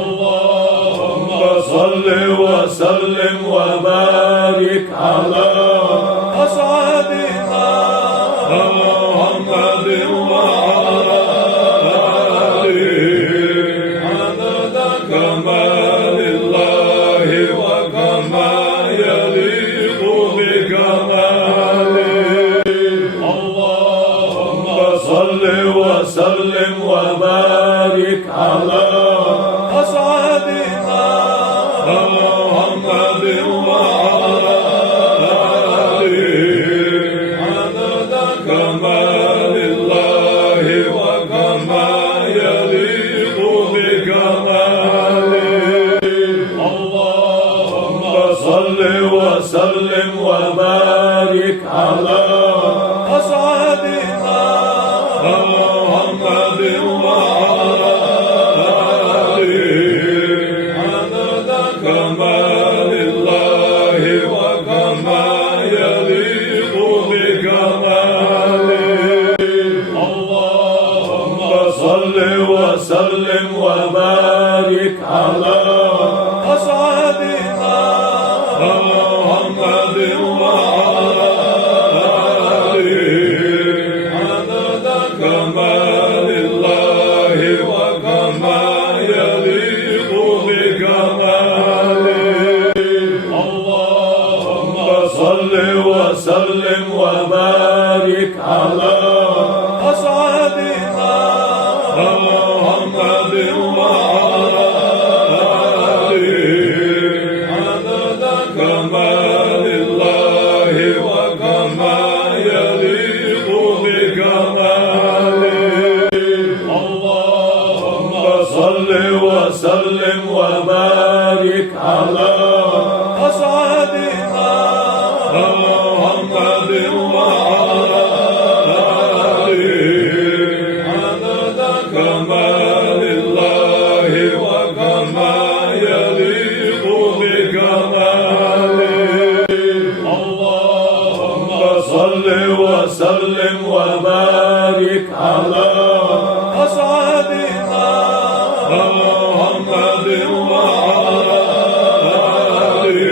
اللهم صل وسلم وبارك على أسعدنا محمد وعلى آله عدد كمال الله وكما يليق بكماله. اللهم صل وسلم وبارك على أسعدنا محمد وعلى آله عدد كمال الله وكما يليق بكماله. اللهم صل وسلم وبارك على أسعدنا محمد وعلى آله عدد كمال الله وكما يليق بكماله. اللهم صل وسلم وبارك على أسعدنا محمد وعلى آله عدد كمال الله وكما يليق بكماله. اللهم صل وسلم وبارك على أسعدنا محمد وعلى آله عدد كمال الله وكما يليق بكماله. اللهم صل وسلم وبارك على أسعدنا محمد وعلى آله عدد كمال الله وكما يليق بكماله. اللهم صل وسلم وبارك على أسعدنا محمد وعلى آله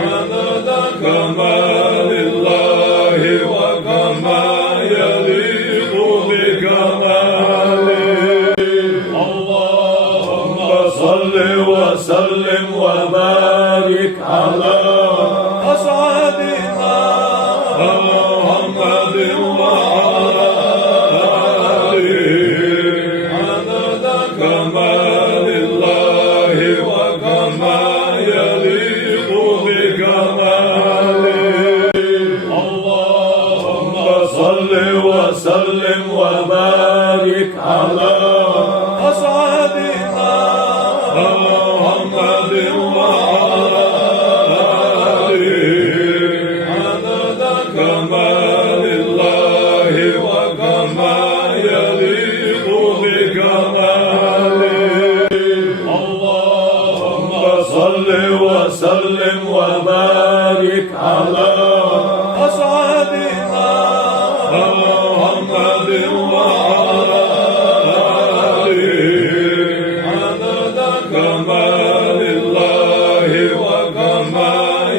عدد كمال الله وكما يليق بكماله. اللهم صل وسلم وبارك على أسعدنا محمد وعلى آله عدد كمال الله وكما يليق بكماله. اللهم صل وسلم وبارك على أسعدنا محمد وعلى آله عدد كمال الله وكما يليق بكماله. اللهم صل وسلم وبارك على أسعدنا محمد وعلى آله عدد كمال الله وكما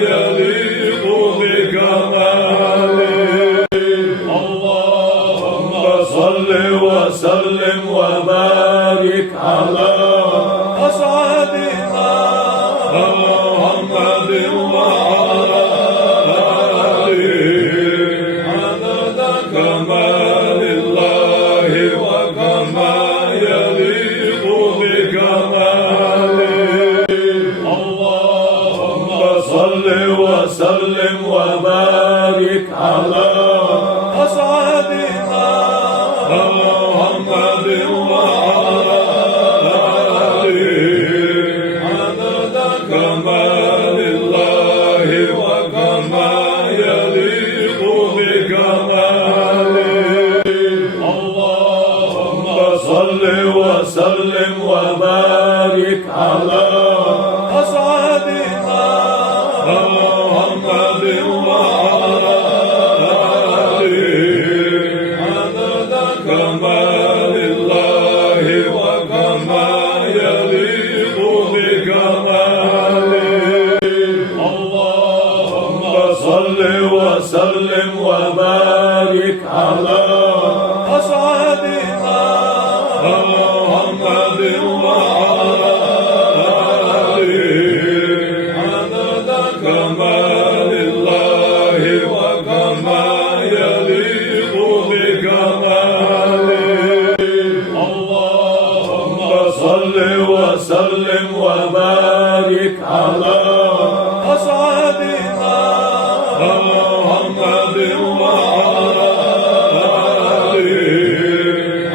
يليق بكماله. اللهم صل وسلم وبارك على أسعدنا محمد وعلى آله عدد كمال الله وكما يليق بكماله. اللهم صل وسلم وبارك على أسعدنا محمد وعلى آله عدد كمال الله وكما يليق بكماله. اللهم صل وسلم وبارك على أسعدنا محمد وعلى آله عدد كمال الله وكما وسلم وبارك على أسعدنا محمد وعلى آله عدد كمال الله وكما يليق بكماله اللهم صل وسلم وبارك على أسعدنا محمد وعلى آله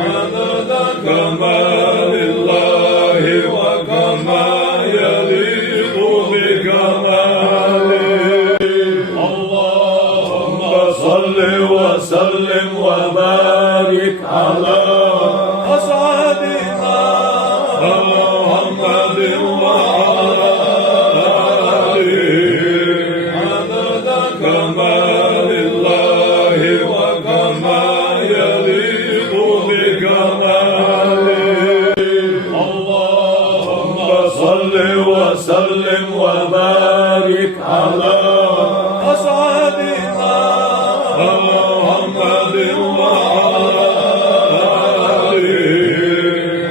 عدد كمال الله وكما يليق بكماله اللهم صل وسلم وبارك على أسعدنا محمد وعلى آله عدد كمال الله وكما يليق بكماله اللهم صل وسلم وبارك على أسعدنا محمد وعلى آله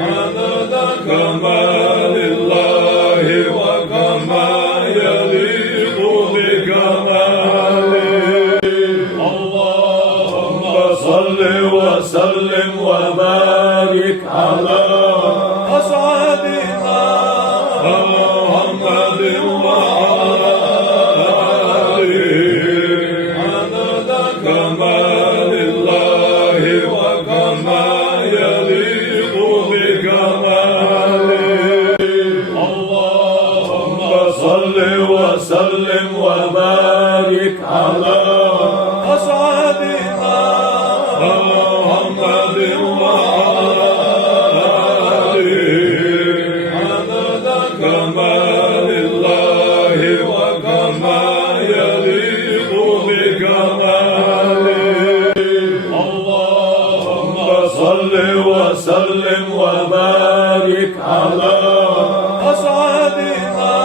عدد كمال الله وكما يليق بكماله اللهم صل وسلم وبارك على أسعدنا محمد وعلى آله عدد كمال الله وكما يليق بكماله اللهم صل وسلم وبارك على أسعدنا محمد وعلى آله عدد كمال الله وكما يليق بكماله اللهم صل وسلم وبارك على أسعدنا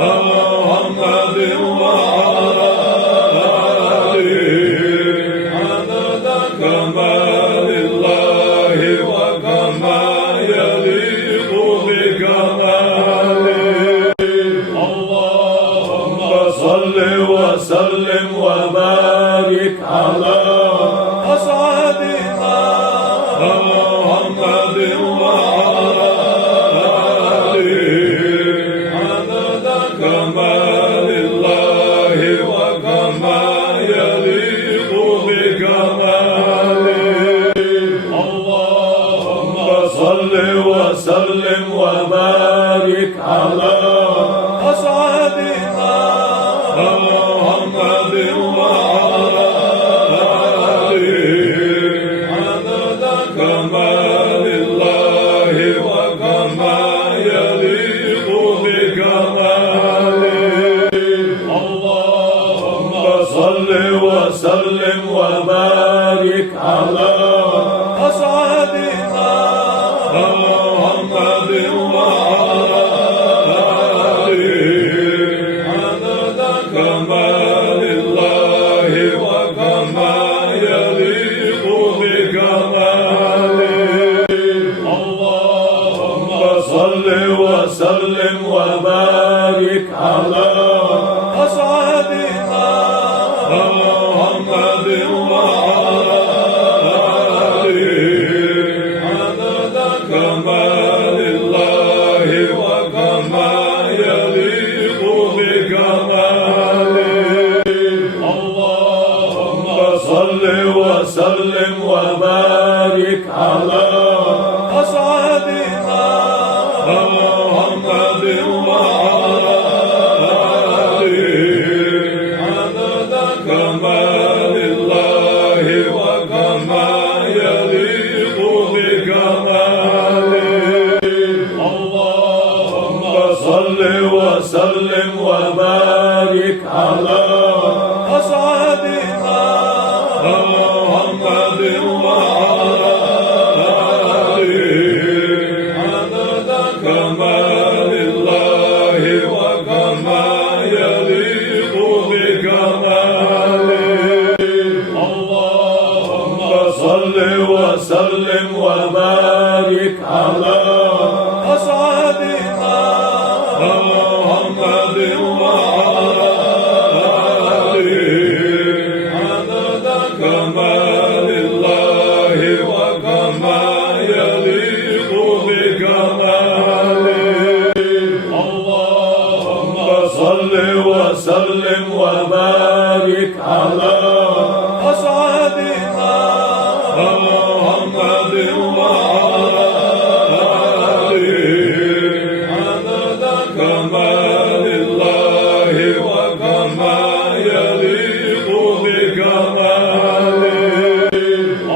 محمد وعلى آله عدد كمال الله وكما يليق بكماله اللهم صل وسلم وبارك على أسعدنا محمد وعلى آله عدد كمال الله وكما يليق بكماله اللهم صل وسلم وبارك على أسعدنا محمد وعلى آله عدد كمال الله وكما يليق بكماله اللهم صل وسلم وبارك على أسعدنا محمد وعلى آله عدد كمال الله وكما يليق بكماله اللهم صل وسلم وبارك على أسعدنا محمد وعلى آله عدد كمال الله وكما يليق بكماله اللهم صل وسلم وبارك على أسعدنا محمد وعلى آله عدد كمال الله وكما يليق بكماله اللهم صل وسلم وبارك على أسعدنا محمد وعلى آله عدد كمال الله وكما يليق بكماله محمد وعلى آله عدد كمال الله وكما يليق بكماله اللهم صل وسلم وبارك على أسعدنا محمد وعلى آله عدد كمال الله وكما يليق بكماله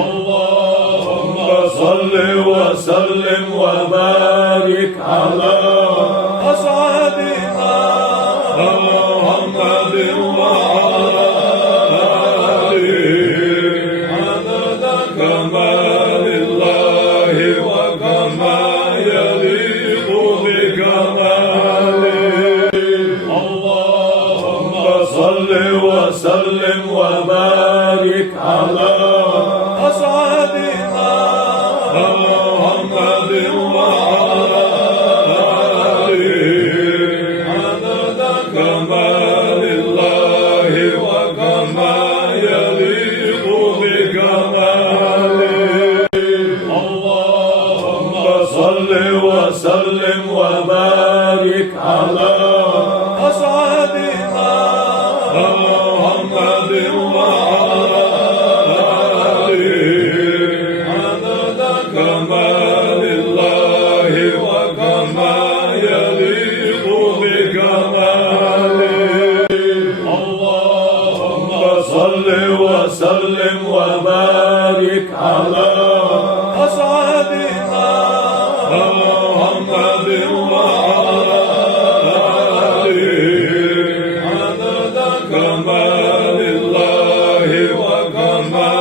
اللهم صل وسلم وبارك على أسعدنا محمد وعلى آله عدد كمال الله وكما يليق بكماله اللهم صل وسلم وبارك على أسعدنا محمد وعلى آله عدد كمال الله وكما يليق بكماله اللهم صل وسلم وبارك على أسعدنا محمد وعلى آله عدد كمال الله وكما يليق بكماله اللهم صل وسلم وبارك على أسعدنا محمد وعلى آله عدد كمال الله وكما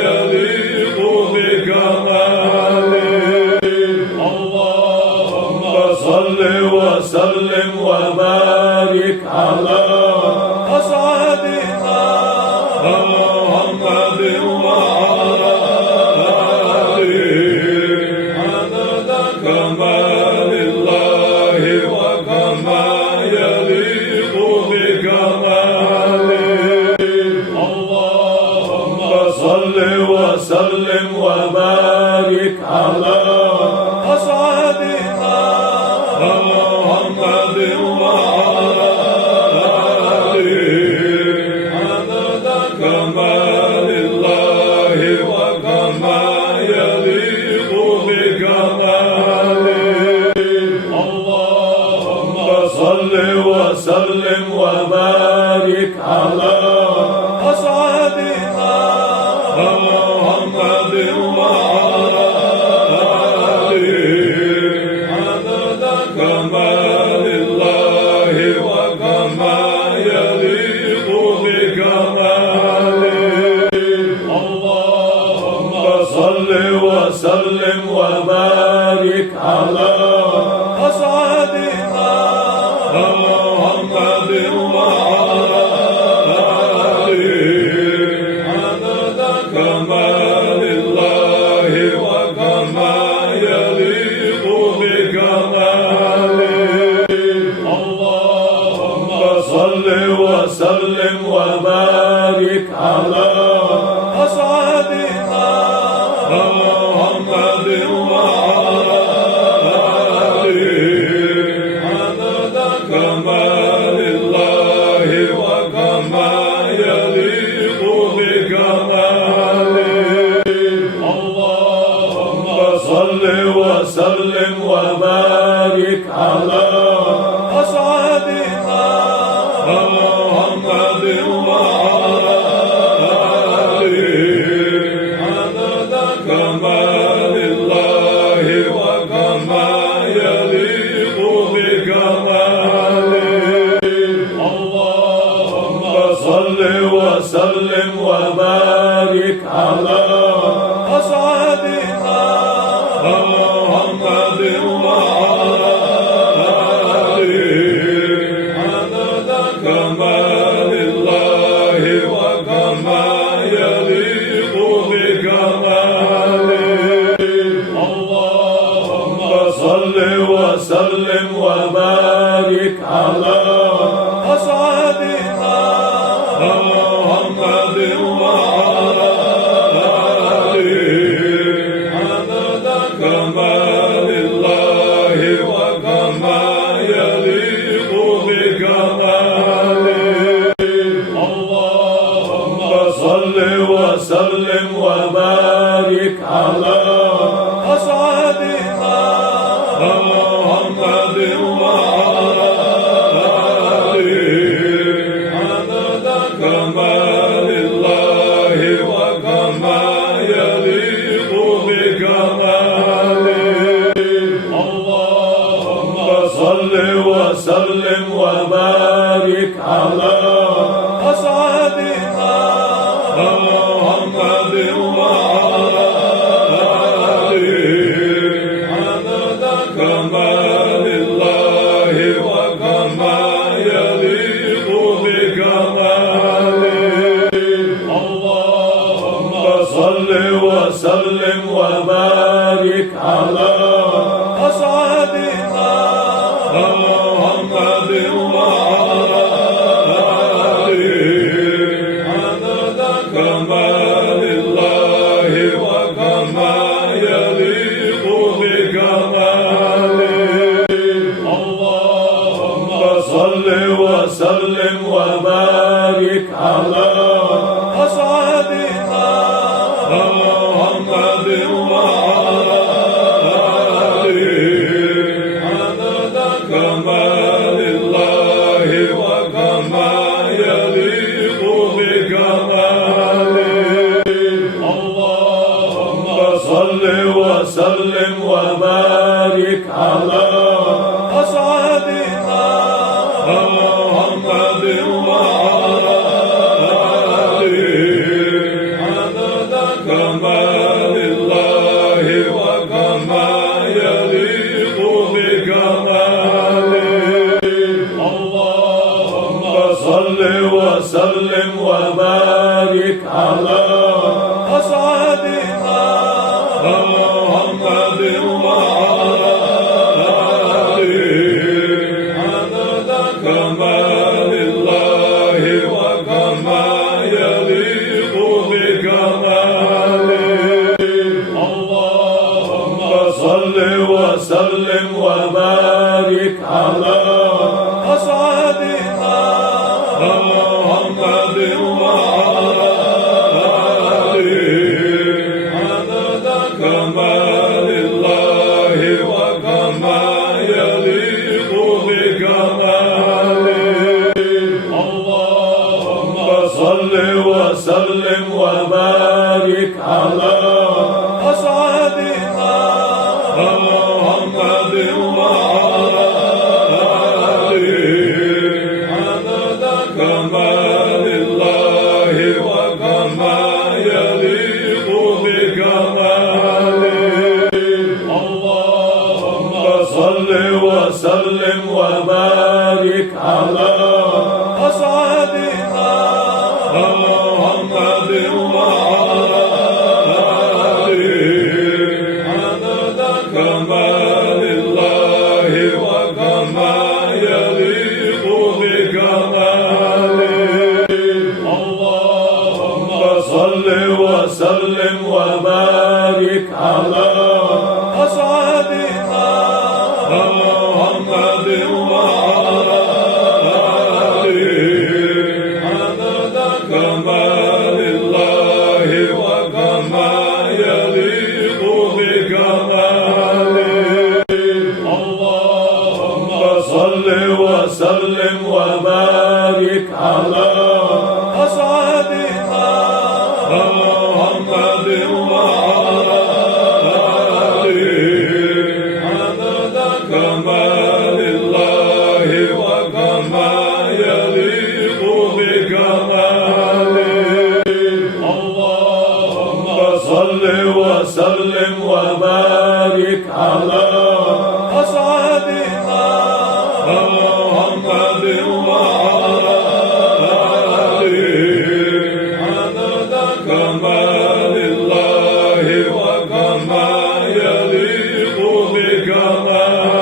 يليق بكماله اللهم صل وسلم وبارك على أسعدنا محمد وعلى آله عدد كمال الله وكما يليق بكماله اللهم صل وسلم وبارك على أسعدنا محمد وعلى آله عدد كمال الله وكما يليق بكماله اللهم صل وسلم وبارك على أسعدنا محمد وعلى آله عدد كمال الله وكما يليق بكماله اللهم صل وسلم وبارك على أسعدنا محمد وعلى آله عدد كمال الله وكما يليق بكماله اللهم صل وسلم وبارك على أسعدنا محمد وعلى آله عدد كمال الله وكما يليق بكماله اللهم صل وسلم وبارك على أسعدنا محمد وعلى آله عدد كمال الله وكما يليق بكماله اللهم صل وسلم وبارك على أسعدنا محمد وعلى آله عدد كمال الله وسلم وبارك على أسعدنا محمد وعلى آله عدد كمال الله وكما يليق بكماله اللهم صل وسلم وبارك على أسعدنا محمد وعلى آله عدد كمال الله وكما يليق بكماله اللهم صل وسلم وبارك على أسعدنا محمد وعلى آله عدد كمال الله وكما يليق بكماله اللهم صل وسلم وبارك على أسعدنا محمد وعلى آله عدد كمال الله وكما يليق بكماله اللهم صل وسلم وبارك على أسعدنا محمد وعلى آله عدد كمال الله وكما يليق بكماله اللهم صل وسلم وبارك على أسعدنا محمد وعلى آله عدد كمال الله وكما يليق بكماله اللهم صل وسلم وبارك على أسعدنا محمد وعلى آله عدد كمال الله وكما يليق بكماله اللهم صل وسلم وبارك على أسعدنا محمد وعلى آله عدد كمال الله وكما يليق بكماله اللهم صل وسلم وبارك على أسعدنا محمد وعلى آله عدد كمال الله وكما يليق بكماله اللهم صل وسلم وبارك على أسعدنا محمد وعلى آله عدد كمال الله وكما يليق بكماله اللهم صل وسلم وبارك على أسعدنا محمد وعلى آله عدد كمال الله وكما يليق بكماله اللهم صل وسلم وبارك على أسعدنا محمد وعلى آله عدد كمال الله وكما يليق بكماله اللهم صل وسلم وبارك على أسعدنا محمد وعلى آله عدد كمال الله وكما يليق بكماله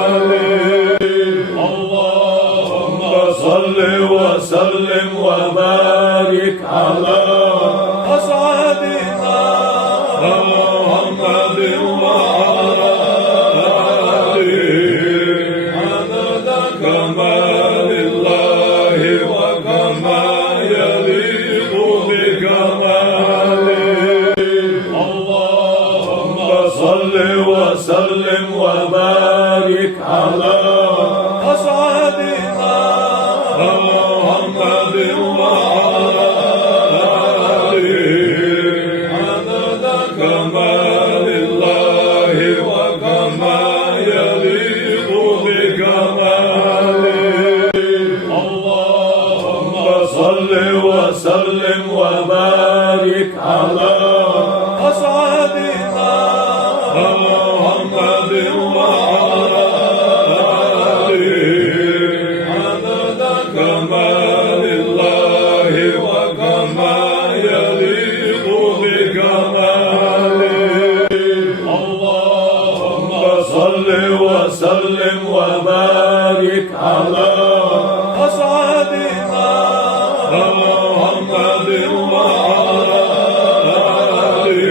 أسعدنا محمد وعلى آله عدد كمال الله وكما يليق بكماله اللهم صل وسلم وبارك على أسعدنا محمد وعلى آله عدد كمال الله وكما يليق بكماله اللهم صل وسلم وبارك على أسعدنا محمد وعلى آله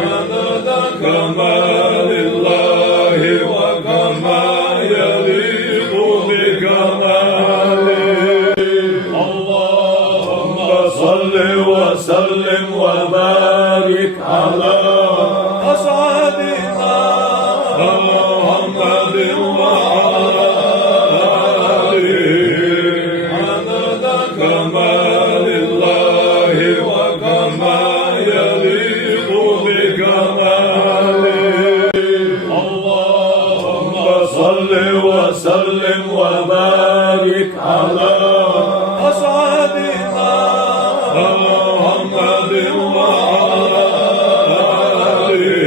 عدد كمال الله وكما يليق بكماله اللهم صل وسلم وبارك على أسعدنا محمد وعلى آله عدد كمال الله وكما يليق بكماله اللهم صل وسلم وبارك على أسعدنا محمد وعلى آله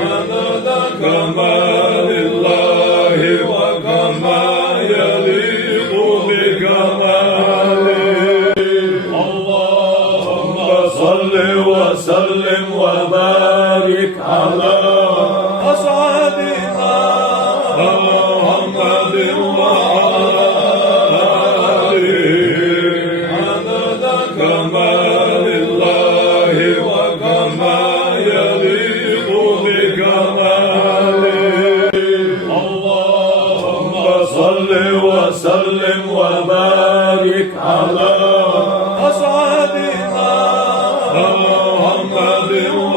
عدد كمال الله وكما يليق بكماله اللهم صل وسلم وبارك على أسعدنا محمد وعلى آله عدد كمال الله وكما يليق بكماله اللهم صل وسلم وبارك على أسعدنا محمد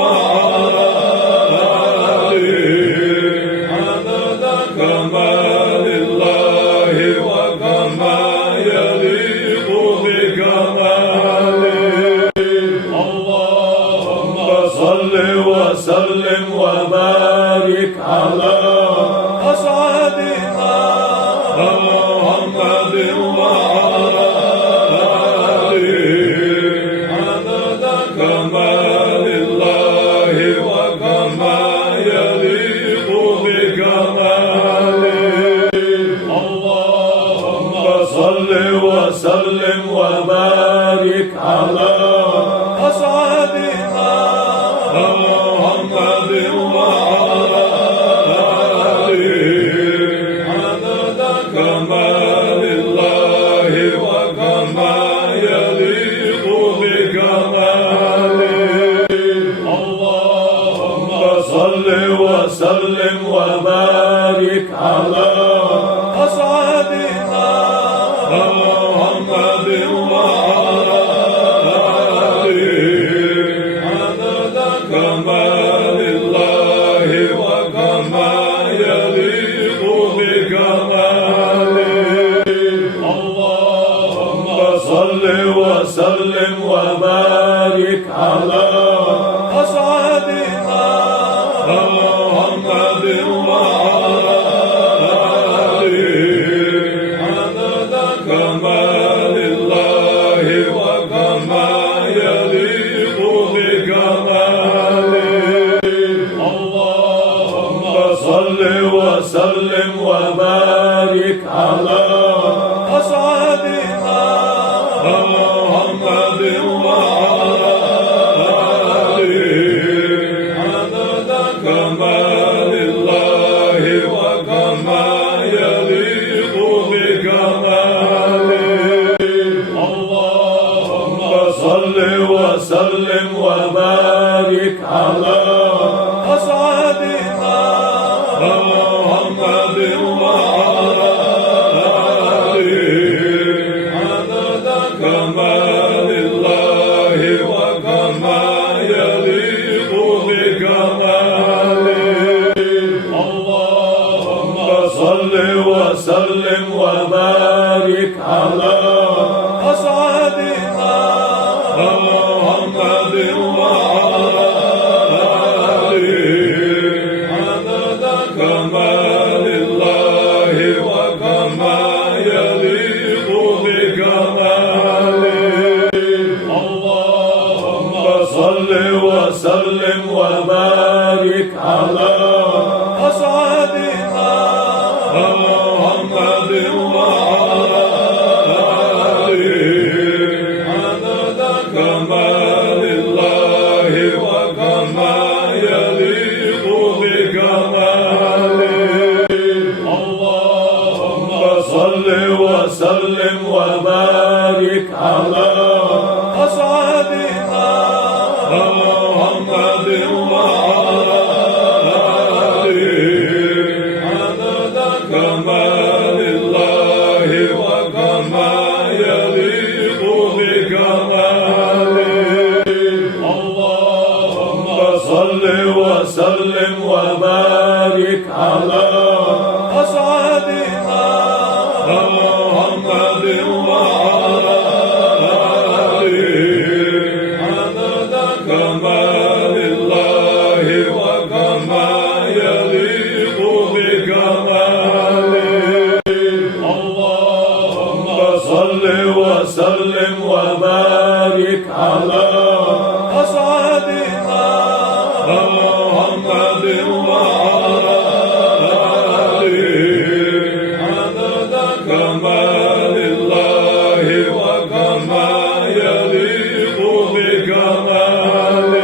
وعلى آله عدد كمال الله وكما يليق بكماله اللهم صل وسلم وبارك على أسعدنا محمد وعلى آله عدد كمال الله وكما يليق بكماله اللهم صل وسلم وبارك على أسعدنا محمد وعلى آله عدد كمال الله وكما يليق بكماله اللهم صل وسلم وبارك على أسعدنا محمد وعلى آله عدد كمال الله وكما يليق بكماله اللهم صل وسلم وبارك على أسعدنا محمد وعلى آله عدد كمال الله وكما يليق بكماله اللهم صل وسلم وبارك على أسعدنا محمد وعلى آله عدد كمال الله وكما يليق بكماله اللهم صل وسلم وبارك على أسعدنا محمد وعلى آله عدد كمال الله وسلم وبارك على أسعدنا محمد وعلى آله عدد كمال الله وكما يليق بكماله اللهم صل وسلم وبارك على أسعدنا محمد وعلى آله عدد كمال الله وكما يليق بكماله اللهم صل وسلم وبارك على أسعدنا محمد وعلى آله عدد كمال الله وكما يليق بكماله اللهم صل وسلم وبارك على أسعدنا محمد وعلى آله عدد كمال الله وكما يليق بكماله اللهم صل وسلم وبارك على أسعدنا محمد وعلى آله عدد كمال الله وكما يليق بكماله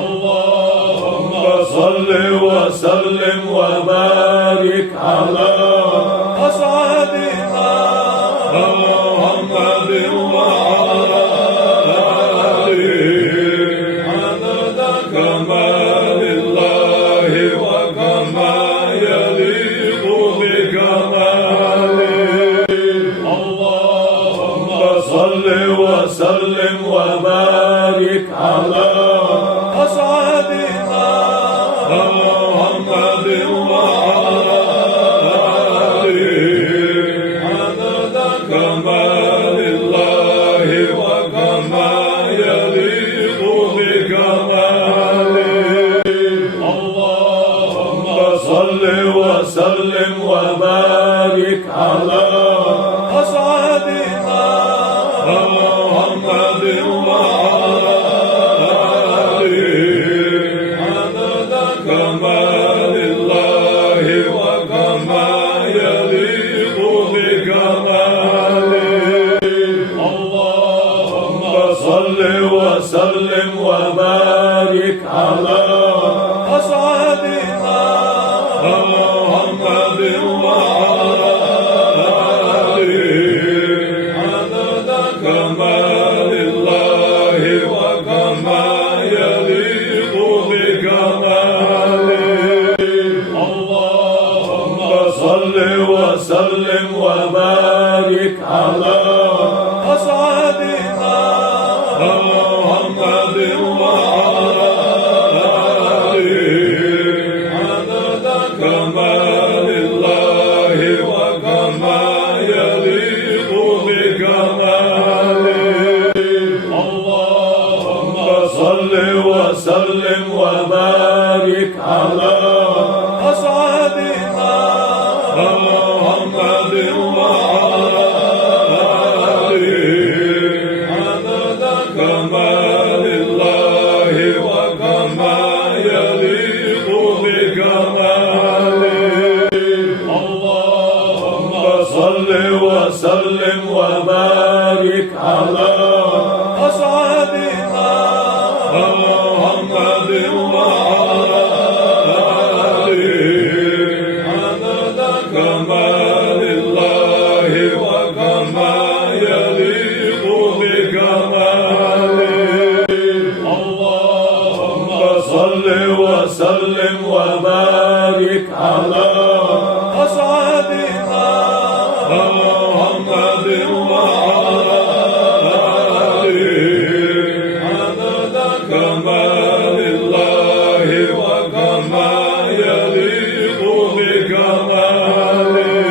اللهم صل وسلم وبارك على أسعدنا محمد وعلى آله عدد كمال الله وكما يليق بكماله اللهم صل وسلم وبارك على أسعدنا محمد وعلى آله عدد كمال الله وكما يليق بكماله اللهم صل وسلم وبارك على أسعدنا محمد وعلى آله عدد كمال الله وكما يليق بكماله اللهم صل وسلم وبارك على أسعدنا محمد وعلى آله عدد كمال الله وكما يليق بكماله اللهم صل وسلم وبارك على أسعدنا محمد وعلى آله عدد كمال الله وكما يليق بكماله اللهم صل وسلم وبارك على أسعدنا محمد وعلى آله عدد كمال الله وكما يليق بكماله اللهم صل وسلم وبارك على أسعدنا محمد وعلى آله عدد كمال الله وكما يليق بكماله اللهم صل وسلم وبارك على أسعدنا محمد وعلى آله عدد كمال الله وكما يليق بكماله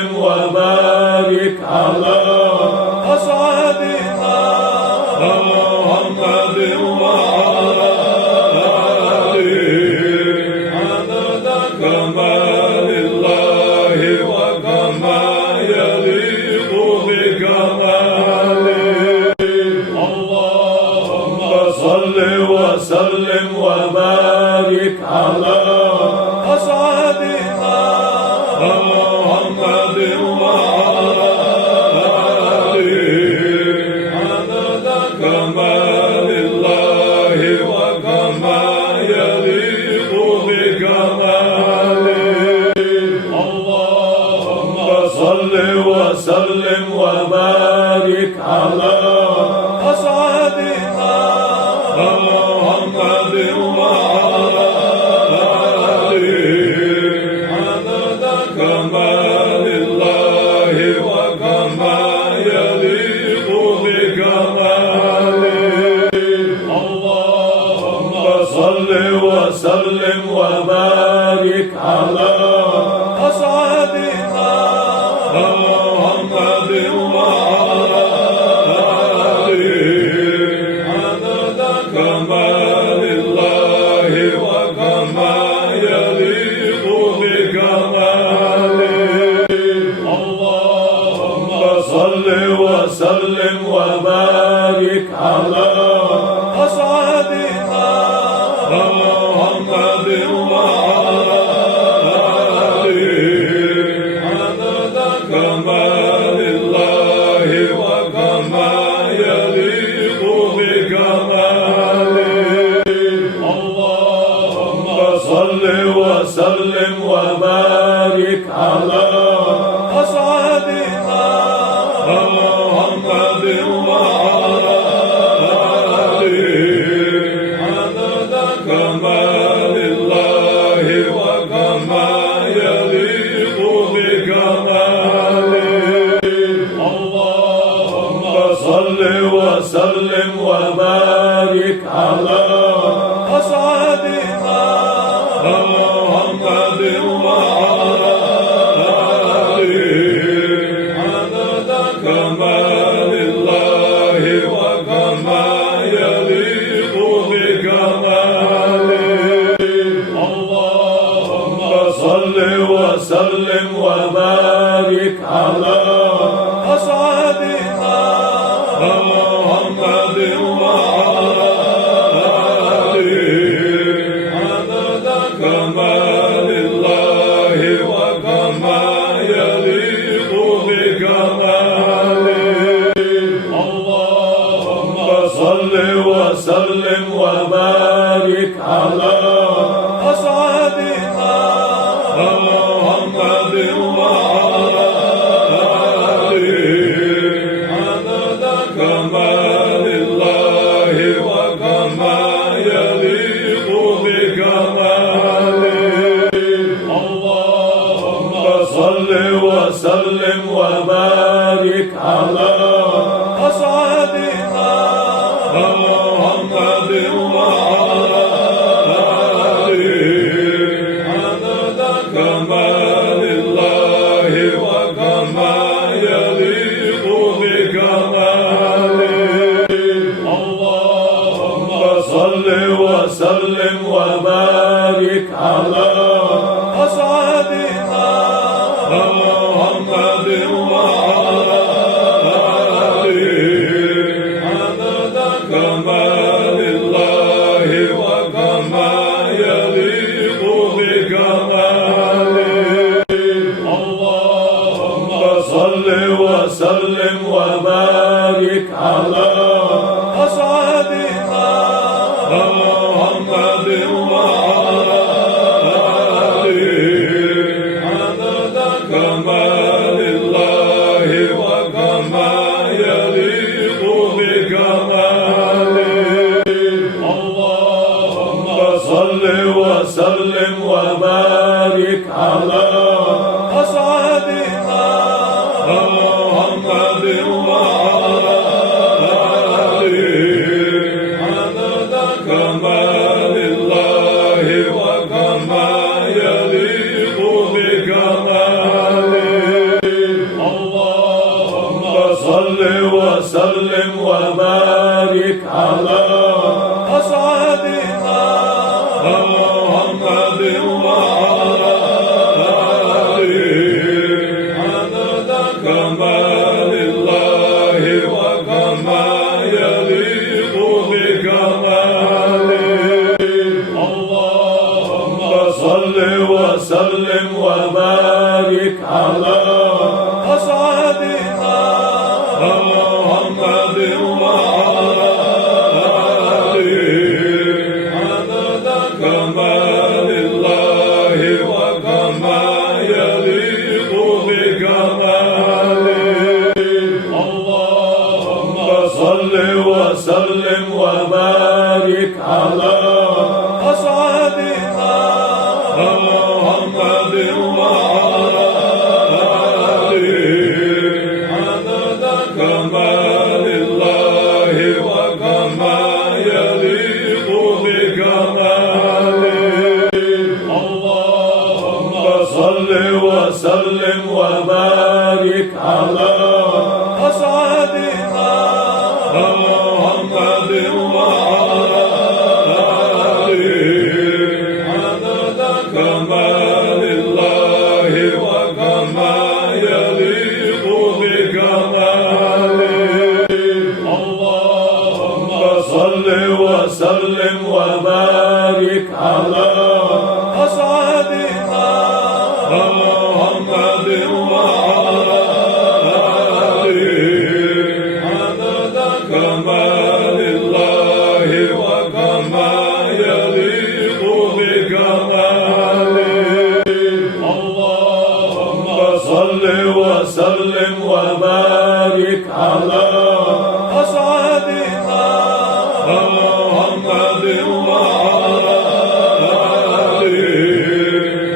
وسلم وبارك على أسعدنا محمد وعلى آله عدد كمال الله وكما يليق بكماله اللهم صل وسلم وبارك على أسعدنا محمد وعلى آله عدد كمال الله وكما يليق بكماله اللهم صل وسلم وبارك على أسعدنا محمد وعلى آله عدد كمال الله وكما يليق بكماله اللهم صل وسلم وبارك على أسعدنا محمد وعلى آله عدد كمال الله وكما يليق بكماله اللهم صل وسلم وبارك على أسعدنا محمد وعلى آله عدد كمال الله وكما يليق بكماله اللهم صل وسلم وبارك على أسعدنا محمد وعلى آله عدد كمال الله وكما يليق بكماله اللهم صل وسلم وبارك على أسعدنا محمد وعلى آله عدد كمال الله وكما يليق بكماله اللهم صل وسلم وبارك على أسعدنا محمد وعلى آله عدد كمال الله وكما يليق بكماله اللهم صل وسلم وبارك على أسعدنا محمد وعلى آله عدد كمال الله وكما يليق بكماله اللهم صل وسلم وبارك على أسعدنا محمد وعلى آله عدد كمال الله وكما يليق بكماله اللهم صل وسلم وبارك على أسعدنا محمد وعلى آله عدد كمال الله وكما يليق بكماله اللهم صل وسلم وبارك على أسعدنا محمد وعلى آله عدد كمال الله وكما يليق بكماله اللهم صل وسلم وبارك على أسعدنا محمد وعلى آله عدد كمال الله وكما يليق بكماله محمد وعلى آله عدد كمال الله وكما يليق بكماله اللهم صل وسلم وبارك على أسعدنا محمد وعلى آله عدد كمال الله وكما يليق بكماله اللهم صل وسلم وبارك على أسعدنا محمد وعلى آله عدد كمال الله وكما يليق بكماله اللهم صل وسلم وبارك على أسعدنا محمد وعلى آله عدد كمال الله وكما يليق بكماله اللهم صل وسلم وبارك على أسعدنا محمد وعلى آله عدد كمال الله وكما يليق بكماله اللهم صل وسلم وبارك على أسعدنا محمد وعلى آله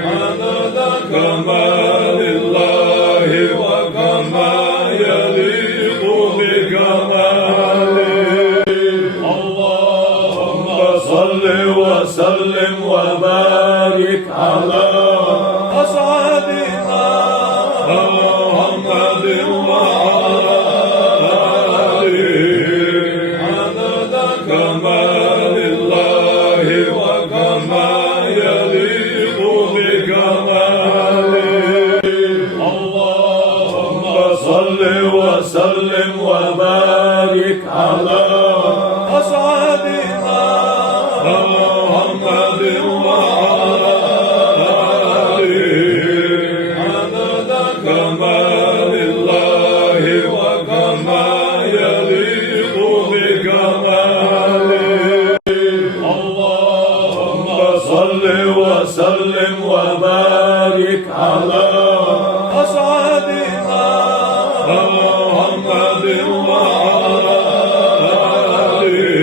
عدد كمال الله وكما يليق بكماله اللهم صل وسلم وبارك على أسعدنا محمد وعلى آله عدد كمال الله وكما يليق بكماله اللهم صل وسلم وبارك على أسعدنا محمد وعلى آله عدد كمال الله وكما يليق بكماله اللهم صل وسلم وبارك على أسعدنا محمد وعلى آله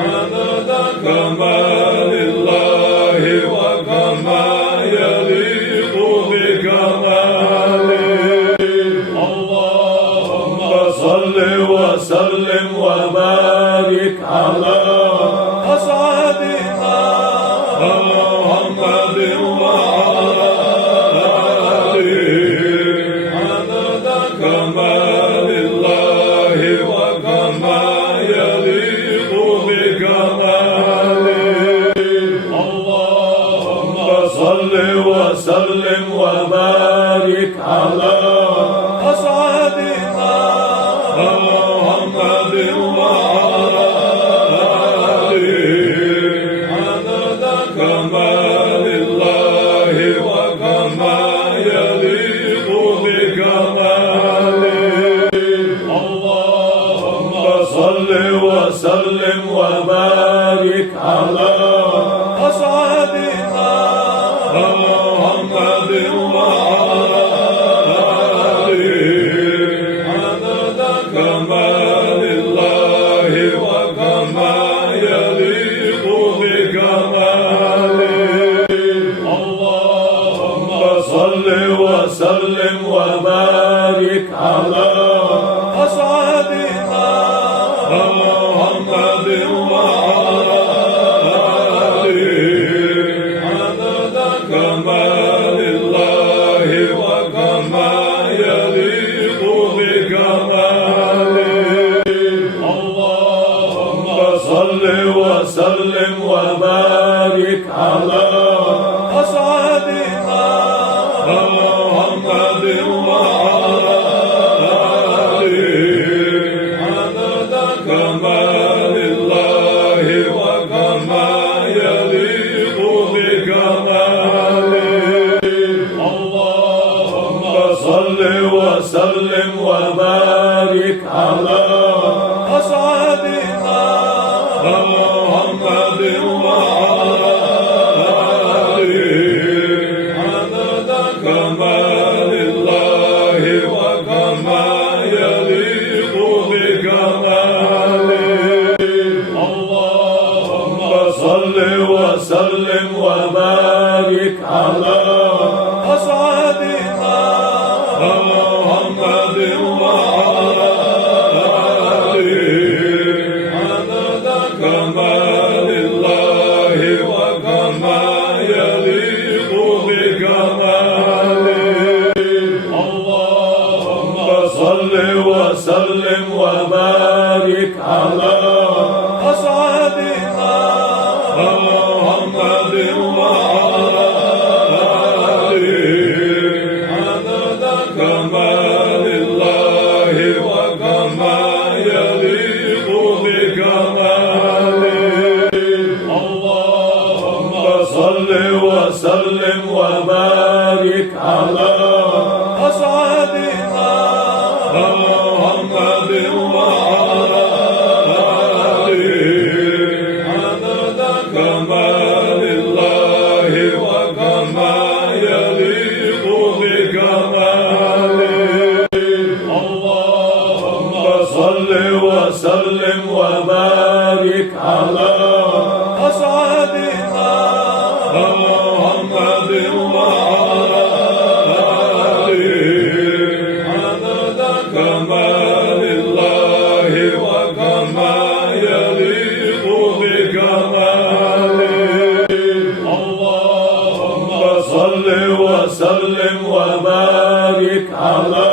عدد كمال الله وكما يليق بكماله اللهم صل وسلم وبارك على أسعدنا محمد وعلى آله عدد كمال الله وكما يليق بكماله اللهم صل وسلم وبارك على أسعدنا محمد وعلى آله عدد كمال الله وكما يليق بكماله اللهم صل وسلم وبارك على أسعدنا محمد وعلى آله عدد كمال الله وكما يليق بكماله اللهم صل وسلم وبارك على أسعدنا محمد وعلى آله عدد كمال الله وكما يليق بكماله اللهم صل وسلم وبارك على على أسعدنا محمد وعلى آله عدد كمال الله وكما يليق بكماله اللهم صل وسلم وبارك على أسعدنا محمد وعلى آله عدد كمال الله وكما يليق بكماله اللهم صل وسلم وبارك على أسعدنا محمد وعلى آله عدد كمال الله وكما يليق بكماله اللهم صل وسلم وبارك على أسعدنا محمد وعلى آله عدد كمال الله وكما يليق بكماله اللهم صل وسلم وبارك على أسعدنا محمد وعلى آله عدد كمال الله وكما يليق بكماله اللهم صل وسلم وبارك على أسعدنا محمد وعلى آله عدد كمال الله وكما يليق بكماله اللهم صل وسلم وبارك على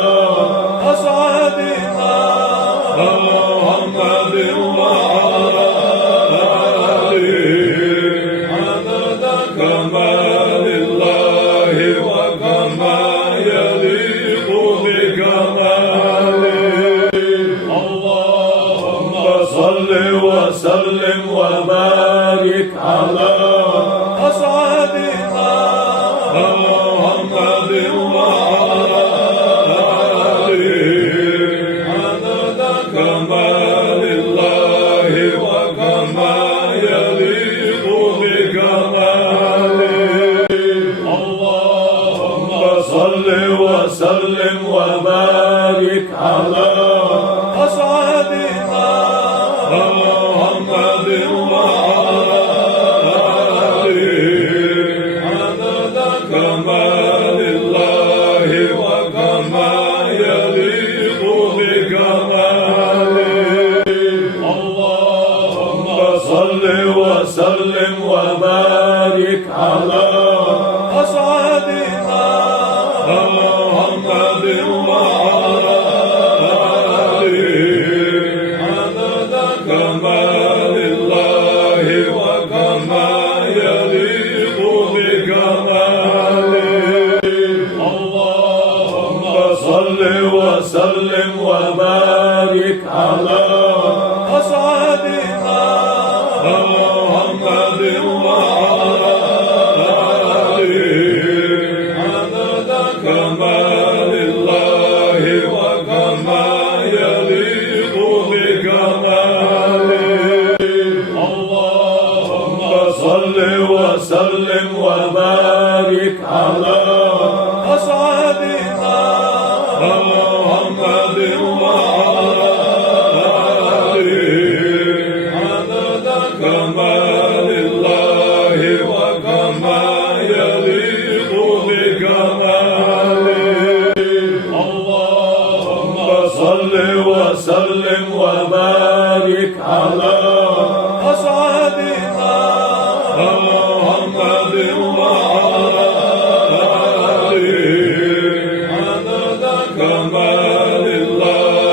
أسعدنا محمد وعلى آله عدد كمال الله وكما يليق بكماله اللهم صل وسلم وبارك على أسعدنا محمد وعلى آله عدد كمال الله وكما يليق بكماله اللهم صل وسلم وبارك على أسعدنا محمد وعلى آله عدد كمال الله وكما يليق بكماله اللهم صل وسلم وبارك على أسعدنا محمد وعلى آله عدد كمال الله وكما يليق بكماله اللهم صل وسلم وبارك على أسعدنا محمد وعلى آله عدد كمال الله وكما يليق بكماله اللهم صل وسلم وبارك على أسعدنا محمد وعلى آله عدد كمال الله وكما يليق بكماله اللهم صل وسلم وبارك على أسعدنا محمد وعلى آله عدد كمال الله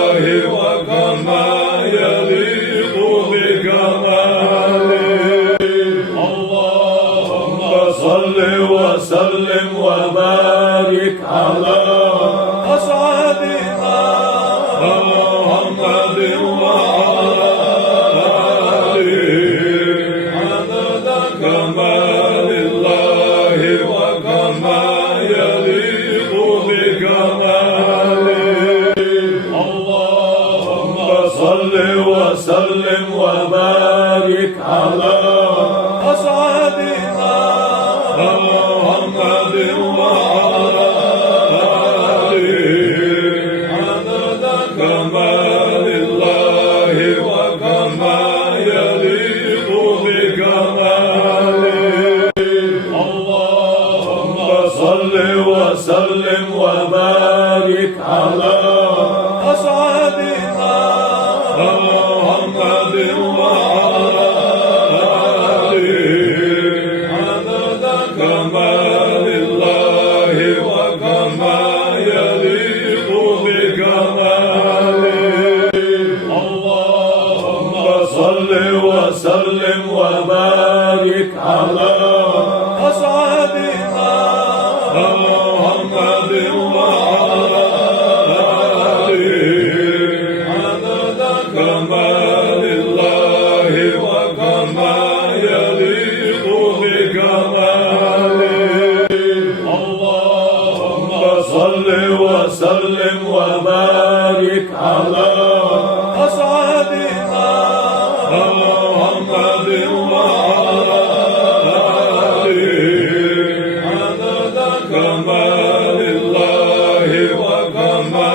صل وسلم وبارك على أسعدنا محمد وعلى آله عدد كمال الله وكما يليق بكماله اللهم صل وسلم وبارك على أسعدنا محمد وعلى آله عدد كمال الله وكما يليق بكماله اللهم صل وسلم وبارك على أسعدنا محمد وعلى آله عدد كمال الله وكما يليق بكماله اللهم صل وسلم وبارك على أسعدنا محمد وعلى آله عدد كمال الله وكما يليق بكماله اللهم صل وسلم وبارك على أسعدنا محمد وعلى آله عدد كمال الله وكما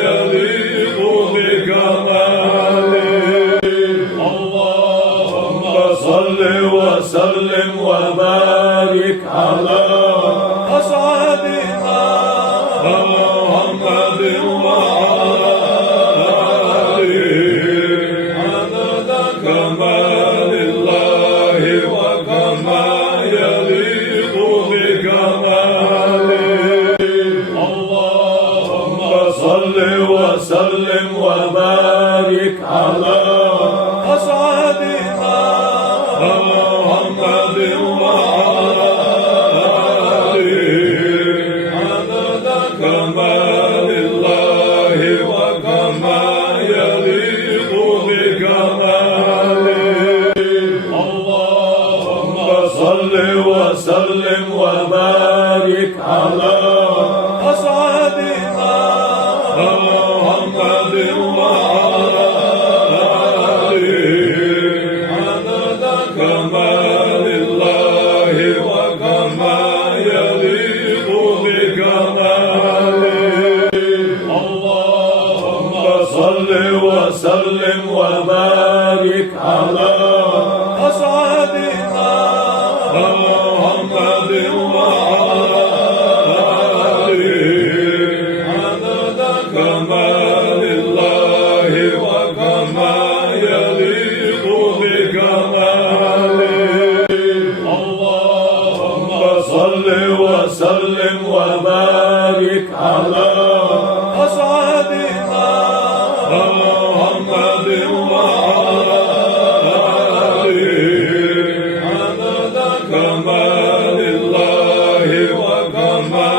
يليق بكماله اللهم صل وسلم وبارك على أسعدنا محمد وعلى آله عدد كمال الله وكما يليق بكماله اللهم صل وسلم وبارك على أسعدنا محمد وعلى آله عدد كمال الله وكما يليق بكماله اللهم صل وسلم وبارك على أسعدنا محمد وعلى آله عدد كمال الله وكما يليق بكماله اللهم صل وسلم وبارك على أسعدنا محمد وعلى آله عدد كمال الله وكما يليق بكماله اللهم صل وسلم وبارك على أسعدنا محمد وعلى آله عدد كمال الله وكما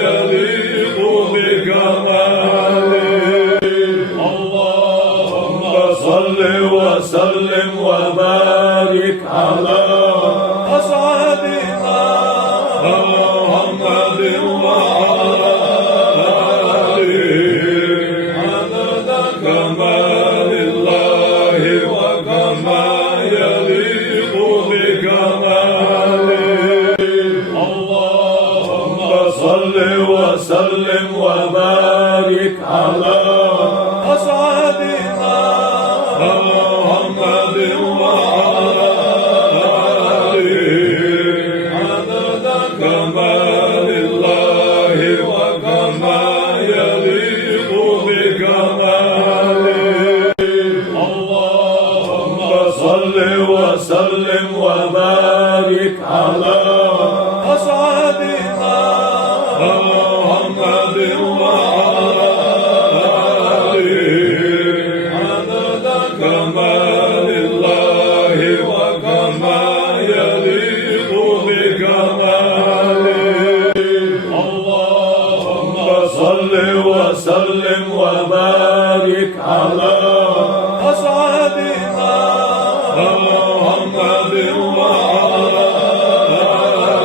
يليق بكماله اللهم صل وسلم وبارك على أسعدنا محمد وعلى آله عدد كمال الله وكما يليق بكماله اللهم صل وسلم وبارك على أسعدنا محمد وعلى آله عدد كمال الله وكما يليق بكماله اللهم صل وسلم وبارك على أسعدنا محمد وعلى آله عدد كمال الله وكما يليق بكماله وسلم وبارك على أسعدنا محمد وعلى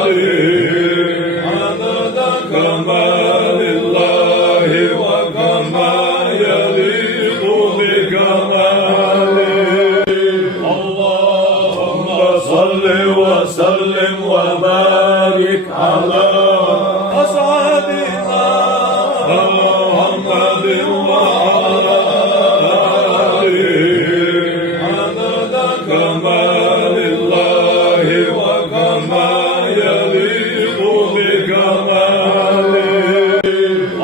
آله عدد كمال الله وكما يليق بكماله اللهم صل وسلم وبارك على أسعدنا محمد وعلى آله عدد كمال الله وكما يليق بكماله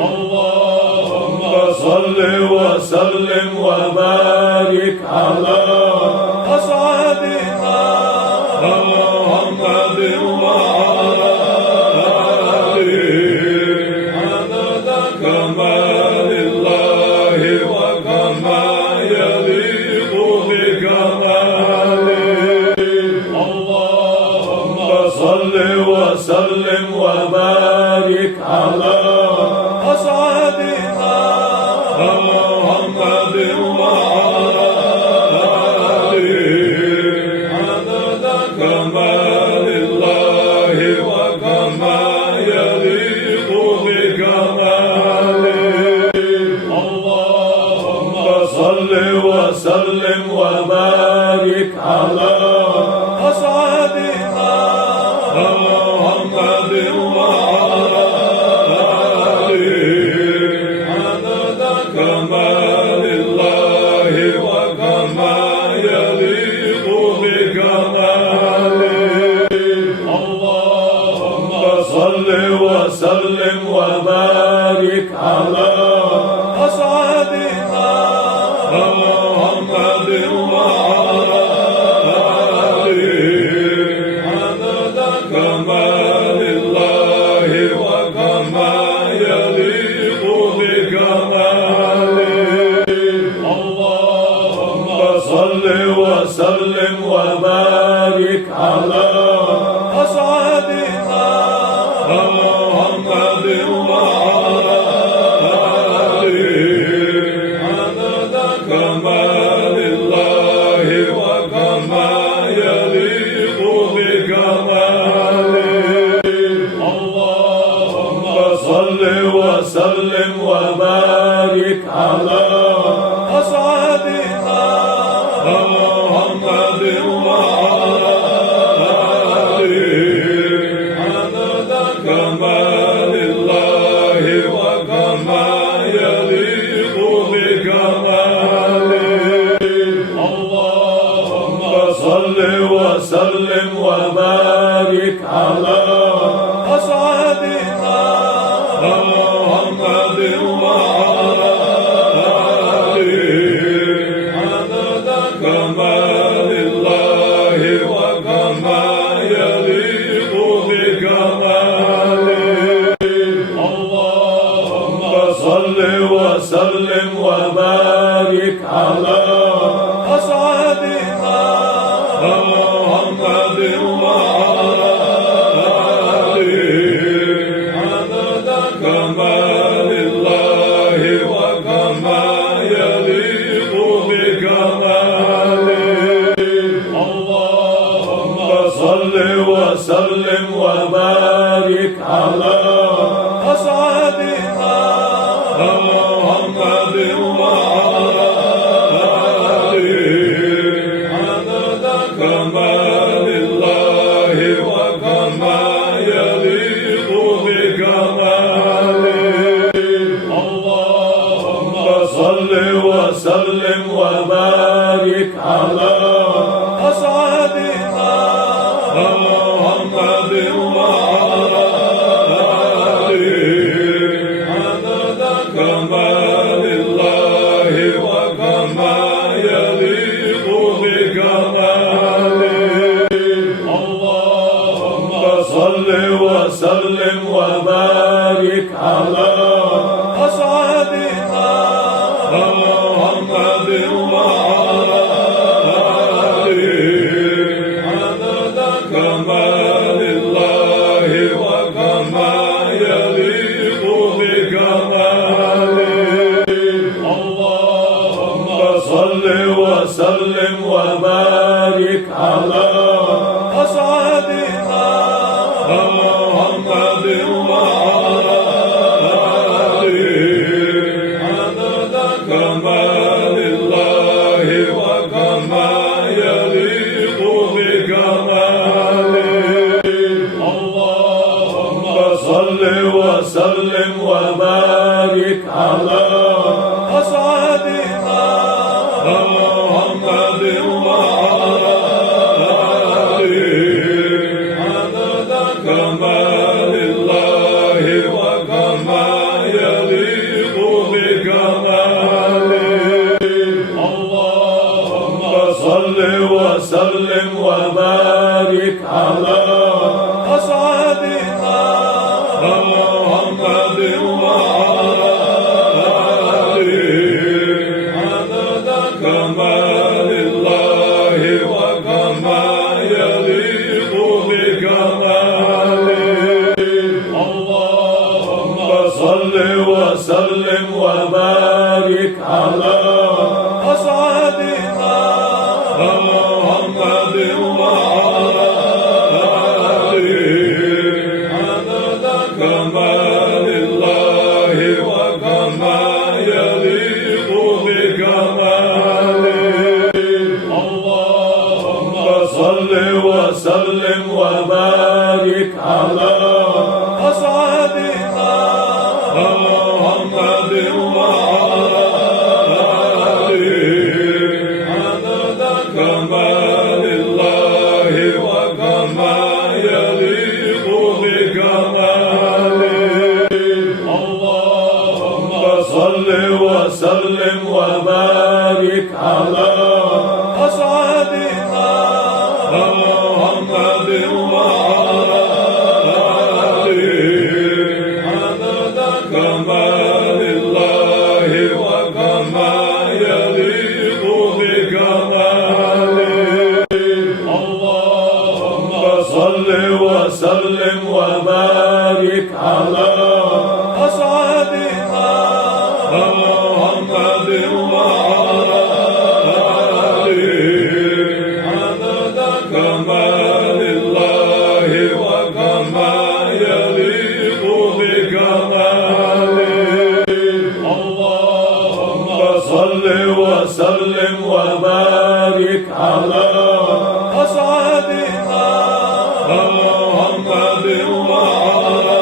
اللهم صل وسلم وبارك على أسعدنا محمد وعلى آله عدد كمال الله وكما يليق بكماله اللهم صل وسلم وبارك على أسعدنا محمد وعلى آله عدد كمال الله وكما يليق بكماله اللهم صل وسلم وبارك على أسعدنا محمد وعلى آله عدد كمال الله وكما يليق بكماله اللهم صل وسلم وبارك على أسعدنا محمد وعلى آله عدد كمال الله وكما يليق بكماله اللهم صل وسلم وبارك على أسعدنا محمد وعلى آله عدد كمال الله وكما يليق بكماله اللهم صل وسلم وبارك على أسعدنا محمد وعلى آله عدد كمال الله وكما يليق بكماله اللهم صل وسلم وبارك على أسعدنا محمد وعلى آله عدد كمال الله وكما يليق بكماله اللهم صل وسلم وبارك على أسعدنا محمد وعلى آله عدد كمال الله وكما يليق بكماله اللهم صل وسلم وبارك على أسعدنا محمد وعلى آله عدد كمال الله وكما يليق بكماله اللهم صل وسلم وبارك على أسعدنا محمد وعلى آله عدد كمال الله وكما يليق بكماله اللهم صل وسلم وبارك على أسعدنا محمد وعلى آله عدد كمال الله وكما يليق بكماله محمد وعلى آله عدد كمال الله وكما يليق بكماله اللهم صل وسلم وبارك على أسعدنا محمد وعلى آله عدد كمال الله وكما يليق بكماله اللهم صل وسلم وبارك على أسعدنا محمد وعلى آله عدد كمال الله وكما يليق بكماله اللهم صل وسلم وبارك على أسعدنا محمد وعلى آله عدد كمال الله وكما يليق بكماله اللهم صل وسلم وبارك على أسعدنا محمد وعلى آله عدد كمال الله وكما يليق بكماله اللهم صل وسلم وبارك على أسعدنا محمد وعلى آله عدد كمال الله وكما يليق بكماله اللهم صل وسلم وبارك على أسعدنا محمد وعلى آله عدد كمال الله وكما يليق بكماله اللهم صل وسلم وبارك على أسعدنا محمد وعلى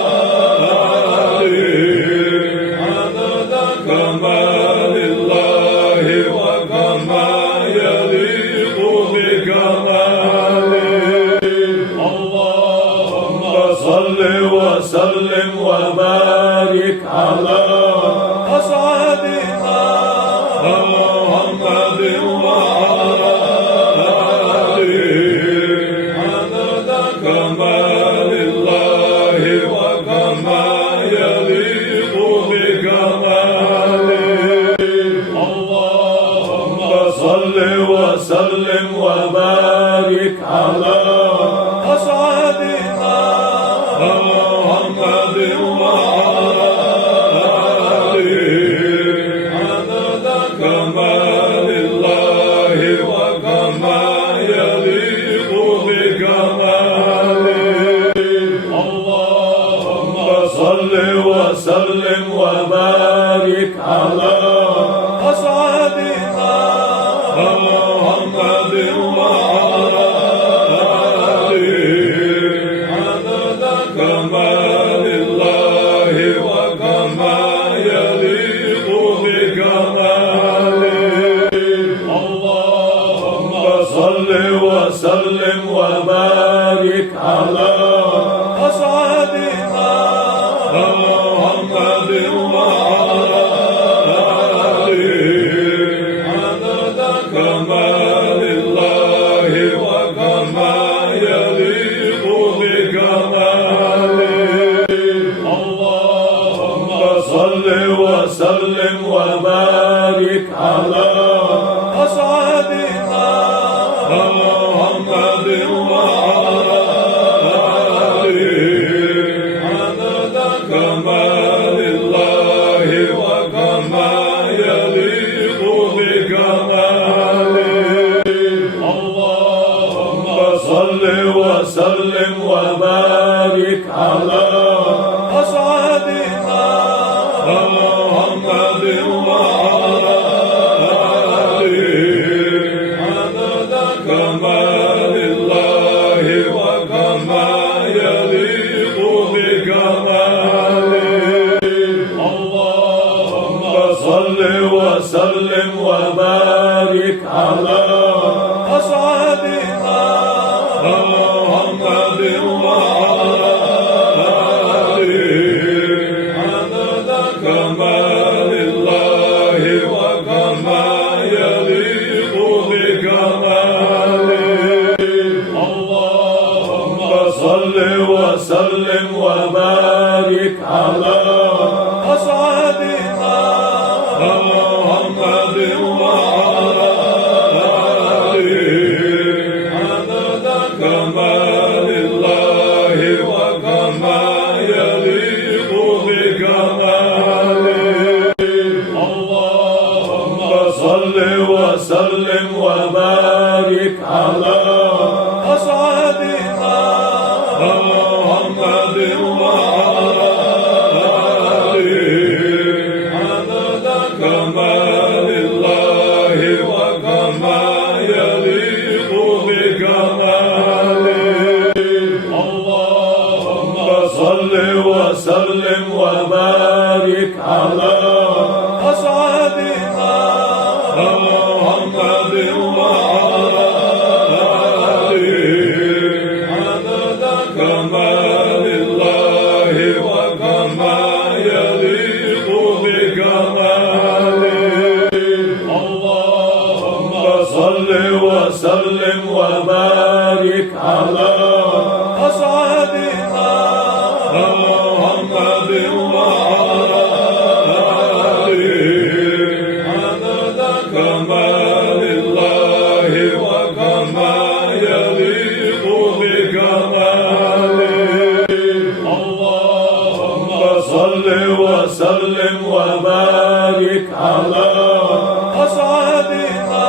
آله عدد كمال الله وكما يليق بكماله اللهم صل وسلم وبارك على أسعدنا محمد وعلى آله عدد كمال الله وكما يليق بكماله اللهم صل وسلم وبارك على أسعدنا محمد وعلى آله عدد كمال الله وكما يليق بكماله اللهم صل وسلم وبارك على أسعدنا محمد وعلى آله عدد كمال الله وكما يليق بكماله اللهم صل وسلم وبارك على أسعدنا محمد وعلى آله عدد كمال الله وكما يليق بكماله وبارك على أسعدنا محمد وعلى آله عدد كمال الله وكما يليق بكماله اللهم صل وسلم وبارك على أسعدنا محمد وعلى آله عدد كمال الله وكما يليق بكماله اللهم صل وسلم وبارك على أسعدنا محمد وعلى آله عدد كمال الله وكما يليق بكماله اللهم صل وسلم وبارك على أسعدنا محمد وعلى آله عدد كمال الله وكما يليق بكماله اللهم صل وسلم وبارك على أسعدنا محمد وعلى آله عدد كمال الله وكما يليق بكماله اللهم صل وسلم وبارك على أسعدنا محمد وعلى آله عدد كمال الله وكما يليق بكماله اللهم صل وسلم وبارك على أسعدنا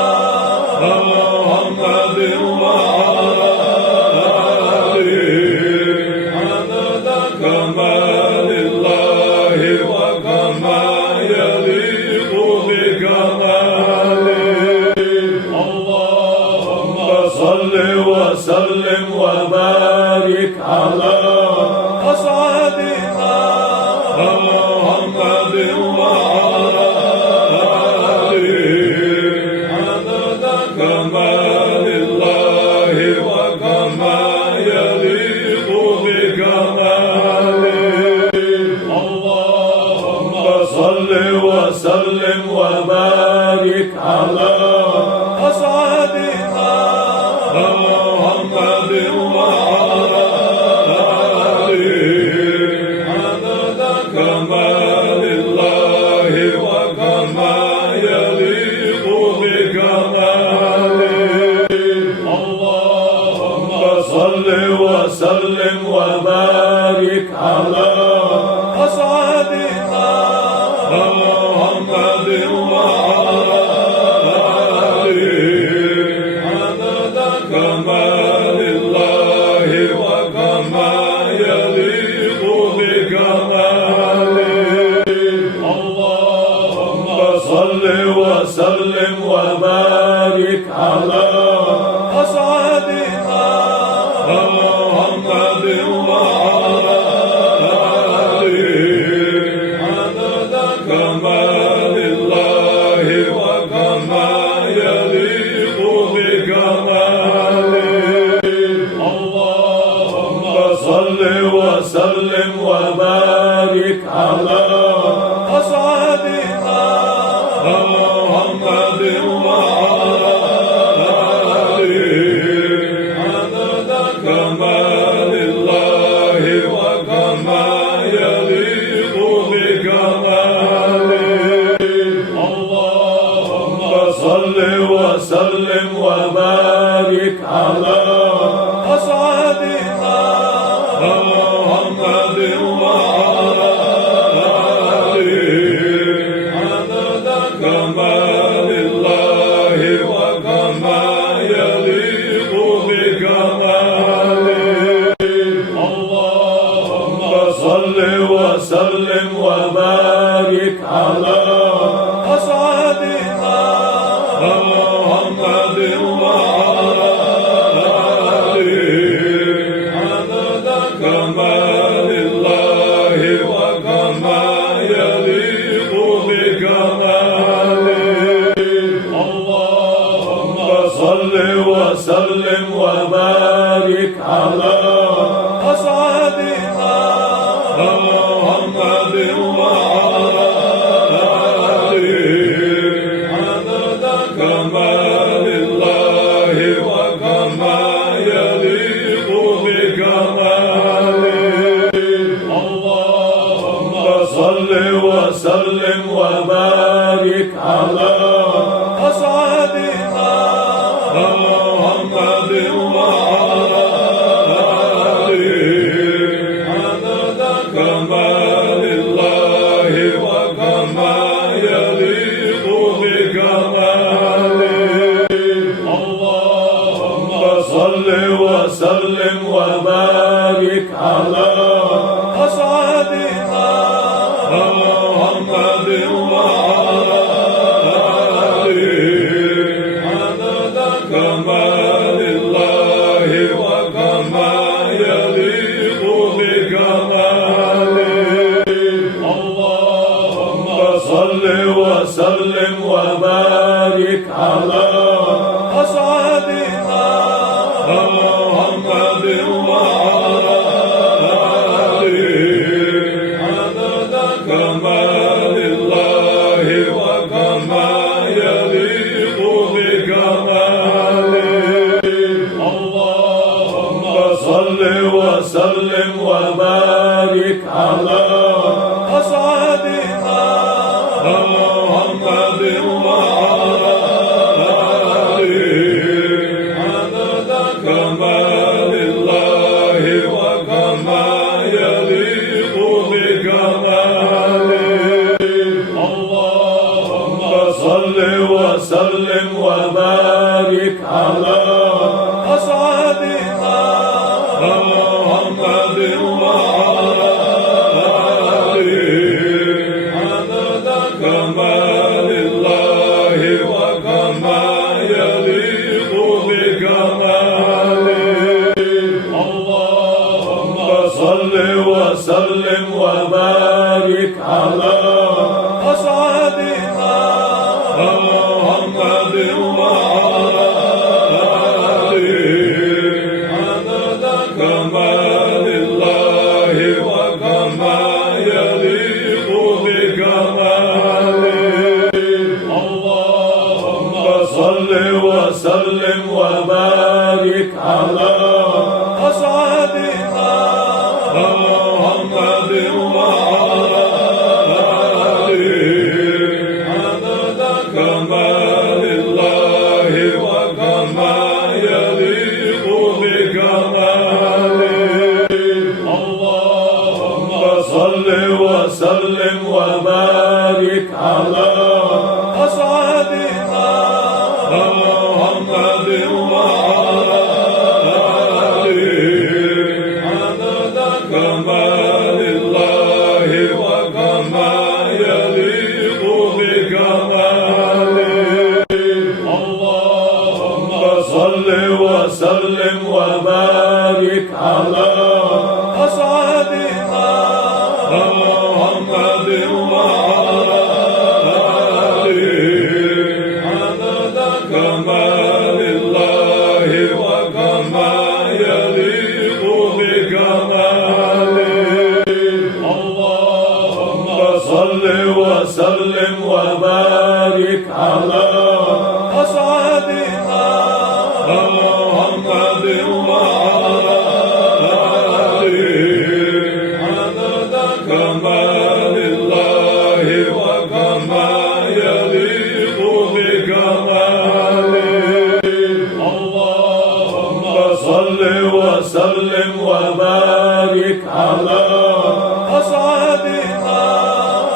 محمد وعلى آله عدد كمال الله وكما يليق بكماله اللهم صل وسلم وبارك على أسعدنا محمد وعلى آله عدد كمال الله وكما يليق بكماله اللهم صل وسلم وبارك على أسعدنا محمد وعلى آله عدد كمال الله وكما يليق بكماله اللهم صل وسلم وبارك على أسعدنا محمد وعلى آله عدد كمال الله وكما يليق بكماله اللهم صل وسلم وبارك على أسعدنا محمد وعلى آله عدد كمال الله وكما يليق بكماله اللهم صل وسلم وبارك على أسعدنا محمد وعلى آله عدد كمال الله وكما يليق بكماله اللهم صل وسلم وبارك على أسعدنا محمد وعلى صل وسلم وبارك على أسعدنا محمد وعلى آله عدد كمال الله وكما يليق بكماله اللهم صل وسلم وبارك على أسعدنا محمد وعلى آله عدد كمال الله وكما يليق بكماله اللهم صل وسلم وبارك على أسعدنا محمد وعلى آله عدد كمال الله وكما يليق بكماله اللهم صل وسلم وبارك على أسعدنا محمد وعلى آله عدد كمال الله وكما يليق بكماله اللهم صل وسلم وبارك على أسعدنا محمد وعلى آله عدد كمال الله وكما يليق بكماله اللهم صل وسلم وبارك على أسعدنا محمد وعلى آله عدد كمال الله وكما يليق بكماله اللهم صل وسلم وبارك على أسعدنا محمد وعلى آله عدد كمال الله وكما يليق بكماله اللهم صل وسلم وبارك على أسعدنا محمد وعلى آله عدد كمال الله وكما يليق بكماله اللهم صل وسلم وبارك على أسعدنا محمد وعلى آله عدد كمال الله وكما يليق بكماله اللهم صل وسلم وبارك على أسعدنا محمد وعلى آله عدد كمال الله وكما يليق بكماله اللهم صل وسلم وبارك على أسعدنا محمد وعلى آله عدد كمال الله وكما يليق بكماله اللهم صل وسلم وبارك على أسعدنا محمد وعلى آله عدد كمال الله وكما يليق بكماله اللهم صل وسلم وبارك على أسعدنا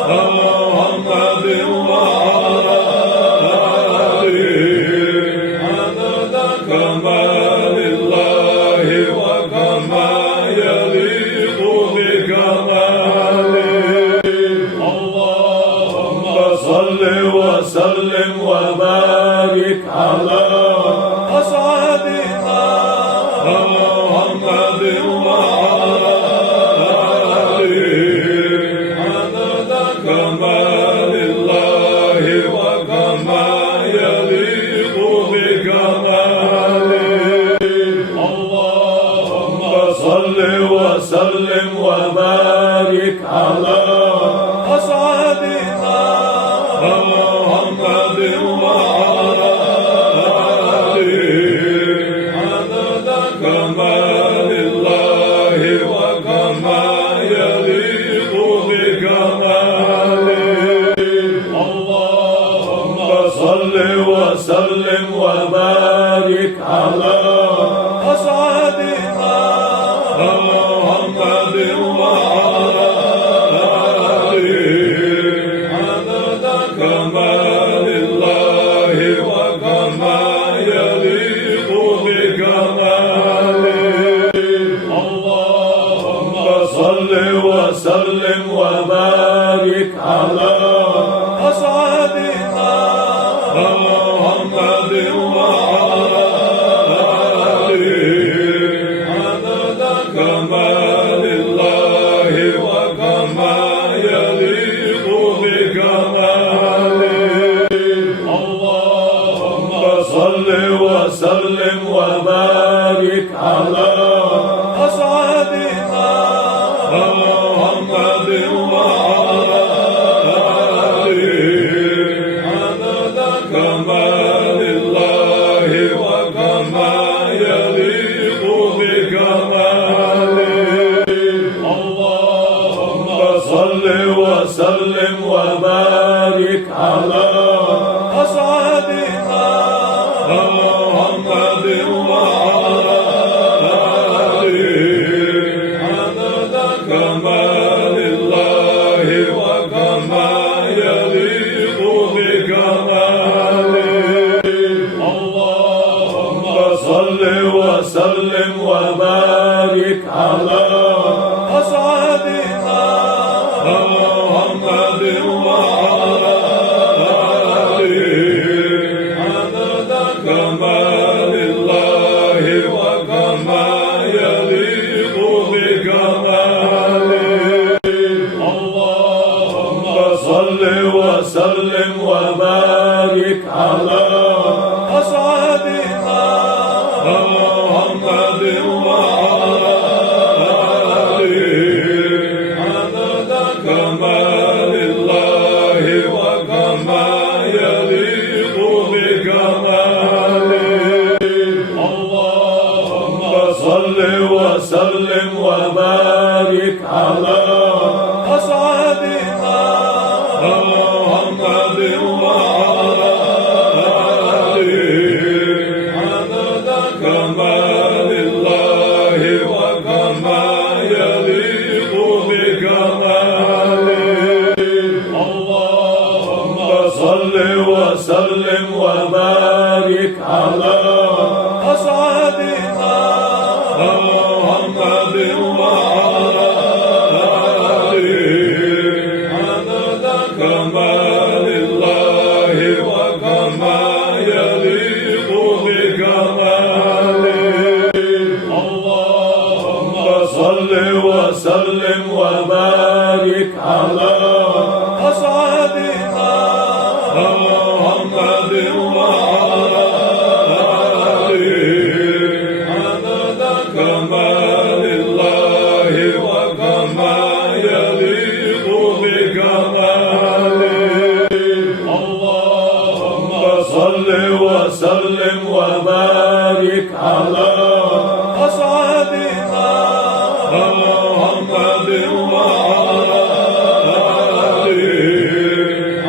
محمد وعلى وبارك على أسعدنا محمد وعلى آله عدد كمال الله وكما يليق بكماله اللهم صل وسلم وبارك على أسعدنا محمد وعلى آله عدد كمال الله وكما يليق بكماله اللهم صل وسلم وبارك على أسعدنا محمد وعلى آله عدد كمال الله وكما يليق بكماله اللهم صل وسلم وبارك على أسعدنا محمد وعلى آله عدد كمال الله وكما يليق بكماله اللهم صل وسلم وبارك على أسعدنا محمد وعلى آله عدد كمال الله وكما يليق بكماله اللهم صل وسلم وبارك على أسعدنا محمد وعلى آله عدد كمال الله وكما يليق بكماله اللهم صل وسلم وبارك على أسعدنا محمد وعلى آله عدد كمال الله وكما يليق بكماله اللهم صل وسلم وبارك على أسعدنا محمد وعلى آله عدد كمال الله وكما يليق بكماله اللهم صل وسلم وبارك على أسعدنا محمد وعلى آله عدد كمال الله وكما يليق بكماله اللهم صل وسلم وبارك على أسعدنا محمد وعلى آله عدد كمال الله وكما يليق بكماله اللهم صل وسلم وبارك على أسعدنا محمد وعلى آله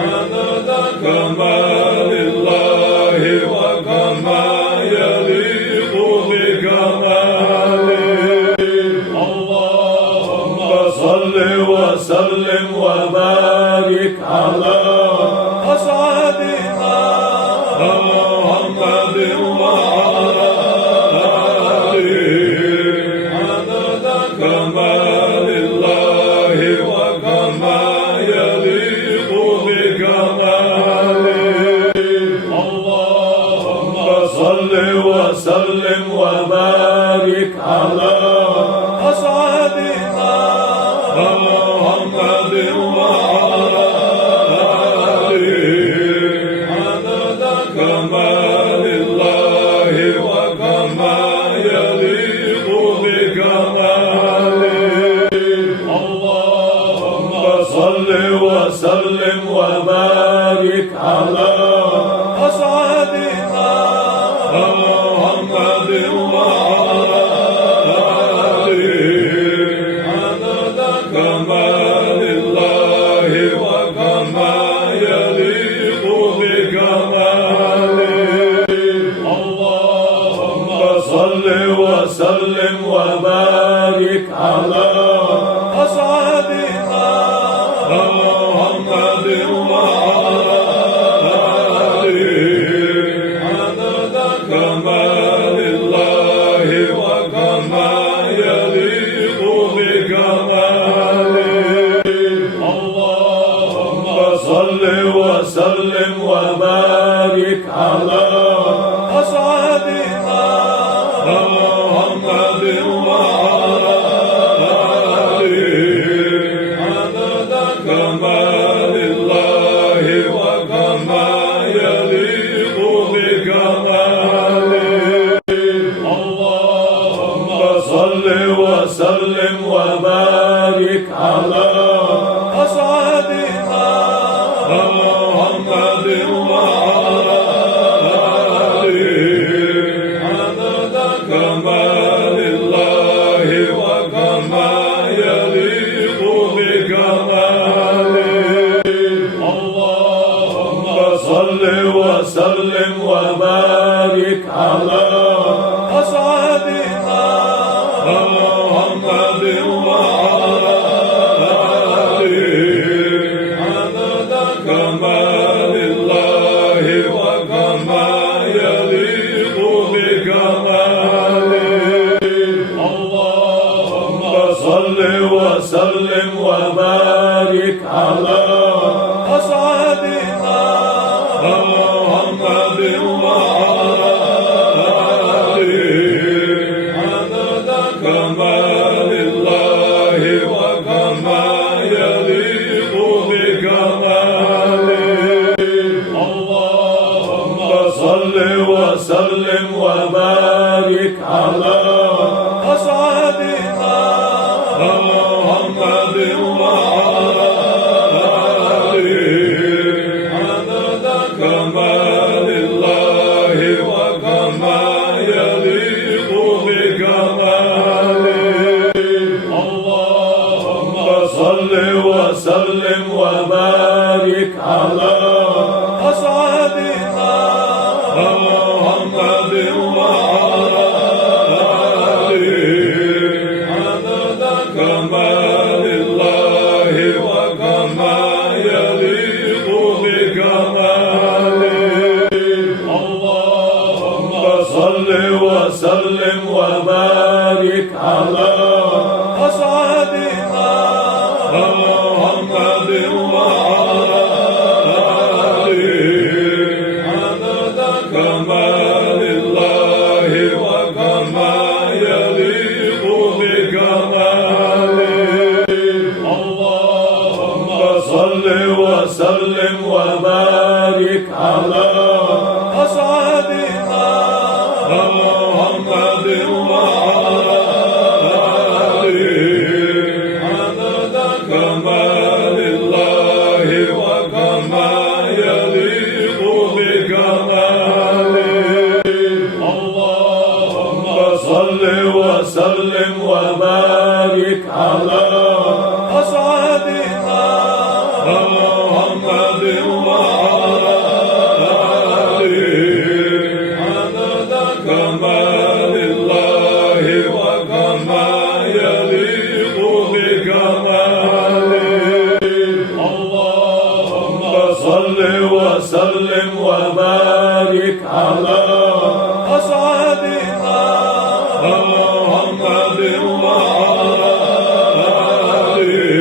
عدد كمال الله وكما يليق بكماله اللهم صل وسلم وبارك على أسعدنا محمد وعلى آله عدد كمال الله وكما يليق بكماله اللهم صل وسلم وبارك على أسعدنا محمد وعلى اللهم صل وسلم وبارك على أسعدنا محمد وعلى آله عدد كمال الله وكما يليق بكماله اللهم صل وسلم وبارك على أسعدنا محمد وعلى آله عدد كمال الله وكما يليق بكماله اللهم صل وسلم وبارك على أسعدنا محمد وعلى آله عدد كمال الله وكما يليق بكماله اللهم صل وسلم وبارك على أسعدنا محمد وعلى آله عدد كمال الله وكما يليق بكماله اللهم صل وسلم وبارك على أسعدنا محمد وعلى آله عدد كمال الله وكما يليق بكماله اللهم صل وسلم وبارك على أسعدنا محمد وعلى آله عدد كمال الله وكما يليق بكماله اللهم صل وسلم وبارك على أسعدنا محمد وعلى آله عدد كمال الله وكما يليق بكماله اللهم صل وسلم وبارك على أسعدنا محمد وعلى آله عدد كمال الله وكما يليق بكماله اللهم صل وسلم وبارك على أسعدنا محمد وعلى آله عدد كمال الله وكما يليق بكماله اللهم صل وسلم وبارك على أسعدنا محمد وعلى آله عدد كمال الله وكما يليق بكماله اللهم صل وسلم وبارك على أسعدنا محمد وعلى آله عدد كمال الله وكما يليق بكماله اللهم صل وسلم وبارك على أسعدنا محمد وعلى آله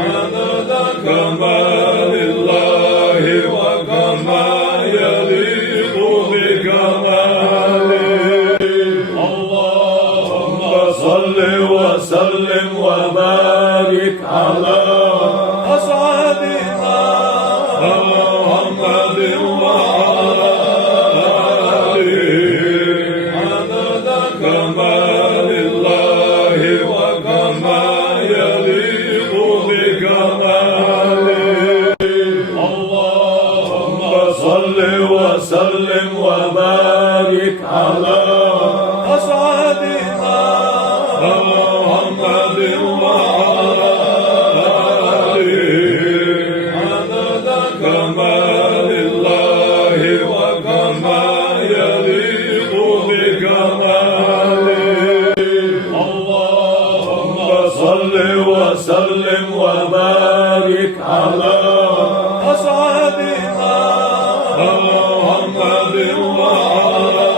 عدد كمال الله وكما يليق بكماله اللهم صل وسلم وبارك على أسعدنا محمد وعلى آله عدد كمال الله وكما يليق وسلم وبارك على أسعدنا محمد وعلى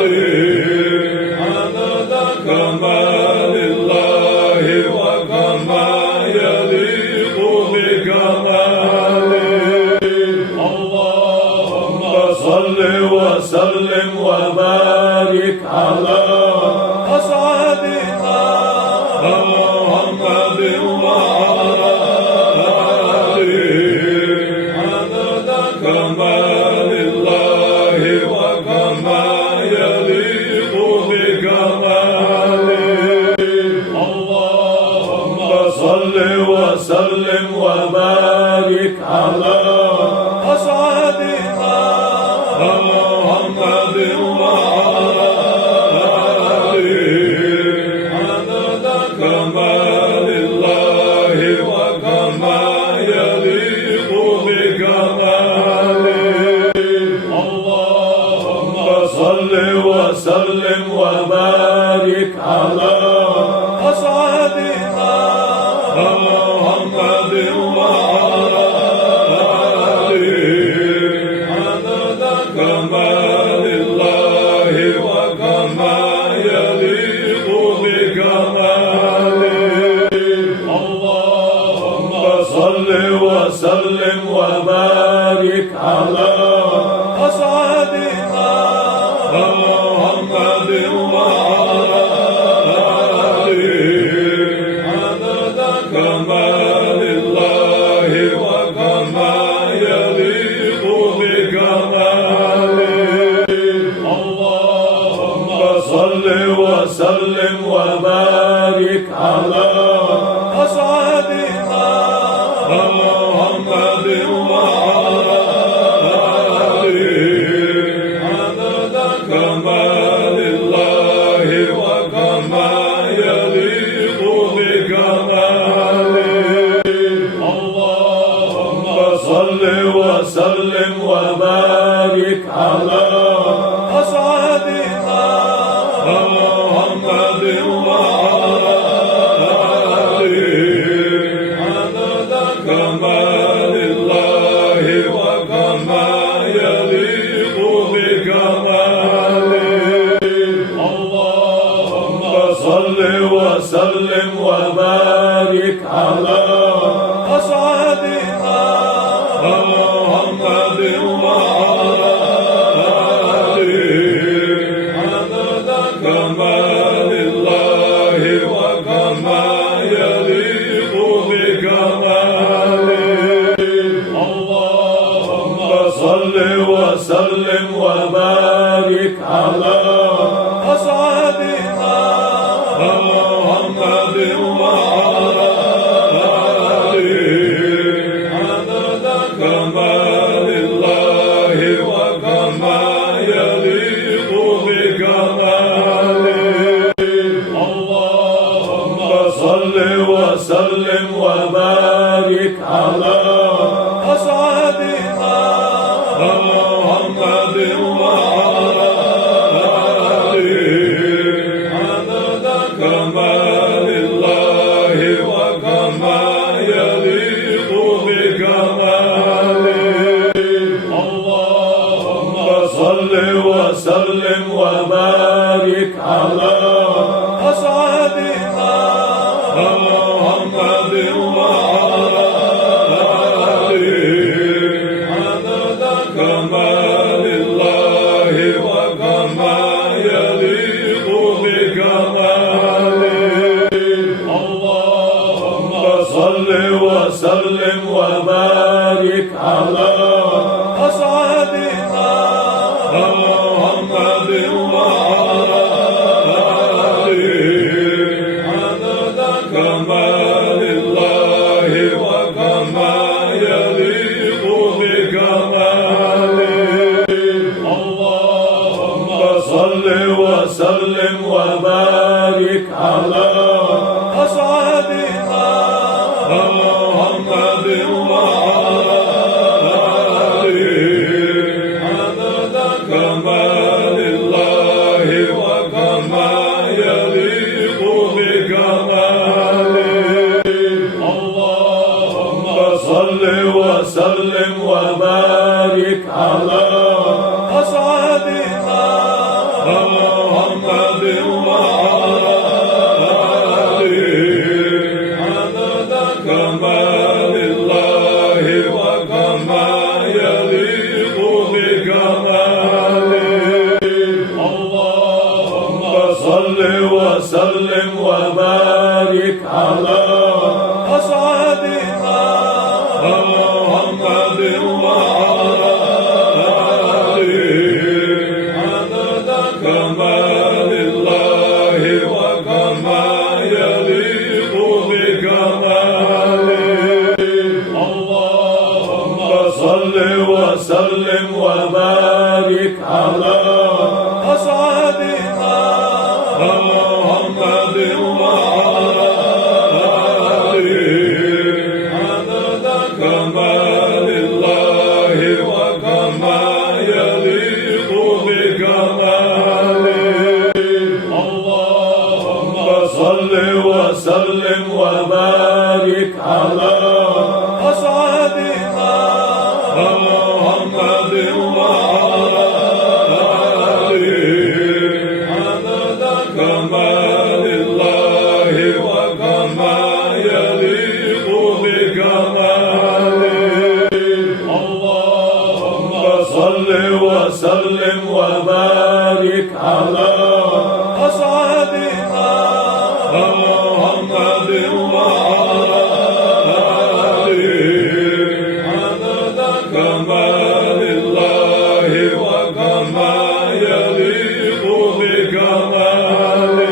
آله عدد كمال الله وكما يليق بكماله اللهم صل وسلم وبارك على أسعدنا محمد وعلى آله عدد كمال الله وكما يليق بكماله اللهم صل وسلم وبارك على أسعدنا محمد وعلى آله عدد كمال الله وكما يليق بكماله اللهم صل وسلم وبارك على أسعدنا محمد وعلى آله عدد كمال الله وكما يليق بكماله اللهم صل وسلم وبارك على أسعدنا محمد وعلى آله عدد كمال الله وكما يليق بكماله اللهم صل وسلم وبارك على أسعدنا محمد وعلى آله عدد كمال الله وكما يليق بكماله اللهم صل وسلم وبارك على أسعدنا محمد وعلى آله عدد كمال الله وكما يليق بكماله اللهم صل وسلم وبارك على أسعدنا محمد وعلى آله عدد كمال الله وكما يليق بكماله اللهم صل وسلم وبارك على أسعدنا محمد وعلى آله عدد كمال الله وكما يليق بكماله اللهم صل وسلم وبارك على أسعدنا محمد وعلى آله عدد كمال الله وكما يليق بكماله اللهم صل وسلم وبارك على أسعدنا محمد وعلى آله عدد كمال الله وكما يليق بكماله اللهم صل وسلم وبارك على أسعدنا محمد وعلى آله عدد كمال الله وكما يليق بكماله اللهم صل وسلم وبارك على أسعدنا محمد وعلى آله عدد كمال الله وكما يليق بكماله وسلم وبارك على أسعدنا محمد وعلى آله عدد كمال الله وكما يليق بكماله اللهم صل وسلم وبارك على أسعدنا محمد وعلى آله عدد كمال الله وكما يليق بكماله اللهم صل وسلم وبارك على أسعدنا محمد وعلى آله عدد كمال الله وكما يليق بكماله اللهم صل وسلم وبارك على أسعدنا محمد وعلى آله عدد كمال الله وكما يليق بكماله اللهم صل وسلم وبارك على أسعدنا محمد وعلى آله عدد كمال الله وكما يليق بكماله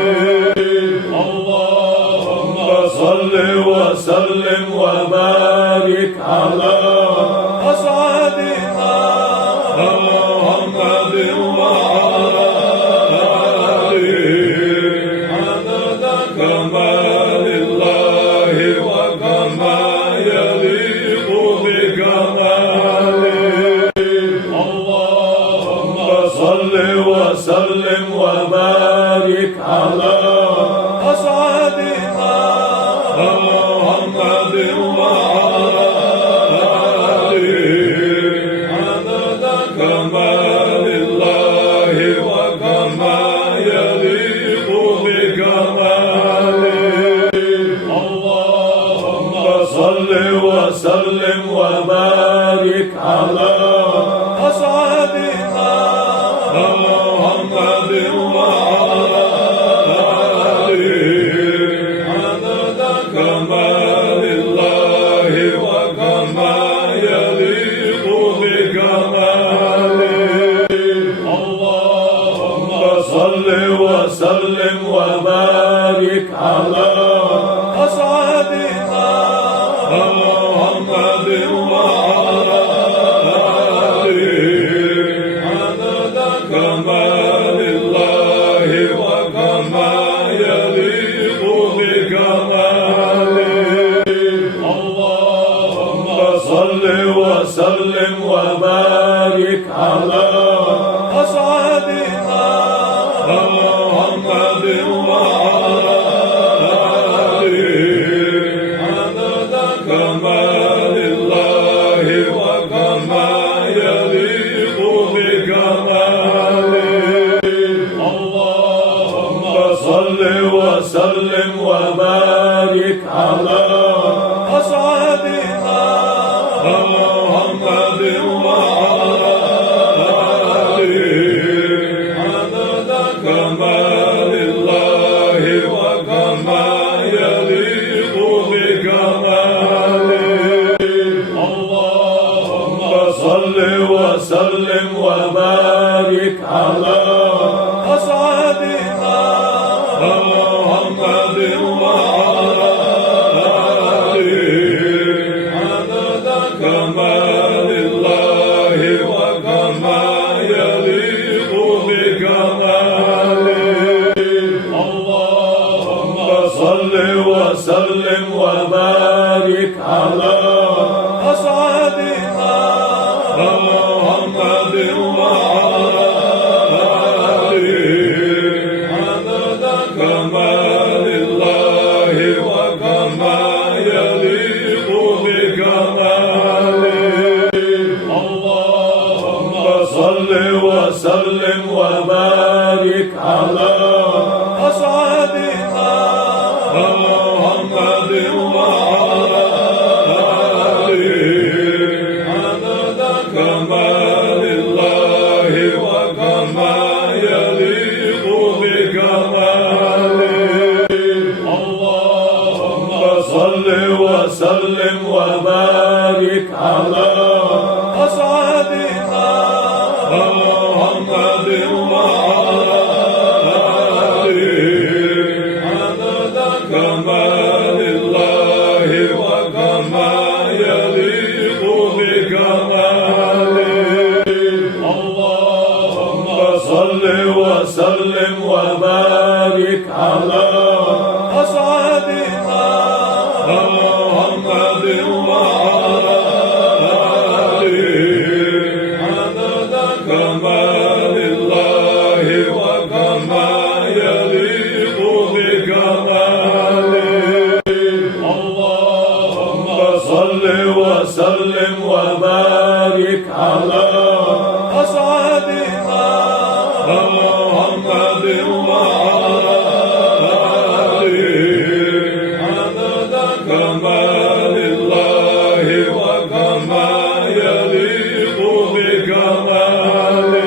اللهم صل وسلم وبارك على أسعدنا محمد وعلى آله عدد كمال الله وكما يليق بكماله اللهم صل وسلم وبارك على أسعدنا محمد وعلى آله عدد كمال الله وكما يليق بكماله اللهم صل وسلم وبارك على أسعدنا محمد وعلى آله عدد كمال الله وكما يليق بكماله اللهم صل وسلم وبارك على أسعدنا محمد وعلى آله عدد كمال الله وكما يليق بكماله اللهم صل وسلم وبارك على أسعدنا محمد وعلى آله عدد كمال الله وكما يليق بكماله اللهم صل وسلم وبارك على أسعدنا محمد وعلى آله عدد كمال الله وكما يليق بكماله اللهم صل وسلم وبارك على أسعدنا محمد وعلى آله عدد كمال الله وكما يليق بكماله اللهم صل وسلم وبارك على أسعدنا محمد وعلى آله عدد كمال الله وكما يليق بكماله وآله عدد كمال الله وكما يليق بكماله اللهم صل وسلم وبارك على أسعدنا محمد وآله عدد كمال الله وكما يليق بكماله اللهم صل وسلم وبارك على أسعدنا محمد وآله عدد كمال الله وكما يليق بكماله اللهم صل وسلم وبارك على أسعدنا محمد وآله عدد كمال الله وكما يليق بكماله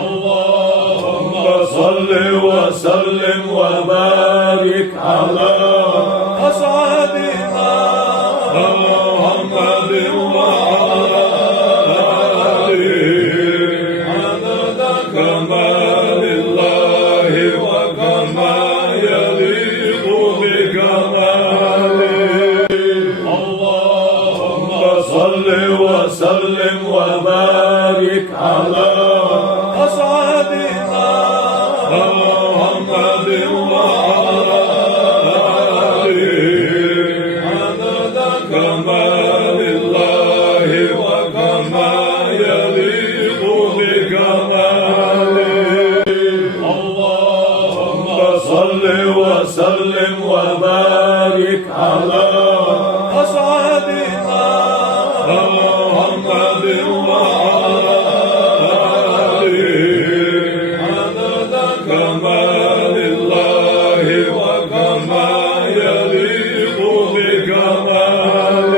اللهم صل وسلم وبارك على أسعدنا محمد وآله عدد كمال الله وكما يليق بكماله اللهم صل وسلم وبارك على أسعدنا محمد وآله عدد كمال الله وكما يليق بكماله اللهم صل وسلم وبارك على أسعدنا محمد وآله عدد كمال الله وكما يليق بكماله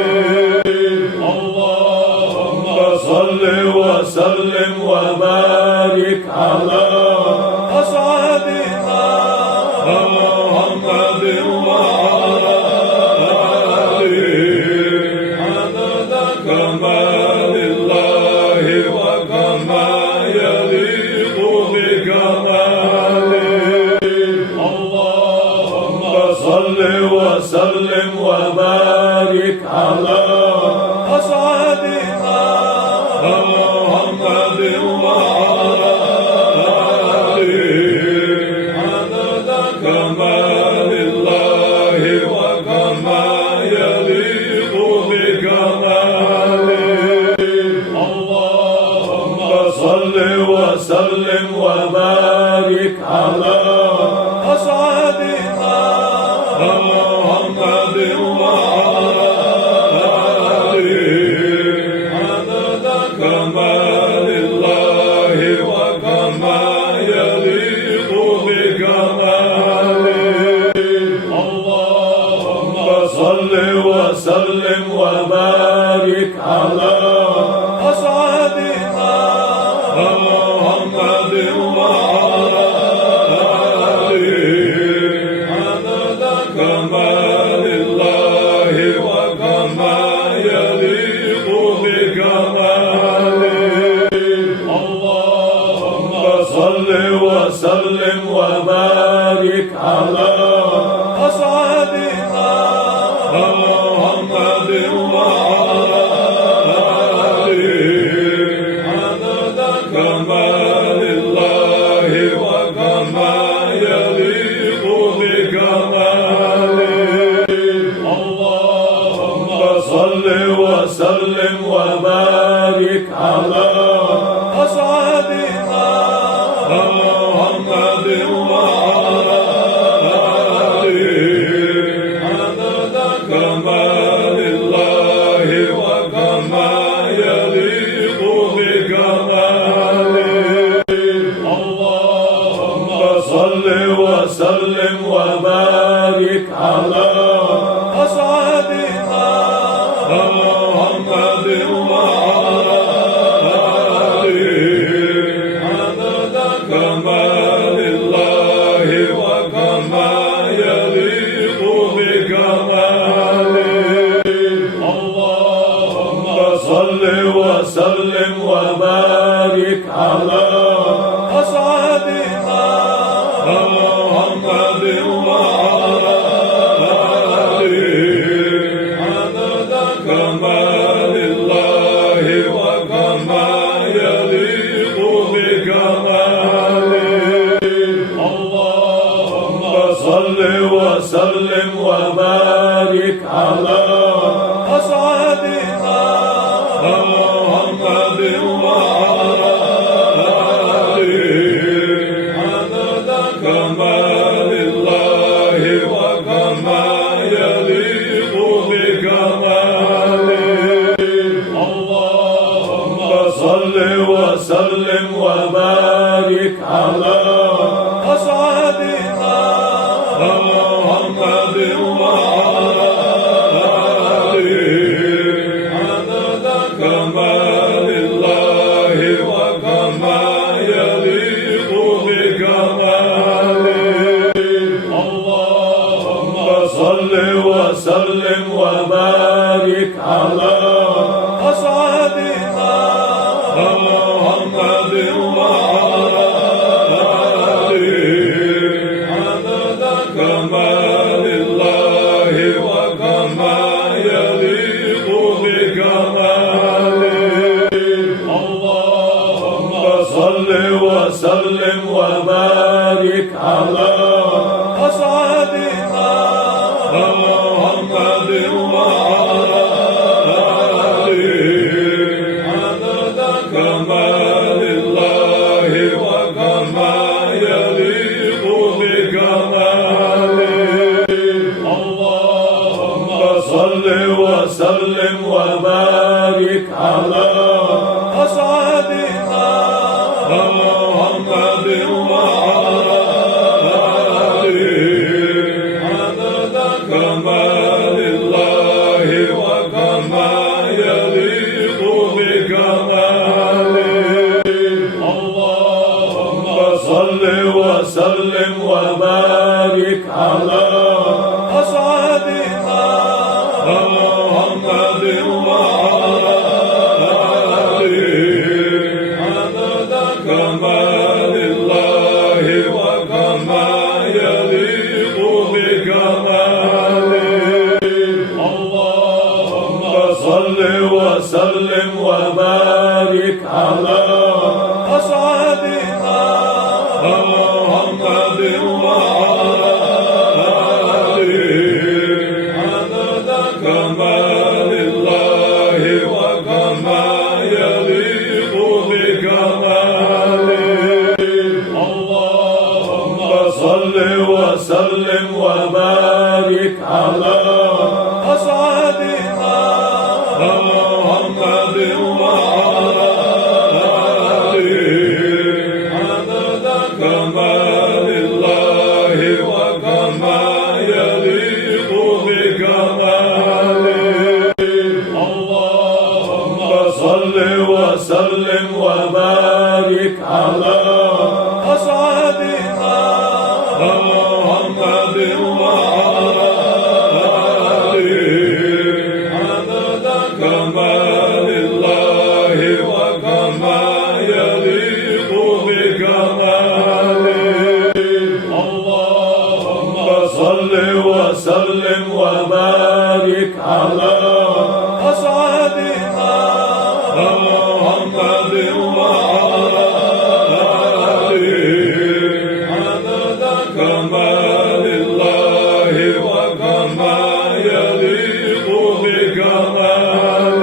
اللهم صل وسلم وبارك على أسعدنا محمد وآله عدد كمال الله وكما يليق بكماله اللهم صل وسلم وبارك على أسعدنا محمد وآله عدد كمال الله وكما يليق بكماله اللهم صل وسلم وبارك على أسعدنا محمد وآله عدد كمال الله وكما يليق بكماله اللهم صل وسلم وبارك على أسعدنا محمد وآله عدد كمال الله وكما يليق بكماله اللهم صل وسلم وبارك على أسعدنا محمد وآله عدد كمال الله وكما يليق بكماله اللهم صل وسلم وبارك على أسعدنا محمد وآله عدد كمال الله وكما يليق بكماله اللهم صل وسلم وبارك على وعلى آله عدد كمال الله وكما يليق بكماله اللهم صل وسلم وبارك على أسعدنا محمد وعلى آله عدد كمال الله وكما يليق بكماله اللهم صل وسلم وبارك على أسعدنا محمد وعلى آله عدد كمال الله وكما يليق بكماله اللهم صل وسلم وبارك على أسعدنا محمد وعلى آله عدد كمال الله وكما يليق بكماله اللهم صل وسلم وبارك على أسعدنا محمد وعلى آله عدد كمال الله وكما يليق بكماله اللهم صل وسلم وبارك على أسعدنا محمد وعلى آله عدد كمال الله وكما يليق بكماله اللهم صل وسلم وبارك على أسعدنا محمد وعلى آله عدد كمال الله وكما يليق بكماله اللهم صل وسلم وبارك على أسعدنا محمد وعلى آله عدد كمال الله وكما يليق بكماله اللهم صل وسلم وبارك على أسعدنا محمد وعلى آله عدد كمال الله وكما يليق بكماله اللهم صل وسلم وبارك على أسعدنا محمد وعلى آله عدد كمال الله وكما يليق بكماله اللهم صل وسلم وبارك على أسعدنا محمد وعلى آله عدد كمال الله وكما يليق بكماله اللهم صل وسلم وبارك على أسعدنا محمد وعلى آله عدد كمال الله وكما يليق بكماله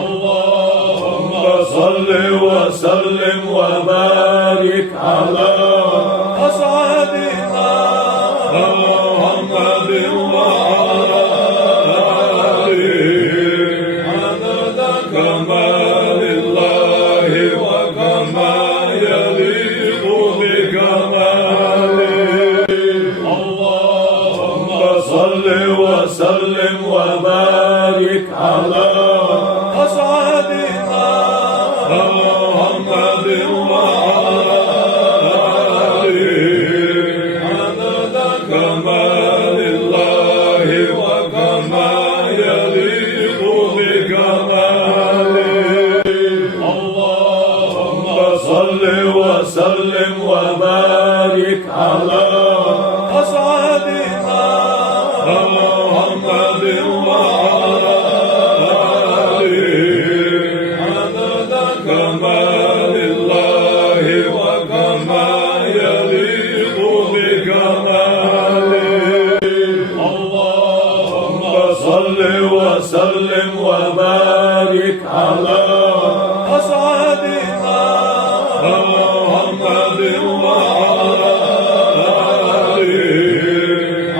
اللهم صل وسلم وبارك على أسعدنا محمد وعلى آله عدد كمال الله وكما يليق بكماله اللهم صل وسلم وبارك على أسعدنا محمد وعلى آله عدد كمال الله وكما يليق بكماله اللهم صل وسلم وبارك على أسعدنا محمد وعلى آله عدد كمال الله وكما يليق بكماله اللهم صل وسلم وبارك على أسعدنا محمد وعلى آله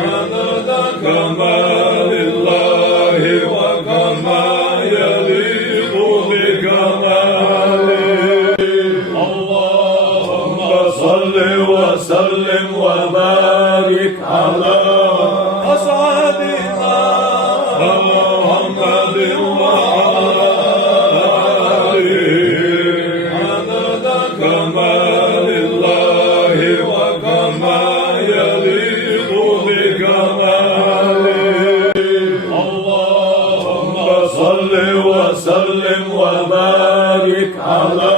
عدد كمال الله وكما يليق بكماله اللهم صل وسلم وبارك على أسعدنا محمد وعلى آله عدد كمال الله وكما يليق بكماله اللهم صل وسلم وبارك على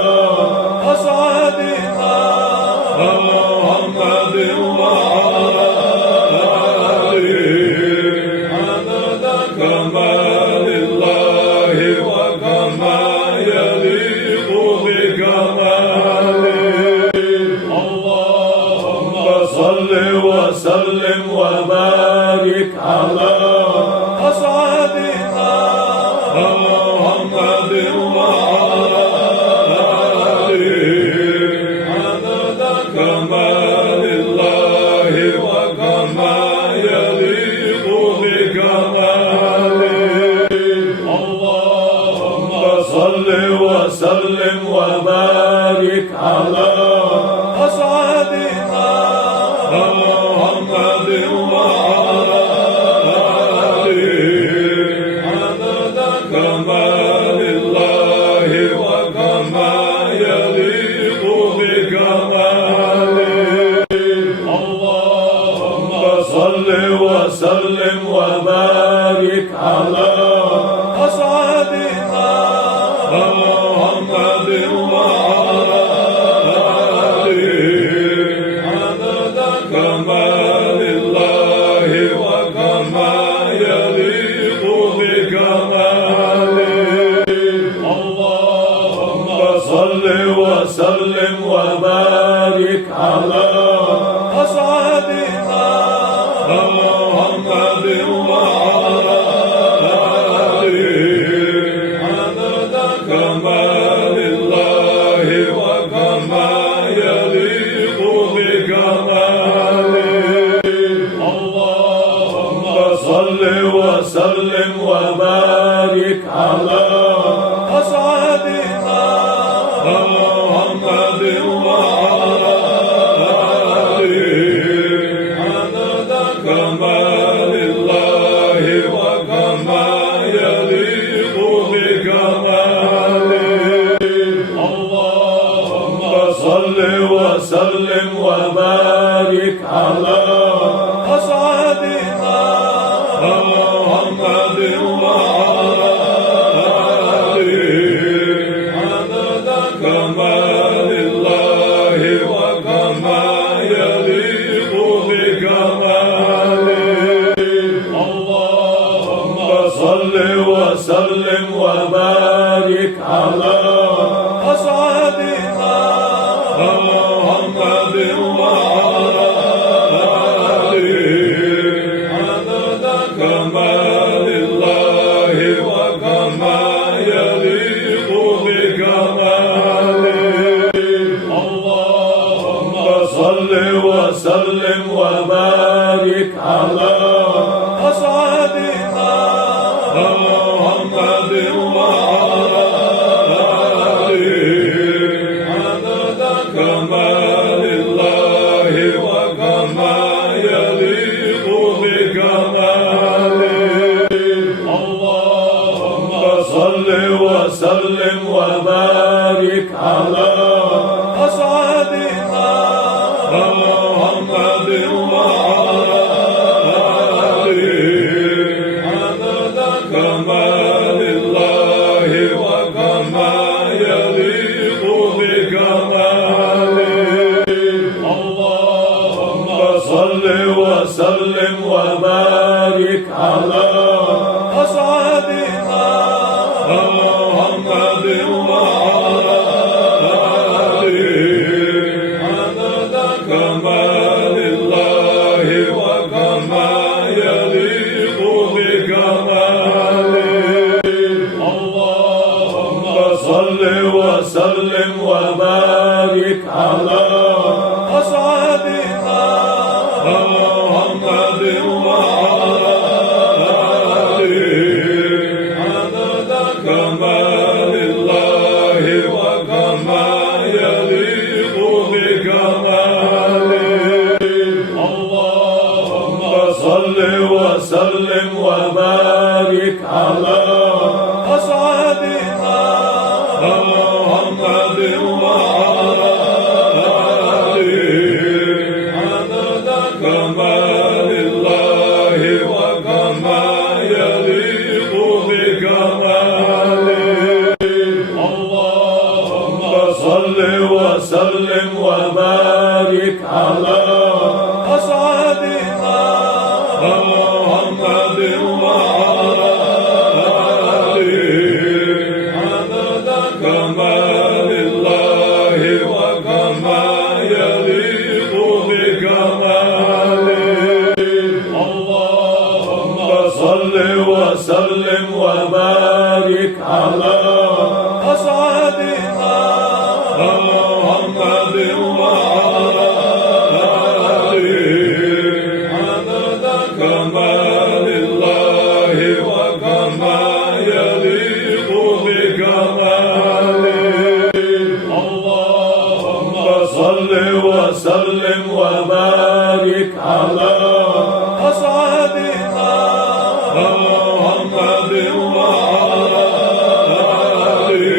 أسعدنا محمد وعلى آله عدد كمال الله وكما يليق بكماله اللهم صل وسلم وبارك على أسعدنا محمد وعلى آله عدد كمال الله وكما يليق بكماله اللهم صل وسلم وبارك على أسعدنا محمد وعلى آله عدد كمال الله وكما يليق بكماله اللهم صل وسلم وبارك على أسعدنا محمد وعلى آله عدد كمال الله وكما يليق بكماله اللهم صل وسلم وبارك على أسعدنا محمد وعلى آله عدد كمال الله وكما يليق بكماله اللهم صل وسلم وبارك على أسعدنا محمد وعلى آله عدد كمال الله وكما يليق بكماله اللهم صل وسلم وبارك على أسعدنا محمد وعلى آله عدد كمال الله وكما يليق بكماله اللهم صل وسلم وبارك على أسعدنا محمد وعلى آله عدد كمال الله وكما يليق بكماله اللهم صل وسلم وبارك على أسعدنا محمد وعلى آله عدد كمال الله وكما يليق بكماله اللهم صل وسلم وسلم وبارك على أسعدنا محمد وعلى آله عدد كمال الله وكما يليق بكماله اللهم صل وسلم وبارك على أسعدنا محمد وعلى آله عدد كمال الله وكما يليق بكماله اللهم صل وسلم وبارك على أسعدنا محمد وعلى آله عدد كمال الله وكما يليق بكماله اللهم صل وسلم وبارك على أسعدنا محمد وعلى آله عدد كمال الله وكما يليق بكماله اللهم صل وسلم وبارك على أسعدنا محمد وعلى آله عدد كمال الله وكما يليق بكماله اللهم صل وسلم وبارك على أسعدنا محمد وعلى آله عدد كمال الله وكما يليق بكماله اللهم صل وسلم وبارك على أسعدنا محمد وعلى آله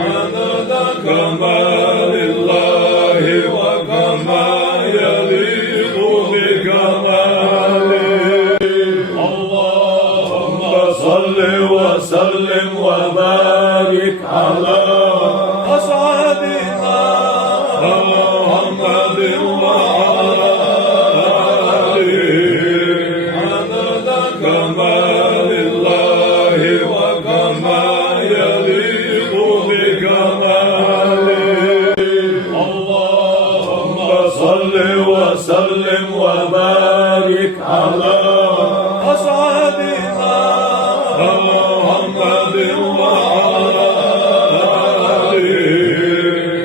عدد كمال الله وكما يليق بكماله اللهم صل وسلم وبارك على أسعدنا محمد وعلى آله عدد كمال الله وكما يليق بكماله اللهم صل وسلم وبارك على أسعدنا محمد وعلى آله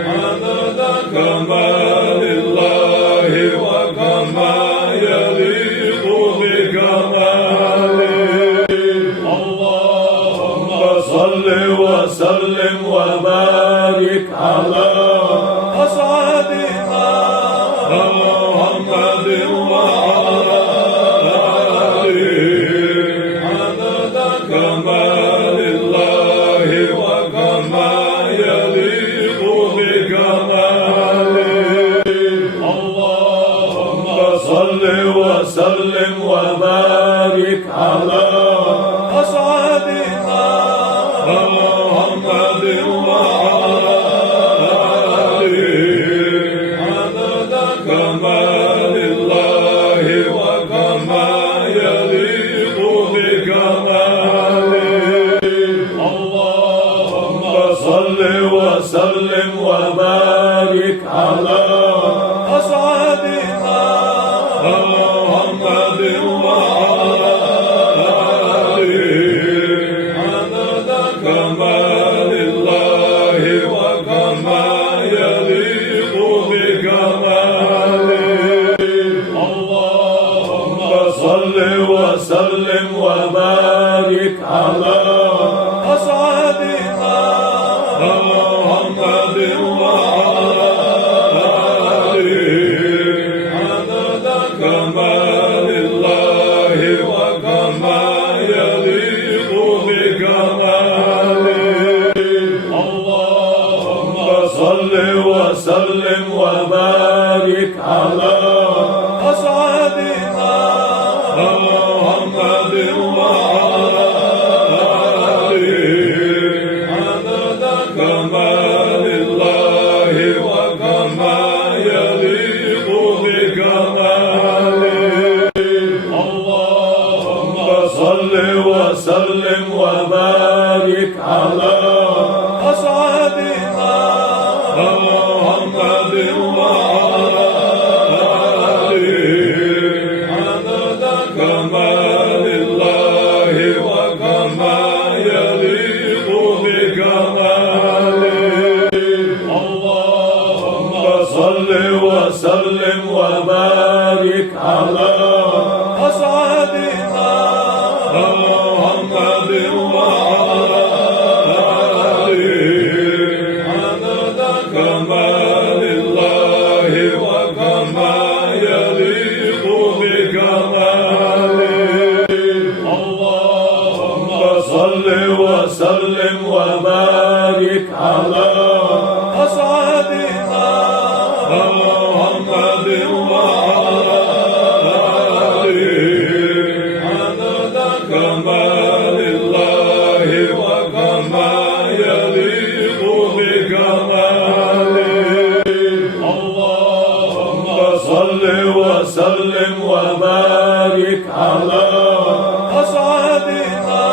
عدد كمال الله وكما يليق بكماله اللهم صل وسلم وبارك على أسعدنا محمد وعلى آله عدد كمال الله وكما يليق بكماله اللهم صل وسلم وبارك على أسعدنا محمد وعلى آله عدد كمال الله وكما يليق بكماله اللهم صل وسلم وبارك على أسعدنا محمد وعلى آله عدد كمال الله وكما يليق بكماله اللهم صل وسلم وبارك على أسعدنا محمد وعلى آله عدد كمال الله وكما يليق بكماله على أسعدنا محمد وآله عدد كمال الله وكما يليق بكماله اللهم صل وسلم وبارك على أسعدنا محمد وآله عدد كمال الله وكما يليق بكماله اللهم صل وسلم وبارك على أسعدنا محمد وآله عدد كمال الله وكما يليق بكماله اللهم صل وسلم وبارك على أسعدنا محمد وآله عدد كمال الله وكما يليق بكماله اللهم صل وسلم وبارك على أسعدنا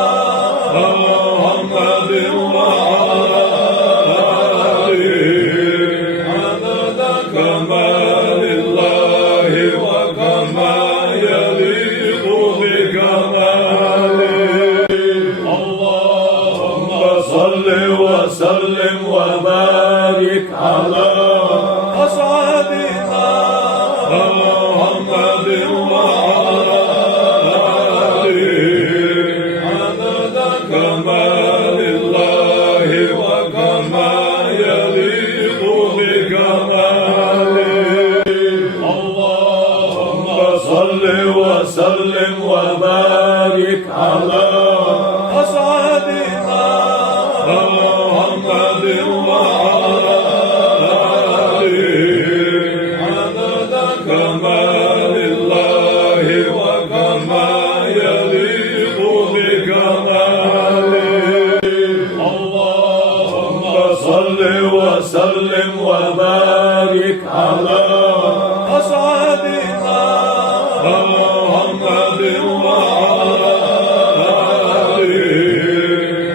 محمد وآله عدد كمال الله وكما يليق بكماله اللهم صل وسلم وبارك على أسعدنا محمد وآله عدد كمال الله وكما يليق بكماله اللهم صل وسلم وبارك على أسعدنا محمد وآله عدد كمال الله وكما يليق بكماله اللهم صل وسلم وبارك على أسعدنا محمد وآله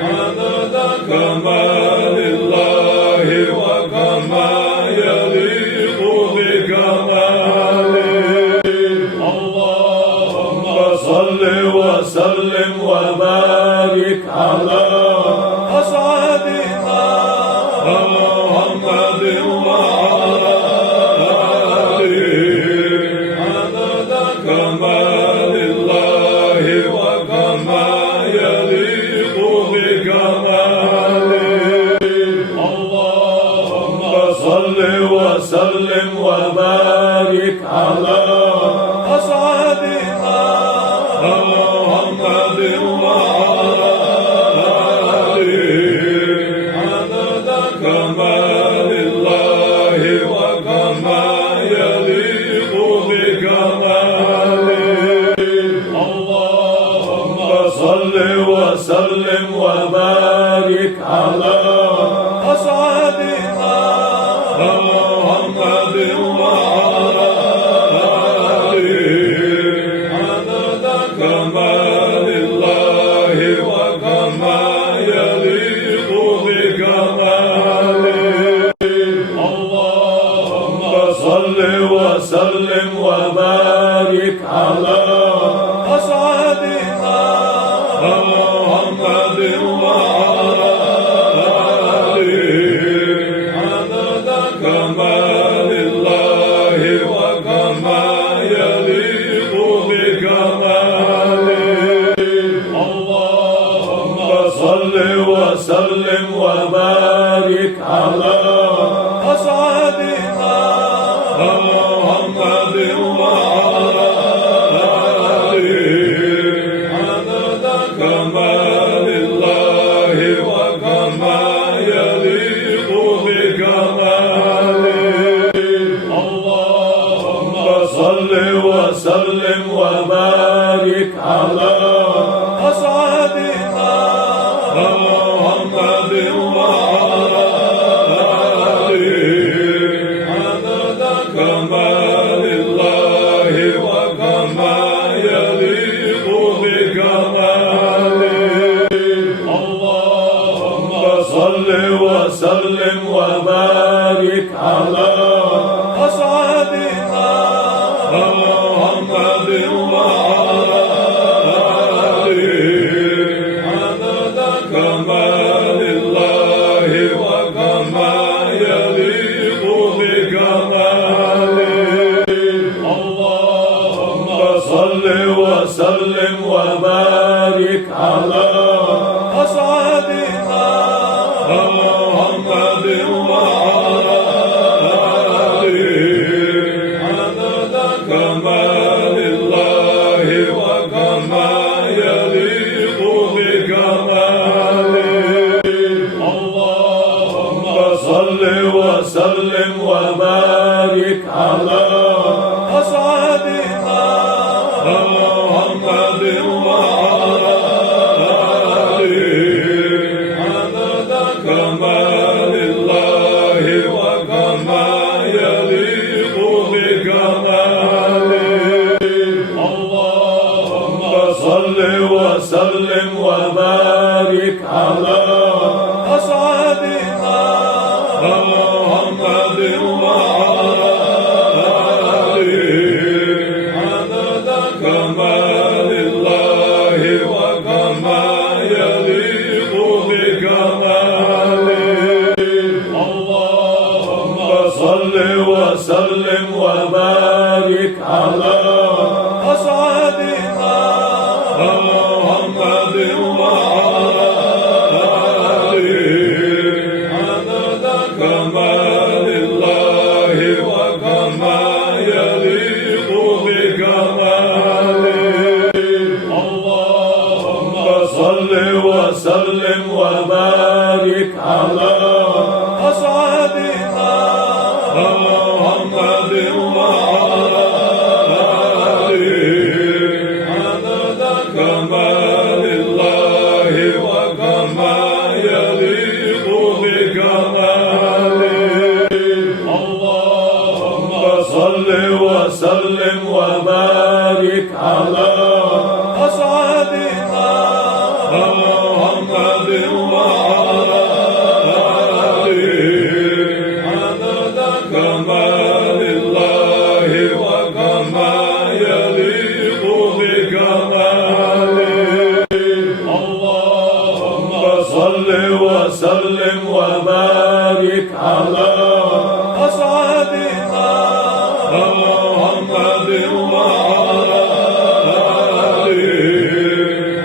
عدد كمال الله وكما يليق بكماله اللهم صل وسلم وبارك على أسعدنا محمد وآله عدد كمال الله وكما يليق بكماله اللهم صل وسلم وبارك على أسعدنا محمد وآله عدد كمال الله وكما يليق بكماله اللهم صل وسلم وبارك على أسعدنا محمد وآله عدد كمال الله وكما يليق بكماله اللهم صل وسلم وبارك على أسعدنا محمد وآله عدد كمال الله وكما يليق بكماله اللهم صل وسلم وبارك على أسعدنا محمد وآله عدد كمال الله وكما يليق بكماله اللهم محمد وعلى آله عدد كمال الله وكما يليق بكماله اللهم صل وسلم وبارك على أسعدنا محمد وعلى آله عدد كمال الله وكما يليق بكماله اللهم صل وسلم وبارك على أسعدنا محمد وعلى آله عدد كمال الله وكما يليق بكماله اللهم صل وسلم وبارك على أسعدنا محمد وعلى آله عدد كمال الله وكما يليق بكماله اللهم صل وسلم وبارك على أسعدنا محمد وعلى آله عدد كمال الله وكما يليق بكماله اللهم صل وسلم وبارك على أسعدنا محمد وعلى آله عدد كمال الله وكما يليق بكماله اللهم صل وسلم وبارك على أسعدنا محمد وعلى آله عدد كمال الله وكما يليق بكماله اللهم صل وسلم وبارك على أسعدنا محمد وعلى آله عدد كمال الله وكما يليق بكماله اللهم صل وسلم وبارك على أسعدنا محمد وعلى آله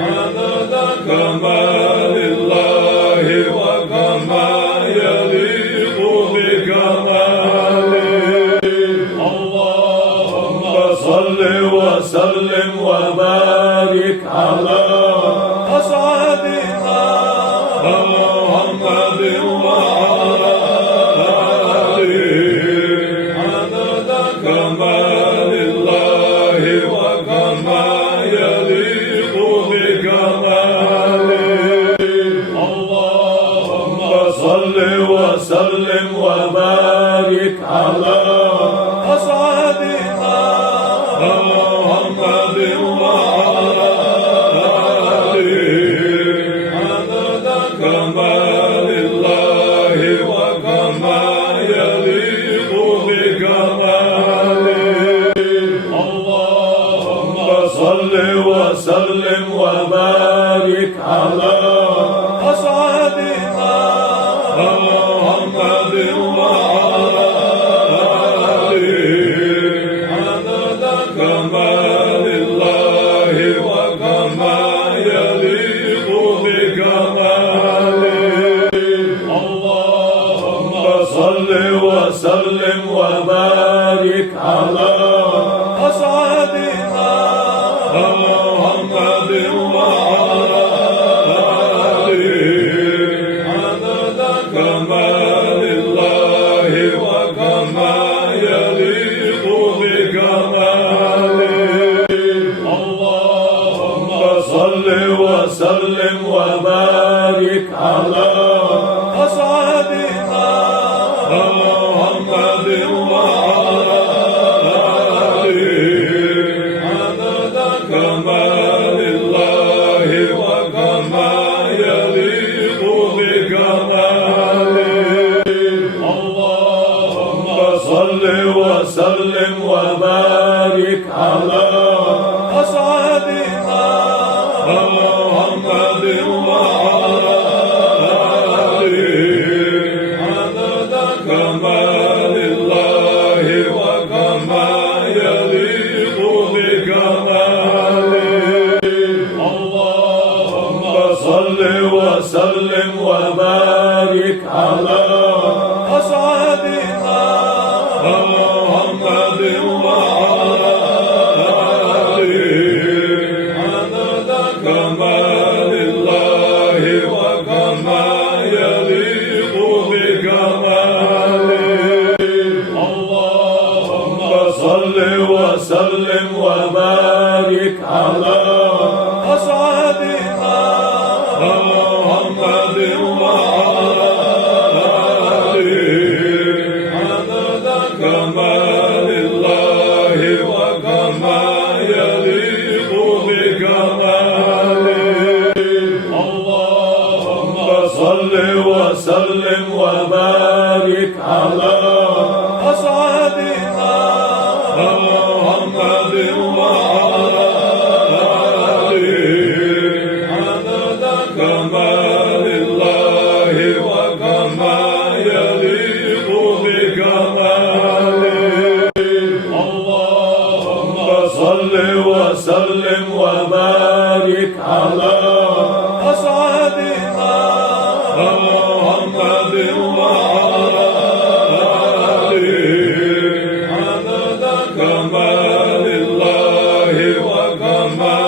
عدد كمال الله وكما يليق بكماله اللهم صل وسلم وبارك على أسعدنا محمد وعلى آله عدد كمال الله وكما يليق بكماله اللهم صل وسلم وبارك على أسعدنا محمد وعلى آله عدد كمال الله وكما يليق بكماله اللهم صل وسلم وبارك على أسعدنا محمد وعلى آله عدد كمال الله وكما يليق بكماله اللهم صل وسلم وبارك على أسعدنا محمد وعلى آله عدد كمال الله وكما يليق بكماله اللهم صل وسلم وبارك على أسعدنا محمد وعلى آله عدد كمال الله وكما يليق بكماله اللهم صل وسلم وبارك على أسعدنا محمد وعلى آله عدد كمال الله وكما يليق بكماله اللهم صل وسلم وبارك على أسعدنا محمد وعلى آله عدد كمال الله وكما يليق بكماله اللهم صل وسلم وبارك على أسعدنا محمد وعلى آله عدد كمال الله وكما يليق بكماله اللهم صل وسلم وبارك على أسعدنا محمد وعلى آله عدد كمال الله وكما يليق بكماله اللهم صل وسلم وبارك على أسعدنا محمد وعلى آله عدد كمال الله وكما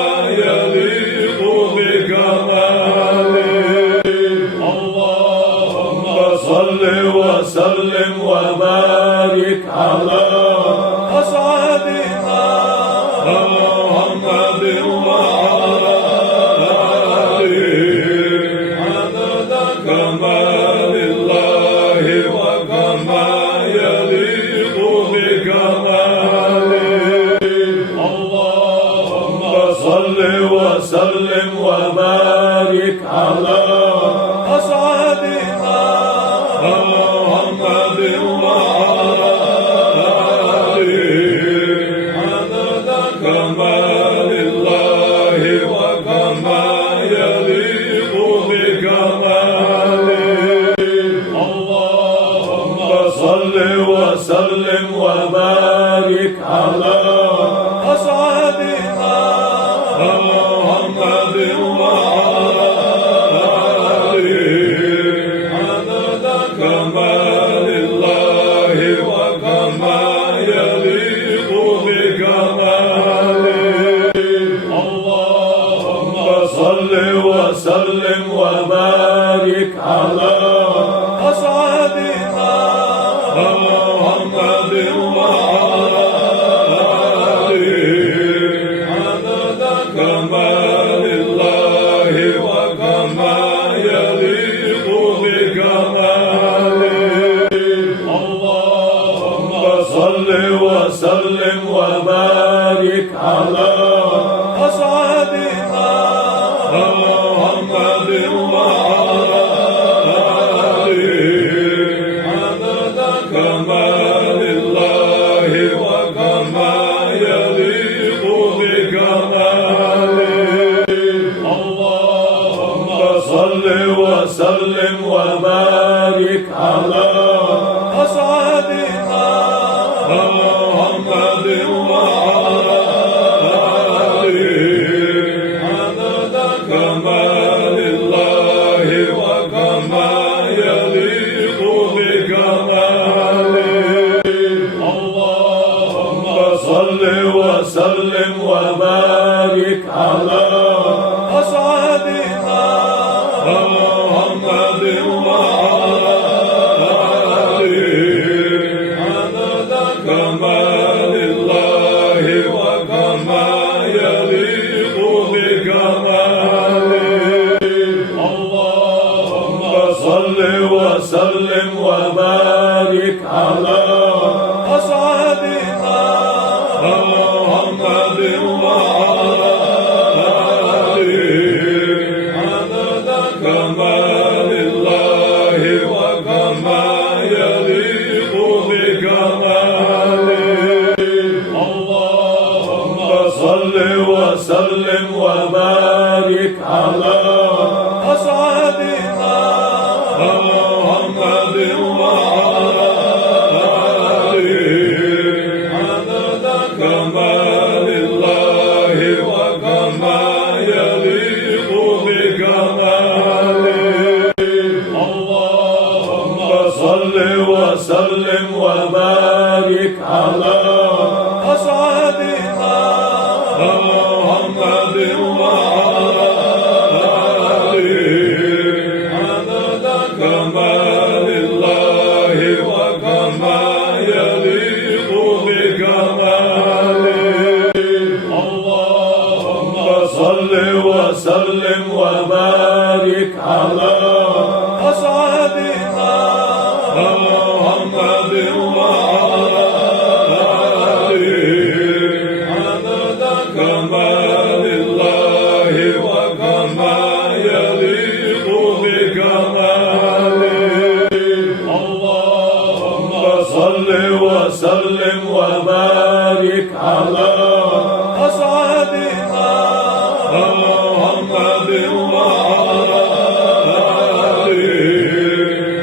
يليق بكماله اللهم صل وسلم وبارك على أسعدنا محمد وعلى آله عدد كمال الله وكما يليق بكماله اللهم صل وسلم وبارك على أسعدنا محمد وعلى آله عدد كمال الله وكما يليق بكماله اللهم صل وسلم وبارك على أسعدنا محمد وعلى آله عدد كمال الله وكما يليق بكماله اللهم صل وسلم وبارك على أسعدنا محمد وعلى آله عدد كمال الله وكما يليق بكماله اللهم صل وسلم وبارك على أسعدنا محمد وعلى آله عدد كمال الله وكما يليق بكماله اللهم صل وسلم وبارك على أسعدنا محمد وعلى آله عدد كمال الله وكما يليق بكماله اللهم صل وسلم وبارك على أسعدنا محمد وعلى آله عدد كمال الله وكما يليق بكماله وبارك على أسعدنا محمد وعلى آله عدد كمال الله وكما يليق بكماله اللهم صل وسلم وبارك على أسعدنا محمد وعلى آله عدد كمال الله وكما يليق بكماله اللهم صل وسلم وبارك على أسعدنا محمد وعلى آله عدد كمال الله وكما يليق بكماله اللهم صل وسلم وبارك على أسعدنا محمد وعلى آله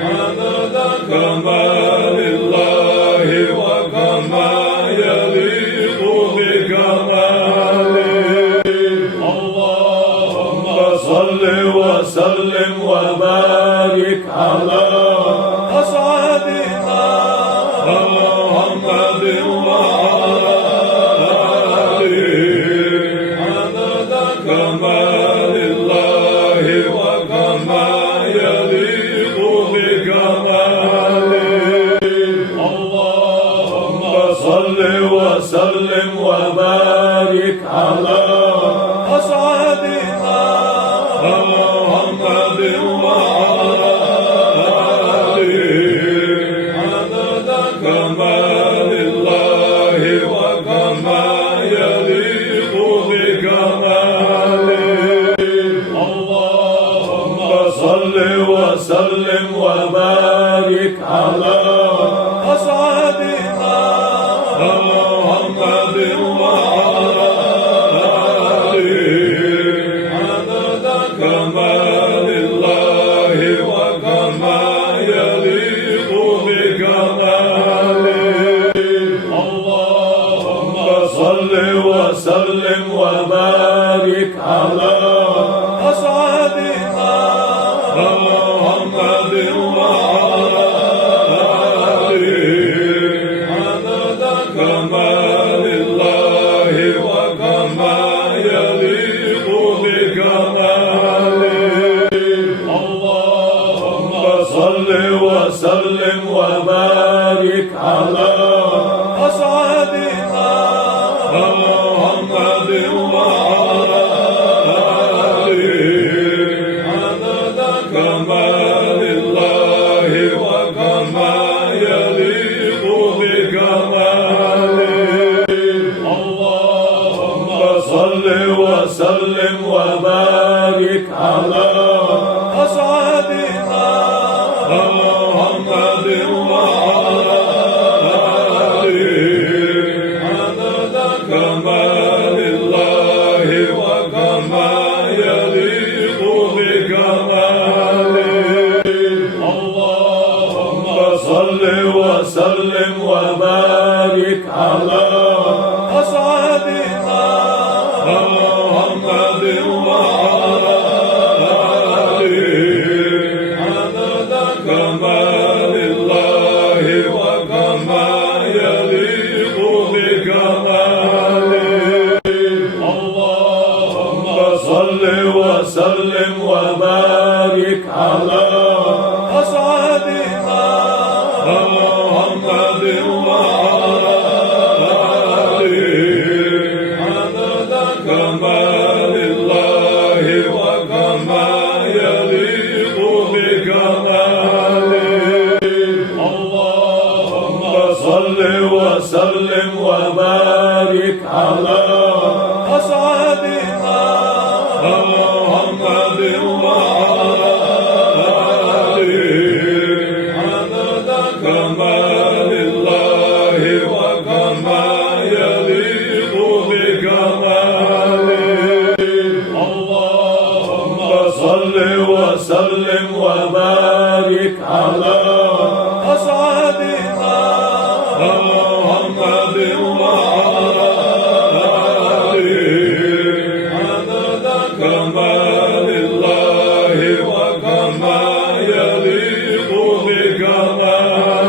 عدد كمال الله وكما يليق بكماله اللهم صل وسلم وبارك على أسعدنا محمد وعلى آله عدد كمال الله وكما يليق بكماله اللهم صل وسلم وبارك على أسعدنا محمد وعلى آله عدد كمال الله وكما يليق بكماله اللهم صل وسلم وبارك على أسعدنا محمد وعلى آله عدد كمال الله وكما يليق بكماله اللهم صل وسلم وبارك على أسعدنا محمد وعلى آله عدد كمال الله وكما يليق بكماله اللهم صل وسلم وبارك على أسعدنا محمد وعلى آله عدد كمال الله وكما يليق بكماله اللهم صل وسلم وبارك على أسعدنا محمد وعلى آله عدد كمال الله وكما يليق بكماله اللهم صل وسلم وبارك على أسعدنا محمد وعلى آله عدد كمال الله وكما يليق بكماله اللهم صل وسلم وبارك على أسعدنا محمد وعلى آله عدد كمال الله وكما يليق بكماله اللهم صل وسلم وبارك على أسعدنا محمد وعلى آله عدد كمال الله وكما يليق بكماله وسلم وبارك على أسعدنا محمد وعلى آله عدد كمال الله وكما يليق بكماله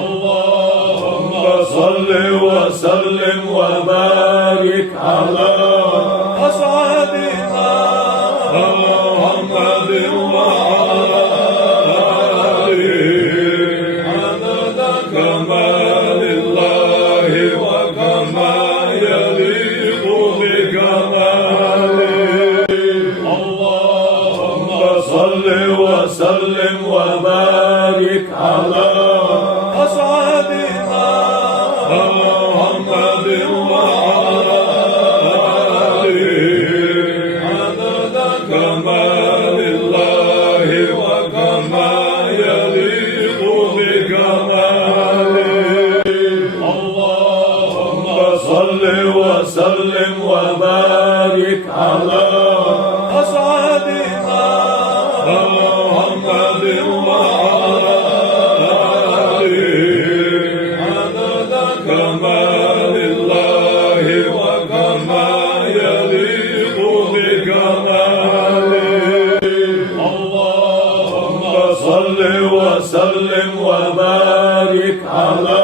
اللهم صل وسلم وبارك على أسعدنا محمد وعلى آله عدد كمال الله وكما يليق بكماله اللهم صل وسلم وبارك على أسعدنا محمد وعلى آله عدد كمال الله وكما يليق بكماله اللهم صل وسلم وبارك على أسعدنا محمد وعلى آله عدد كمال الله وكما يليق بكماله اللهم صل وسلم وبارك على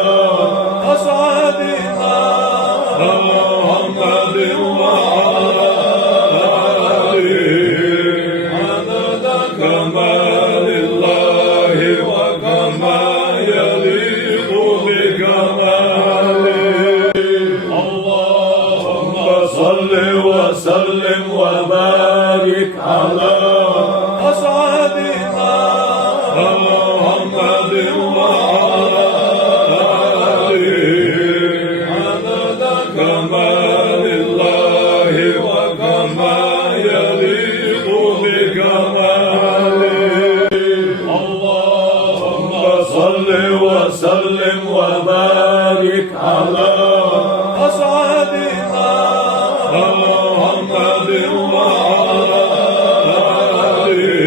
أسعدنا محمد وعلى آله عدد كمال الله وكما يليق بكماله اللهم صل وسلم وبارك على أسعدنا محمد وعلى آله عدد كمال الله وكما يليق بكماله اللهم صل وسلم وبارك على أسعدنا محمد وعلى آله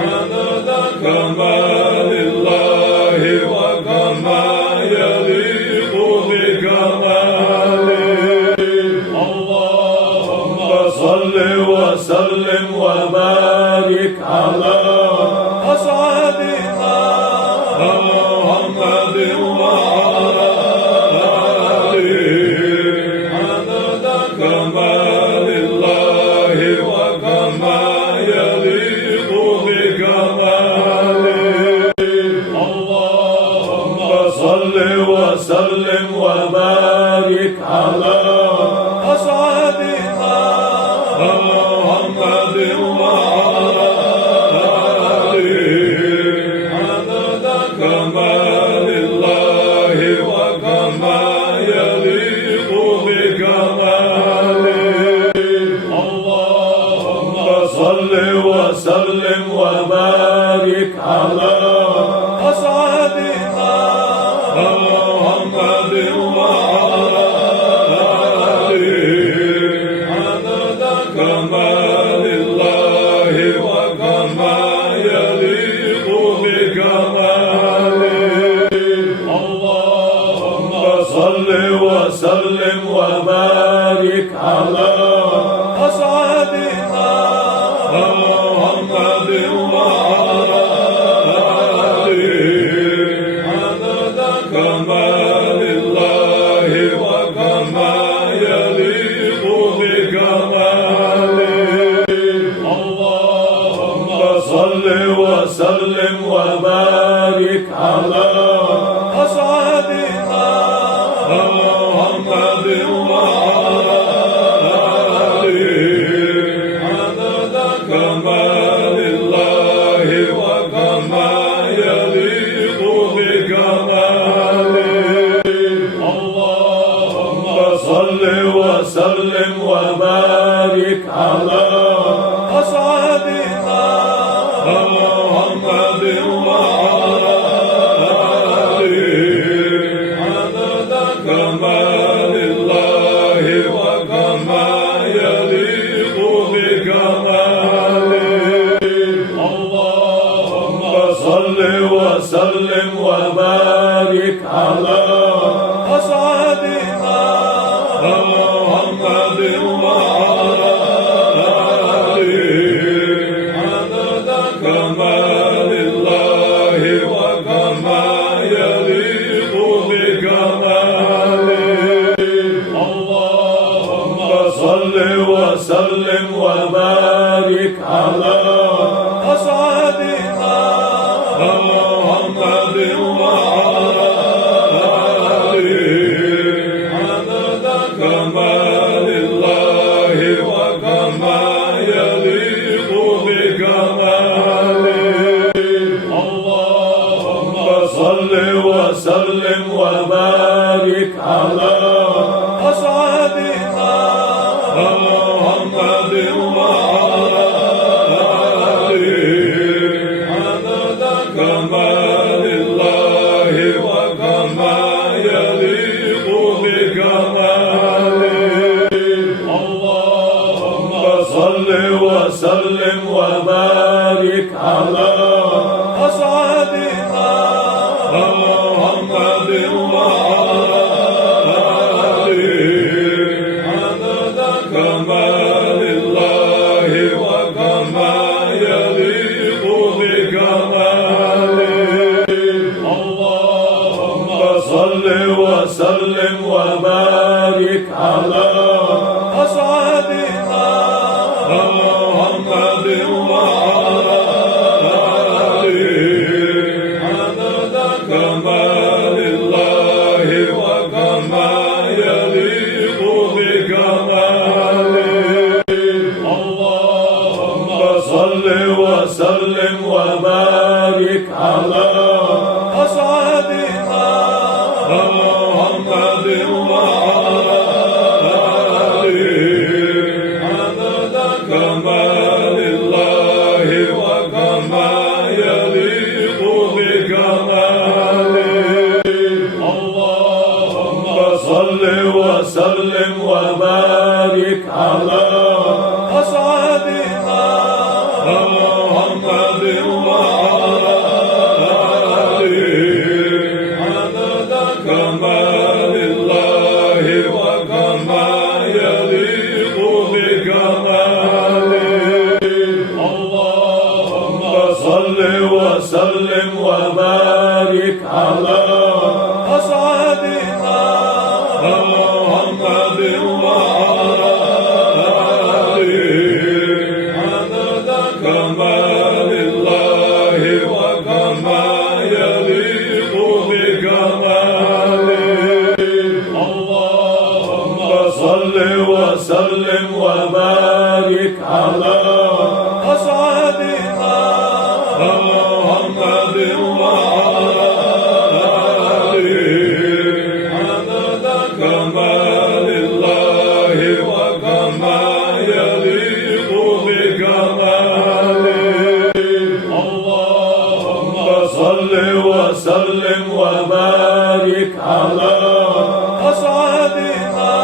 عدد كمال الله وكما يليق بكماله اللهم صل وسلم وبارك على أسعدنا محمد وعلى آله عدد كمال الله وكما يليق بكماله اللهم صل وسلم وبارك على أسعدنا محمد وعلى آله عدد كمال الله وكما يليق بكماله اللهم صل وسلم وبارك على أسعدنا محمد وعلى آله عدد كمال الله وكما يليق بكماله اللهم صل وسلم وبارك على أسعدنا محمد وعلى آله عدد كمال الله وكما يليق بكماله اللهم صل وسلم وبارك على أسعدنا محمد وعلى آله عدد كمال الله وكما يليق بكماله اللهم صل وسلم وبارك على أسعدنا محمد وعلى آله عدد كمال الله وكما يليق بكماله وسلم وبارك على أسعدنا محمد وعلى آله عدد كمال الله وكما يليق بكماله اللهم صل وسلم وبارك على أسعدنا محمد وعلى آله عدد كمال الله وكما يليق بكماله اللهم صل وسلم وبارك على أسعدنا محمد وعلى آله عدد كمال الله وكما يليق بكماله اللهم صل وسلم وبارك على أسعدنا محمد وعلى آله عدد كمال الله وكما يليق بكماله اللهم صل وسلم وبارك على أسعدنا محمد وعلى آله عدد كمال الله وكما يليق بكماله اللهم صل وسلم وبارك على أسعدنا محمد وعلى آله عدد كمال الله وكما يليق بكماله اللهم صل وسلم وبارك على أسعدنا محمد وعلى آله عدد كمال الله وكما يليق بكماله اللهم صل وسلم وبارك على أسعدنا محمد وعلى آله عدد كمال الله وكما يليق بكماله اللهم صل وسلم وبارك على أسعدنا محمد وعلى آله عدد كمال الله وكما يليق بكماله اللهم صل وسلم وبارك على أسعدنا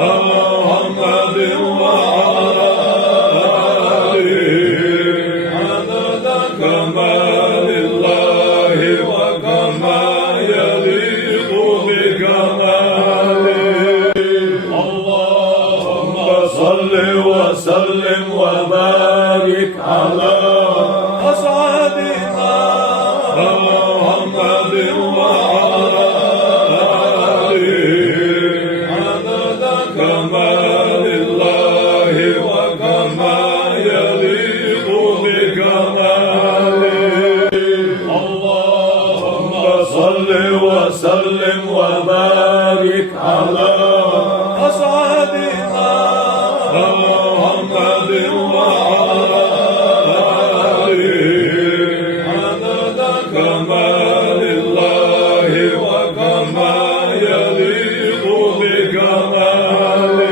محمد وعلى آله عدد كمال الله وكما يليق بكماله اللهم صل وسلم وبارك على أسعدنا محمد وعلى آله عدد كمال الله وكما يليق بكماله اللهم صل وسلم وبارك على أسعدنا محمد وعلى آله عدد كمال الله وكما يليق بكماله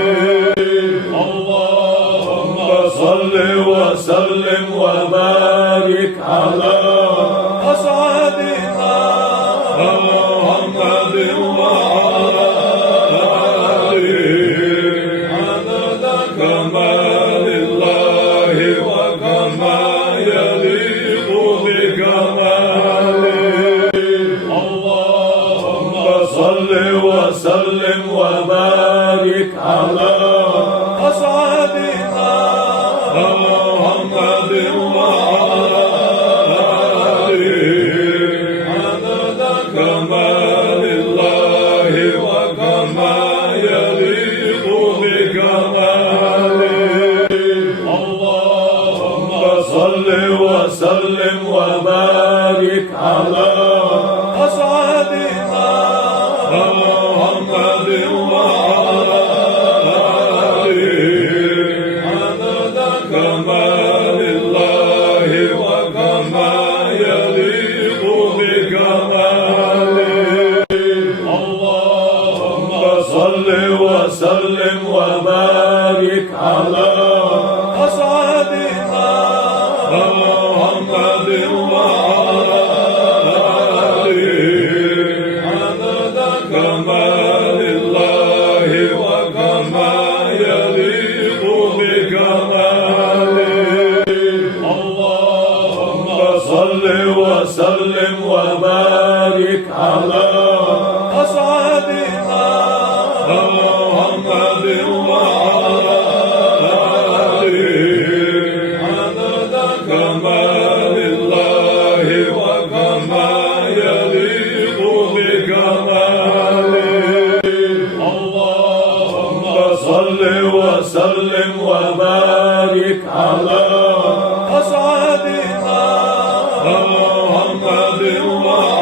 اللهم صل وسلم وبارك على أسعدنا محمد وعلى آله عدد كمال الله وكما يليق بكماله وآل عدد كمال الله وكما يليق بكماله اللهم صل وسلم وبارك على أسعدنا محمد وآل عدد كمال الله وكما يليق بكماله اللهم صل وسلم وبارك على أسعدنا محمد وآل عدد كمال الله وكما يليق بكماله اللهم صل وسلم وبارك على أسعدنا محمد وآل عدد كمال الله وكما يليق بكماله اللهم صل وسلم وبارك على أسعدنا محمد وآل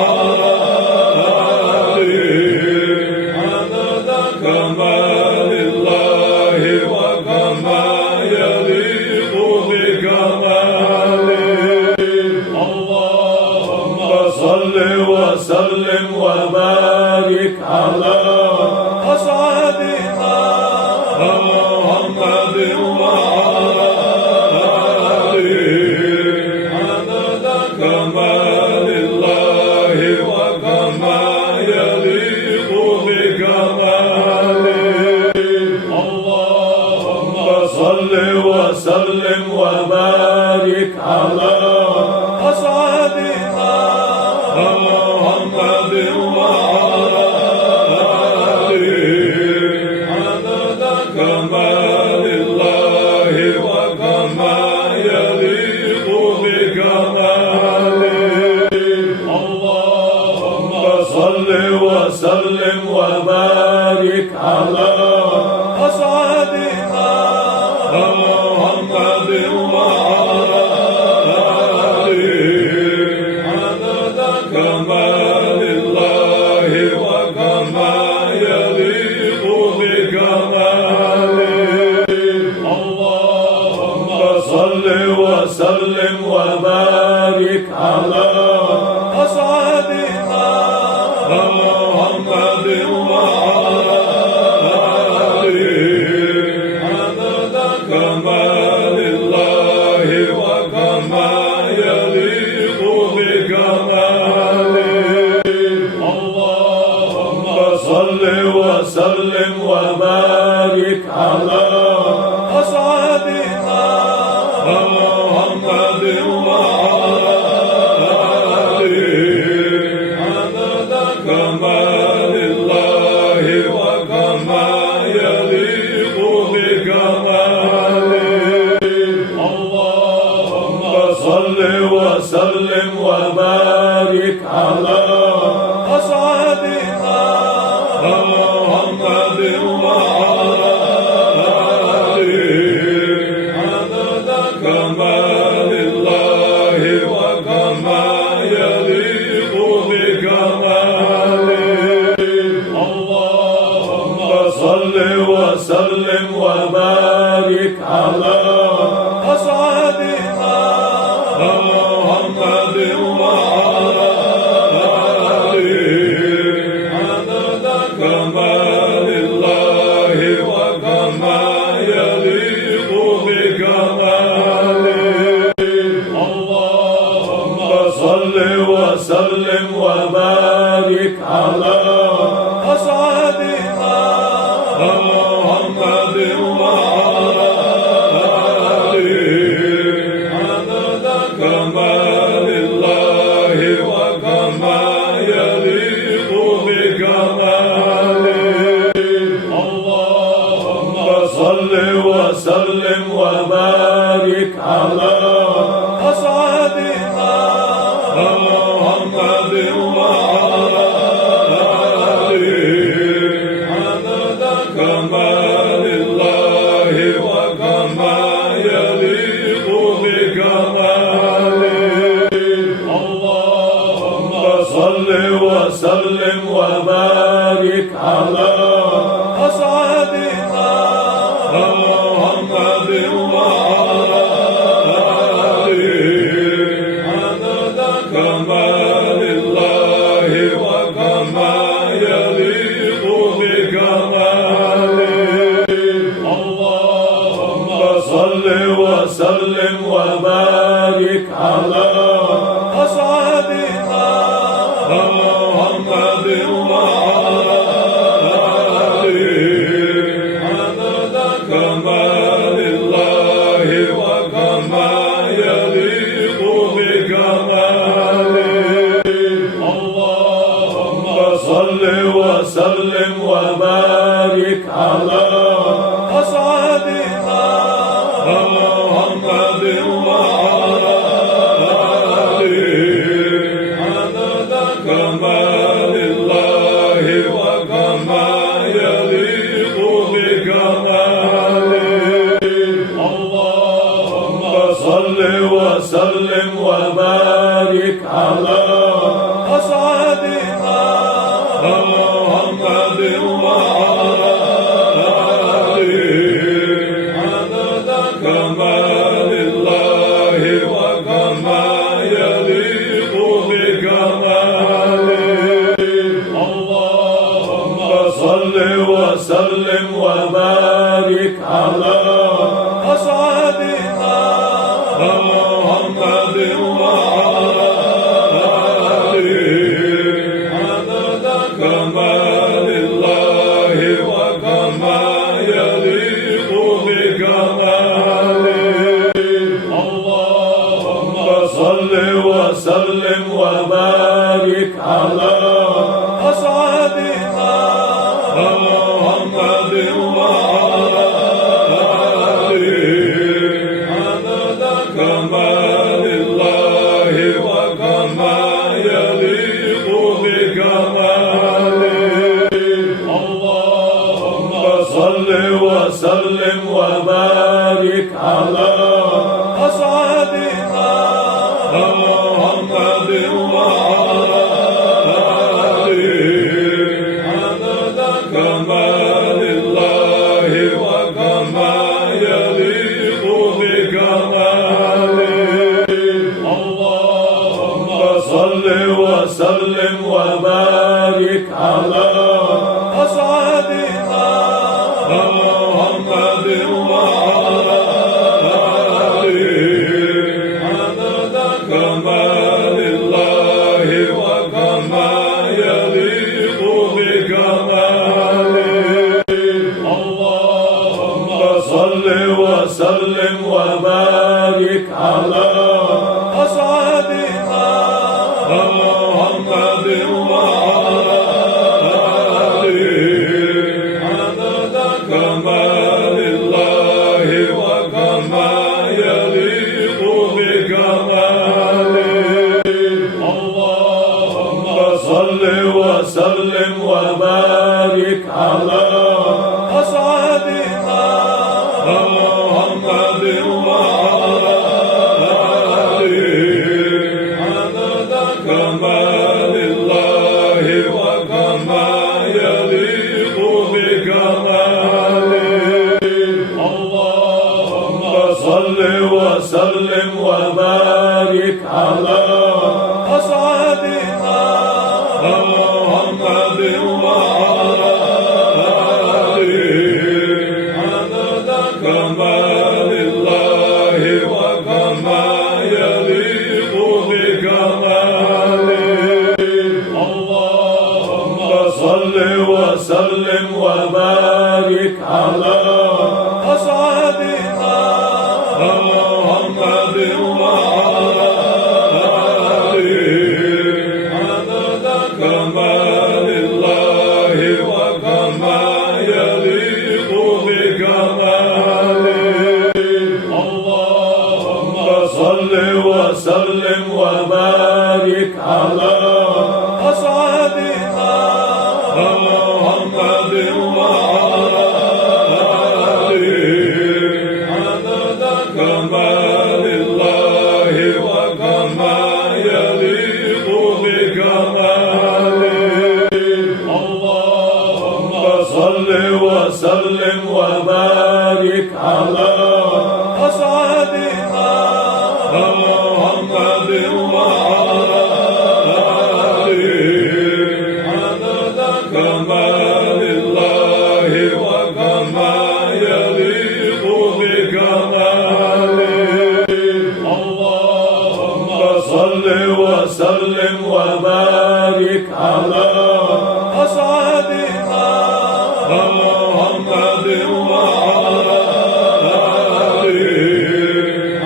عدد كمال الله وكما يليق بكماله اللهم صل وسلم وبارك على أسعدنا محمد وآل عدد كمال الله وكما يليق بكماله اللهم صل وسلم وبارك على أسعدنا محمد وآل عدد كمال الله وكما يليق بكماله اللهم صل وسلم وبارك على أسعدنا محمد وآل عدد كمال الله وكما يليق بكماله اللهم صل وسلم وبارك على أسعدنا محمد وآل عدد كمال الله وكما يليق بكماله اللهم صل وسلم وبارك على أسعدنا محمد وآل عدد كمال الله وكما يليق بكماله اللهم صل وسلم وبارك على أسعدنا محمد وآل عدد كمال الله وكما يليق بكماله اللهم صل وسلم وبارك على أسعدنا محمد وآل عدد كمال الله وكما يليق بكماله اللهم صل وسلم وبارك على أسعدنا محمد وآل عدد كمال الله وكما يليق بكماله اللهم صل وسلم وبارك على محمد وعلى آله عدد كمال الله وكما يليق بكماله اللهم صل وسلم وبارك على أسعدنا محمد وعلى آله عدد كمال الله وكما يليق بكماله اللهم صل وسلم وبارك على أسعدنا محمد وعلى آله عدد كمال الله وكما يليق بكماله اللهم صل وسلم وبارك على أسعدنا محمد وعلى آله عدد كمال الله وكما يليق بكماله اللهم صل وسلم وبارك على أسعدنا محمد وعلى آله عدد كمال الله وكما يليق بكماله اللهم صل وسلم وبارك على أسعدنا محمد وعلى آله عدد كمال الله وكما يليق بكماله اللهم صل وسلم وبارك على أسعدنا محمد وعلى آله عدد كمال الله وكما يليق بكماله اللهم صل وسلم وبارك على أسعدنا محمد وعلى آله عدد كمال الله وكما يليق بكماله اللهم صل وسلم وبارك على أسعدنا محمد وعلى آله عدد كمال الله وكما يليق بكماله اللهم صل وسلم وبارك على أسعدنا محمد وعلى آله عدد كمال الله وكما يليق بكماله اللهم صل وسلم وبارك على أسعدنا محمد وعلى آله عدد كمال الله وكما يليق بكماله اللهم صل وسلم وبارك على أسعدنا محمد وعلى آله عدد كمال الله وكما يليق بكماله اللهم صل وسلم وبارك على أسعدنا محمد وعلى آله صل وسلم وبارك على أسعدنا محمد وعلى آله عدد كمال الله وكما يليق بكماله اللهم صل وسلم وبارك على أسعدنا محمد وعلى آله عدد كمال الله وكما يليق بكماله اللهم صل وسلم وبارك على أسعدنا محمد وعلى آله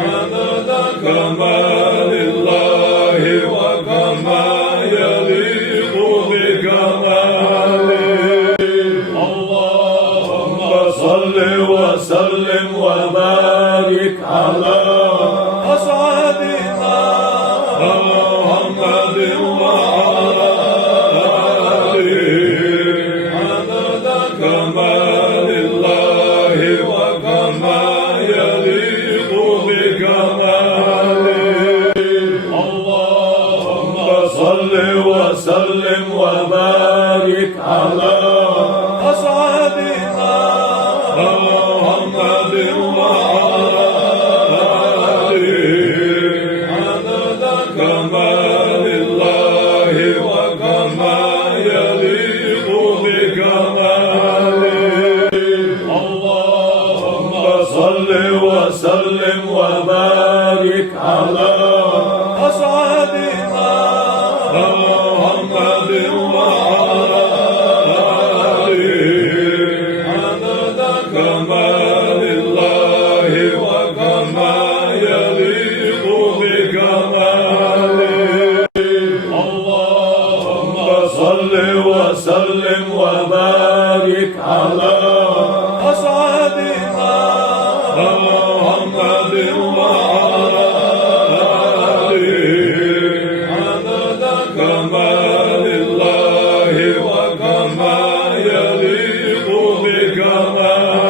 عدد كمال الله وكما يليق بكماله اللهم صل وسلم وبارك على أسعدنا محمد وعلى آله عدد كمال الله وكما يليق بكماله اللهم صل وسلم وبارك على أسعدنا محمد وعلى آله عدد كمال الله وكما يليق بكماله اللهم صل وسلم وبارك على أسعدنا محمد وعلى آله عدد كمال الله وكما يليق بكماله اللهم صل وسلم وبارك على أسعدنا محمد وعلى آله عدد كمال الله وكما يليق بكماله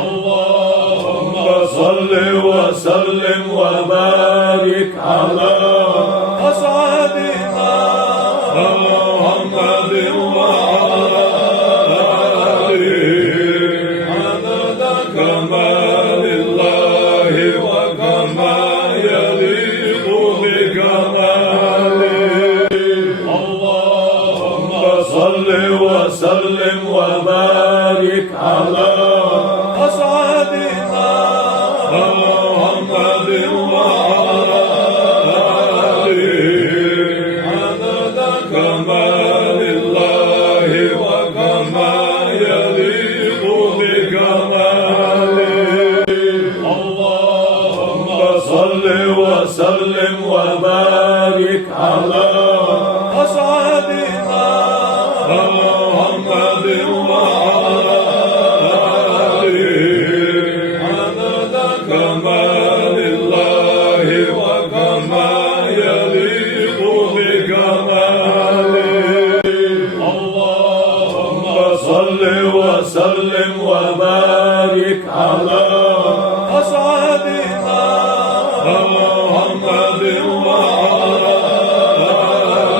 اللهم صل وسلم وبارك على أسعدنا محمد وعلى آله عدد كمال الله وكما يليق بكماله اللهم صل وسلم وبارك على أسعدنا محمد وعلى آله عدد كمال الله وكما يليق بكماله اللهم صل وسلم وبارك على أسعدنا محمد وعلى آله عدد كمال الله وكما يليق بكماله اللهم صل وسلم وبارك على أسعدنا محمد وعلى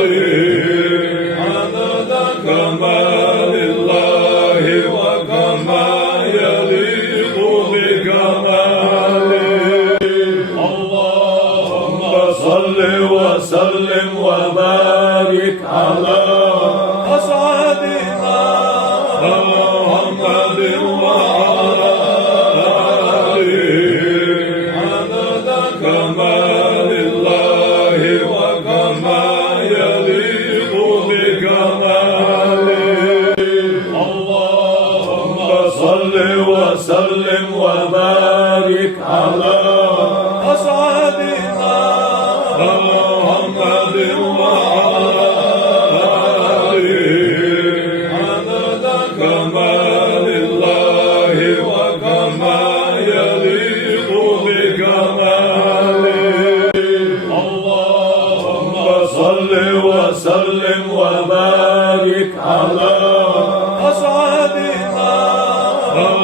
آله عدد كمال الله وكما يليق بكماله اللهم صل وسلم وبارك على أسعدنا محمد وعلى آله عدد كمال الله وكما يليق بكماله اللهم صل وسلم وبارك على أسعدنا محمد وعلى آله عدد كمال الله وكما يليق بكماله وسلم وبارك على أسعدنا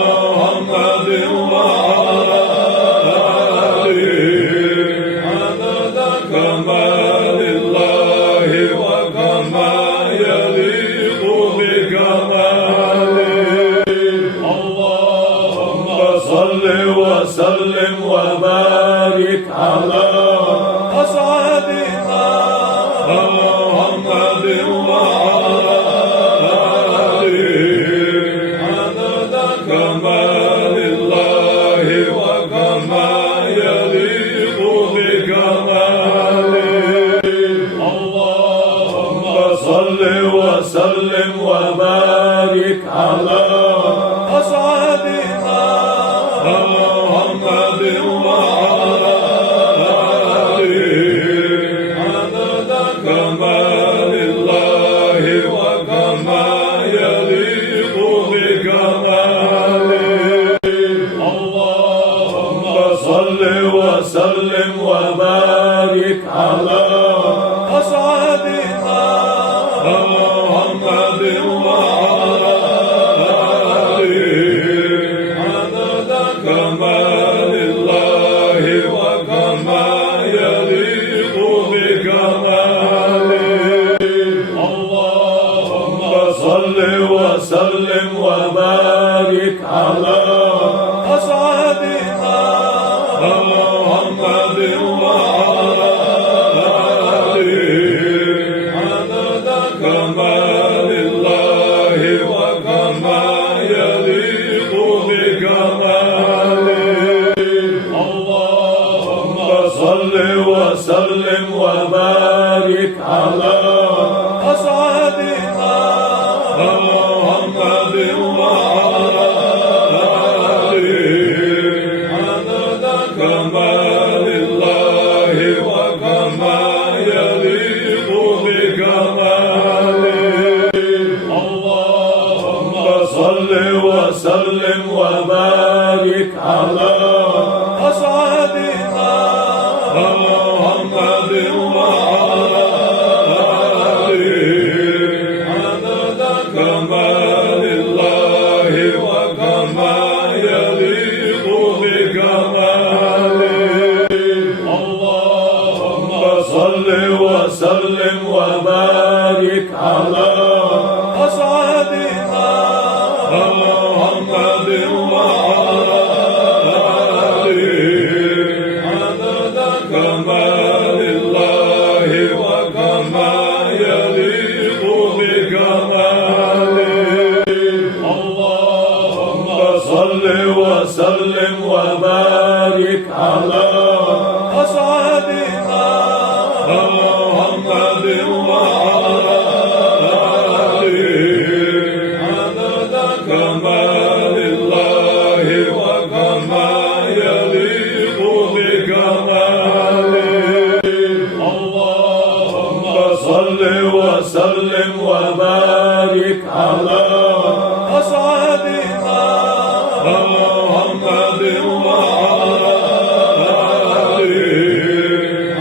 محمد وعلى آله عدد كمال الله وكما يليق بكماله اللهم صل وسلم وبارك على أسعدنا محمد وعلى آله عدد كمال الله وكما يليق بكماله اللهم صل وسلم وبارك على أسعدنا محمد وعلى آله عدد كمال الله وكما يليق بكماله اللهم صل وسلم وبارك على أسعدنا محمد وعلى آله عدد كمال الله وكما يليق بكماله اللهم صل وسلم وبارك على أسعدنا محمد وعلى آله عدد كمال الله وكما يليق بكماله اللهم صل وسلم وبارك على أسعدنا محمد وعلى آله عدد كمال الله وكما يليق بكماله اللهم صل وسلم وبارك على أسعدنا محمد وعلى آله عدد كمال الله وكما يليق بكماله اللهم صل وسلم وبارك على أسعدنا محمد وعلى آله عدد كمال الله وكما يليق بكماله اللهم صل وسلم وبارك على أسعدنا محمد وعلى آله عدد كمال الله وكما يليق بكماله اللهم صل وسلم وبارك على أسعدنا محمد وعلى آله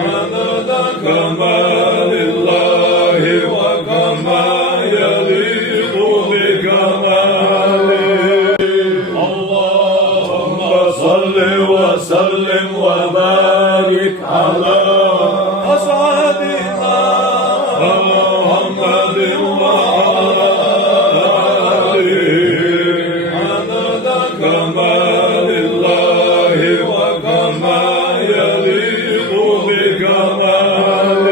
عدد كمال الله وكما يليق بكماله اللهم صل وسلم وبارك على أسعدنا محمد وعلى آله عدد كمال الله وكما يليق بكماله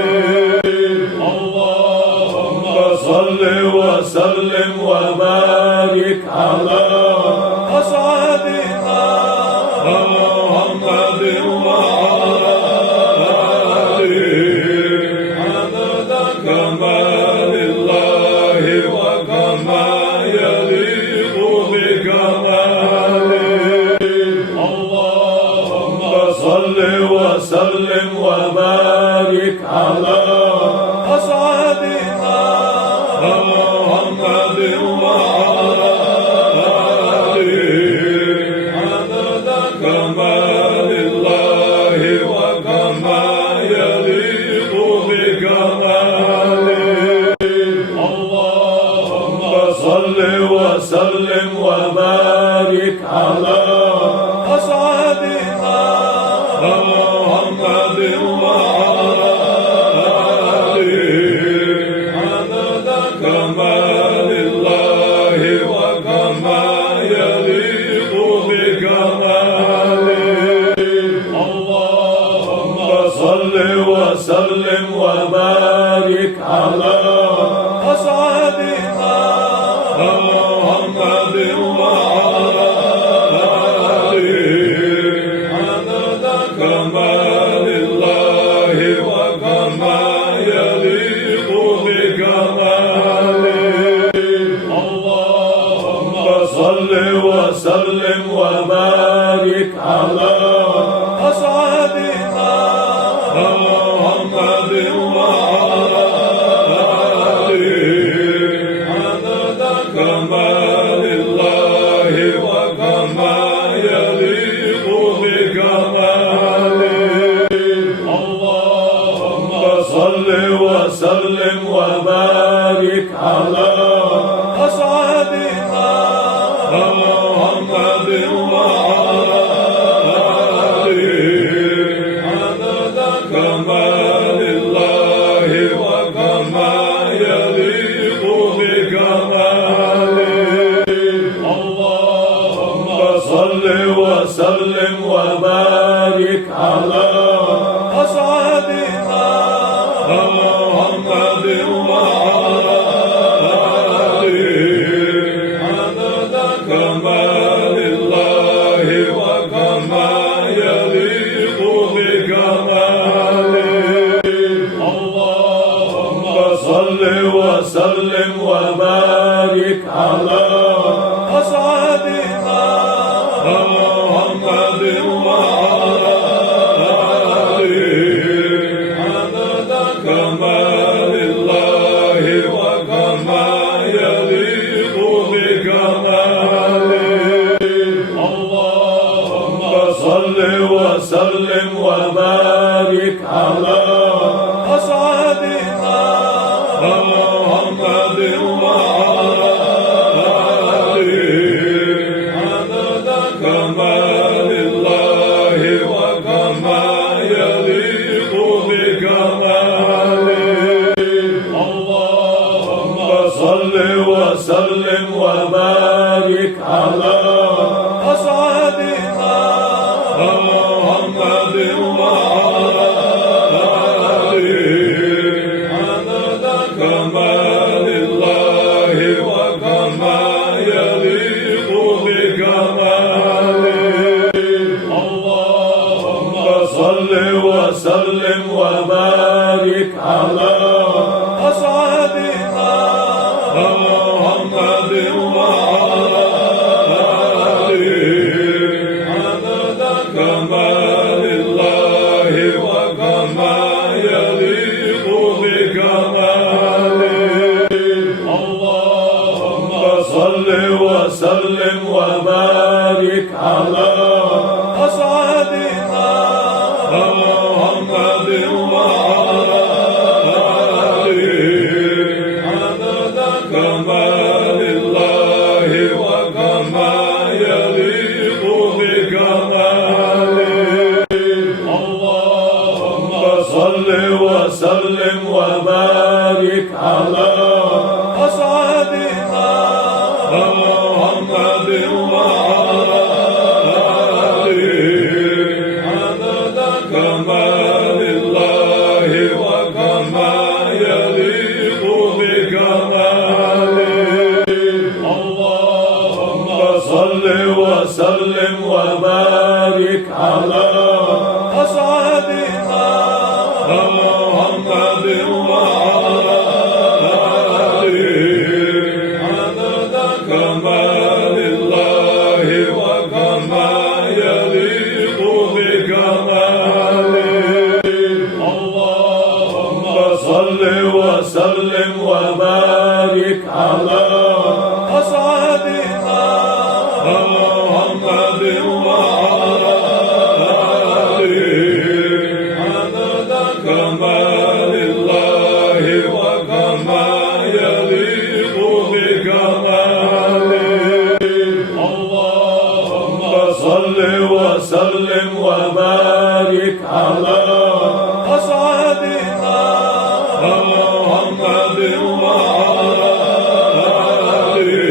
اللهم صل وسلم وبارك على أسعدنا محمد وعلى آله عدد كمال الله وكما يليق بكماله اللهم صل وسلم وبارك على أسعدنا محمد وعلى آله عدد كمال الله وكما يليق بكماله كمال الله وكما يليق بكماله اللهم صل وسلم وبارك على أسعدنا محمد وعلى آله عدد كمال الله وكما يليق بكماله اللهم صل وسلم وبارك على أسعدنا محمد وعلى آله عدد كمال الله وكما يليق بكماله اللهم صل وسلم وبارك على أسعدنا محمد وعلى آله عدد كمال الله وكما يليق بكماله اللهم صل وسلم وبارك على أسعدنا محمد وعلى آله عدد كمال الله وكما يليق بكماله اللهم صل وسلم وبارك على أسعدنا محمد وعلى آله عدد كمال الله وكما يليق بكماله اللهم صل وسلم وبارك على أسعدنا محمد وعلى آله عدد كمال الله وكما يليق بكماله اللهم صل وسلم وبارك على أسعدنا محمد وعلى آله عدد كمال الله وكما يليق بكماله اللهم صل وسلم وبارك على أسعدنا محمد وعلى آله عدد كمال الله وكما يليق بكماله اللهم صل وسلم وبارك على أسعدنا محمد وعلى آله عدد كمال الله وكما يليق بكماله اللهم صل وسلم وبارك على أسعدنا محمد وعلى آله عدد كمال الله وكما يليق بكماله اللهم صل وسلم وبارك على أسعدنا محمد وعلى آله عدد كمال الله وكما يليق بكماله اللهم صل وسلم وبارك على أسعدنا محمد وعلى آله عدد كمال وبارك على أصحابنا محمد وعلى آله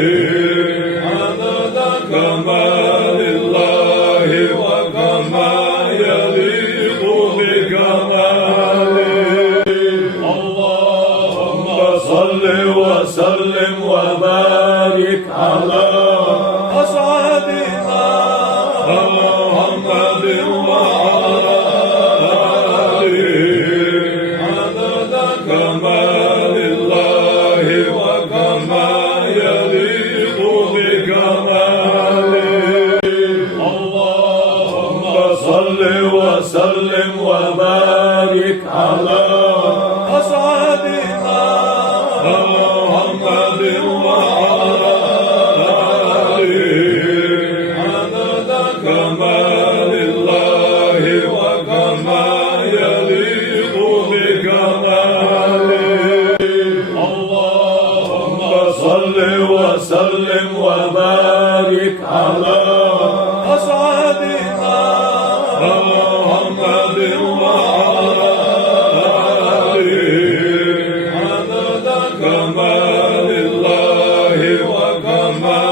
عدد كمال الله وكما يليق بكماله اللهم صل وسلم وبارك على أصحابنا محمد وعلى آله عدد كمال الله وكما يليق بكماله اللهم صل وسلم وبارك على أصحابنا محمد وعلى آله عدد كمال الله وكما يليق بكماله اللهم صل وسلم وبارك على أصحابنا محمد وعلى آله عدد كمال الله وكما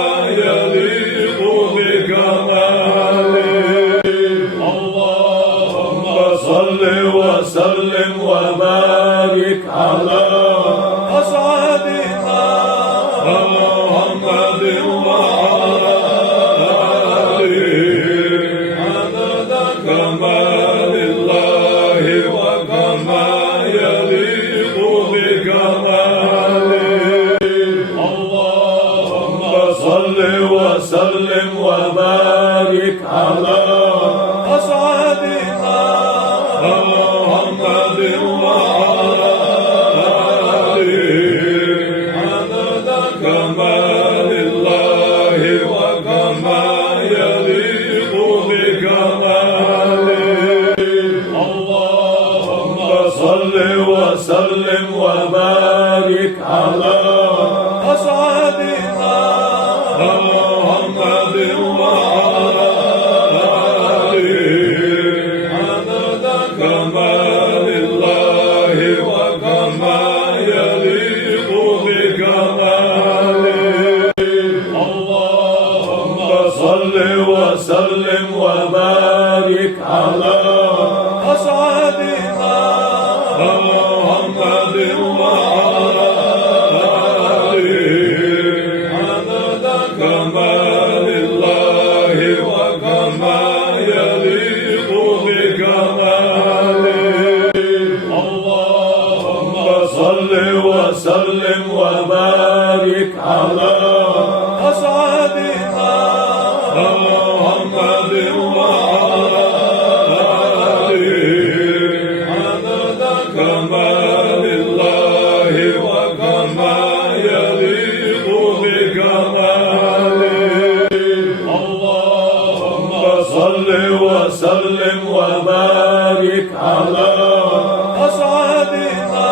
يليق بكماله اللهم صل وسلم وبارك على أصحابنا محمد وعلى آله عدد كمال الله وكما يليق بكماله اللهم صل وسلم وبارك على أصحابنا محمد وعلى آله عدد كمال الله وكما يليق بكماله اللهم صل وسلم وبارك على أصحابنا محمد وعلى آله عدد كمال الله وكما يليق بكماله اللهم صل وسلم وبارك على أصحابنا محمد وعلى آله عدد كمال الله وكما يليق بكماله اللهم صل وسلم وبارك على أصحابنا محمد وعلى آله عدد كمال الله وكما يليق بكماله اللهم صل وسلم وبارك على أصحابنا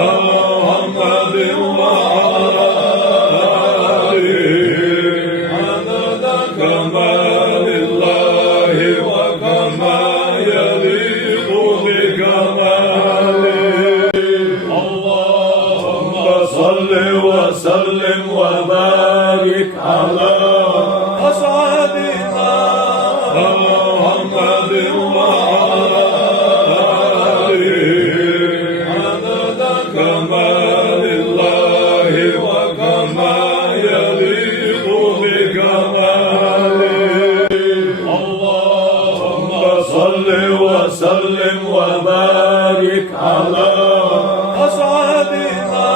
محمد وعلى آله عدد كمال الله وكما يليق بكماله اللهم صل وسلم وبارك على أصحابنا محمد وعلى آله عدد كمال الله وكما يليق بكماله اللهم صل وسلم وبارك على أصحابنا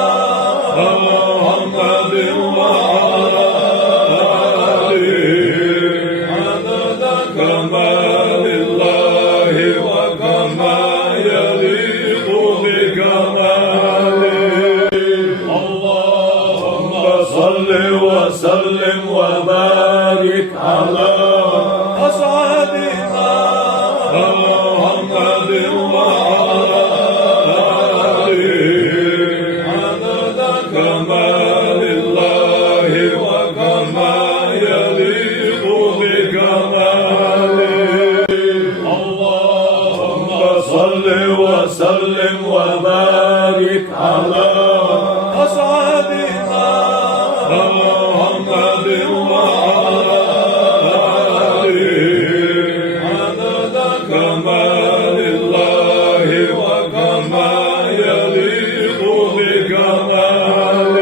محمد وعلى آله عدد كمال الله وكما يليق بكماله اللهم صل وسلم وبارك على أصحابنا محمد وعلى آله عدد كمال صل وسلم وبارك على أسعدنا محمد وعلى آله عدد كمال الله وكما يليق بكماله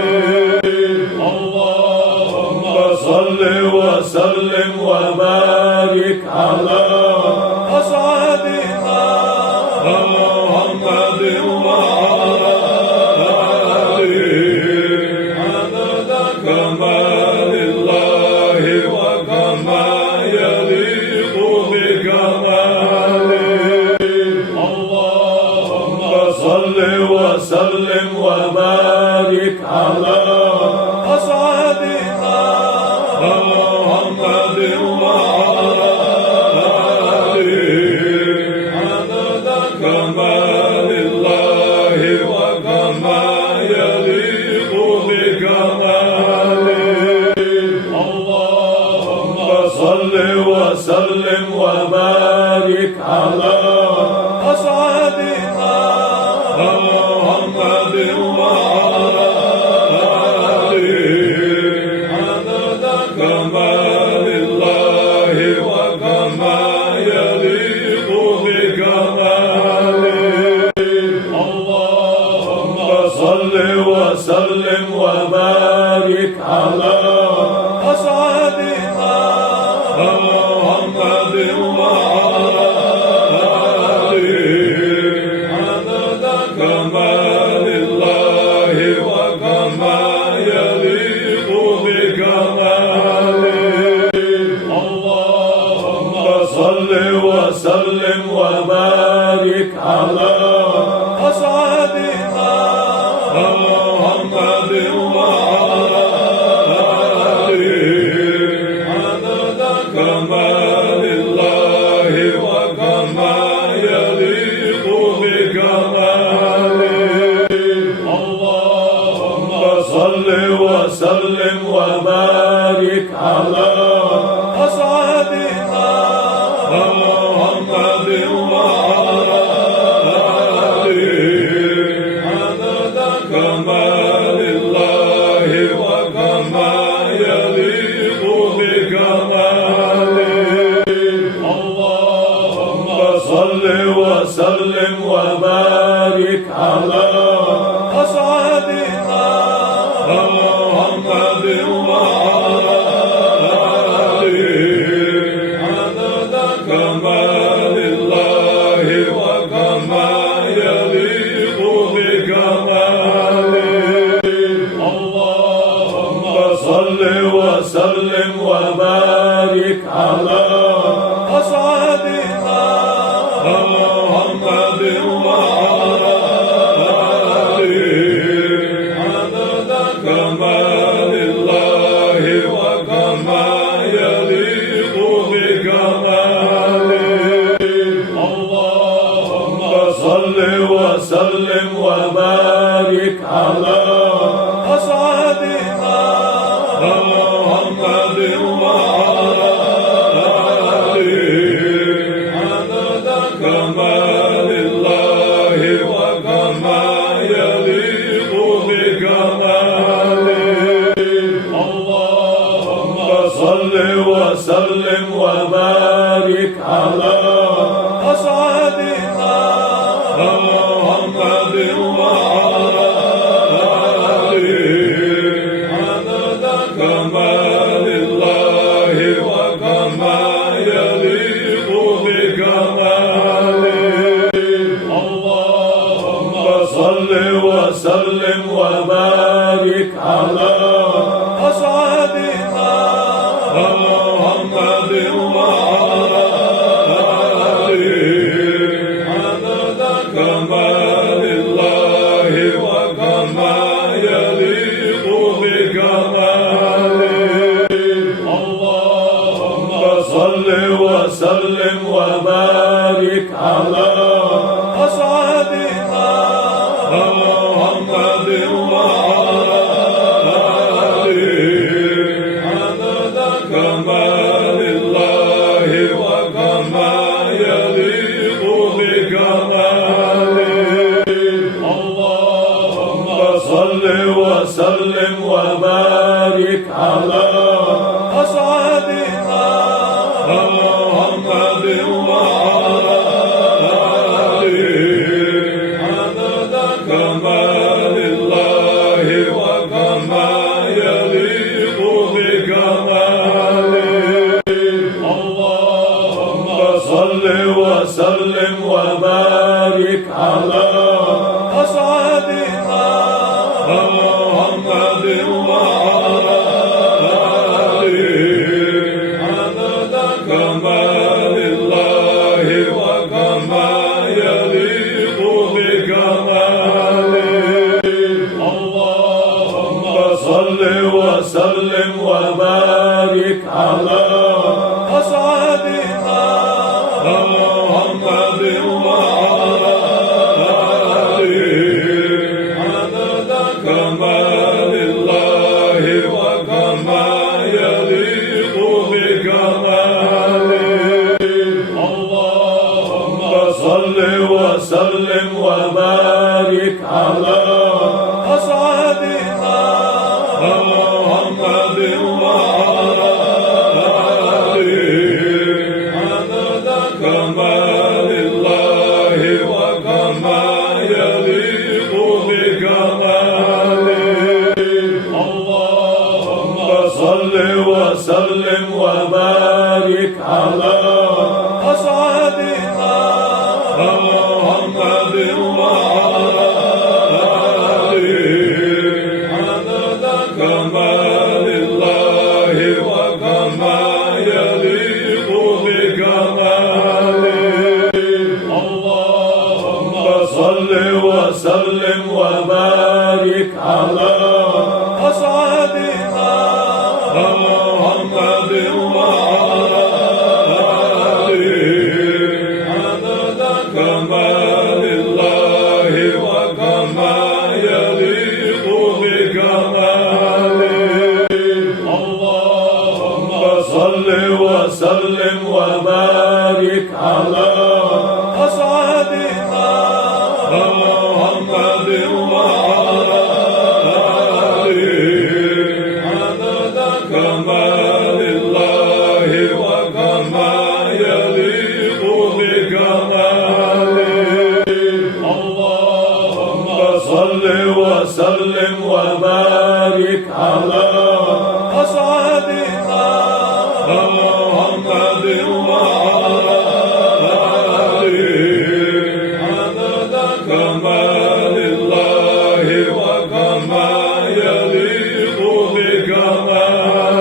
اللهم صل وسلم وبارك على أسعدنا محمد وعلى آله عدد كمال الله وكما يليق بكماله اللهم صل وسلم وبارك على أسعدنا محمد وعلى آله عدد كمال الله وكما يليق بكماله اللهم صل وسلم وبارك على أسعدنا محمد وعلى آله عدد كمال الله وكما يليق بكماله اللهم صل وسلم وبارك على أسعدنا محمد وعلى آله عدد كمال الله وكما يليق بكماله اللهم صل وسلم وبارك على أسعدنا محمد وعلى آله عدد كمال الله وكما يليق بكماله اللهم صل وسلم وبارك على أسعدنا محمد وعلى آله عدد كمال الله وكما يليق بكماله اللهم صل وسلم وبارك على أسعدنا محمد وعلى آله عدد كمال الله وكما يليق بكماله اللهم صل وسلم وبارك على أسعدنا محمد وعلى آله عدد كمال الله وكما يليق بكماله اللهم صل وسلم وبارك على أسعدنا محمد وعلى آله عدد كمال الله وكما يليق بكماله اللهم صل وسلم وبارك على أسعدنا محمد وعلى آله عدد كمال الله وكما يليق بكماله اللهم صل وسلم وبارك على أسعدنا محمد وعلى آله عدد كمال الله وكما يليق بكماله اللهم صل وسلم وبارك على أسعدنا محمد وعلى آله عدد كمال الله وكما يليق بكماله وسلم وبارك على أصحابنا محمد وعلى آله عدد كمال الله وكما يليق بكماله اللهم صل وسلم وبارك على أصحابنا محمد وعلى آله عدد كمال الله وكما يليق بكماله اللهم صل وسلم وبارك على أصحابنا محمد وعلى آله عدد كمال الله وكما يليق بكماله اللهم صل وسلم وبارك على أصحابنا محمد وعلى آله عدد كمال الله وكما يليق بكماله اللهم صل وسلم وبارك على أصحابنا محمد وعلى آله عدد كمال الله وكما يليق بكماله اللهم صل وسلم وبارك على أصحابنا محمد وعلى آله عدد كمال الله وكما يليق بكماله اللهم صل وسلم وبارك على أصحابنا محمد وعلى آله عدد كمال الله وكما يليق بكماله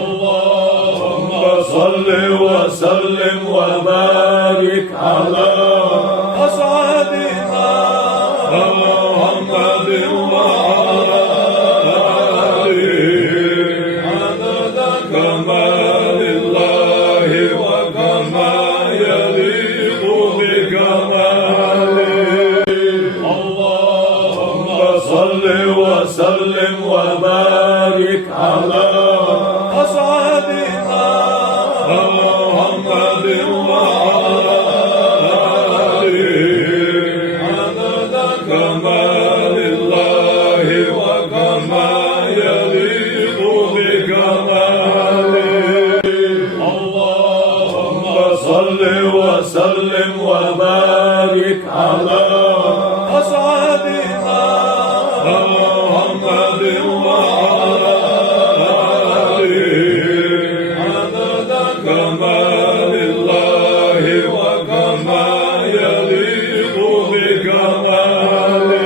اللهم صل وسلم وبارك على أصحابنا محمد وعلى آله عدد كمال الله وكما يليق بكماله اللهم صل وسلم وبارك على أصحابنا محمد وعلى آله عدد كمال الله وكما يليق بكماله اللهم صل وسلم وبارك على أصحابنا محمد وعلى آله عدد كمال الله وكما يليق بكماله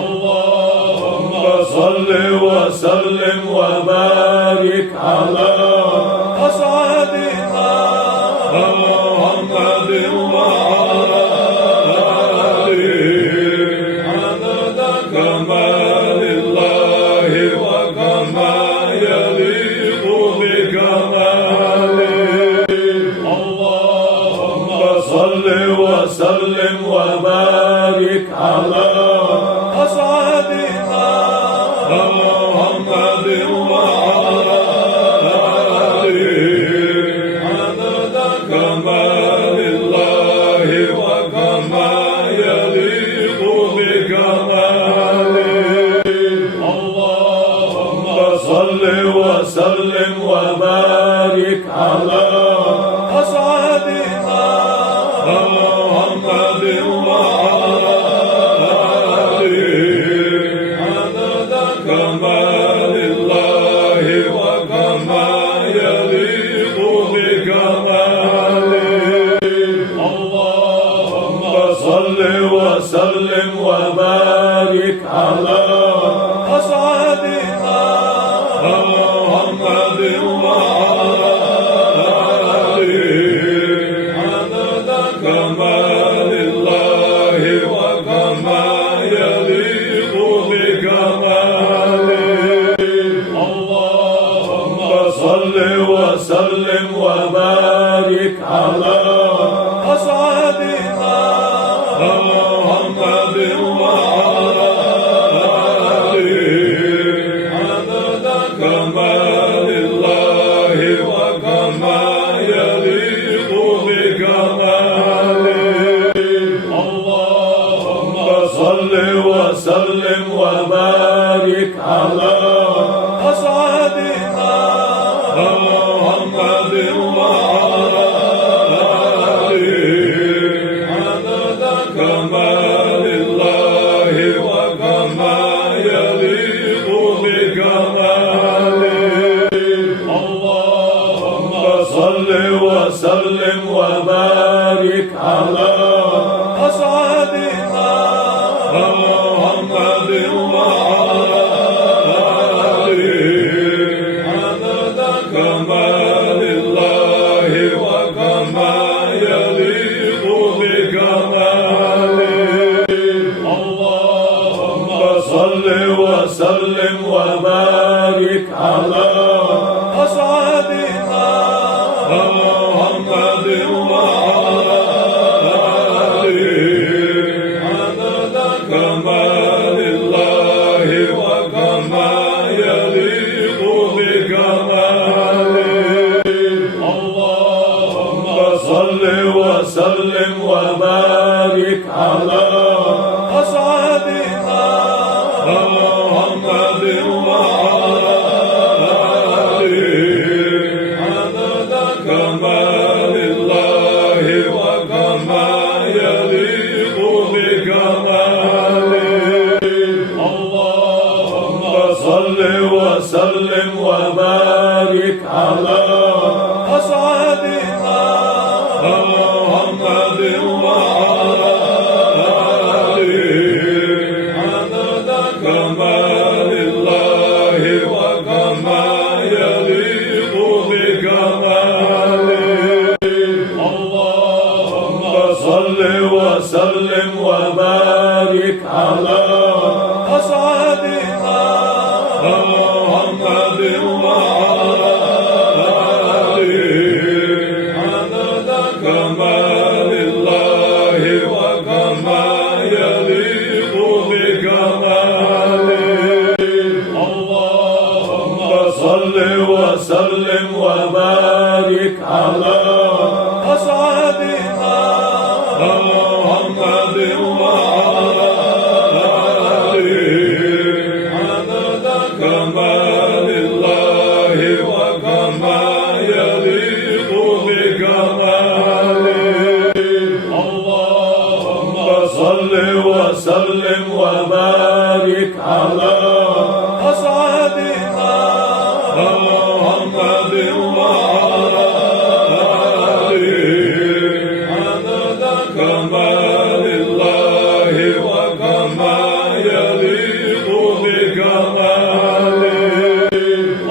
اللهم صل وسلم وبارك على أصحابنا محمد وعلى آله عدد كمال الله وكما يليق بكماله اللهم صل وسلم وبارك على أصحابنا محمد وعلى آله عدد كمال الله وكما يليق بكماله اللهم صل وسلم وبارك على أصحابنا محمد وعلى آله سيدنا محمد وعلى آله عدد كمال الله وكما يليق بكماله اللهم صل وسلم وبارك على أسعدنا محمد وعلى آله عدد كمال الله وكما يليق بكماله اللهم صل وسلم وبارك على أسعدنا محمد وعلى آله عدد كمال الله وكما يليق بكماله اللهم صل وسلم وبارك على أسعدنا محمد وعلى آله عدد كمال الله وكما يليق بكماله اللهم صل وسلم وبارك على أسعدنا محمد وعلى آله عدد كمال الله وكما يليق بكماله اللهم صل وسلم وبارك على أسعدنا محمد وعلى آله عدد كمال الله وكما يليق بكماله اللهم صل وسلم وبارك على أسعدنا محمد وعلى آله عدد كمال الله وكما يليق بكماله اللهم صل وسلم وبارك على أسعدنا محمد وعلى آله عدد كمال الله وكما يليق بكماله اللهم صل وسلم وبارك على أسعدنا محمد وعلى آله عدد كمال الله وكما يليق بكماله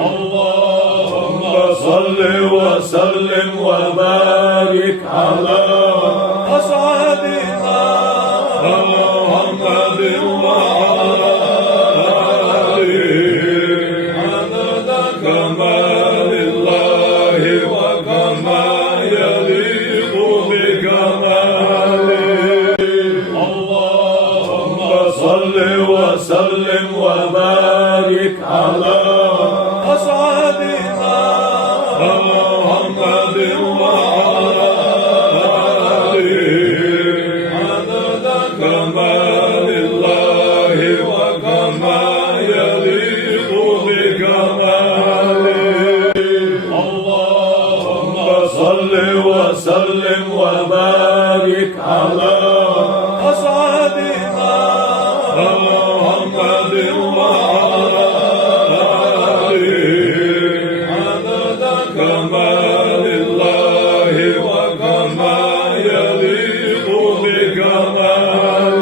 اللهم صل وسلم وبارك على أسعدنا محمد وعلى آله عدد كمال الله وكما يليق بكماله اللهم صل وسلم وبارك على أسعدنا محمد وعلى آله عدد كمال الله وكما يليق بكماله اللهم صل وسلم وبارك على أسعدنا محمد وعلى آله عدد كمال الله وكما يليق بكماله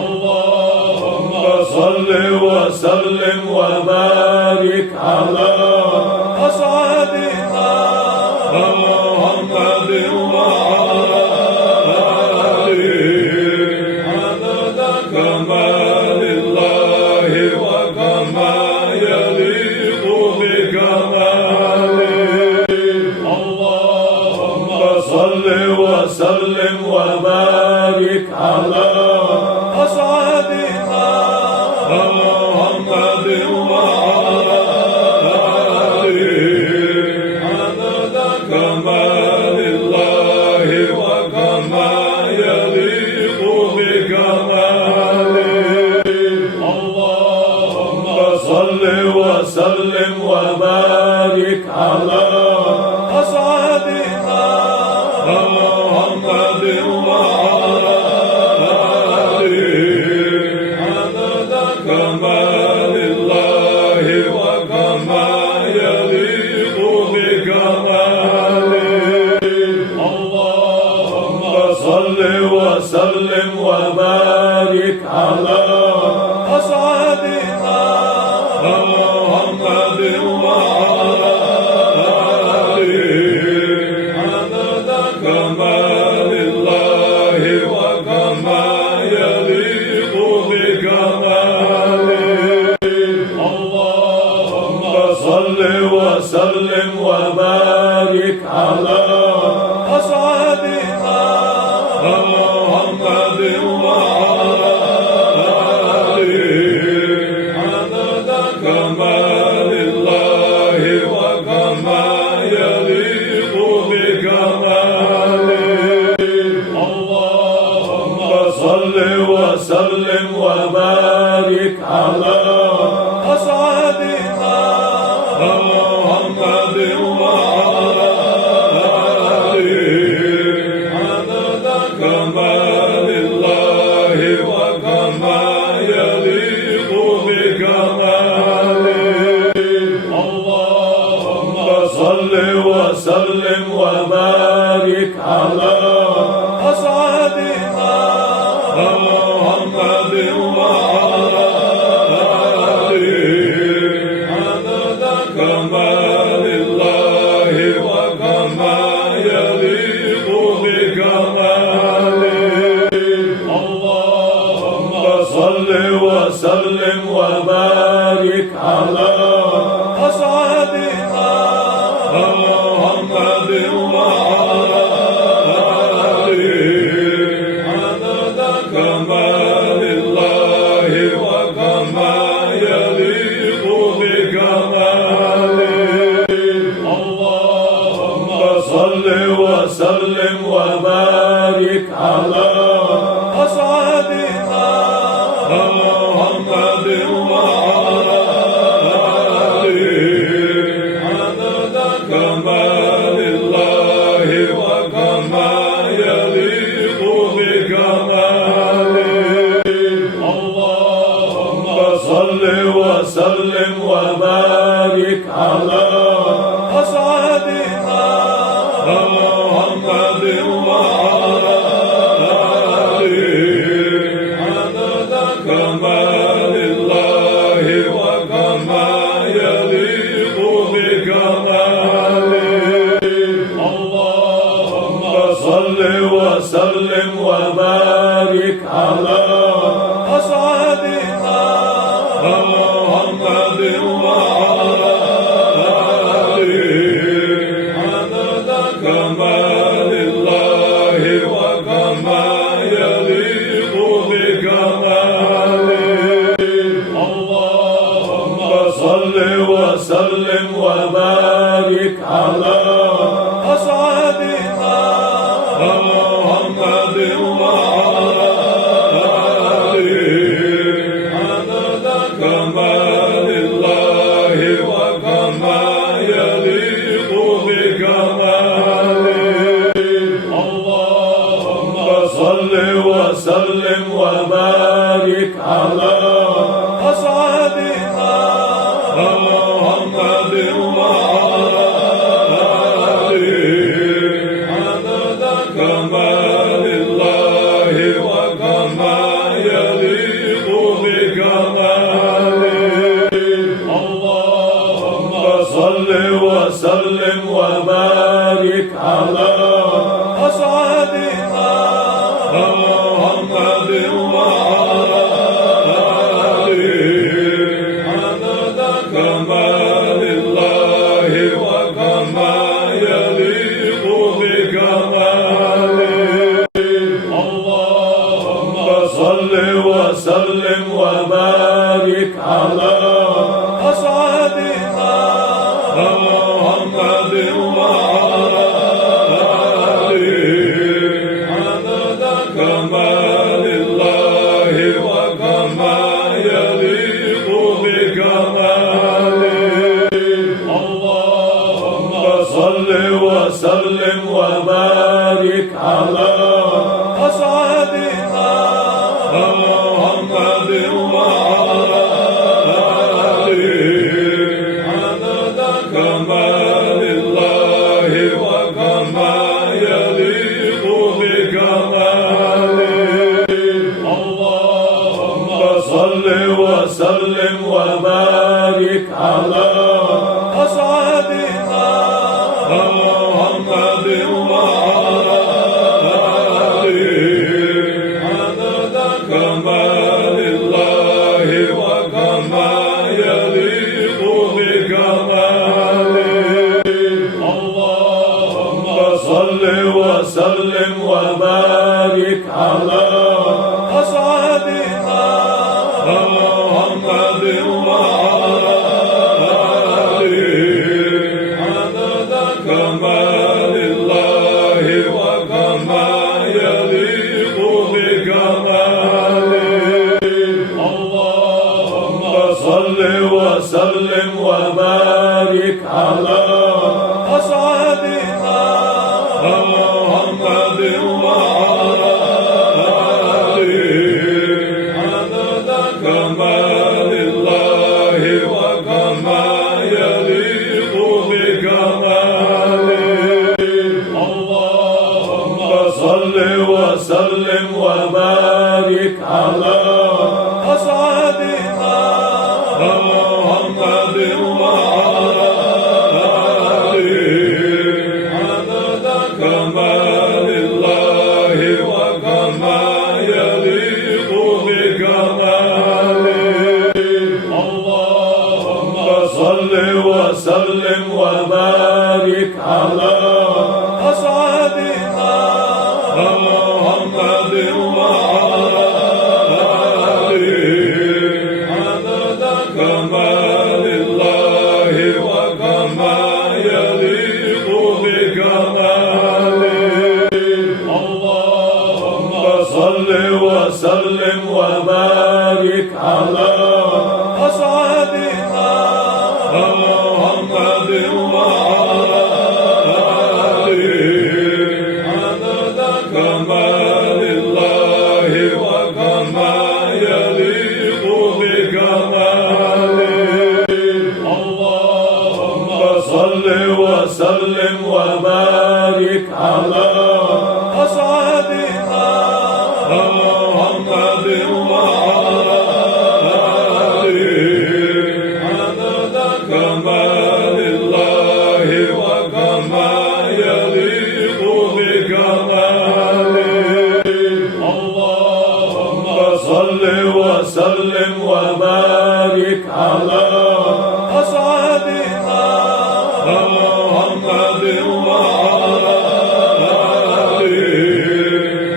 اللهم صل وسلم وبارك على أسعدنا محمد وعلى على أسعدنا محمد وعلى آله عدد كمال الله وكما يليق بكماله اللهم صل وسلم وبارك على أسعدنا محمد وعلى آله عدد كمال الله وكما يليق بكماله اللهم صل وسلم وبارك على أسعدنا محمد وعلى آله عدد كمال الله وكما يليق بكماله اللهم صل وسلم وبارك على أسعدنا محمد وعلى آله عدد كمال الله وكما يليق بكماله اللهم صل وسلم وبارك على أسعدنا محمد وعلى آله عدد كمال الله وكما يليق بكماله اللهم صل وسلم وبارك على أسعدنا محمد وعلى آله عدد كمال الله وكما يليق بكماله اللهم صل وسلم وبارك على أسعدنا محمد وعلى آله عدد كمال الله وكما يليق بكماله اللهم صل وسلم وبارك على أسعدنا محمد وعلى آله عدد كمال الله وكما يليق بكماله اللهم صل وسلم وبارك على أسعدنا محمد وعلى آله عدد كمال الله وكما يليق بكماله اللهم صل وسلم وبارك على أسعدنا محمد وعلى آله عدد كمال الله وكما يليق بكماله اللهم صل وسلم وبارك على أسعدنا محمد وعلى آله عدد كمال الله وكما يليق بكماله اللهم صل وسلم وبارك على أسعدنا محمد وعلى آله عدد كمال الله وكما يليق بكماله اللهم صل وسلم وبارك على أسعدنا محمد وعلى آله عدد كمال الله وكما يليق بكماله اللهم على أصحابنا محمد وعلى آله عدد كمال الله وكما يليق بكماله اللهم صل وسلم وبارك على أصحابنا محمد وعلى آله عدد كمال الله وكما يليق بكماله اللهم صل وسلم وبارك على أصحابنا محمد وعلى آله عدد كمال الله وكما يليق بكماله اللهم صل وسلم وبارك على أصحابنا محمد وعلى آله عدد كمال الله وكما يليق بكماله اللهم صل وسلم وبارك على أصحابنا محمد وعلى آله عدد كمال الله وكما يليق بكماله اللهم صل وسلم وبارك على أصحابنا محمد وعلى آله عدد كمال الله وكما يليق بكماله اللهم صل وسلم وبارك على أصحابنا محمد وعلى آله عدد كمال الله وكما يليق بكماله اللهم صل وسلم وبارك على أصحابنا محمد وعلى آله عدد كمال الله وكما يليق بكماله اللهم صل وسلم وبارك على أصحابنا محمد وعلى آله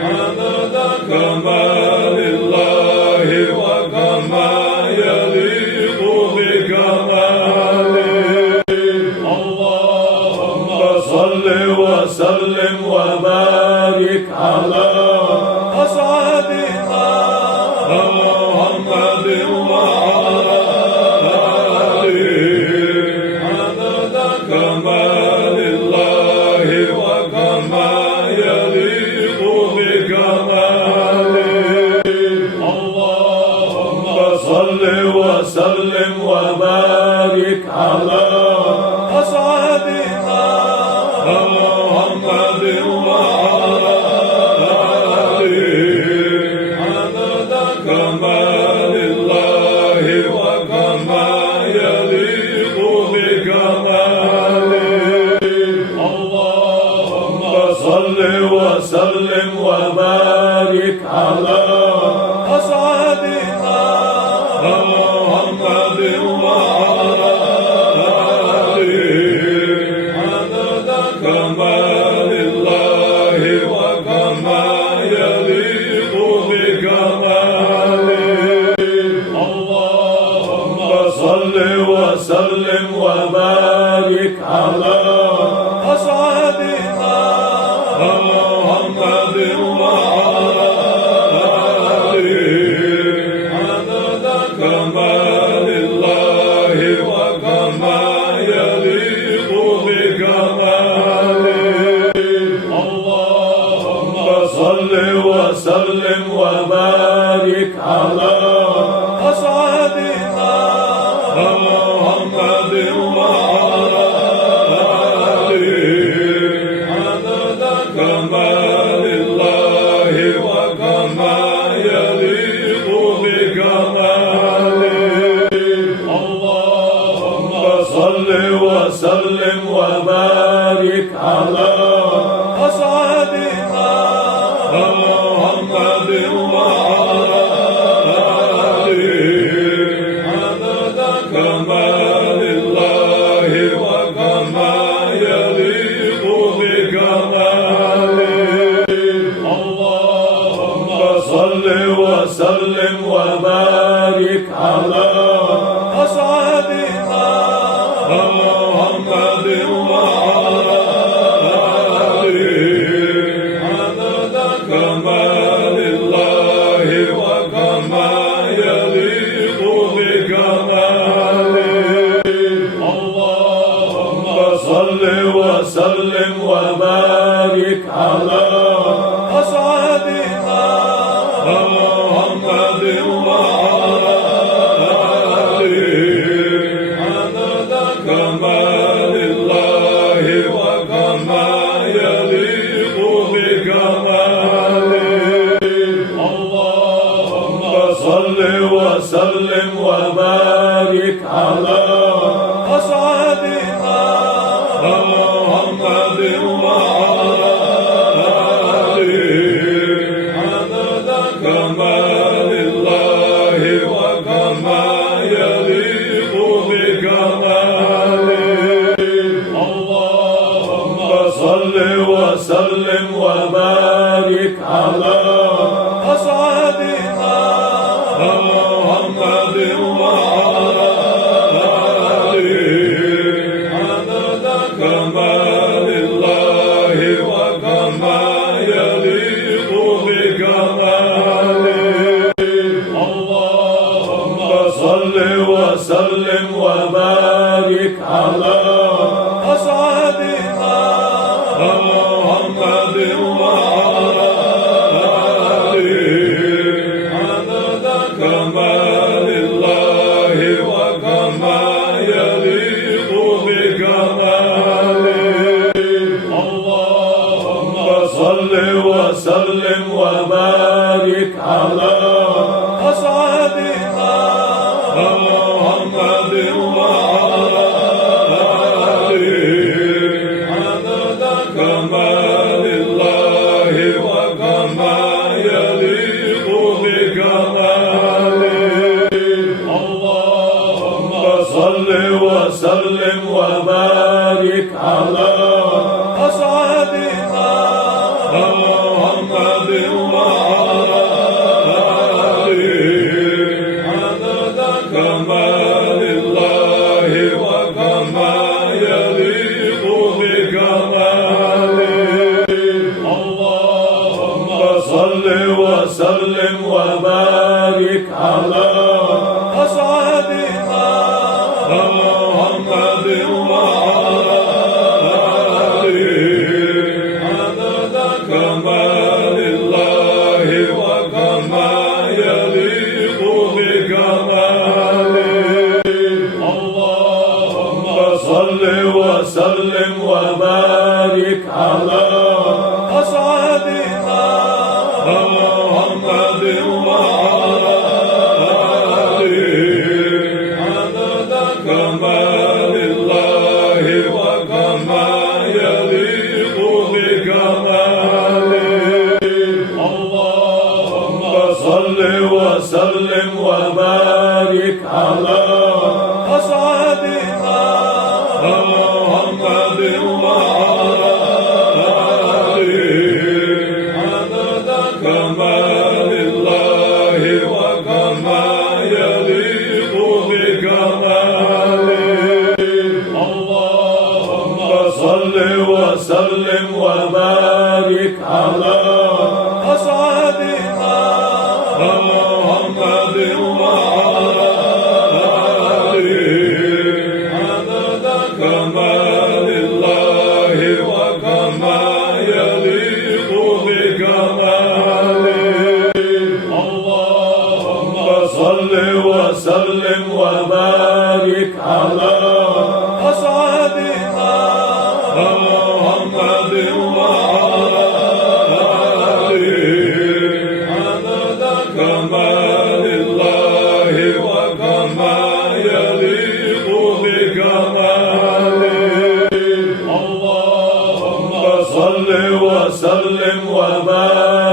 عدد كمال الله وكما يليق بكماله اللهم صل وسلم وبارك على أصحابنا محمد وعلى آله عدد كمال الله وكما يليق بكماله اللهم صل وسلم وبارك على أصحابنا محمد وعلى آله عدد كمال الله وكما يليق بكماله اللهم صل وسلم وبارك على أصحابنا محمد وعلى آله عدد كمال الله وكما يليق بكماله اللهم صل وسلم وبارك على أصحابنا محمد وعلى آله عدد كمال الله وكما يليق بكماله اللهم صل وسلم وبارك على أسعدنا محمد وعلى آله عدد كمال الله وكما يليق بكماله اللهم صل وسلم وبارك على أسعدنا محمد وعلى آله عدد كمال الله وكما يليق بكماله اللهم صل وسلم وبارك على أسعدنا محمد وعلى آله عدد كمال الله وكما يليق بكماله اللهم صل وسلم وبارك على أسعدنا محمد وعلى آله عدد كمال الله وكما يليق بكماله اللهم صل وسلم وبارك على أسعدنا محمد وعلى آله عدد كمال الله وكما يليق بكماله اللهم صل وسلم وبارك على أسعدنا محمد وعلى آله عدد كمال الله وكما يليق بكماله اللهم صل وسلم وبارك على أسعدنا محمد وعلى آله عدد كمال الله وكما يليق بكماله اللهم صل وسلم وبارك على أسعدنا محمد وعلى آله عدد كمال الله وكما يليق بكماله اللهم صل وسلم وبارك على أسعدنا محمد وعلى آله عدد كمال الله وكما يليق بكماله اللهم صل وسلم وبارك على أسعدنا محمد وعلى آله عدد كمال الله وكما يليق بكماله اللهم صل وسلم وبارك على أسعدنا محمد وعلى آله عدد كمال الله وكما يليق بكماله اللهم صل وسلم وبارك على أسعدنا محمد وعلى آله عدد كمال الله وكما يليق بكماله اللهم صل وسلم وبارك على أسعدنا محمد وعلى آله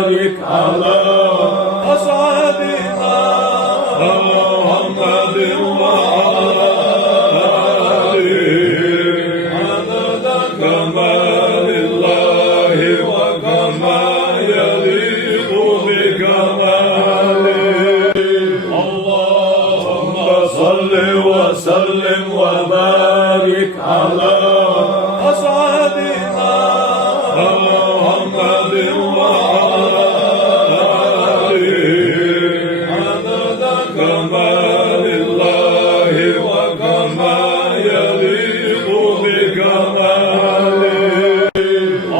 وبارك على أسعدنا محمد وعلى آله عدد كمال الله وكما يليق بكماله اللهم صل وسلم وبارك على أسعدنا محمد وعلى آله عدد كمال الله وكما يليق بكماله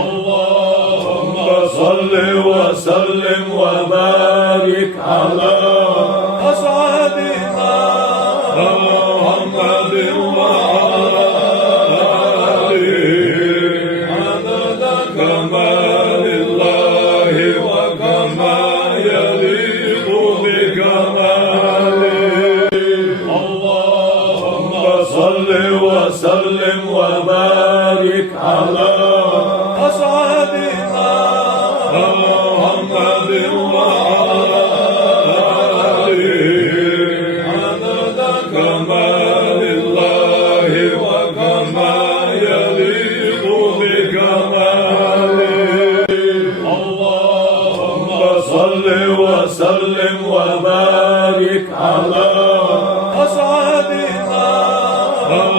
اللهم صل وسلم وبارك على أسعدنا محمد وعلى آله عدد كمال الله وكما يليق بكماله اللهم صل وسلم وبارك على أسعدنا محمد وعلى آله عدد كمال الله وكما يليق بكماله اللهم صل وسلم وبارك على أسعدنا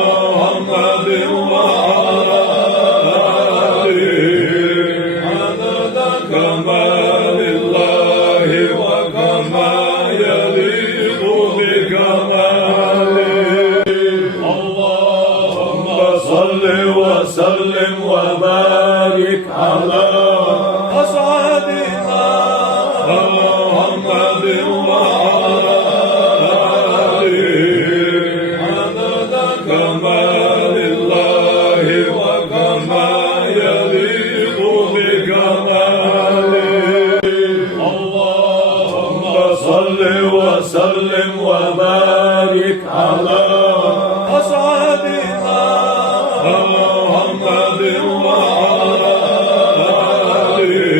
محمد وعلى آله عدد كمال الله وكما يليق بكماله اللهم صل وسلم وبارك على أسعدنا محمد وعلى آله عدد كمال الله وكما يليق بكماله اللهم صل وسلم وبارك على أسعدنا محمد وعلى آله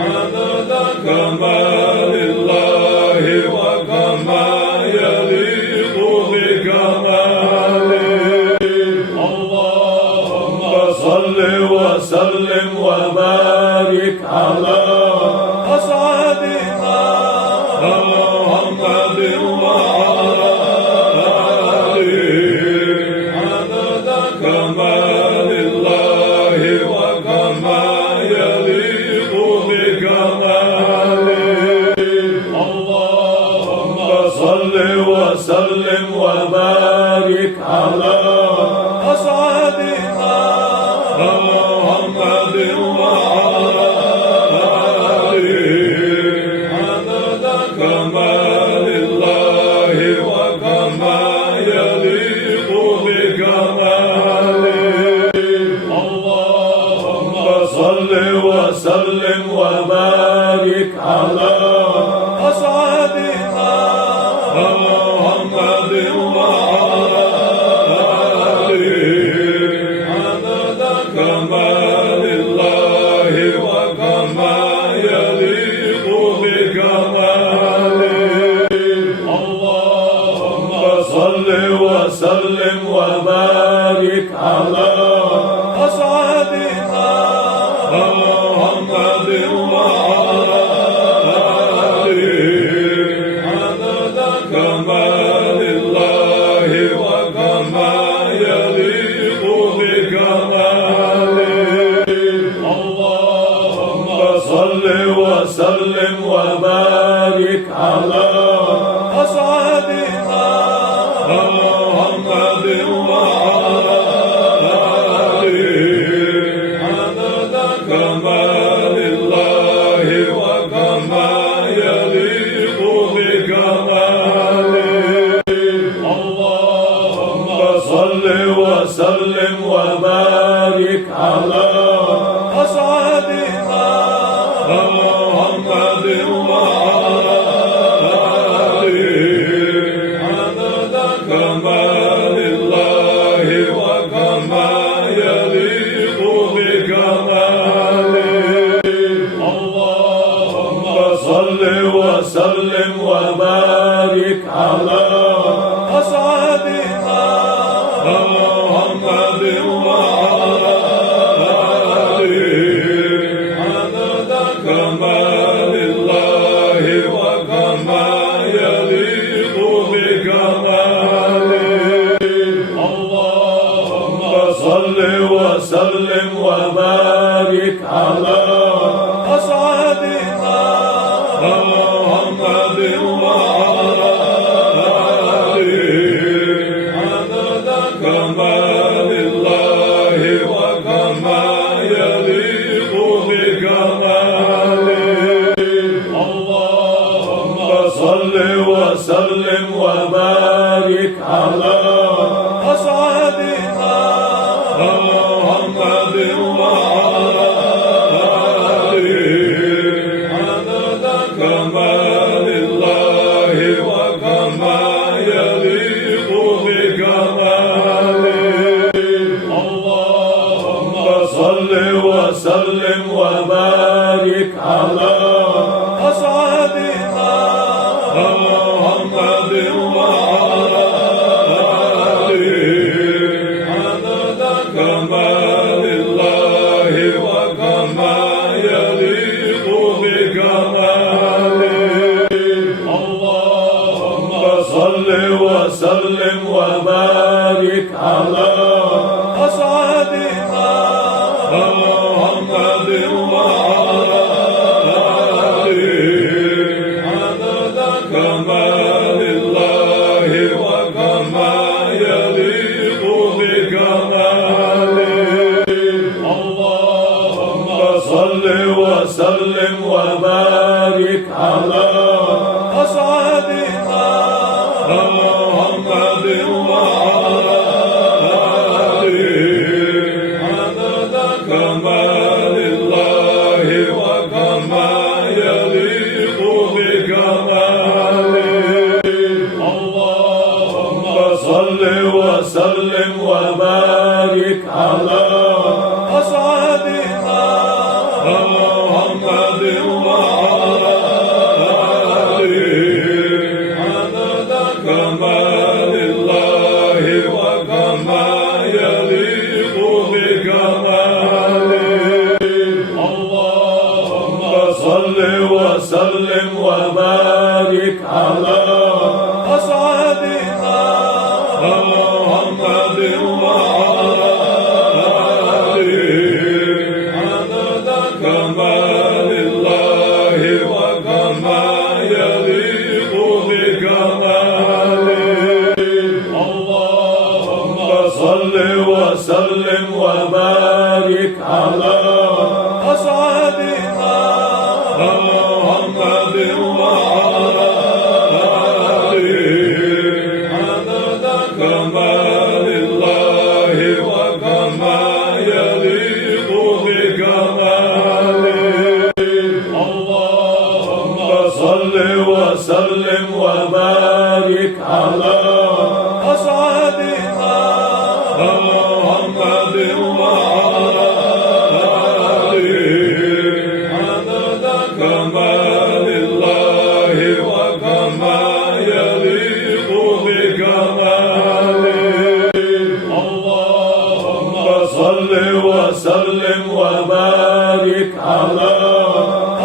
عدد كمال الله وكما يليق بكماله اللهم صل وسلم وبارك على أسعدنا محمد وعلى آله عدد كمال الله وكما يليق بكماله اللهم صل وسلم وبارك على أسعدنا محمد وعلى آله عدد كمال الله وكما يليق بكماله اللهم صل وسلم وبارك على أسعدنا محمد وعلى آله عدد كمال الله وكما يليق بكماله اللهم صل وسلم وبارك على أسعدنا محمد وعلى آله عدد كمال الله وكما يليق بكماله اللهم صل وسلم وبارك على أسعدنا محمد وعلى آله عدد كمال الله وكما يليق بكماله اللهم صل وسلم وبارك على أسعدنا محمد وعلى آله عدد كمال الله وكما يليق بكماله اللهم صل وسلم وبارك على أسعدنا محمد وعلى آله عدد كمال الله وكما يليق بكماله اللهم صل وسلم وبارك على أسعدنا محمد وعلى آله عدد كمال الله وكما يليق بكماله اللهم صل وسلم وبارك على أسعدنا محمد وعلى آله عدد كمال الله وكما يليق بكماله اللهم صل وسلم وبارك على أسعدنا محمد وعلى آله عدد كمال الله وكما يليق بكماله اللهم صل وسلم وبارك على أسعدنا محمد وعلى آله عدد كمال الله وكما يليق بكماله اللهم صل وسلم وبارك على أسعدنا محمد وعلى آله عدد كمال الله وكما يليق بكماله اللهم صل وسلم وبارك على أسعدنا محمد وعلى آله عدد كمال الله وكما يليق بكماله اللهم صل وسلم وبارك على أسعدنا محمد وعلى آله عدد كمال الله وكما يليق بكماله اللهم صل وسلم وبارك على أسعدنا محمد وعلى آله عدد كمال الله وكما يليق بكماله اللهم صل وسلم وبارك على أسعدنا محمد وعلى آله عدد كمال الله وكما يليق بكماله اللهم صل وسلم وبارك على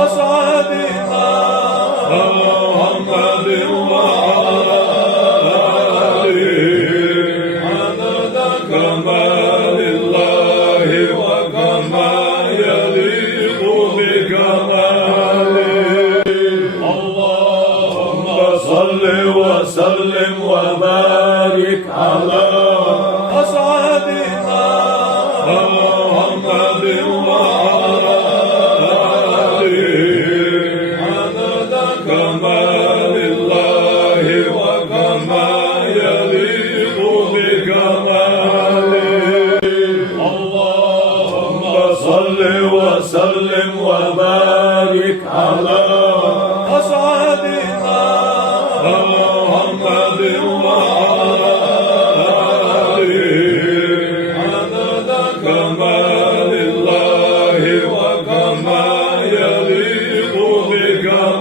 أسعدنا محمد وعلى آله عدد كمال الله وكما يليق بكماله اللهم صل وسلم وبارك على أسعدنا محمد وعلى آله عدد كمال الله وكما يليق بكماله اللهم صل وسلم وبارك على أسعدنا محمد وعلى آله عدد كمال الله وكما يليق بكماله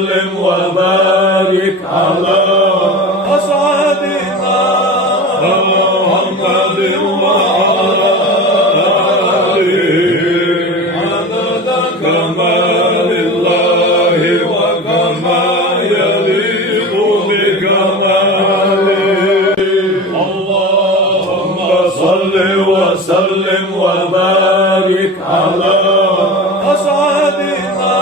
وسلم وبارك على أسعدنا محمد وعلى آله عدد كمال الله وكما يليق بكماله اللهم صل وسلم وبارك على أسعدنا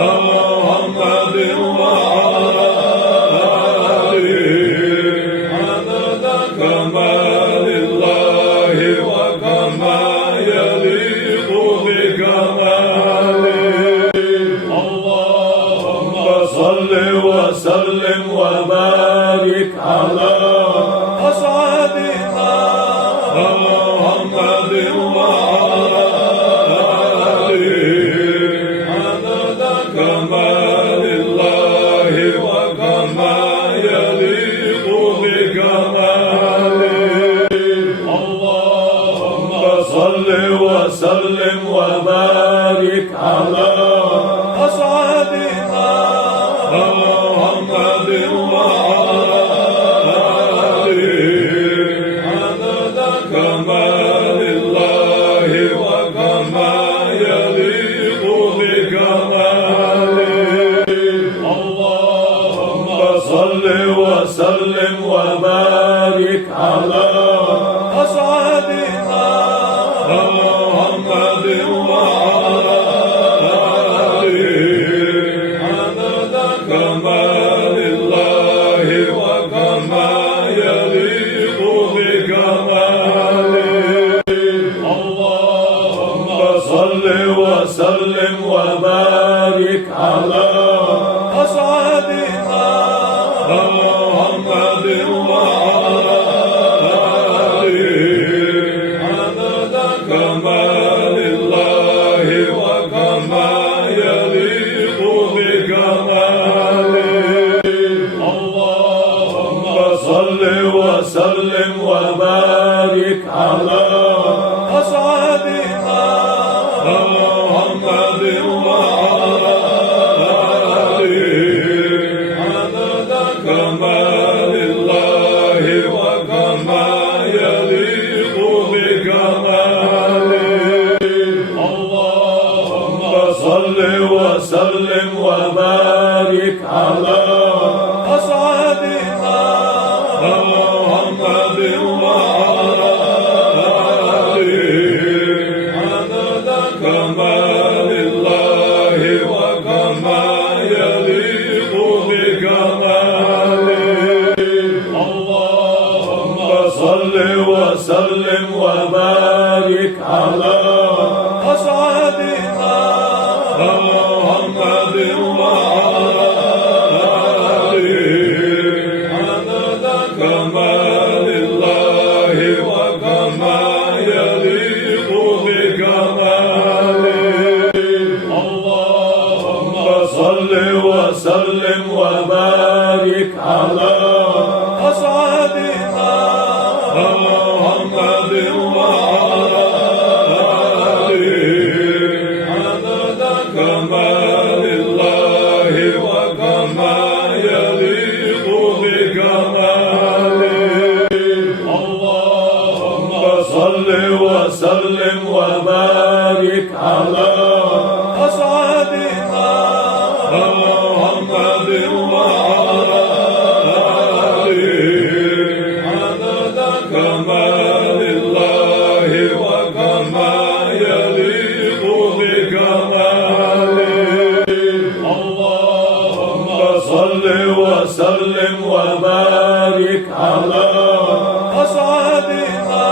محمد وعلى آله عدد كمال الله وكما يليق بكماله اللهم صل وسلم وبارك على أسعدنا محمد وعلى آله عدد كمال الله وكما يليق بكماله اللهم صل وسلم وبارك على أسعدنا محمد وعلى آله عدد كمال الله وكما يليق بكماله اللهم صل وسلم وبارك على أسعدنا محمد وعلى آله عدد كمال الله وكما يليق بكماله اللهم صل وسلم وبارك على أسعدنا محمد وعلى آله عدد كمال الله وكما يليق بكماله اللهم صل وسلم وبارك على أسعدنا محمد وعلى آله عدد كمال الله وكما يليق بكماله اللهم صل وسلم وبارك على أسعدنا محمد وعلى آله عدد كمال الله وكما يليق بكماله اللهم صل وسلم وبارك على أسعدنا محمد وعلى آله عدد كمال الله وكما يليق بكماله اللهم صل وسلم وبارك على أسعدنا محمد وعلى آله عدد كمال الله وكما يليق بكماله اللهم صل وسلم وبارك على أسعدنا محمد وعلى آله عدد كمال الله وكما يليق بكماله اللهم صل وسلم وبارك على أسعدنا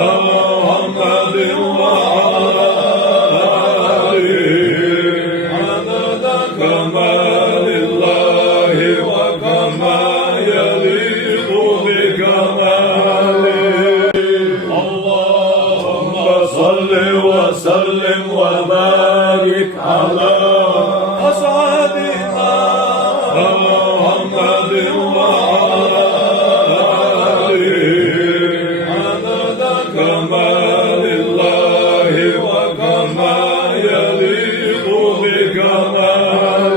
محمد وعلى آله عدد كمال الله وكما يليق بكماله اللهم صل وسلم وبارك على أسعدنا محمد وعلى آله عدد كمال الله وكما يليق بكماله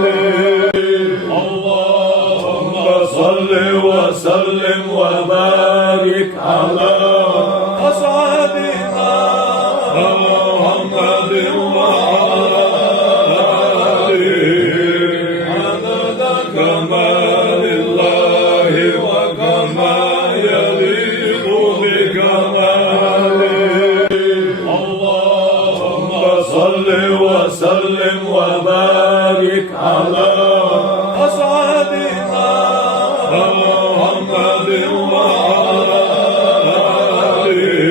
كمال الله وكما يليق بكماله اللهم صل وسلم وبارك على أسعدنا محمد وعلى آله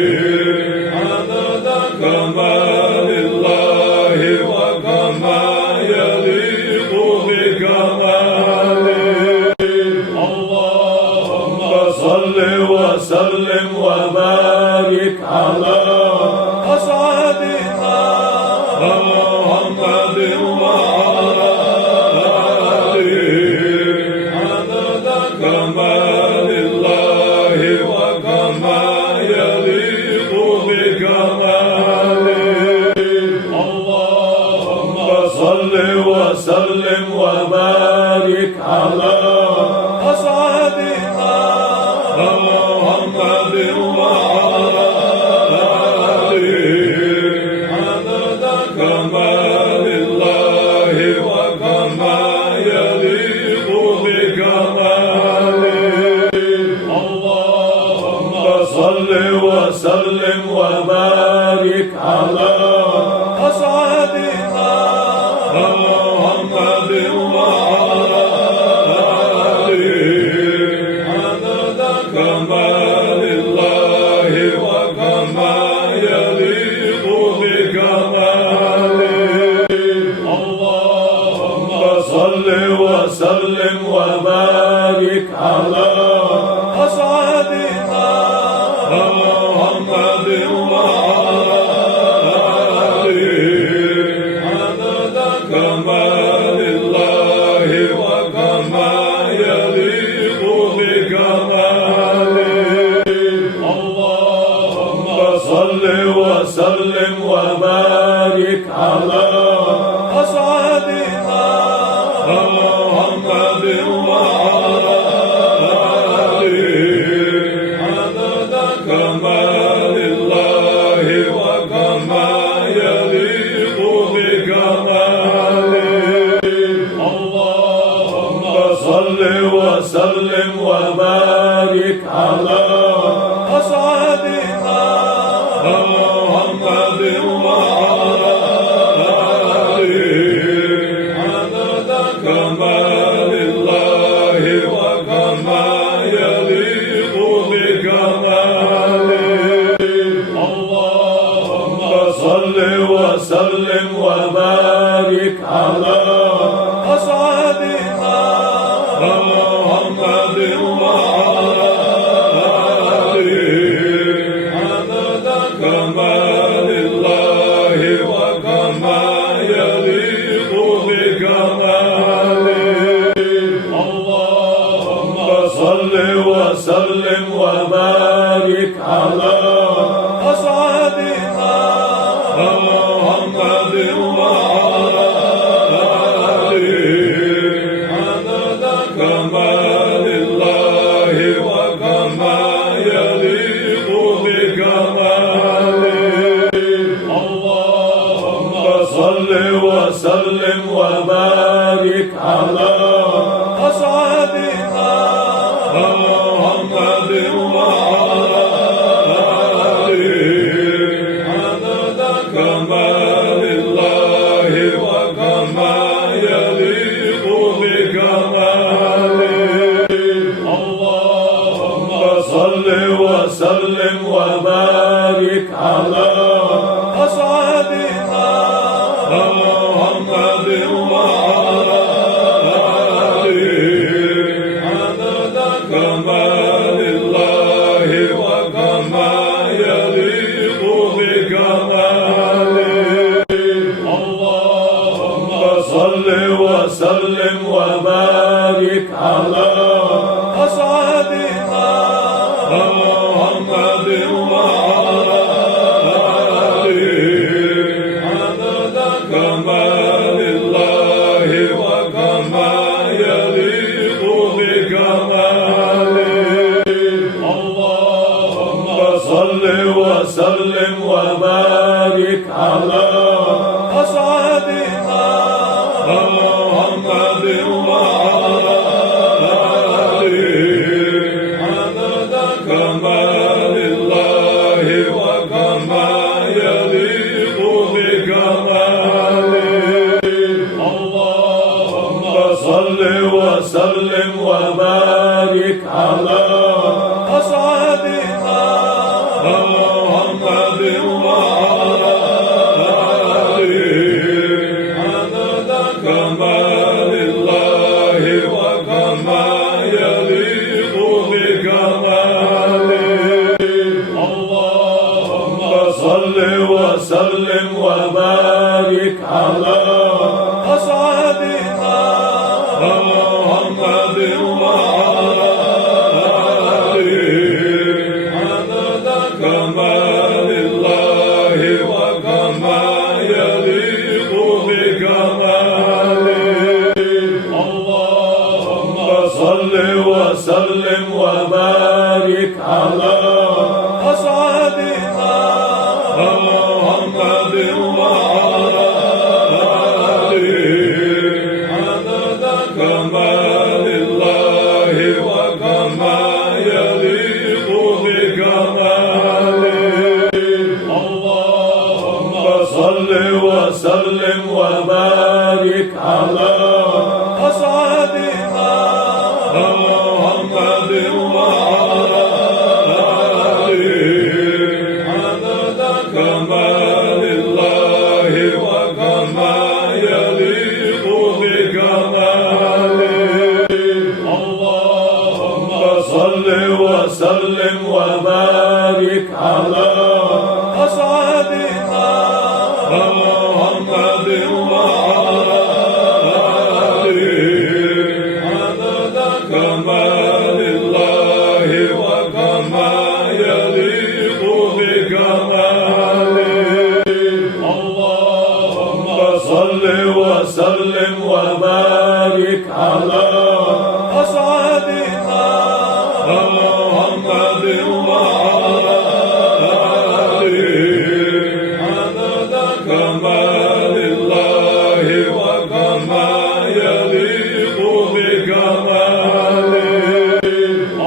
عدد كمال الله وكما يليق بكماله اللهم صل وسلم وبارك على أسعدنا محمد وعلى آله عدد كمال الله وكما يليق بكماله اللهم صل وسلم وبارك على أسعدنا محمد وعلى آله عدد كمال الله وكما يليق بكماله اللهم صل وسلم وبارك على أسعدنا محمد وعلى آله عدد كمال الله وكما يليق بكماله اللهم صل وسلم وبارك على أسعدنا محمد وعلى آله عدد كمال الله وكما يليق بكماله اللهم صل وسلم وبارك على أسعدنا محمد وعلى آله عدد كمال الله وكما يليق بكماله اللهم صل وسلم وبارك على أسعدنا محمد وعلى آله عدد كمال الله وكما يليق بكماله اللهم صل وسلم وبارك على أسعدنا محمد وعلى آله عدد كمال الله وكما يليق بكماله اللهم صل وسلم وبارك على أسعدنا محمد وعلى آله عدد كمال الله وكما يليق بكماله اللهم صل وسلم وبارك على أسعدنا محمد وعلى آله عدد كمال الله وكما يليق بكماله اللهم صل وسلم وبارك على أسعدنا محمد وعلى آله عدد كمال الله وكما يليق بكماله اللهم صل وسلم وبارك على أسعدنا محمد وعلى آله عدد كمال الله وكما يليق بكماله اللهم صل وسلم وبارك على أسعدنا محمد وعلى وسلم وبارك على أسعدنا محمد وعلى آله عدد كمال الله وكما يليق بكماله اللهم صل وسلم وبارك على أسعدنا محمد وعلى آله عدد كمال الله وكما يليق بكماله اللهم صل وسلم وبارك على أسعدنا محمد وعلى آله عدد كمال الله وكما يليق بكماله اللهم صل وسلم وبارك على أسعدنا محمد وعلى آله عدد كمال الله وكما يليق بكماله اللهم صل وسلم وبارك على أسعدنا محمد وعلى آله عدد كمال الله وكما يليق بكماله اللهم صل وسلم وبارك على أسعدنا محمد وعلى آله عدد كمال الله وكما يليق بكماله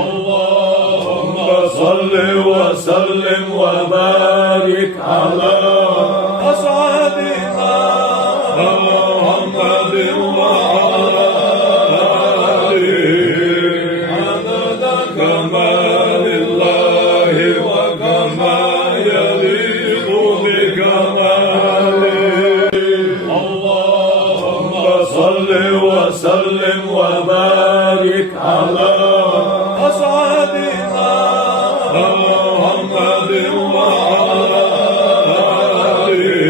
اللهم صل وسلم وبارك على أسعدنا محمد وعلى آله عدد كمال الله وكما يليق بكماله اللهم صل وسلم وبارك على أسعدنا محمد وعلى آله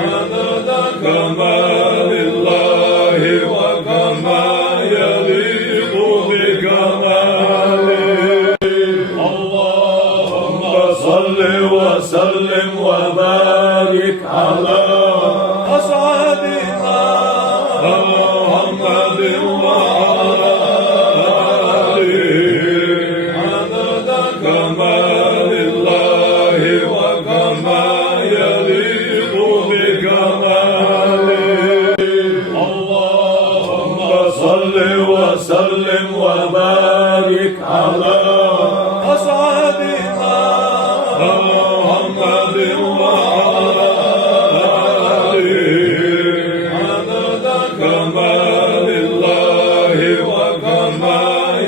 عدد كمال الله وكما يليق بكماله اللهم صل وسلم وبارك على أسعدنا محمد وعلى آله عدد كمال الله وكما يليق بكماله اللهم صل وسلم وبارك على أسعدنا محمد وعلى آله عدد كمال الله وكما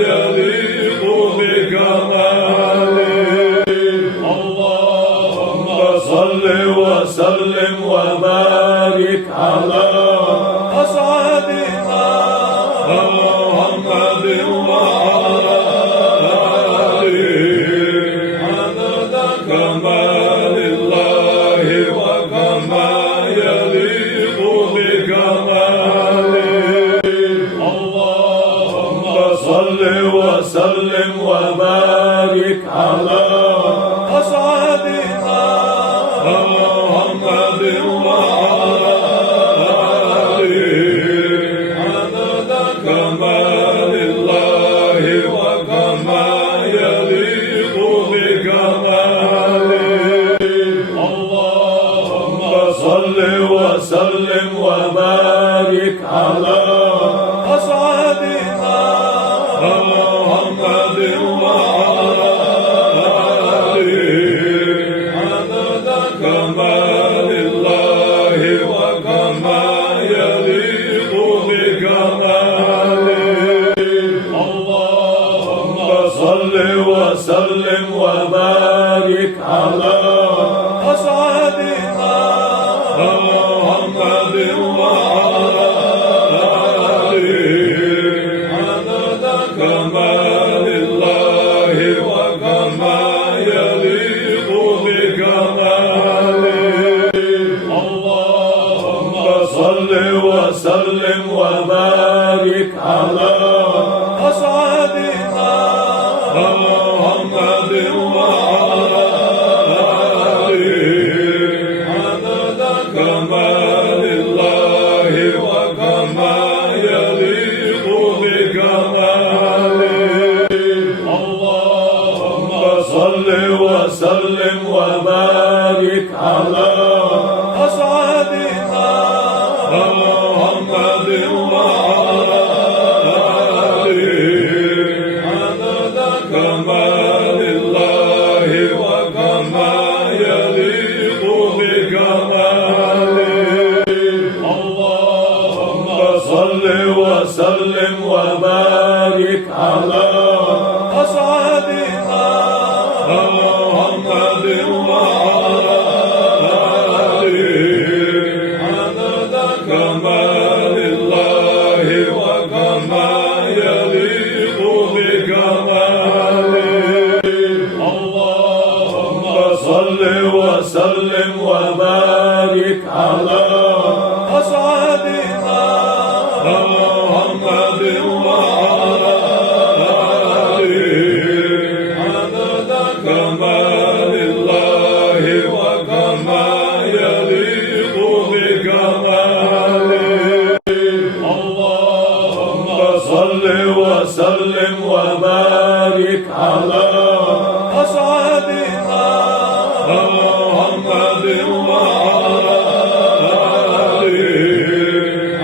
يليق بكماله اللهم صل وسلم وبارك على أسعدنا محمد وعلى آله عدد كمال الله وكما يليق بكماله اللهم صل وسلم وبارك على أسعدنا محمد وعلى آله عدد كمال الله وكما يليق بكماله اللهم صل وسلم وبارك على أسعدنا محمد وعلى آله عدد كمال الله وكما يليق بكماله صل وسلم وبارك على أسعدنا محمد وعلى آله عدد كمال الله وكما يليق بكماله اللهم صل وسلم وبارك على أسعدنا محمد وعلى آله عدد كمال الله وكما يليق بكماله اللهم صل وسلم وبارك على أسعدنا محمد وعلى آله عدد كمال الله وكما يليق بكماله اللهم صل وسلم وبارك على أسعدنا محمد وعلى آله عدد كمال الله وكما يليق بكماله اللهم صل وسلم وبارك على أسعدنا محمد وعلى آله عدد كمال الله وكما يليق بكماله اللهم صل وسلم وبارك على أسعدنا محمد وعلى آله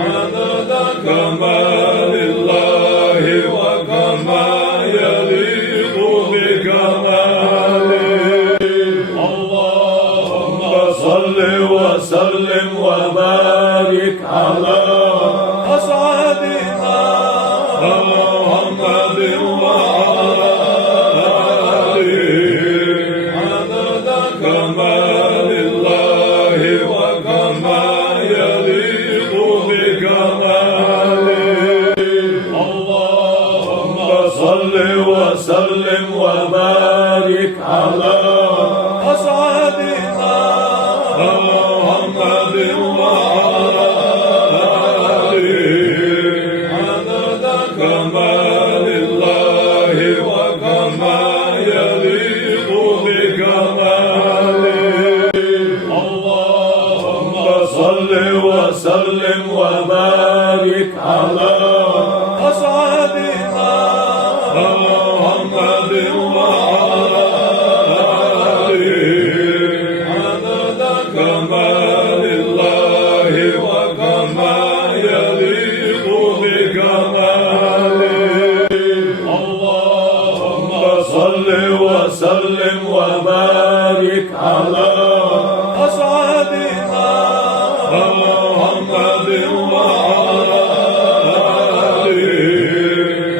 عدد كمال الله وكما يليق بكماله اللهم صل وسلم وبارك على أسعدنا محمد وعلى آله عدد كمال الله وكما يليق بكماله اللهم صل وسلم وبارك على أسعدنا محمد وعلى آله عدد كمال الله وكما يليق بكماله اللهم صل وسلم وبارك على أسعدنا محمد وعلى آله عدد كمال الله وكما يليق بكماله اللهم صل وسلم وبارك على أسعدنا محمد وعلى آله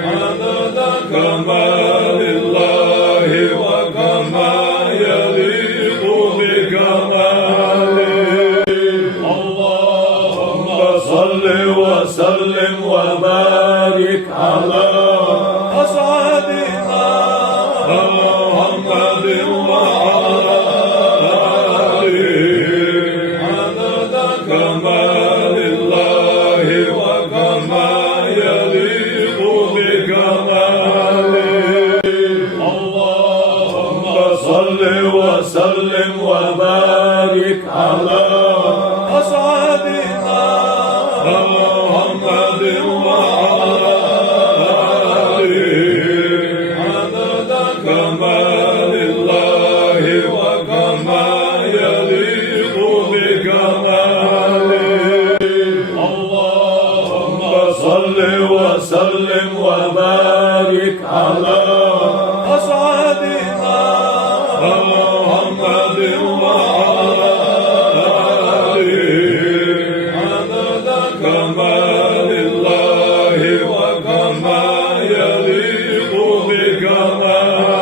عدد كمال الله وكما يليق بكماله اللهم صل وسلم وبارك على أسعدنا محمد وعلى آله عدد كمال الله وكما يليق بكماله اللهم صل وسلم وبارك على أسعدنا محمد وعلى آله عدد كمال الله وكما يليق بكماله اللهم صل وسلم وبارك على أسعدنا محمد وعلى آله عدد كمال الله وكما يليق بكماله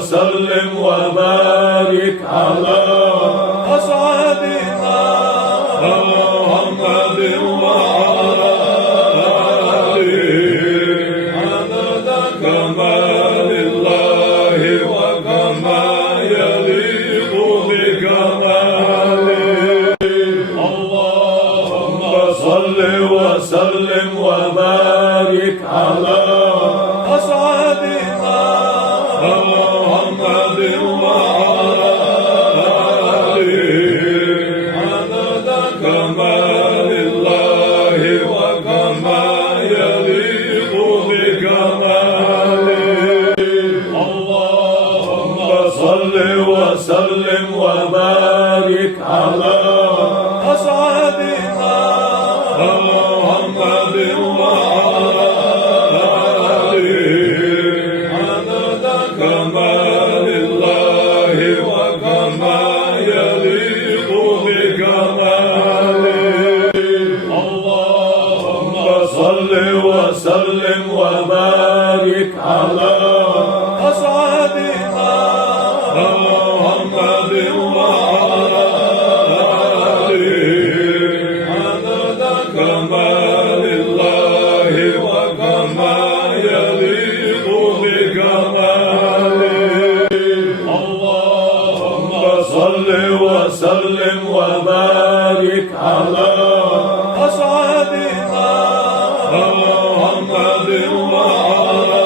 وسلم وبارك على أسعدنا محمد وعلى آله عدد كمال الله وكما يليق بكماله اللهم صل وسلم وبارك على أسعدنا محمد وعلى آله عدد كمال الله وكما يليق بكماله اللهم صل وسلم وبارك على أسعدنا محمد وعلى آله عدد كمال الله وكما يليق بكماله اللهم صل وسلم وبارك على أسعدنا محمد وعلى آله عدد كمال الله وكما يليق بكماله اللهم صل وسلم وبارك على أسعدنا محمد وعلى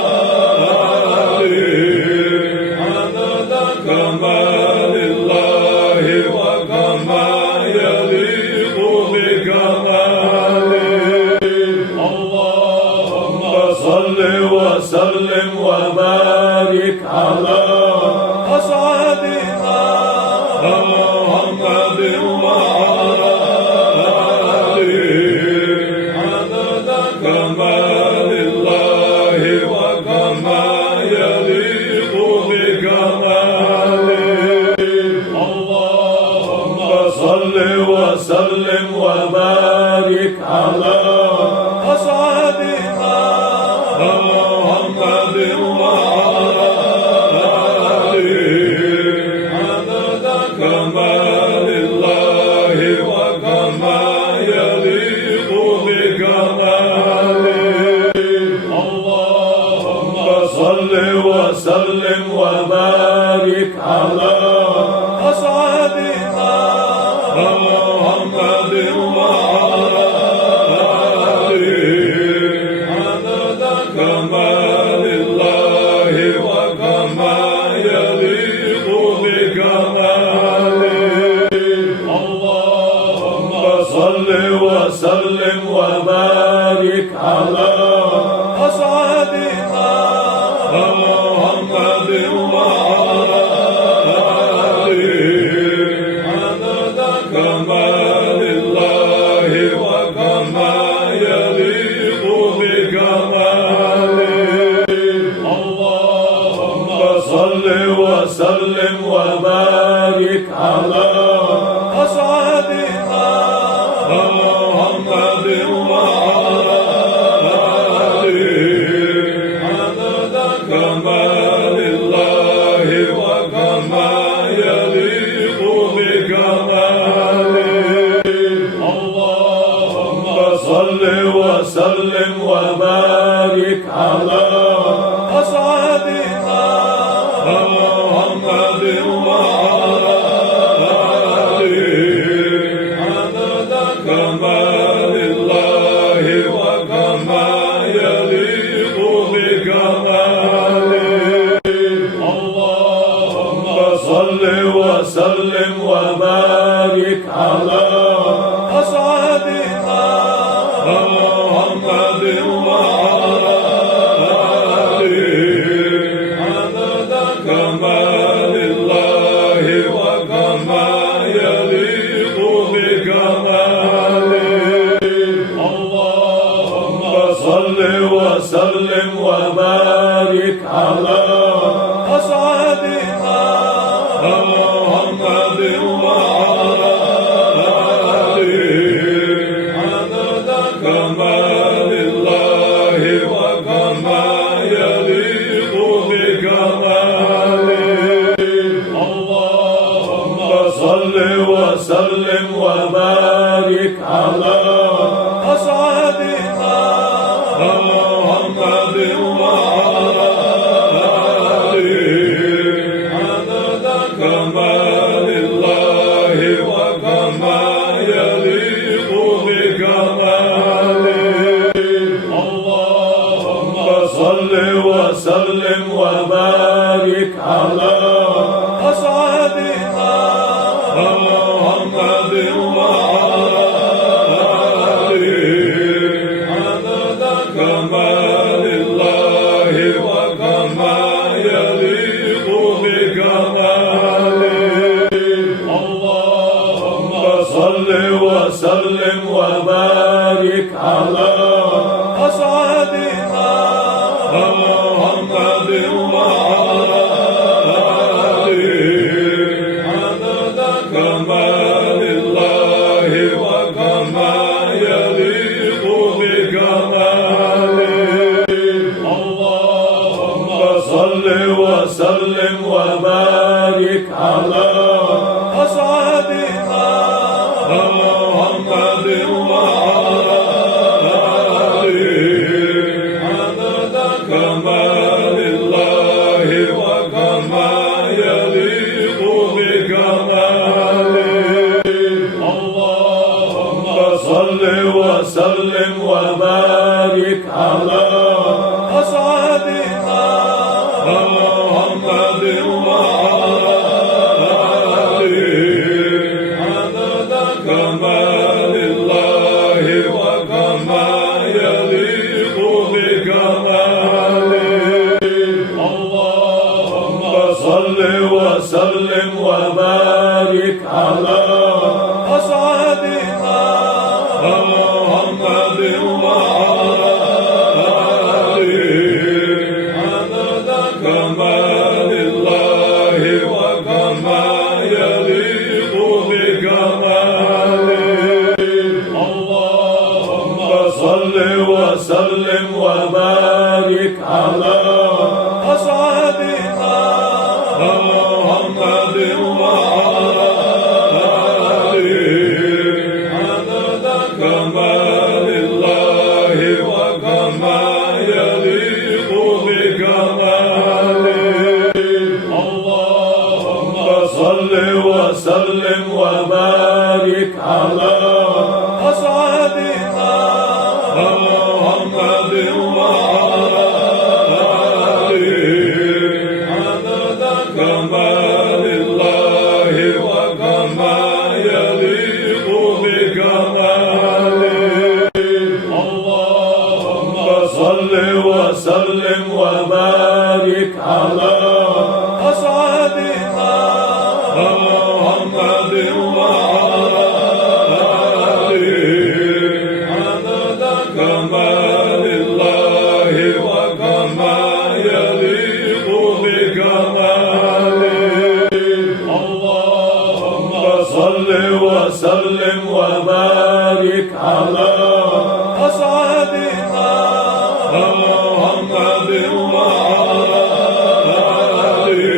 آله عدد كمال الله وكما يليق بكماله اللهم صل وسلم وبارك على أسعدنا محمد وعلى آله عدد كمال الله وكما يليق بكماله اللهم صل وسلم وبارك على أسعدنا محمد وعلى آله عدد كمال الله وكما يليق بكماله اللهم صل وسلم وبارك على أسعدنا محمد وعلى آله عدد كمال الله وكما يليق بكماله اللهم صل وسلم وبارك على أسعدنا محمد وعلى آله عدد كمال الله وكما يليق بكماله اللهم صل وسلم وبارك على أسعدنا محمد وعلى آله عدد كمال الله وكما يليق بكماله اللهم صل وسلم وبارك على أسعدنا محمد وعلى آله عدد كمال الله وكما يليق بكماله اللهم صل وسلم وبارك على أسعدنا محمد وعلى آله عدد كمال الله وكما يليق بكماله اللهم صل وسلم وبارك على أسعدنا محمد وعلى آله عدد كمال الله وكما يليق بكماله على أصحابنا محمد وآله عدد كمال الله وكما يليق بكماله اللهم صل وسلم وبارك على أصحابنا محمد وآله عدد كمال الله وكما يليق بكماله اللهم صل وسلم وبارك على أصحابنا محمد وآله عدد كمال الله وكما يليق بكماله اللهم صل وسلم وبارك على أصحابنا محمد وآله عدد كمال الله وكما يليق بكماله اللهم صل وسلم وبارك على أصحابنا محمد وآله عدد كمال الله وكما يليق بكماله اللهم صل وسلم وبارك على أصحابنا محمد وآله عدد كمال الله وكما يليق بكماله اللهم صل وسلم وبارك على أصحابنا محمد وآله عدد كمال الله وكما يليق بكماله اللهم صل وسلم وبارك على أصحابنا محمد وآله عدد كمال الله وكما يليق بكماله اللهم صل وسلم وبارك على أصحابنا محمد وآله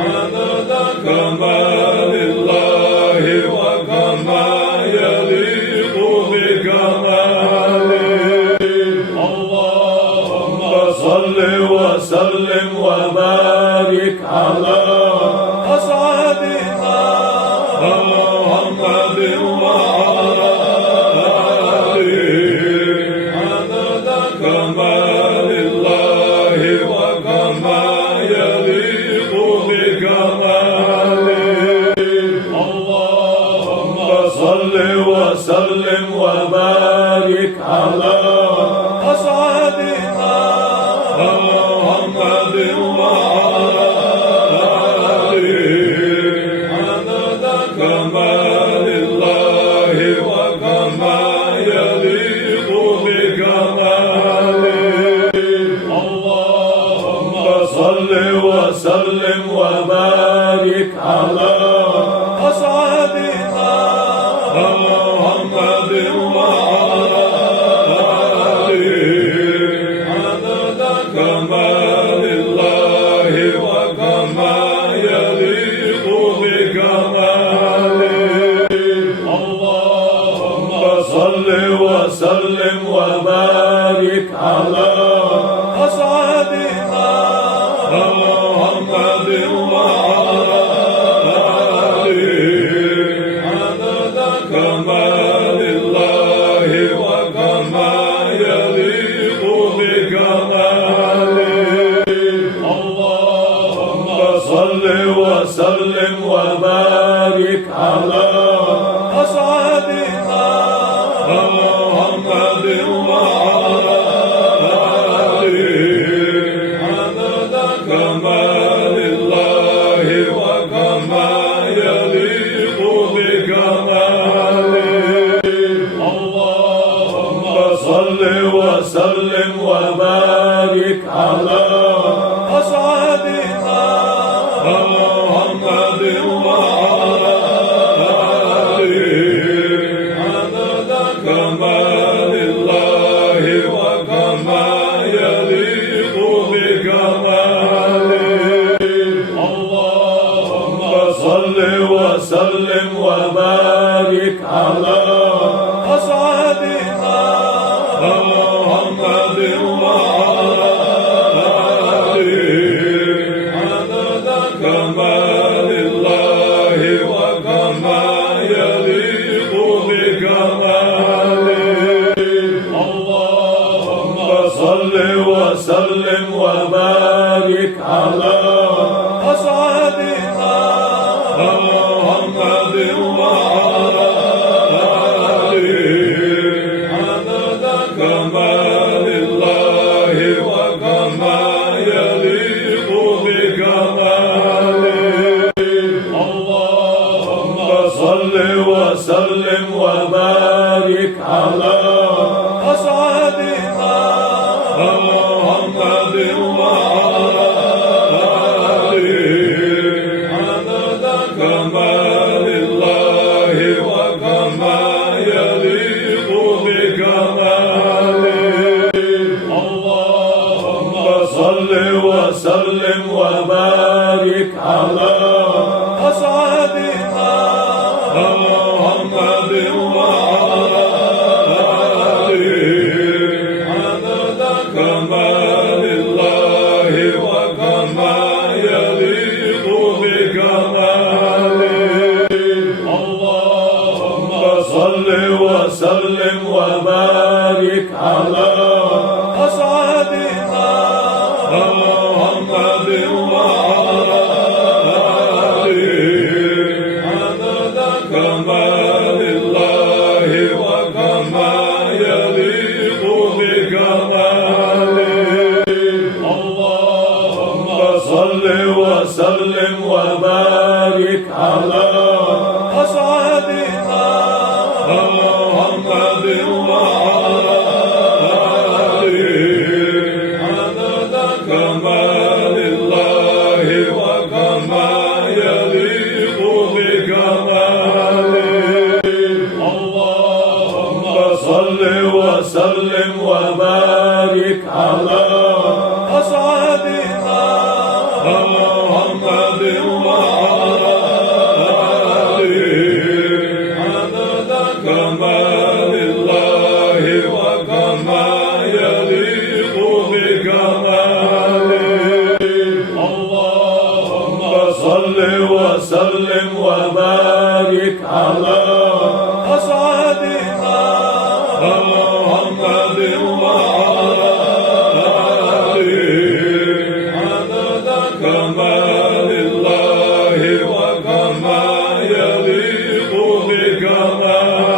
عدد كمال الله وكما يليق بكماله اللهم صل وسلم وبارك على أصحابنا محمد وآله عدد كمال الله وكما يليق بكماله اللهم صل وسلم وبارك على أصحابنا محمد وآله عدد كمال الله وكما يليق بكماله اللهم صل وسلم وبارك على أصحابنا محمد وآله عدد كمال الله وكما يليق بكماله اللهم صل وسلم وبارك على أصحابنا محمد وآله عدد كمال الله وكما يليق بكماله اللهم صل وسلم وبارك على أسعدنا محمد وعلى آله عدد كمال الله وكما يليق بكماله اللهم صل وسلم وبارك على أسعدنا محمد وعلى آله عدد كمال الله وكما يليق بكماله اللهم صل وسلم وبارك على أسعدنا محمد وعلى آله عدد كمال الله وكما يليق بكماله اللهم صل وسلم وبارك على أسعدنا محمد وعلى آله عدد كمال الله وكما يليق بكماله اللهم صل وسلم وبارك على أسعدنا محمد وعلى آله عدد كمال الله وكما يليق بكماله اللهم صل وسلم وبارك على أسعدنا محمد وعلى آله عدد كمال الله وكما يليق بكماله اللهم صل وسلم وبارك على أسعدنا محمد وعلى آله عدد كمال الله وكما يليق بكماله اللهم صل وسلم وبارك على أسعدنا محمد وعلى آله عدد كمال الله وكما يليق بكماله اللهم صل وسلم وبارك على أسعدنا محمد وعلى آله عدد كمال الله وكما يليق بكماله اللهم صل وسلم وبارك على أسعدنا محمد وعلى آله عدد كمال الله وكما يليق بكماله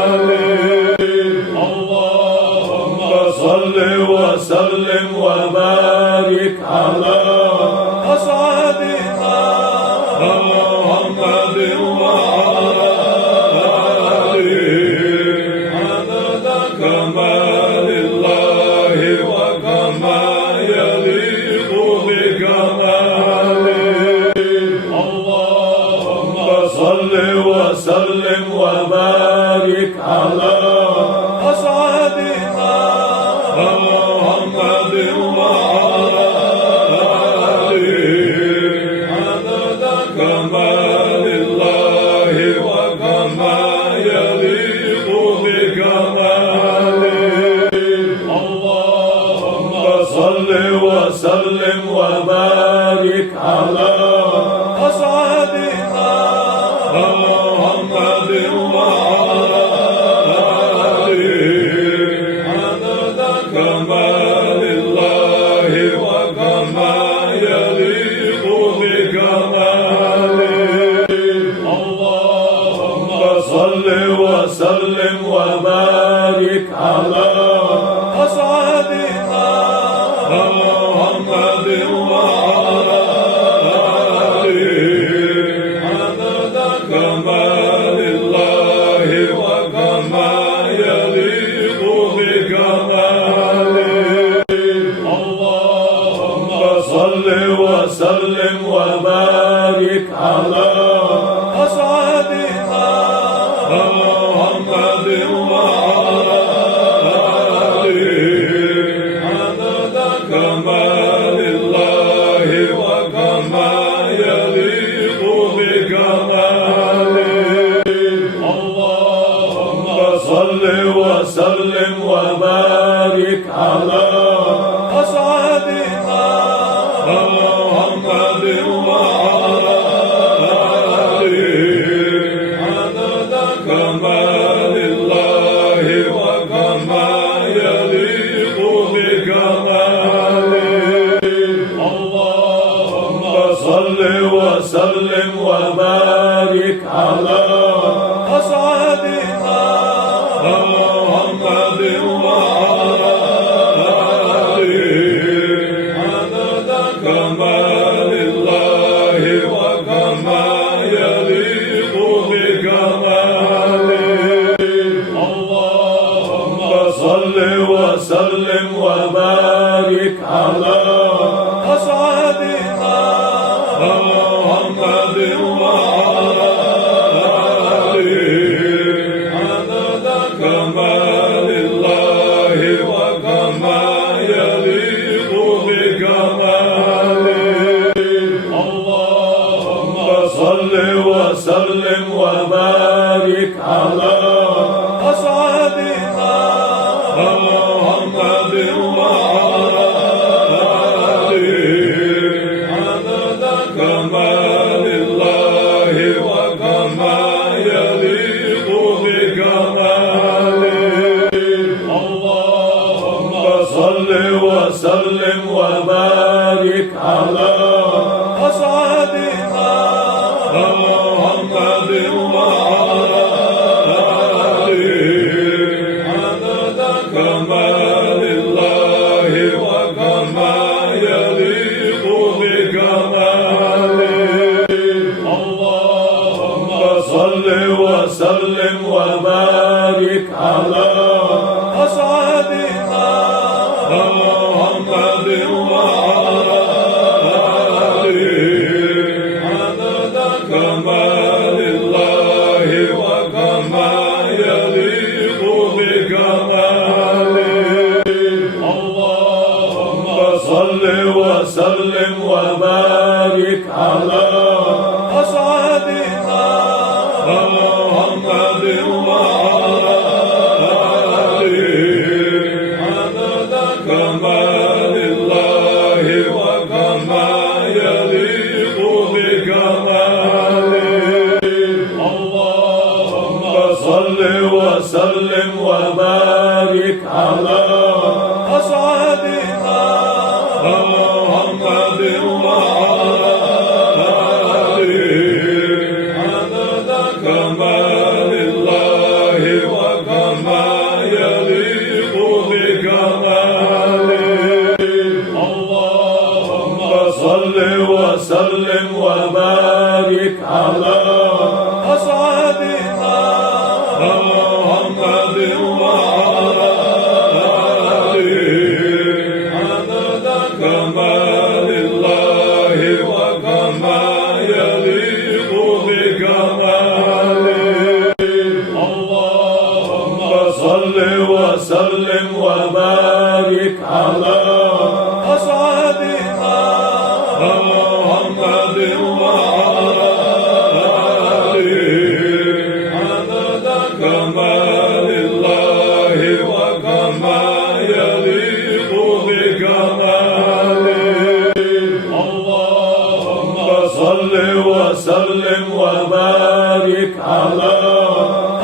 اللهم صل وسلم وبارك على أسعدنا محمد وعلى آله عدد كمال الله وكما يليق بكماله اللهم صل وسلم وبارك على أسعدنا محمد وعلى آله عدد كمال الله وكما يليق بكماله اللهم صل وسلم وبارك على أسعدنا محمد وعلى آله عدد كمال الله وكما يليق بكماله على أصحابنا محمد وعلى آله عدد كمال الله وكما يليق بكماله اللهم صل وسلم وبارك على أصحابنا محمد وعلى آله عدد كمال الله وكما يليق بكماله اللهم صل وسلم وبارك على أصحابنا محمد وعلى آله عدد كمال الله وكما يليق بكماله اللهم صل وسلم وبارك على أصحابنا محمد وعلى آله عدد كمال الله وكما يليق بكماله اللهم صل وسلم وبارك على أصحابنا محمد وعلى آله عدد كمال الله وكما يليق بكماله اللهم صل وسلم وبارك على أصحابنا محمد وعلى آله عدد كمال الله وكما يليق بكماله اللهم صل وسلم وبارك على أصحابنا محمد وعلى آله عدد كمال الله وكما يليق بكماله اللهم صل وسلم وبارك على أصحابنا محمد وعلى آله عدد كمال الله وكما يليق بكماله اللهم صل وسلم وبارك على أصحابنا محمد وعلى آله عدد كمال الله وكما يليق بكماله اللهم صل وسلم وبارك على أصحابنا محمد وعلى آله عدد كمال الله وكما يليق بكماله اللهم صل وسلم وبارك على أصحابنا محمد وعلى آله عدد كمال الله وكما يليق بكماله اللهم صل وسلم وبارك على أصحابنا محمد وعلى آله عدد كمال الله وكما يليق بكماله اللهم صل وسلم وبارك على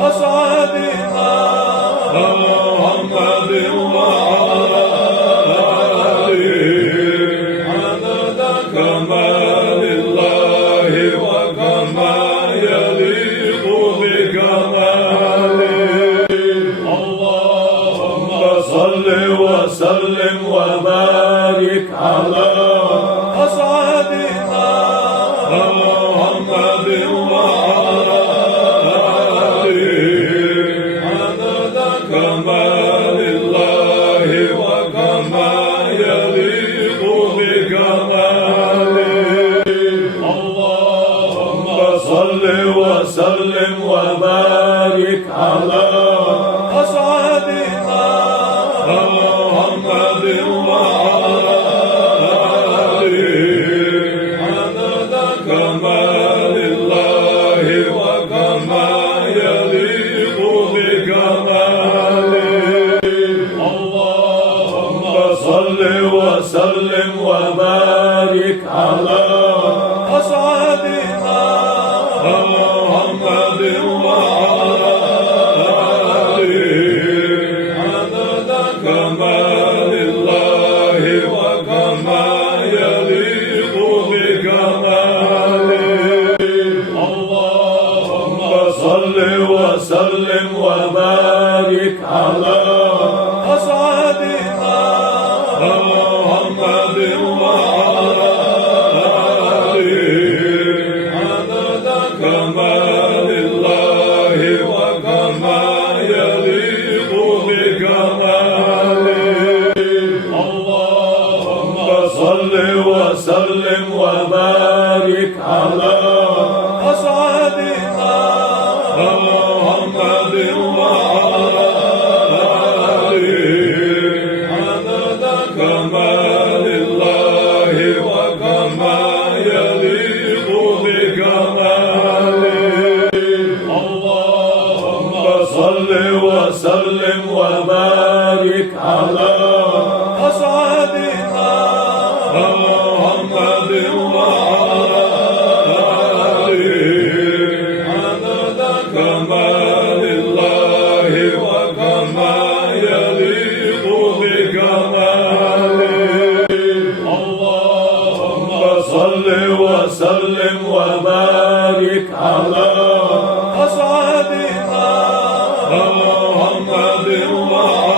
أصحابنا محمد وعلى آله عدد كمال الله وكما يليق بكماله اللهم محمد وآله عدد كمال الله وكما يليق بكماله اللهم صل وسلم وبارك على أسعدنا محمد وآله عدد كمال الله وكما يليق بكماله اللهم صل وسلم وبارك على أسعدنا محمد وآله عدد كمال الله وكما يليق بكماله اللهم صل وسلم وبارك على أسعدنا محمد وآله عدد كمال الله وكما يليق بكماله اللهم صل وسلم وبارك على أسعدنا محمد وآله عدد كمال الله وكما يليق بكماله اللهم صل وسلم وبارك على أسعدنا محمد وآله عدد كمال الله وكما يليق بكماله اللهم صل وسلم وبارك على أسعدنا محمد وآله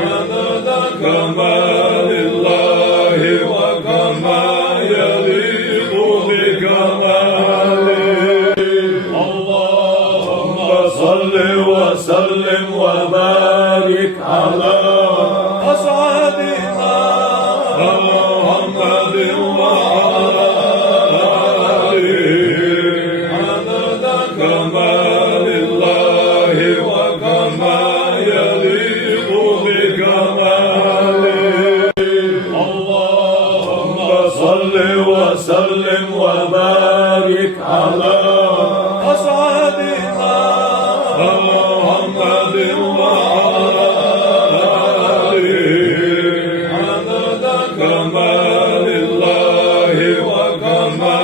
عدد كمال الله وكما يليق بكماله اللهم صل وسلم وبارك على أسعدنا محمد وآله عدد كمال الله وكما يليق بكماله اللهم صل وسلم وبارك على أسعدنا محمد وآله عدد كمال الله وكما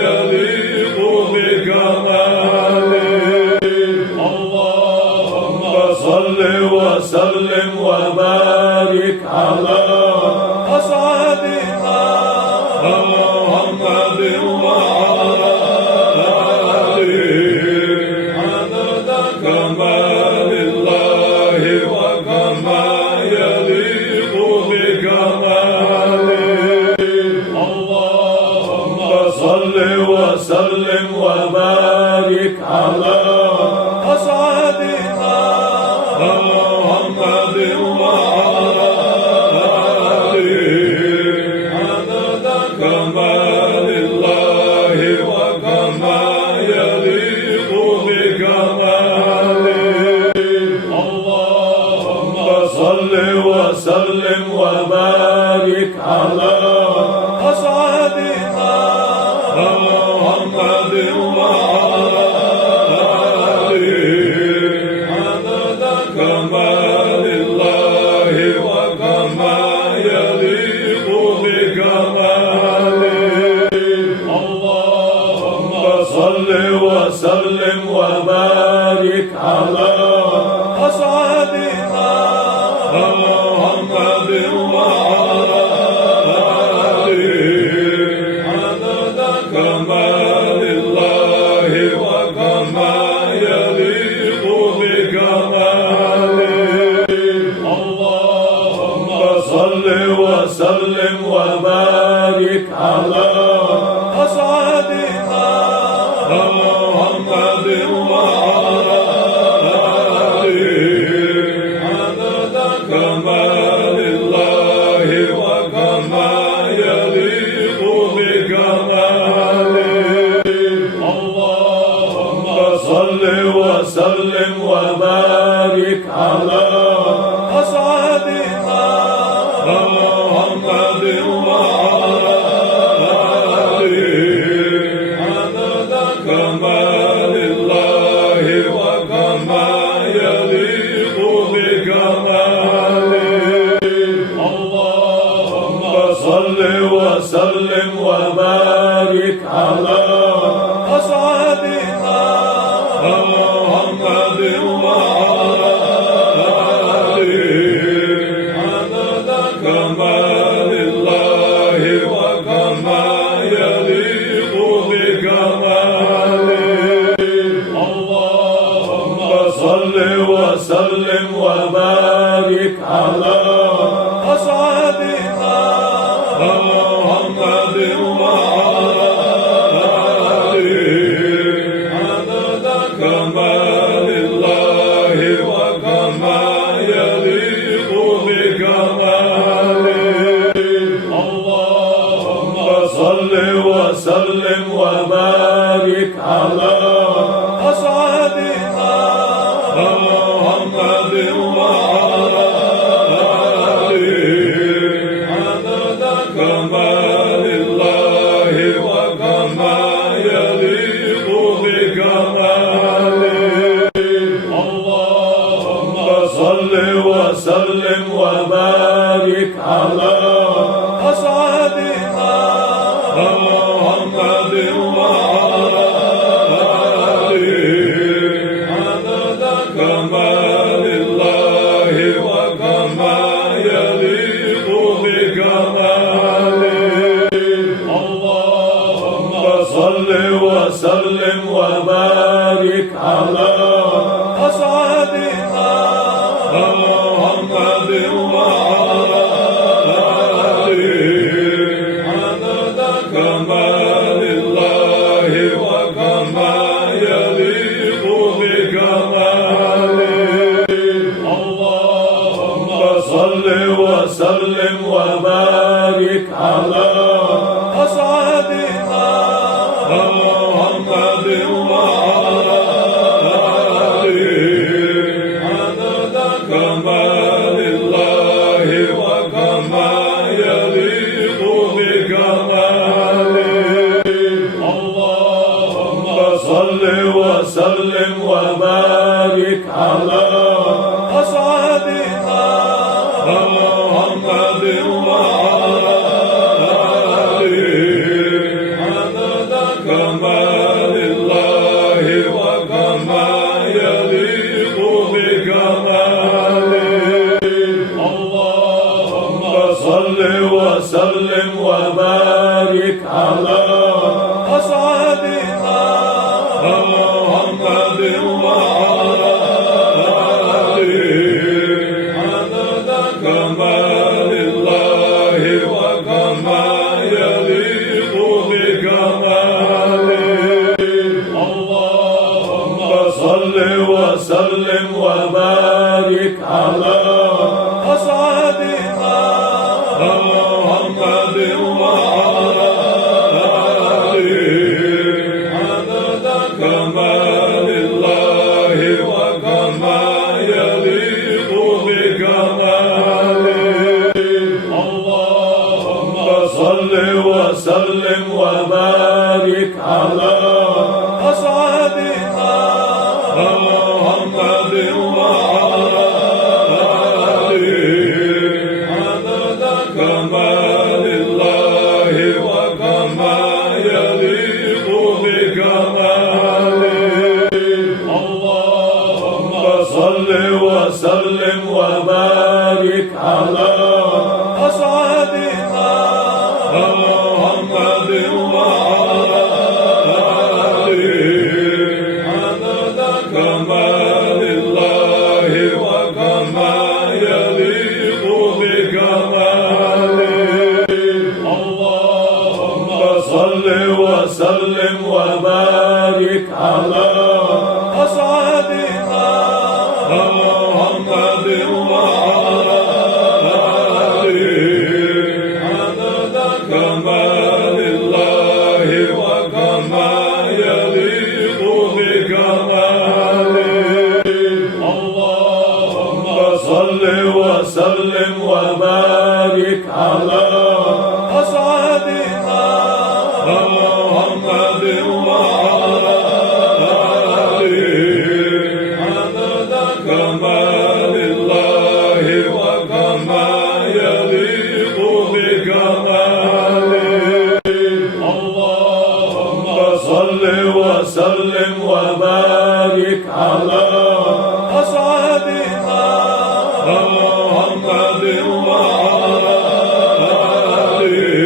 يليق بكماله اللهم صل وسلم وبارك على أسعدنا محمد وآله عدد كمال الله وكما يليق بكماله اللهم صل وسلم وبارك على أسعدنا محمد وآله عدد كمال الله وكما يليق بكماله اللهم صل وسلم وبارك على أسعدنا محمد وآله عدد كمال الله وكما يليق بكماله اللهم صل وسلم وبارك على أسعدنا محمد وآله على أسعدنا محمد وعلى آله عدد كمال الله وكما يليق بكماله اللهم صل وسلم وبارك على أسعدنا محمد وعلى آله عدد كمال الله وكما يليق بكماله اللهم صل وسلم وبارك على أسعدنا محمد وعلى آله عدد كمال الله وكما يليق بكماله اللهم صل وسلم وبارك على أسعدنا محمد وعلى آله عدد كمال الله وكما يليق بكماله اللهم صل وسلم وبارك على أسعدنا محمد وعلى آله عدد كمال الله وكما يليق بكماله اللهم صل وسلم وبارك على أسعدنا محمد وعلى آله عدد كمال الله وكما يليق بكماله اللهم صل وسلم وبارك على أسعدنا محمد وعلى آله عدد كمال الله وكما يليق بكماله اللهم صل وسلم وبارك على أسعدنا محمد وعلى آله عدد كمال الله وكما يليق بكماله اللهم صل وسلم وبارك على أسعدنا محمد وعلى آله عدد كمال الله وكما يليق بكماله اللهم صل وسلم وبارك على أسعدنا محمد وعلى آله عدد كمال الله وكما يليق بكماله اللهم صل وسلم وبارك على أسعدنا محمد وعلى آله عدد كمال الله وكما يليق بكماله اللهم صل وسلم وبارك على أسعدنا محمد وعلى آله عدد كمال الله وكما يليق بكماله اللهم صل وسلم وبارك على أسعدنا محمد وعلى صل وسلم وبارك على أسعدنا محمد وعلى آله عدد كمال الله وكما يليق بكماله اللهم صل وسلم وبارك على أسعدنا محمد وعلى آله عدد كمال الله وكما يليق بكماله اللهم صل وسلم وبارك على أسعدنا محمد وعلى آله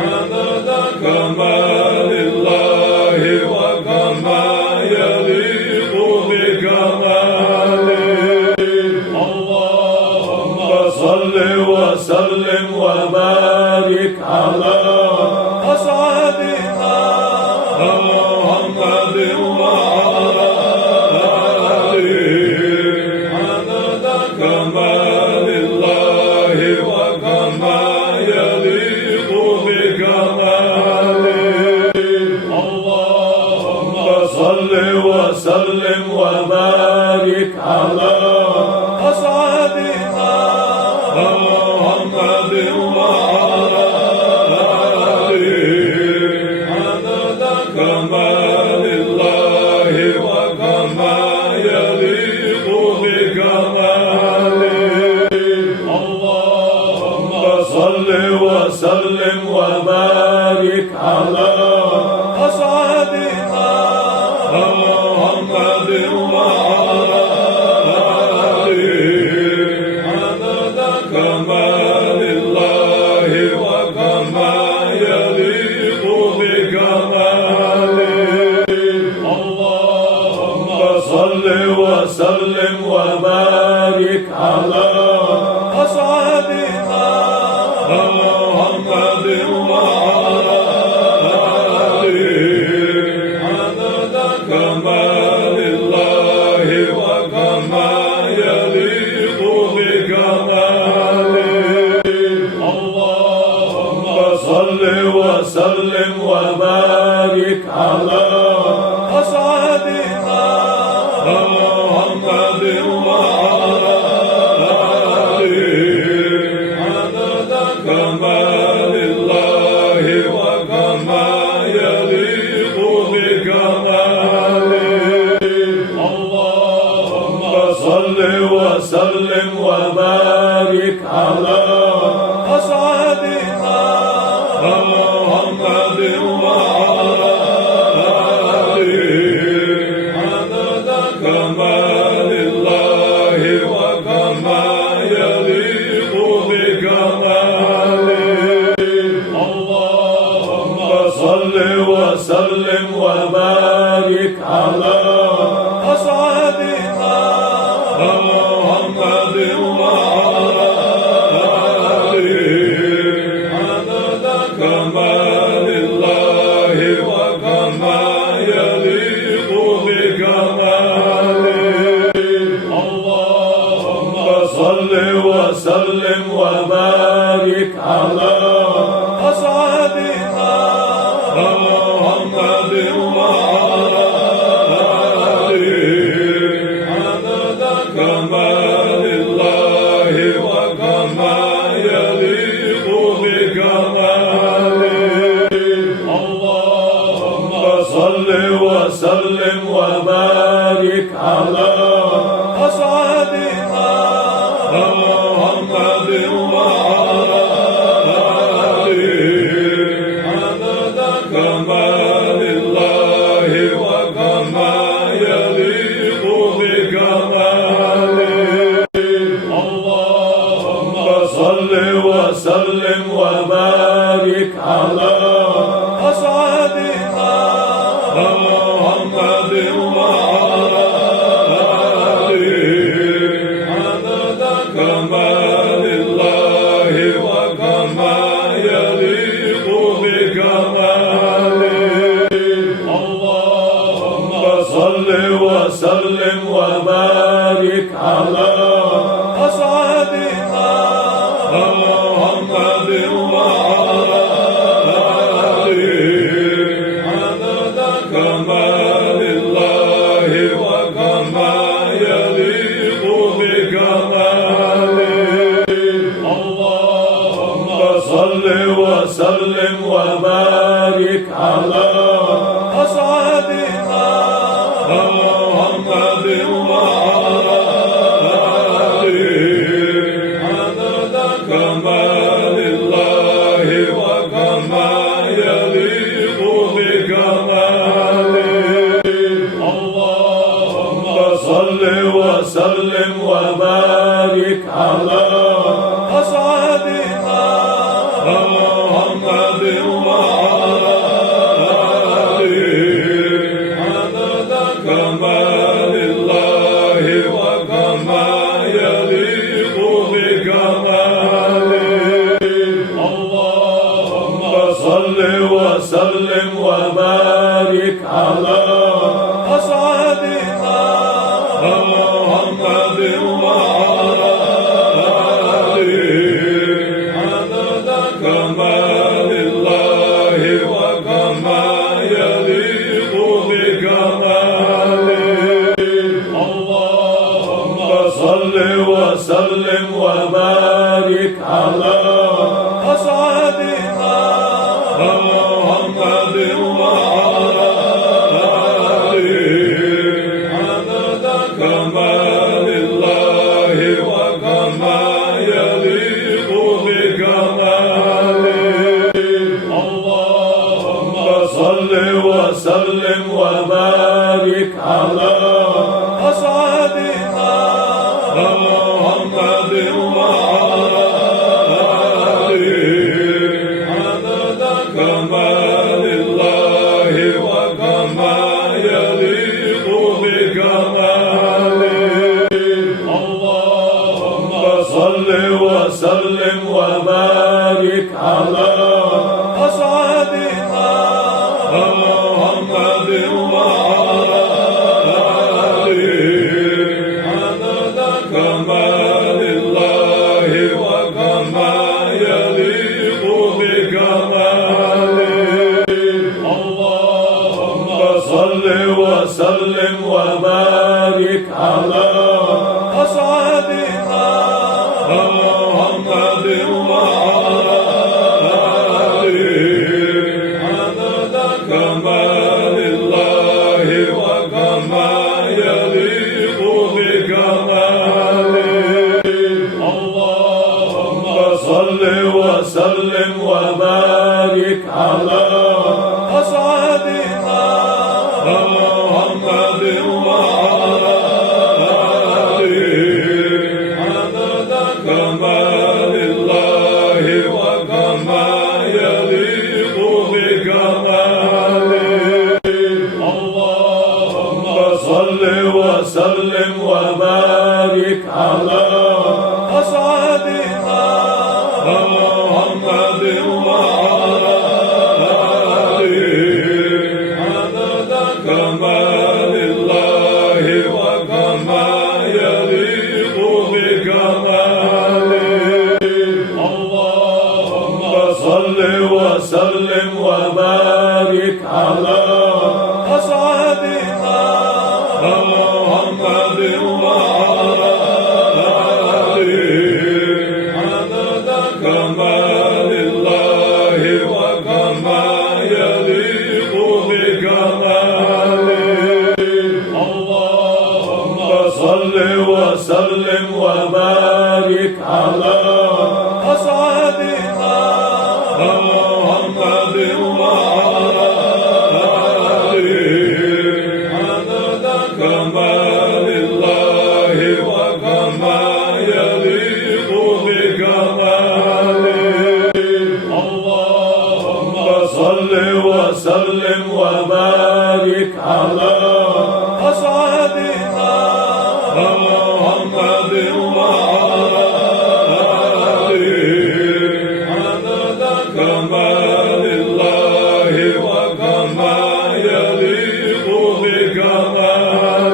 عدد كمال الله وكما يليق بكماله اللهم صل وسلم وبارك على أسعدنا محمد وعلى آله عدد كمال الله وكما يليق بكماله اللهم صل وسلم وبارك على أسعدنا محمد وعلى آله عدد كمال الله وكما يليق بكماله اللهم صل وسلم وبارك على أسعدنا محمد وعلى آله عدد كمال الله وكما يليق بكماله اللهم صل وسلم وبارك على أسعدنا محمد وعلى آله عدد كمال الله وكما يليق بكماله اللهم صل وسلم وبارك على أسعدنا محمد وعلى آله عدد كمال الله وكما يليق بكماله اللهم صل وسلم وبارك على أسعدنا محمد وعلى آله عدد كمال الله وكما يليق بكماله اللهم صل وسلم وبارك على أسعدنا محمد وعلى آله عدد كمال الله وكما يليق بكماله اللهم صل وسلم وبارك على أسعدنا محمد وعلى آله عدد كمال الله وكما يليق بكماله اللهم صل وسلم وبارك على أسعدنا محمد وعلى آله عدد كمال الله وكما يليق بكماله اللهم صل وسلم وبارك على أسعدنا محمد وعلى آله عدد كمال الله وكما يليق بكماله وسلم وبارك على أسعدنا محمد وعلى آله عدد كمال الله وكما يليق بكماله اللهم صل وسلم وبارك على أسعدنا محمد وعلى آله عدد كمال الله وكما يليق بكماله اللهم صل وسلم وبارك على أسعدنا محمد وعلى آله عدد كمال الله وكما يليق بكماله اللهم صل وسلم وبارك على أسعدنا محمد وعلى آله عدد كمال الله وكما يليق بكماله اللهم صل وسلم وبارك على أسعدنا محمد وعلى آله عدد كمال الله وكما يليق بكماله اللهم صل وسلم وبارك على أسعدنا محمد وعلى آله عدد كمال الله وكما يليق بكماله اللهم صل وسلم وبارك على أسعدنا محمد وعلى آله عدد كمال الله وكما يليق بكماله اللهم صل وسلم وبارك على أسعدنا محمد وعلى آله عدد كمال الله وكما يليق بكماله اللهم صل وسلم وبارك على أسعدنا محمد وعلى آله عدد كمال الله وكما يليق بكماله اللهم صل وسلم وبارك على أسعدنا محمد وعلى آله عدد كمال الله وكما يليق بكماله اللهم صل وسلم وبارك على أسعدنا محمد وعلى آله عدد كمال الله وكما يليق بكماله اللهم صل وسلم وبارك على أسعدنا محمد وعلى آله عدد كمال الله وكما يليق بكماله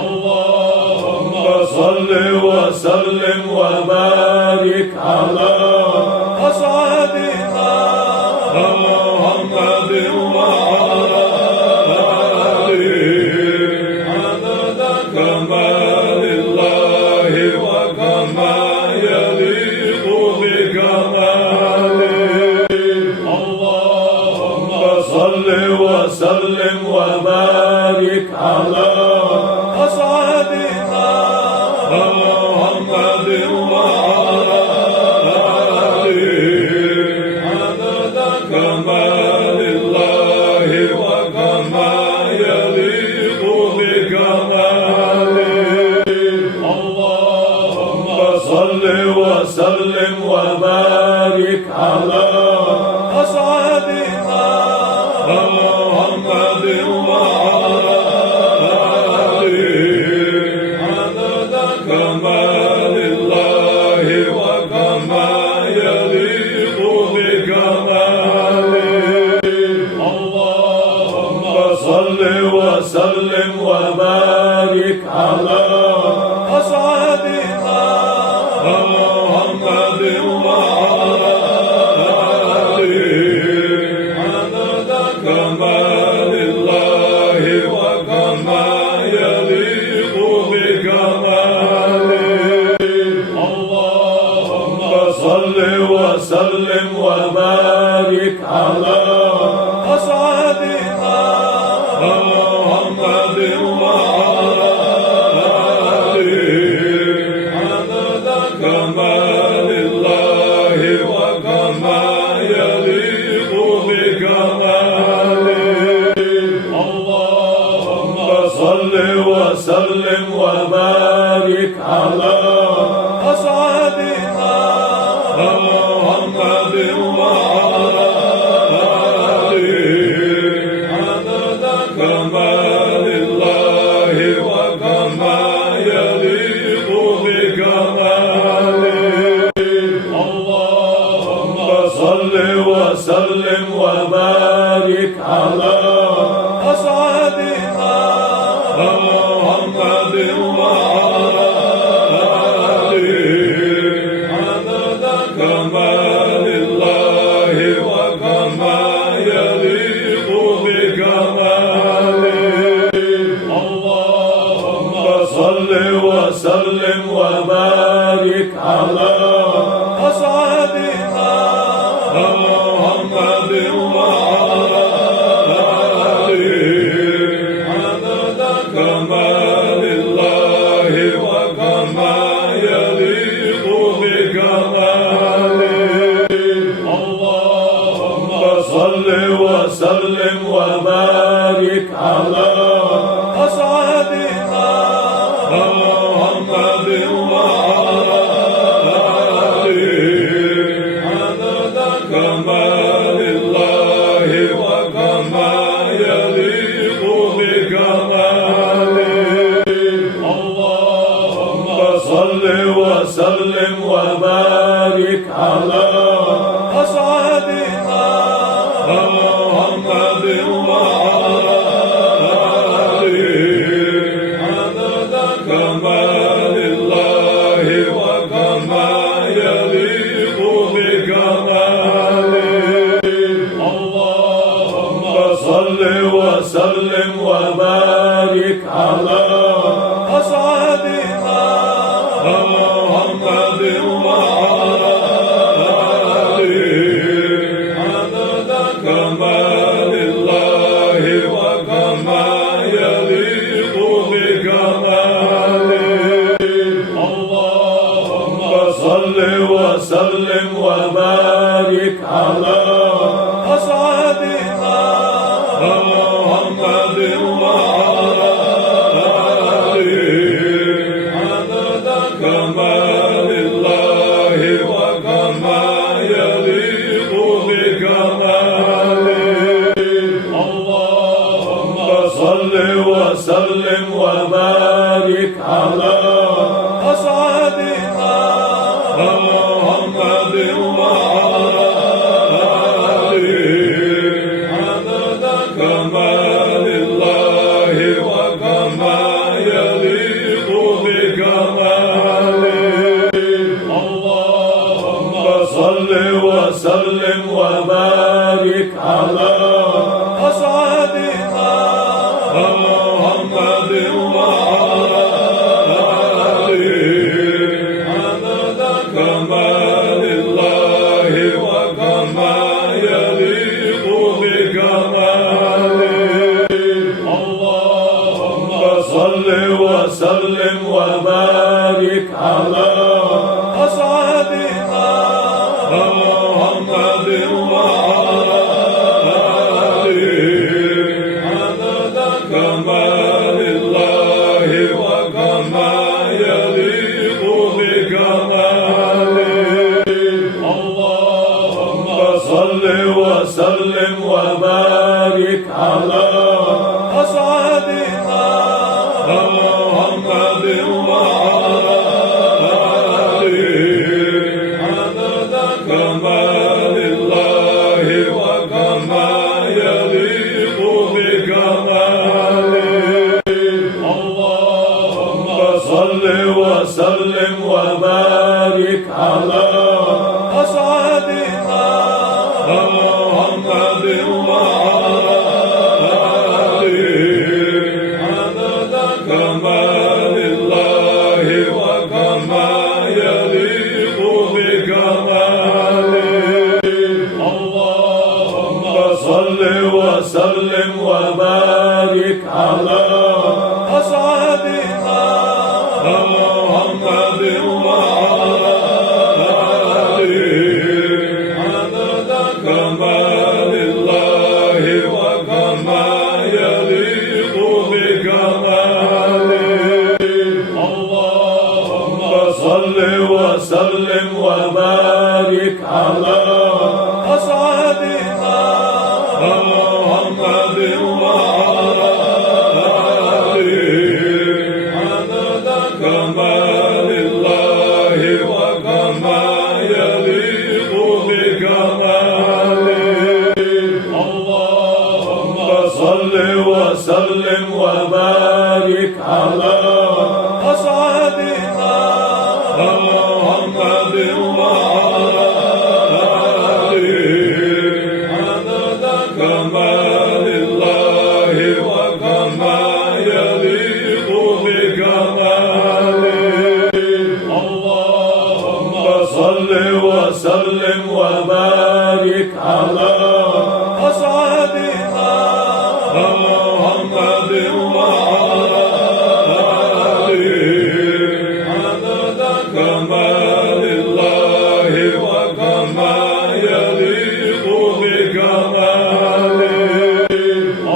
اللهم صل وسلم وبارك على أسعدنا محمد وعلى آله عدد كمال الله وكما يليق بكماله وبارك على أسعدنا محمد وعلى آله عدد كمال الله وكما يليق بكماله اللهم صل وسلم وبارك على أسعدنا محمد وعلى آله عدد كمال الله وكما يليق بكماله اللهم صل وسلم وبارك على أسعدنا محمد وعلى آله عدد كمال الله وكما يليق بكماله اللهم صل وسلم وبارك على أسعدنا محمد وعلى آله عدد كمال الله وكما يليق بكماله اللهم صل وسلم وبارك على أسعدنا محمد وعلى آله عدد كمال الله وكما يليق بكماله اللهم صل وسلم وبارك على أسعدنا محمد وعلى آله عدد كمال الله وكما يليق بكماله اللهم صل وسلم وبارك على أسعدنا محمد وعلى آله عدد كمال الله وكما يليق بكماله اللهم صل وسلم وبارك على أسعدنا محمد وعلى آله عدد كمال الله وكما يليق بكماله اللهم صل وسلم وبارك على أسعدنا محمد وعلى آله عدد كمال الله وكما يليق بكماله اللهم صل وسلم وبارك على أسعدنا محمد وعلى آله عدد كمال الله وكما يليق بكماله اللهم صل وسلم وبارك على أسعدنا محمد وعلى آله عدد كمال الله وكما يليق بكماله اللهم صل وسلم وبارك على أسعدنا محمد وعلى آله عدد كمال الله وكما يليق بكماله اللهم صل وسلم وبارك على أسعدنا محمد وعلى آله عدد كمال الله وكما يليق بكماله عدد كمال الله وكما يليق بكماله اللهم صل وسلم وبارك على أسعدنا محمد وعلى آله عدد كمال الله وكما يليق بكماله اللهم صل وسلم وبارك على أسعدنا محمد وعلى آله عدد كمال الله وكما يليق بكماله اللهم صل وسلم وبارك على أسعدنا محمد وعلى آله عدد كمال الله وكما يليق بكماله اللهم صل وسلم وبارك على أسعدنا محمد وعلى آله عدد كمال الله وكما يليق بكماله اللهم صل وسلم وبارك على أسعدنا محمد وعلى آله عدد كمال الله وكما يليق بكماله اللهم صل وسلم وبارك على أسعدنا محمد وعلى آله عدد كمال الله وكما يليق بكماله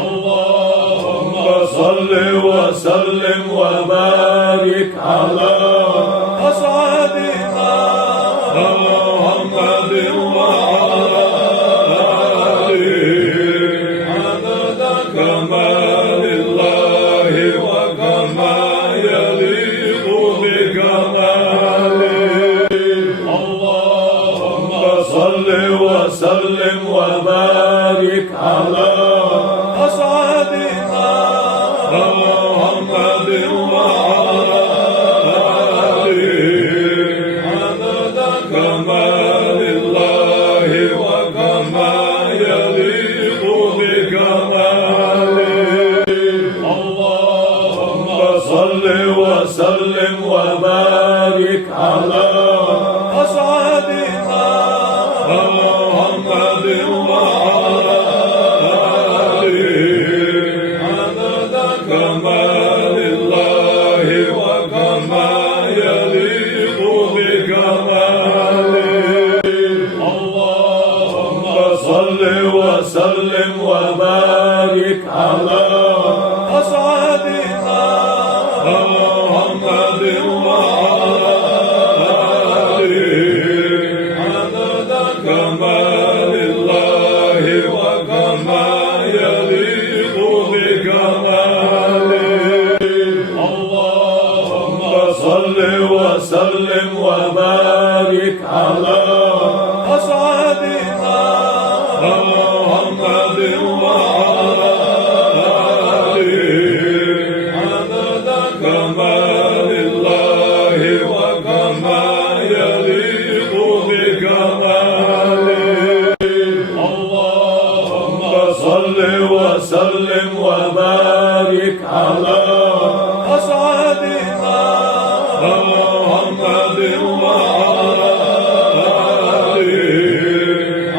اللهم صل وسلم وبارك على أسعدنا محمد وعلى آله عدد كمال الله وكما يليق بكماله اللهم صل وسلم وبارك على أسعدنا محمد وعلى آله عدد كمال الله وكما يليق بكماله اللهم صل وسلم وبارك على أسعدنا محمد وعلى آله عدد كمال الله وكما يليق بكماله اللهم صل وسلم وبارك على أسعدنا محمد وعلى آله عدد كمال الله وكما يليق بكماله اللهم صل وسلم وبارك على أسعدنا محمد وعلى آله عدد كمال الله وكما يليق بكماله اللهم صل وسلم وبارك على أسعدنا محمد وعلى آله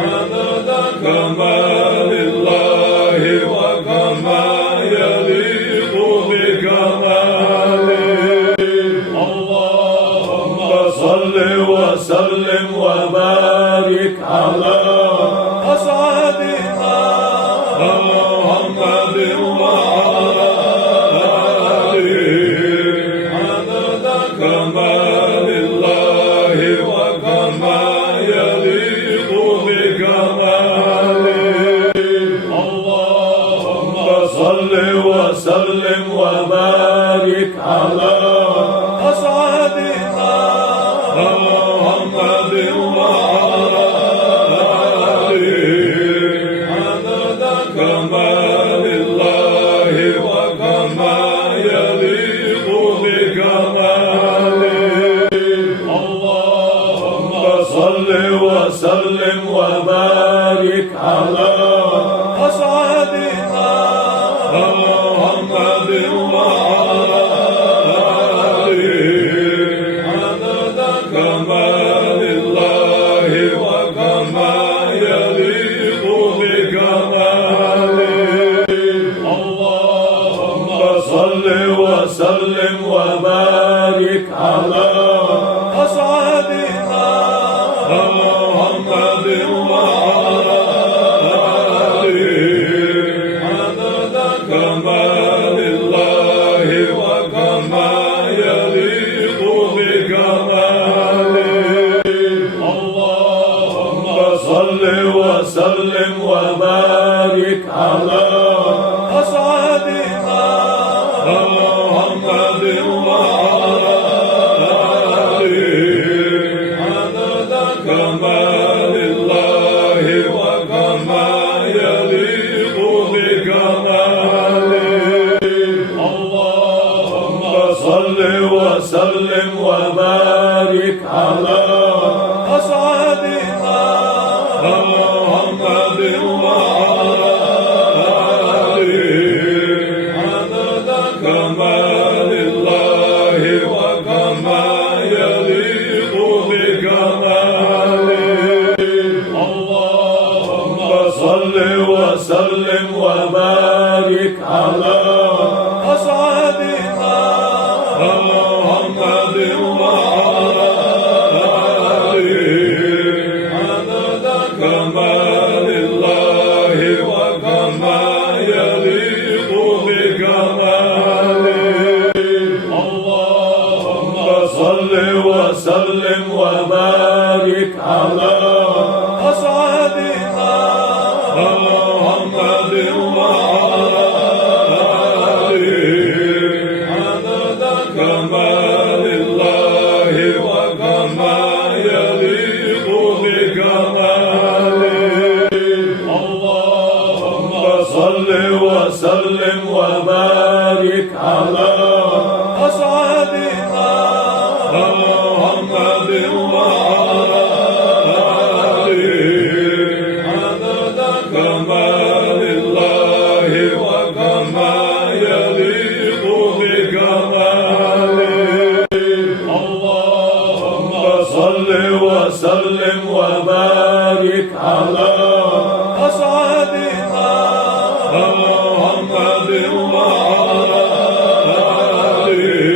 عدد كمال الله وكما يليق بكماله اللهم صل وسلم وبارك على أسعدنا وبارك على أسعدنا محمد وعلى آله عدد كمال الله وكما يليق بكماله اللهم صل وسلم وبارك على أسعدنا محمد وعلى آله عدد كمال الله وكما يليق بكماله اللهم صل وسلم وبارك على أسعدنا محمد وعلى آله عدد كمال الله وكما يليق بكماله اللهم صل وسلم وبارك على أسعدنا محمد وعلى آله عدد كمال الله وكما يليق بكماله اللهم صل وسلم وبارك على أسعدنا محمد وعلى آله عدد كمال الله وكما يليق بكماله اللهم صل وسلم وبارك على أسعدنا محمد وعلى آله عدد كمال الله وكما يليق بكماله اللهم صل وسلم وبارك على أسعدنا محمد وعلى آله عدد كمال الله وكما يليق بكماله اللهم صل وسلم وبارك على أسعدنا محمد وعلى آله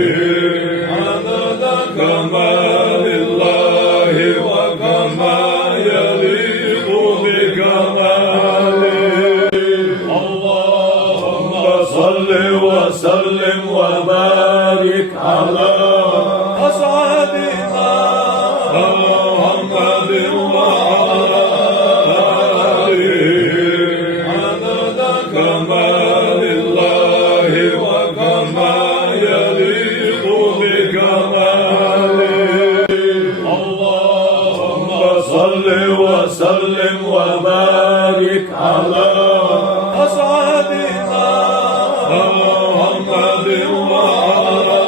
عدد كمال الله وكما يليق بكماله اللهم صل وسلم وبارك على أسعدنا محمد وعلى آله عدد كمال الله وكما يليق بكماله اللهم صل وسلم وبارك على أسعدنا محمد وعلى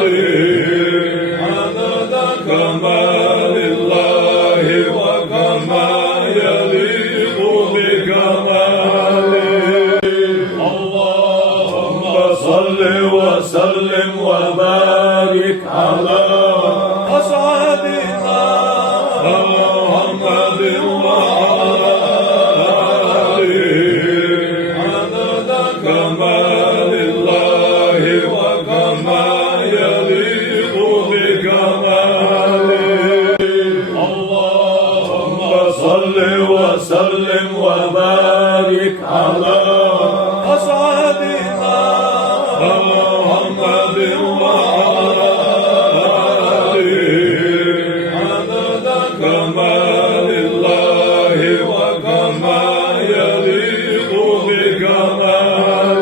آله عدد كمال الله وكما يليق بكماله اللهم صل وسلم وبارك على أسعدنا محمد وعلى آله عدد كمال الله وكما يليق بكماله اللهم صل وسلم وبارك على أسعدنا محمد وعلى آله عدد كمال الله وكما يليق بكماله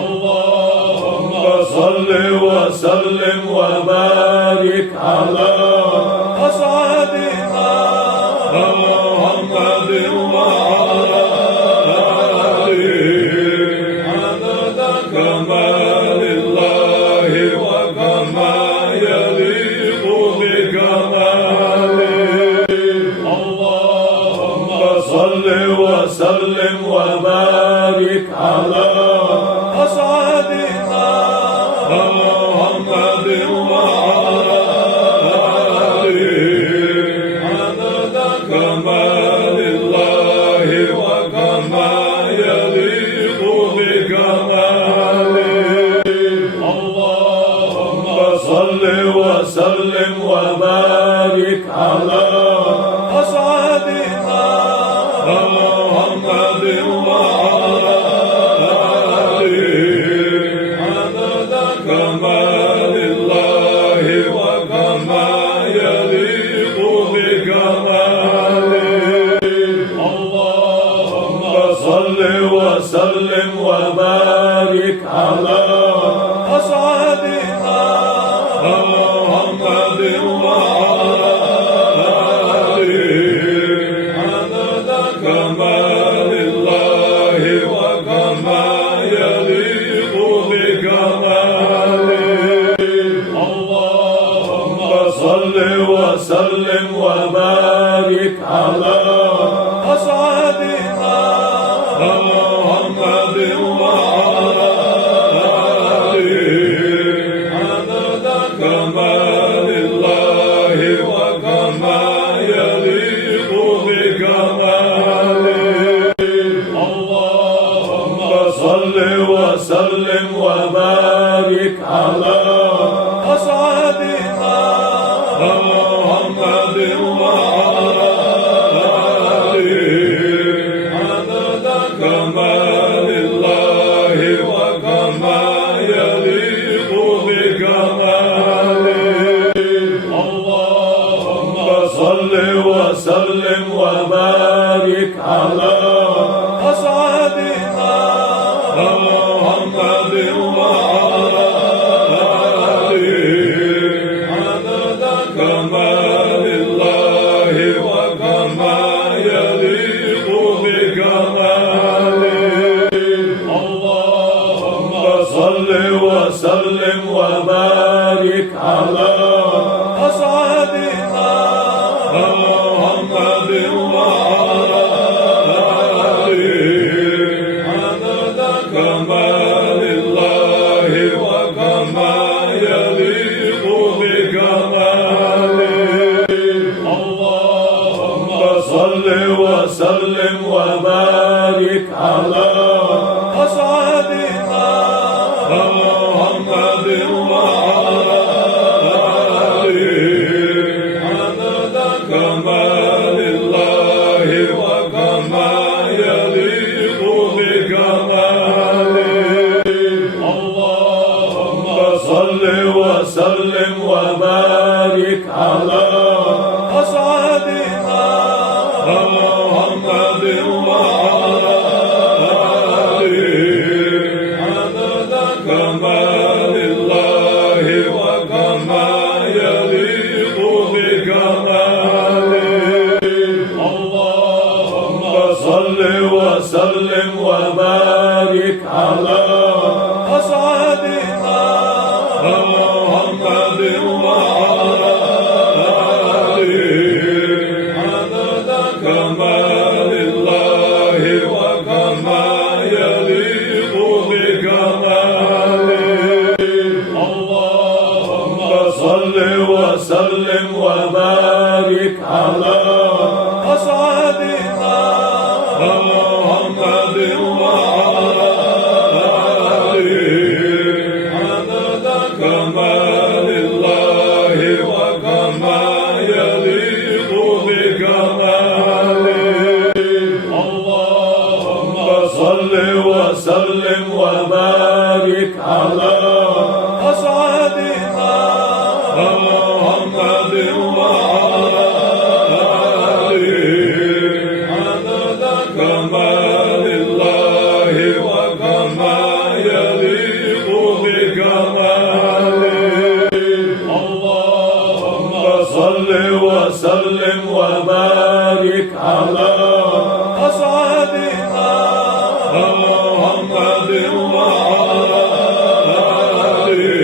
اللهم صل وسلم وبارك على أسعدنا محمد وعلى آله عدد كمال الله وكما يليق بكماله صل وسلم وبارك على أسعدنا محمد وعلى آله عدد كمال الله وكما يليق بكماله اللهم صل وسلم وبارك على أسعدنا محمد وعلى آله عدد كمال الله وكما يليق بكماله اللهم صل وسلم وبارك على أسعدنا محمد وعلى آله عدد كمال الله وكما يليق بكماله اللهم صل وسلم وبارك على أسعدنا محمد وعلى آله عدد كمال الله وكما يليق بكماله اللهم صل وسلم وبارك على أسعدنا محمد وعلى آله عدد كمال الله وكما يليق بكماله اللهم صل وسلم وبارك على أسعدنا محمد وعلى آله عدد كمال الله وكما يليق بكماله اللهم صل وسلم وبارك على أسعدنا محمد وعلى آله عدد كمال الله وكما يليق بكماله اللهم صل وسلم وبارك على أسعدنا محمد وعلى آله عدد كمال الله وكما يليق بكماله اللهم صل وسلم وبارك على أسعدنا محمد وعلى آله عدد كمال الله وكما يليق بكماله اللهم صل وسلم وبارك على أسعدنا محمد وعلى آله عدد كمال الله وكما يليق بكماله اللهم صل وسلم وبارك على أسعدنا محمد وعلى آله عدد كمال الله وكما يليق بكماله اللهم صل وسلم وبارك على أسعدنا محمد وعلى آله عدد كمال الله وكما يليق بكماله اللهم صل وسلم وبارك على أسعدنا محمد وعلى آله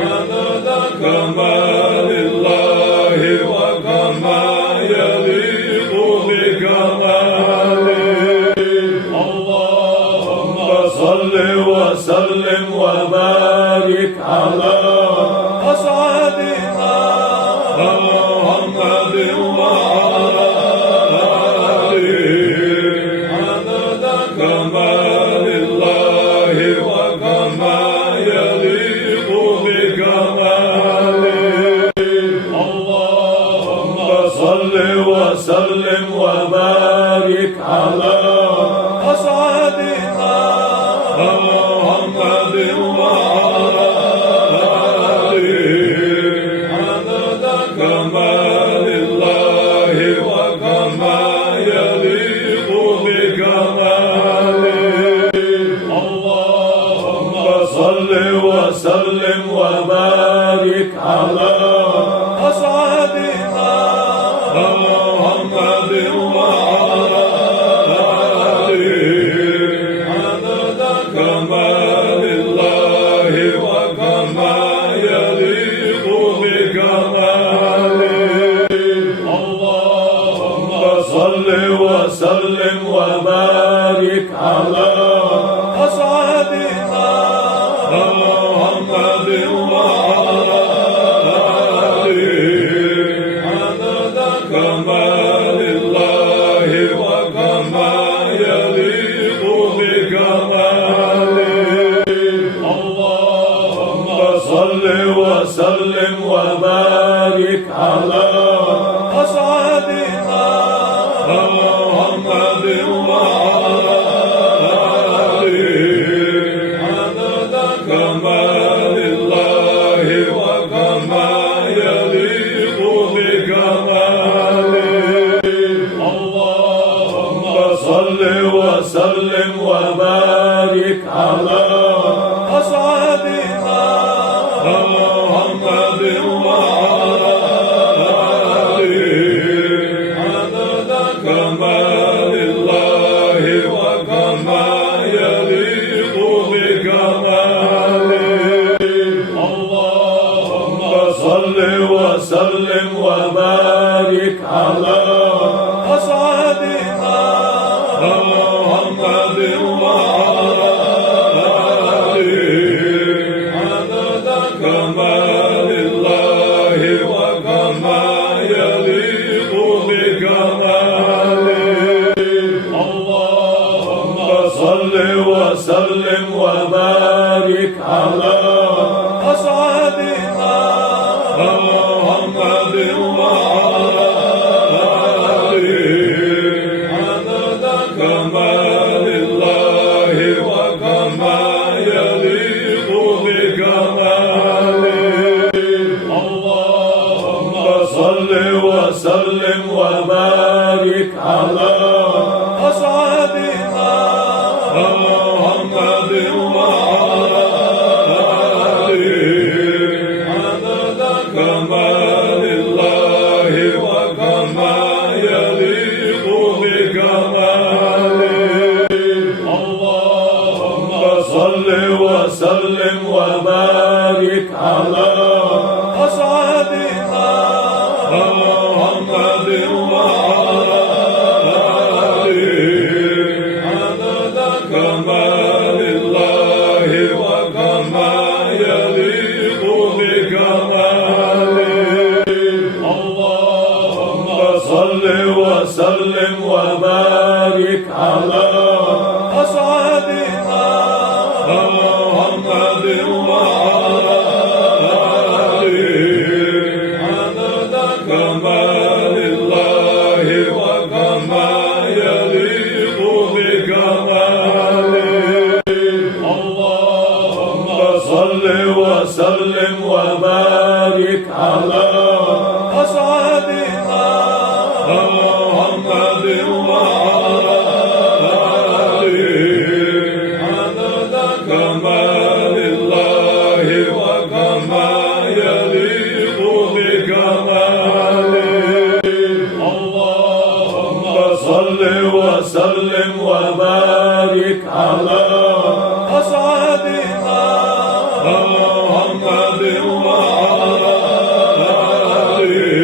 عدد كمال الله وكما يليق بكماله وبارك على أسعدنا محمد وعلى آله عدد كمال الله وكما يليق بكماله اللهم صل وسلم وبارك على أسعدنا محمد وعلى آله عدد كمال الله وكما يليق بكماله اللهم صل وسلم وبارك على أسعدنا محمد وعلى آله عدد كمال الله وكما يليق بكماله اللهم صل وسلم وبارك على أسعدنا محمد وعلى آله عدد كمال الله وكما يليق بكماله اللهم صل وسلم وبارك على أسعدنا محمد وعلى آله عدد كمال الله وكما يليق بكماله اللهم صل وسلم وبارك على أسعدنا محمد وعلى آله عدد كمال الله وكما يليق بكماله اللهم صل وسلم وبارك على أسعدنا محمد وعلى آله عدد كمال الله وكما يليق بكماله اللهم صل وسلم وبارك على أسعدنا محمد وعلى آله عدد كمال الله وكما يليق بكماله اللهم صل وسلم وبارك على أسعدنا محمد وعلى آله عدد كمال الله وكما يليق بكماله اللهم صل وسلم وبارك على أسعدنا محمد وعلى آله عدد كمال الله وكما يليق بكماله اللهم صل وسلم وبارك على أسعدنا محمد وعلى آله عدد كمال الله وكما يليق بكماله اللهم صل وسلم وبارك على أسعدنا محمد وعلى آله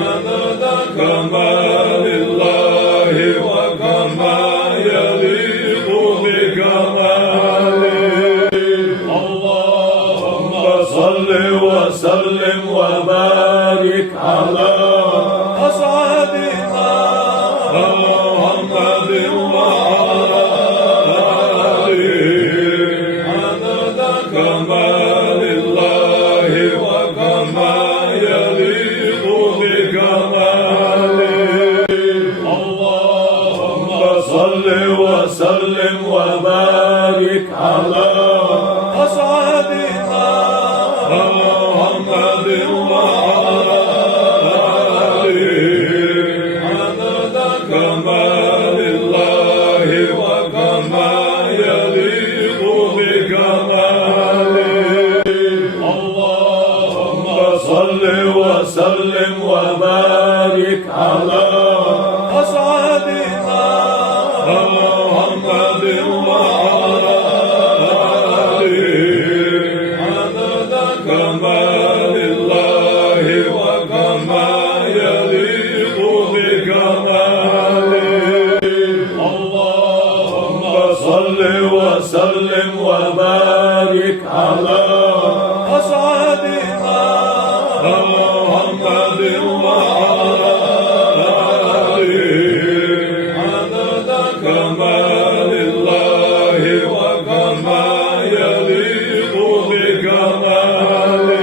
عدد كمال الله وكما يليق بكماله اللهم صل وسلم وبارك على أسعدنا محمد وعلى آله عدد كمال الله وكما يليق بكماله اللهم صل وسلم وبارك على أصحابنا محمد وعلى آله عدد كمال الله وكما يليق بكماله اللهم صل وسلم وبارك على أصحابنا محمد وعلى آله عدد كمال الله وكما يليق بكماله اللهم صل وسلم وبارك على أصحابنا محمد وعلى آله عدد كمال الله وكما يليق بكماله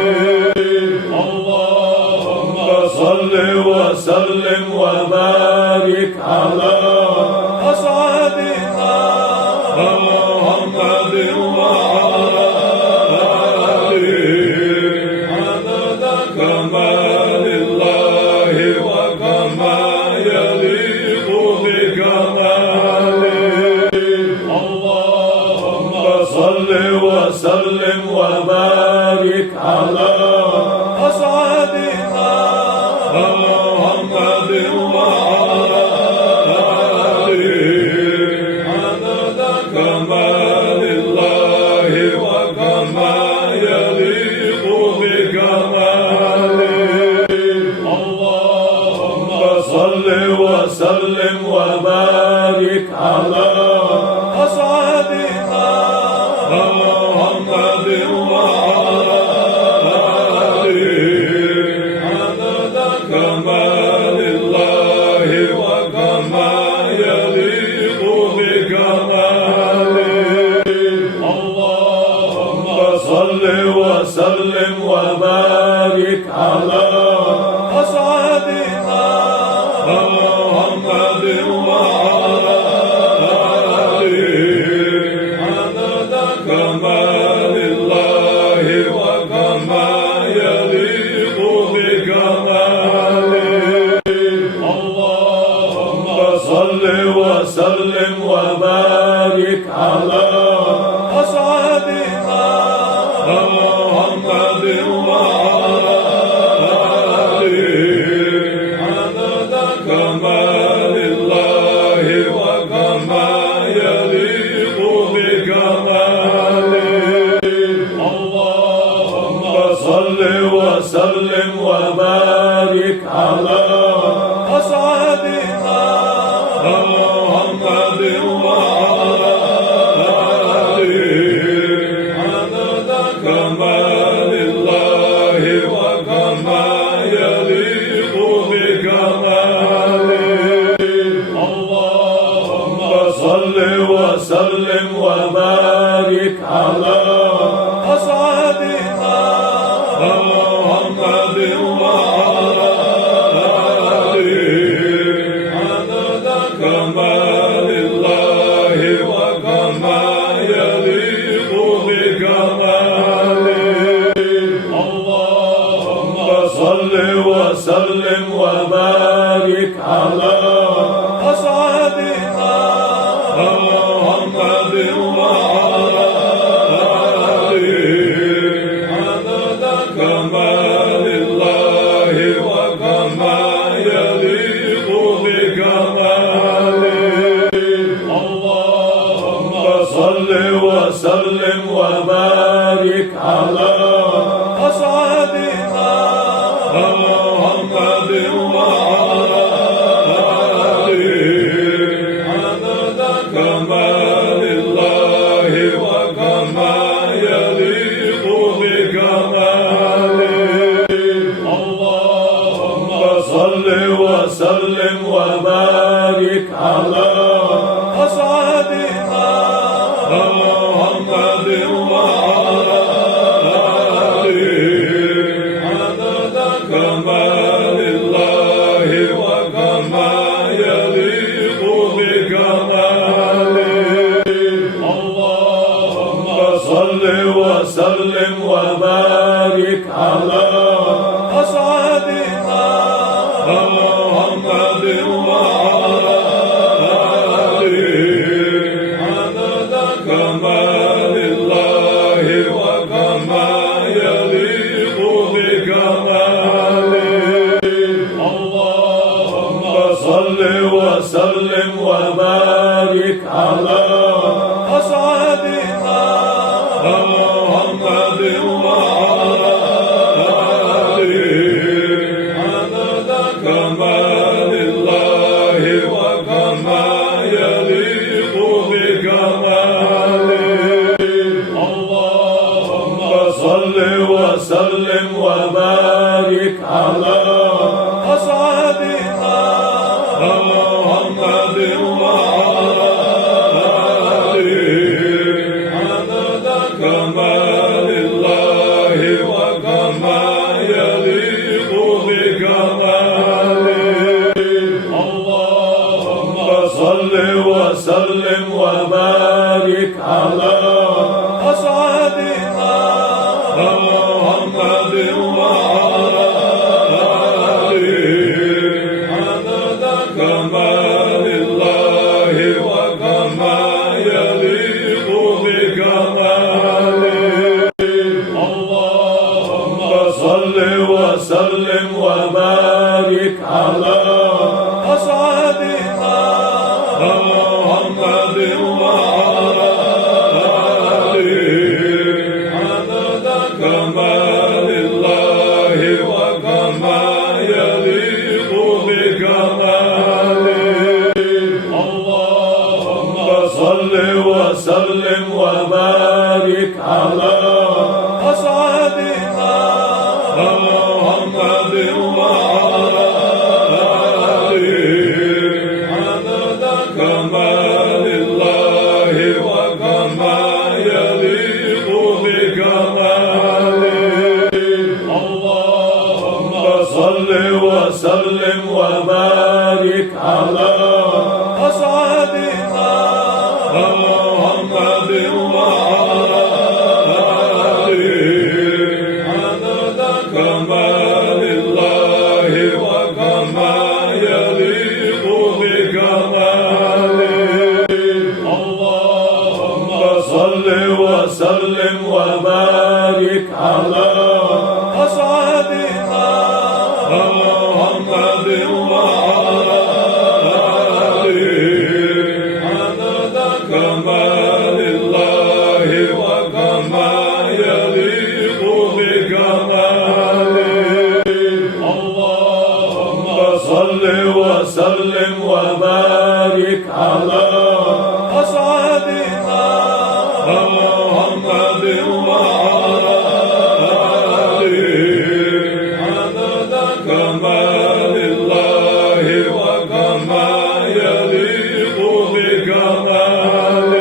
اللهم صل وسلم وبارك على أصحابنا محمد وعلى آله عدد كمال الله وكما يليق بكماله اللهم صل وسلم وبارك على أصحابنا محمد وعلى آله عدد كمال الله وكما يليق بكماله اللهم صل وسلم وبارك على أصحابنا محمد وعلى آله عدد كمال الله وكما يليق بكماله اللهم صل وسلم وبارك على أصحابنا محمد وعلى آله عدد كمال الله وكما يليق بكماله اللهم صل وسلم وبارك على أصحابنا محمد وعلى آله عدد كمال الله وكما يليق بكماله اللهم صل وسلم وبارك على أصحابنا محمد وعلى آله عدد كمال الله وكما يليق بكماله اللهم صل وسلم وبارك على أصحابنا محمد وعلى آله عدد كمال الله وكما يليق بكماله اللهم صل وسلم وبارك على أصحابنا محمد وعلى آله عدد كمال الله وكما يليق بكماله اللهم صل وسلم وبارك على أصحابنا محمد وعلى آله عدد كمال الله وكما يليق بكماله اللهم صل وسلم وبارك على أصحابنا محمد وعلى آله عدد كمال الله وكما يليق بكماله كمال الله وكما يليق بكماله اللهم صل وسلم وبارك على أسعدنا محمد وعلى آله عدد كمال الله وكما يليق بكماله اللهم صل وسلم وبارك على أسعدنا محمد وعلى آله عدد كمال الله وكما يليق بكماله اللهم صل وسلم وبارك على أسعدنا محمد وعلى آله عدد كمال الله وكما يليق بكماله اللهم صل وسلم وبارك على أسعدنا محمد وعلى آله عدد كمال الله وكما يليق بكماله اللهم صل وسلم وبارك على أسعدنا محمد وعلى آله عدد كمال الله وكما يليق بكماله اللهم صل وسلم وبارك على أسعدنا محمد وعلى آله عدد كمال الله وكما يليق بكماله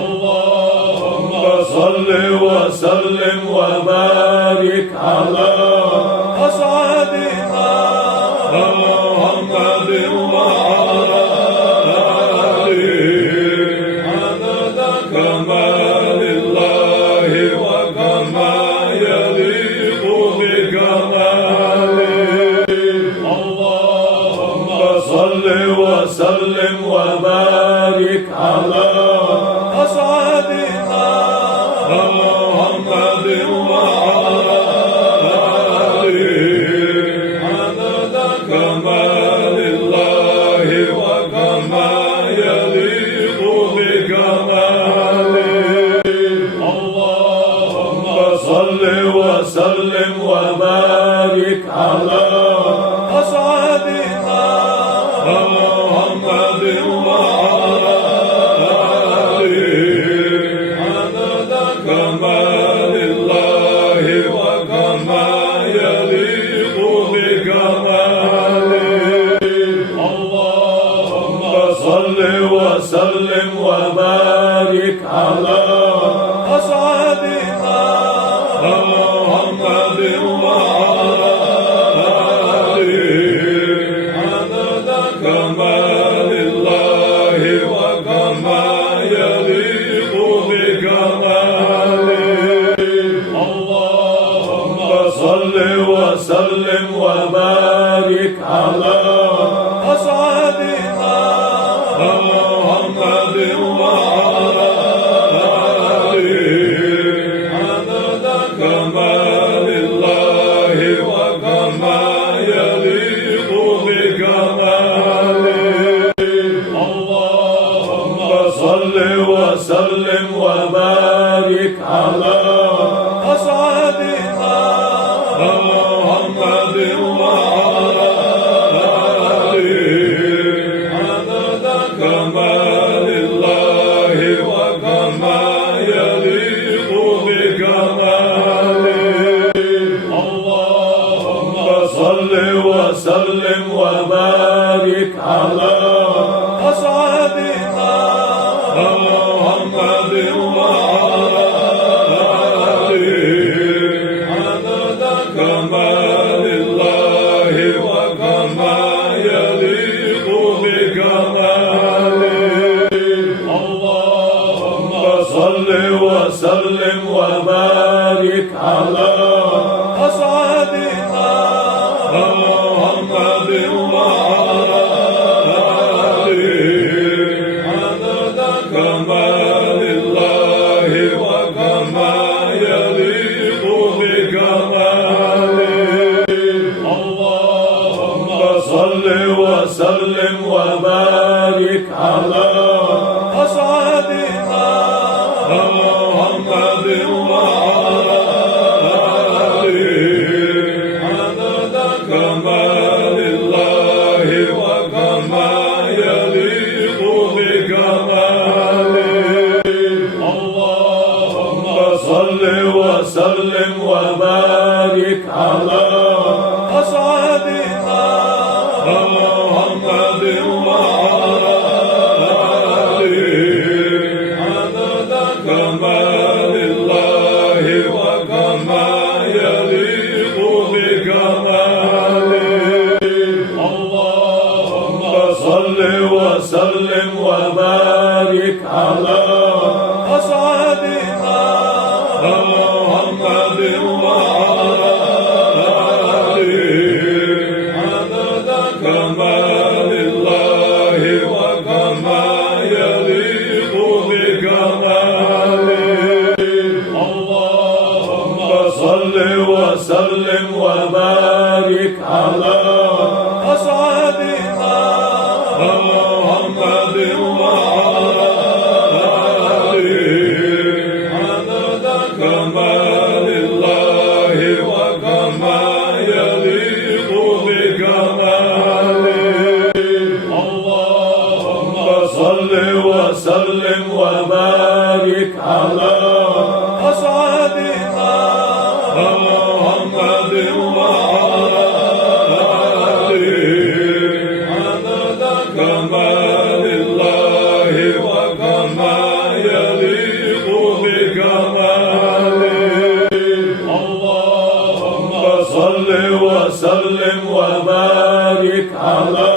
اللهم صل وسلم وبارك على أسعدنا محمد وعلى آله عدد كمال الله وكما يليق بكماله اللهم صل وسلم وبارك على أسعدنا محمد وعلى آله عدد كمال الله وكما يليق بكماله اللهم صل وسلم وبارك على أسعدنا محمد وعلى آله عدد كمال الله وكما يليق بكماله اللهم صل وسلم وبارك على أسعدنا محمد وعلى آله عدد كمال الله وكما يليق بكماله اللهم صل وسلم وبارك على أسعدنا محمد وعلى آله عدد كمال الله وكما يليق بكماله اللهم صل وسلم وبارك على أسعدنا محمد وعلى آله عدد كمال الله وكما يليق بكماله اللهم صل وسلم وبارك على وبارك على أسعدنا محمد وعلى آله عدد كمال الله وكما يليق بكماله اللهم صل وسلم وبارك على أسعدنا محمد وعلى آله عدد كمال الله وكما يليق بكماله اللهم صل وسلم وبارك على أسعدنا محمد وعلى آله عدد كمال الله وكما يليق بكماله اللهم صل وسلم وبارك على أسعدنا محمد وعلى آله عدد كمال الله وكما يليق بكماله اللهم صل وسلم وبارك على أسعدنا محمد وعلى آله عدد كمال الله وكما يليق بكماله اللهم صل وسلم وبارك على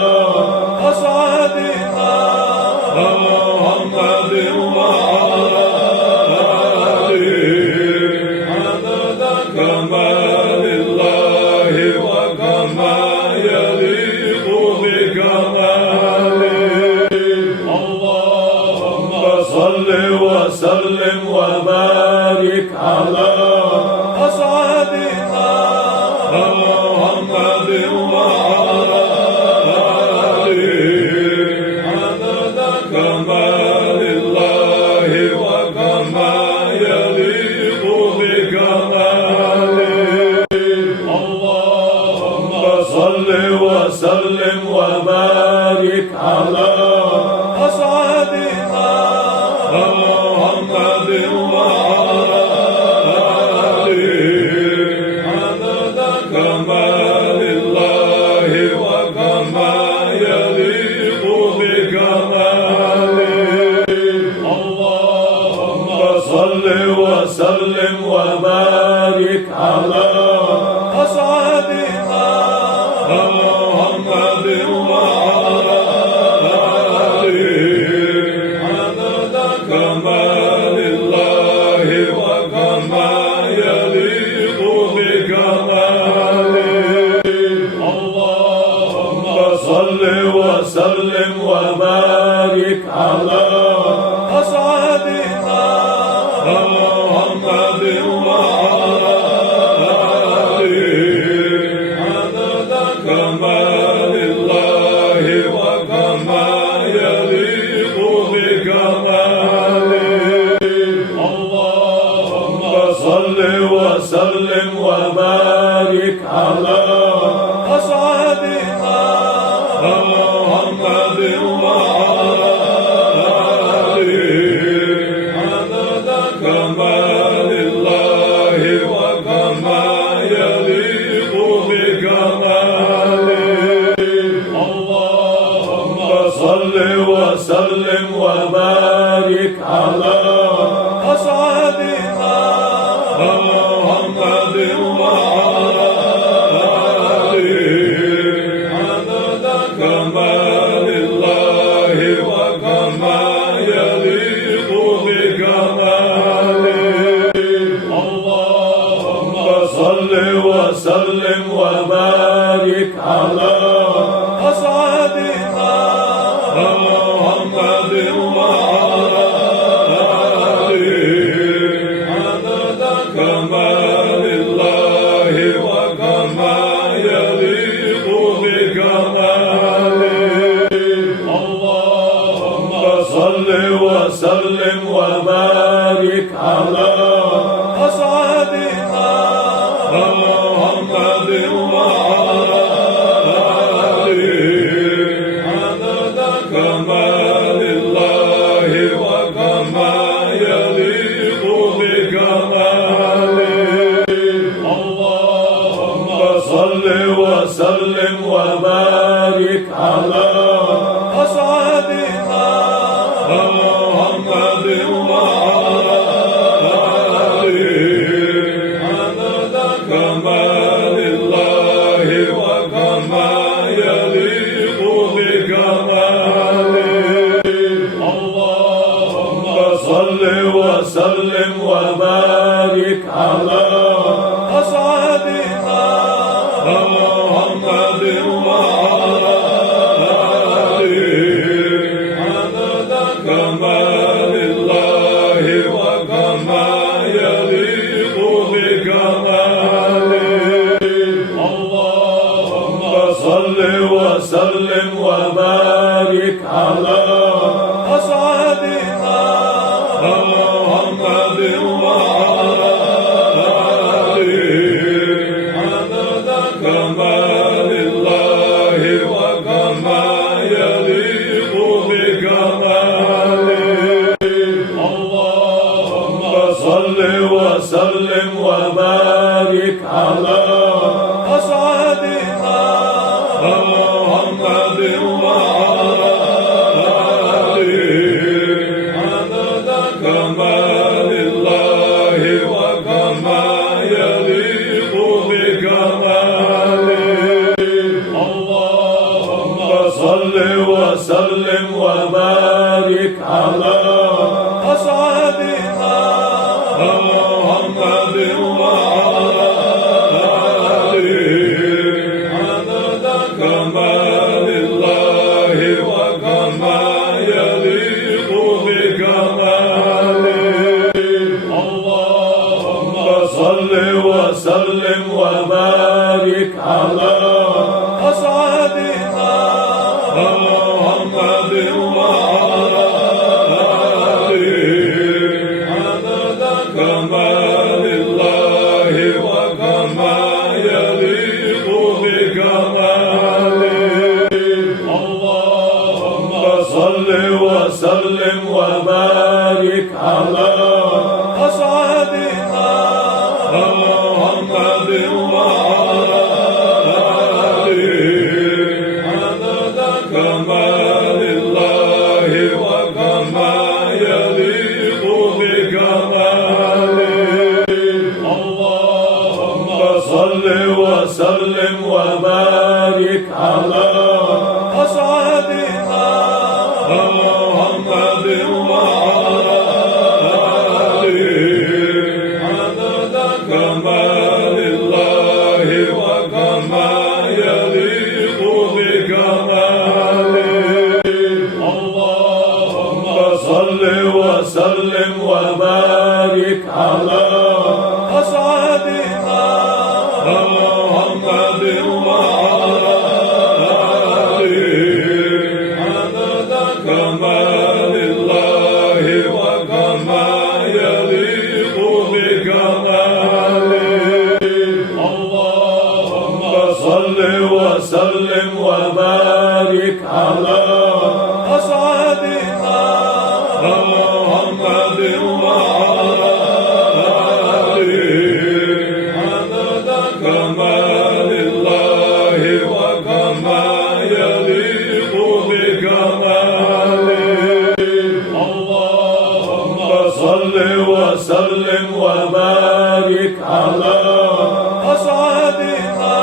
أسعدنا محمد وعلى آله عدد كمال الله وكما يليق بكماله اللهم صل وسلم وبارك على أسعدنا محمد وعلى آله عدد كمال الله وكما يليق بكماله اللهم صل وسلم وبارك على أسعدنا محمد وعلى آله عدد كمال الله وكما يليق بكماله اللهم صل وسلم وبارك على أسعدنا محمد وعلى آله عدد كمال الله وكما يليق بكماله اللهم صل وسلم وبارك على أسعدنا محمد وعلى آله عدد كمال الله وكما يليق بكماله اللهم صل وسلم وبارك على أسعدنا محمد وعلى آله عدد كمال الله وكما يليق بكماله اللهم صل وسلم وبارك على أسعدنا محمد وعلى آله عدد كمال الله وكما يليق بكماله اللهم صل وسلم وبارك على أسعدنا محمد وعلى صل وسلم وبارك على أسعدنا محمد وعلى آله عدد كمال الله وكما يليق بكماله اللهم صل وسلم وبارك على أسعدنا محمد وعلى آله عدد كمال الله وكما يليق بكماله اللهم صل وسلم وبارك على أسعدنا محمد وعلى آله عدد كمال الله وكما يليق بكماله اللهم صل وسلم وبارك على أسعدنا محمد وعلى آله عدد كمال الله وكما يليق بكماله اللهم صل وسلم وبارك على أسعدنا محمد وعلى آله عدد كمال الله وكما يليق بكماله اللهم صل وسلم وبارك على أسعدنا محمد وعلى آله عدد كمال الله وكما يليق بكماله اللهم صل وسلم وبارك على أسعدنا محمد وعلى آله عدد كمال الله وكما يليق بكماله اللهم صل وسلم وبارك على أسعدنا محمد وعلى آله عدد كمال الله وكما يليق بكماله اللهم صل وسلم وبارك على أسعدنا محمد وعلى آله عدد كمال الله وكما يليق بكماله اللهم صل وسلم وبارك على أسعدنا محمد وعلى آله عدد كمال الله وكما يليق بكماله اللهم صل وسلم وبارك على أسعدنا محمد وعلى آله عدد كمال الله وكما يليق بكماله اللهم صل وسلم وبارك على أسعدنا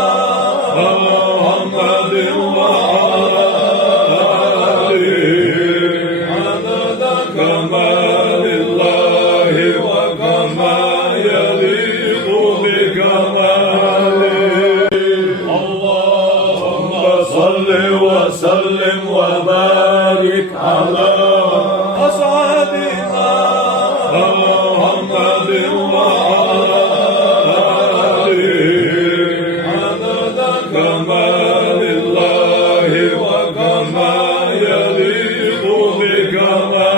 محمد وعلى آله عدد كمال الله وكما يليق بكماله اللهم صل وسلم وبارك على أسعدنا محمد وعلى آله عدد كمال الله وكما يليق بكماله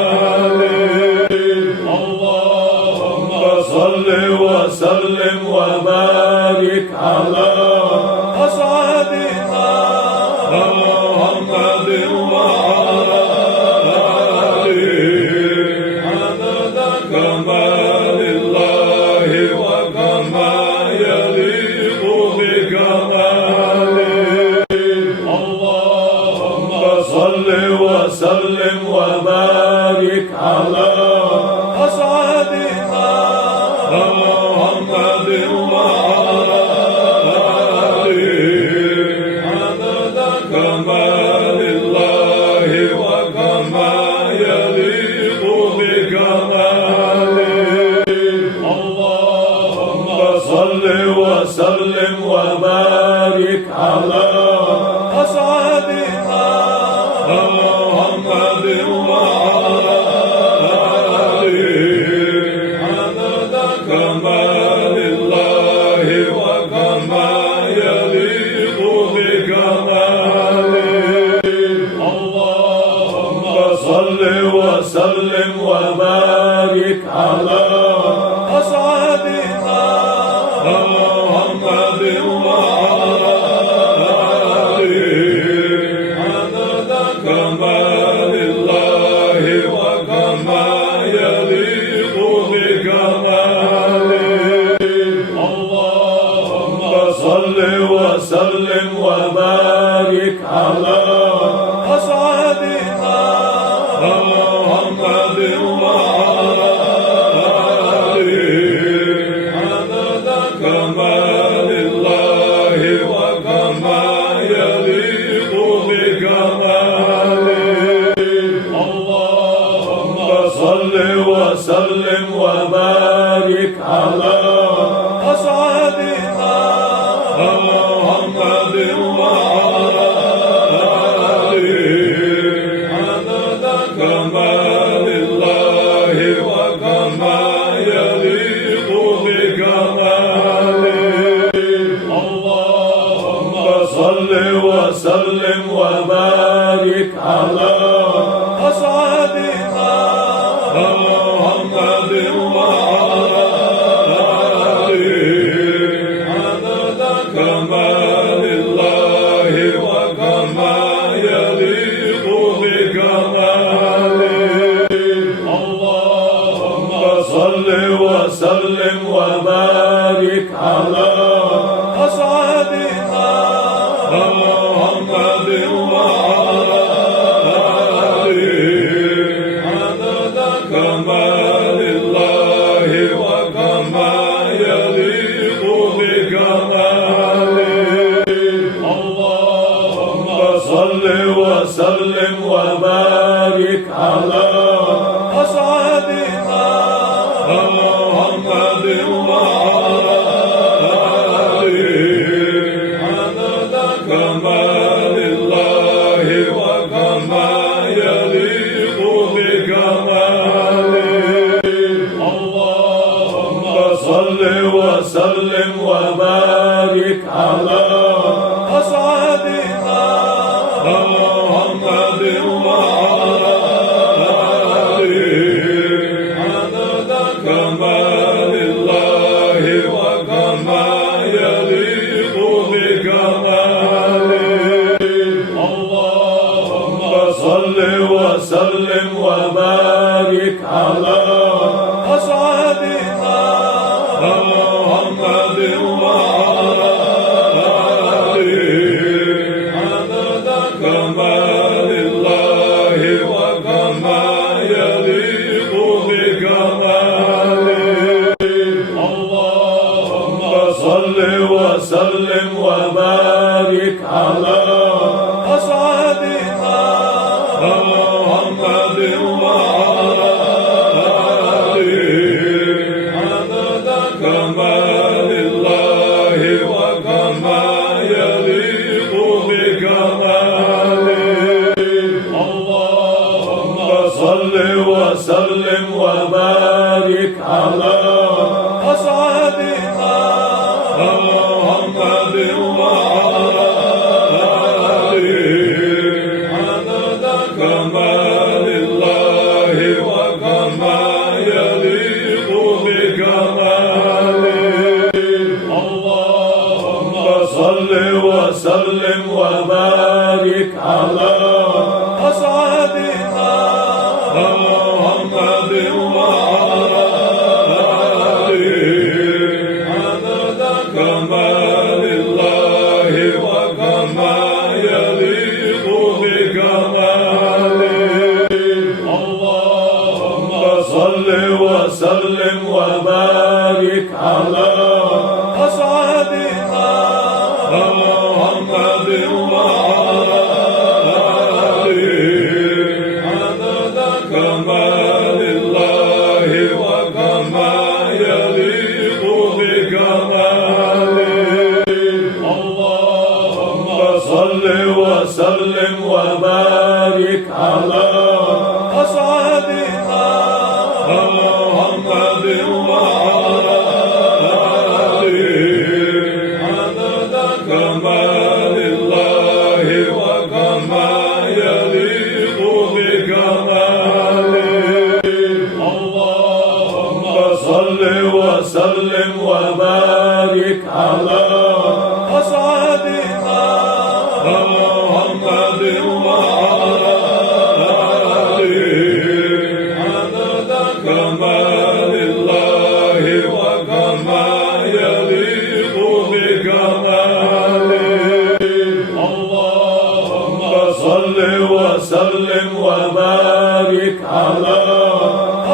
وسلم وبارك على أسعدنا محمد وعلى آله عدد كمال الله وكما يليق بكماله اللهم صل وسلم وبارك على أسعدنا محمد وعلى آله عدد كمال الله وكما يليق بكماله اللهم صل وسلم وبارك على أسعدنا محمد وعلى آله عدد كمال الله وكما يليق بكماله اللهم صل وسلم وبارك على أسعدنا محمد وعلى آله عدد كمال الله وكما يليق بكماله اللهم صل وسلم وبارك على أسعدنا محمد وعلى آله عدد كمال الله وكما يليق بكماله اللهم صل وسلم وبارك على أسعدنا محمد وعلى آله عدد كمال الله وكما يليق بكماله اللهم صل وسلم وبارك على أسعدنا محمد وعلى آله عدد كمال الله وكما يليق بكماله اللهم صل وسلم وبارك على أسعدنا محمد وعلى آله عدد كمال الله وكما يليق بكماله اللهم صل وسلم وبارك على أسعدنا محمد وعلى آله عدد كمال الله وكما يليق بكماله اللهم صل وسلم وبارك على أسعدنا محمد وعلى آله عدد كمال الله وكما يليق بكماله اللهم صل وسلم وبارك على أسعدنا محمد وعلى آله عدد كمال الله وكما يليق بكماله اللهم صل وسلم وبارك على أسعدنا محمد وعلى آله عدد كمال الله وكما يليق بكماله اللهم صل وسلم وبارك على أسعدنا محمد وعلى آله عدد كمال الله وكما يليق بكماله محمد وعلى آله عدد كمال الله وكما يليق بكماله اللهم صل وسلم وبارك على أسعدنا محمد وعلى آله عدد كمال الله وكما يليق بكماله اللهم صل وسلم وبارك على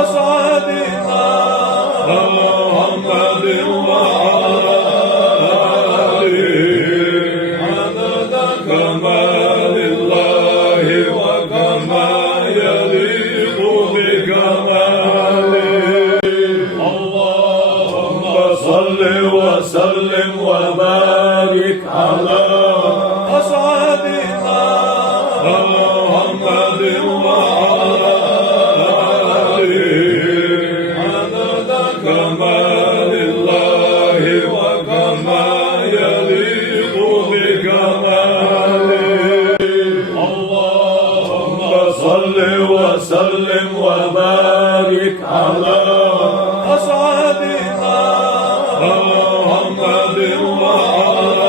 أسعدنا محمد وعلى آله عدد كمال الله وكما يليق بكماله اللهم صل وسلم وبارك على أسعدنا محمد وعلى آله عدد كمال الله وكما يليق بكماله اللهم صل وسلم وبارك على أسعدنا محمد وعلى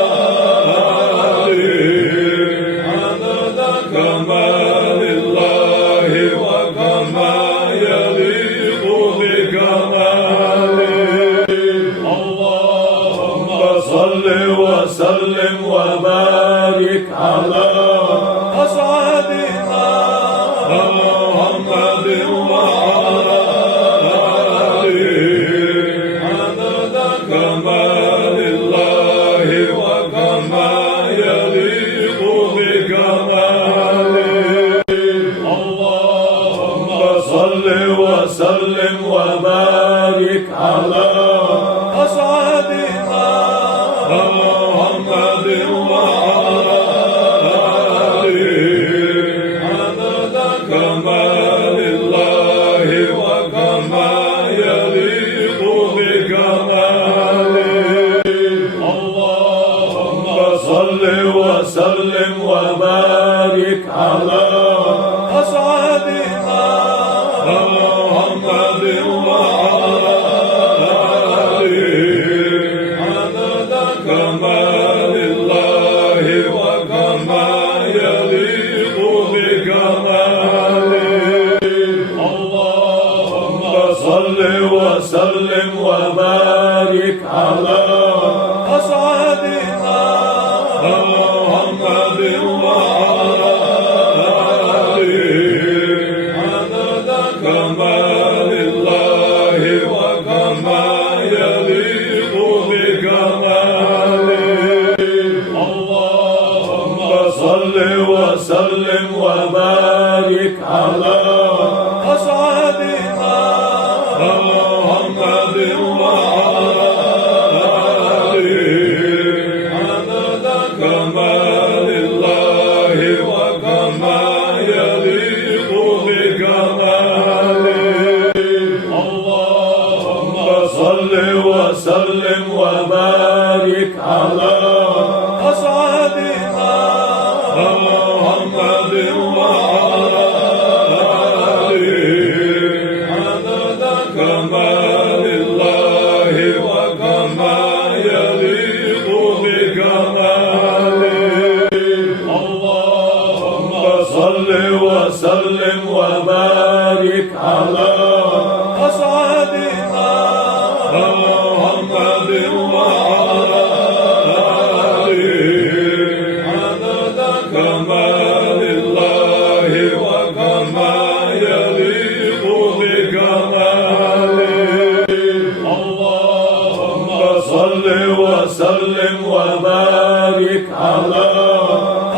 آله عدد كمال الله وكما يليق بكماله اللهم صل وسلم وبارك على أسعدنا محمد وعلى آله عدد كمال الله وكما يليق بكماله اللهم صل وسلم وبارك على أسعدنا محمد وعلى آله عدد كمال الله وكما يليق بكماله اللهم صل وسلم وبارك على أسعدنا محمد وعلى آله عدد كمال الله وكما يليق بكماله اللهم صل وسلم وبارك على أسعدنا محمد وعلى آله عدد كمال الله وكما يليق بكماله اللهم صل وسلم وبارك على أسعدنا محمد وعلى آله عدد كمال الله وكما يليق بكماله اللهم صل وسلم وبارك على أسعدنا محمد وعلى آله عدد كمال الله وكما يليق بكماله اللهم صل وسلم وبارك على أسعدنا محمد وعلى آله عدد كمال الله وكما يليق بكماله اللهم صل وسلم وبارك على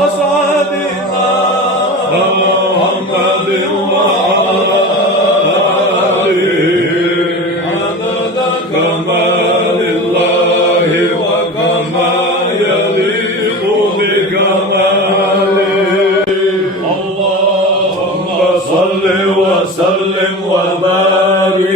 أسعدنا محمد وعلى آله عدد كمال الله وكما يليق بكماله اللهم صل وسلم وبارك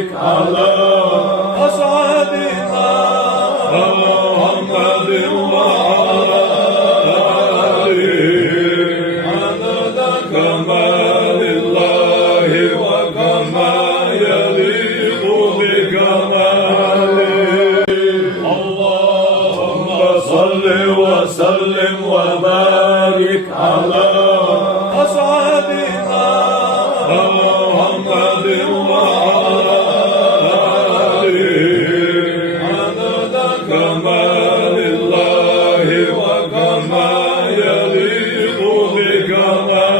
وكما يليق بكماله اللهم صل وسلم وبارك على أسعدنا محمد وعلى آله عدد كمال الله وكما يليق بكماله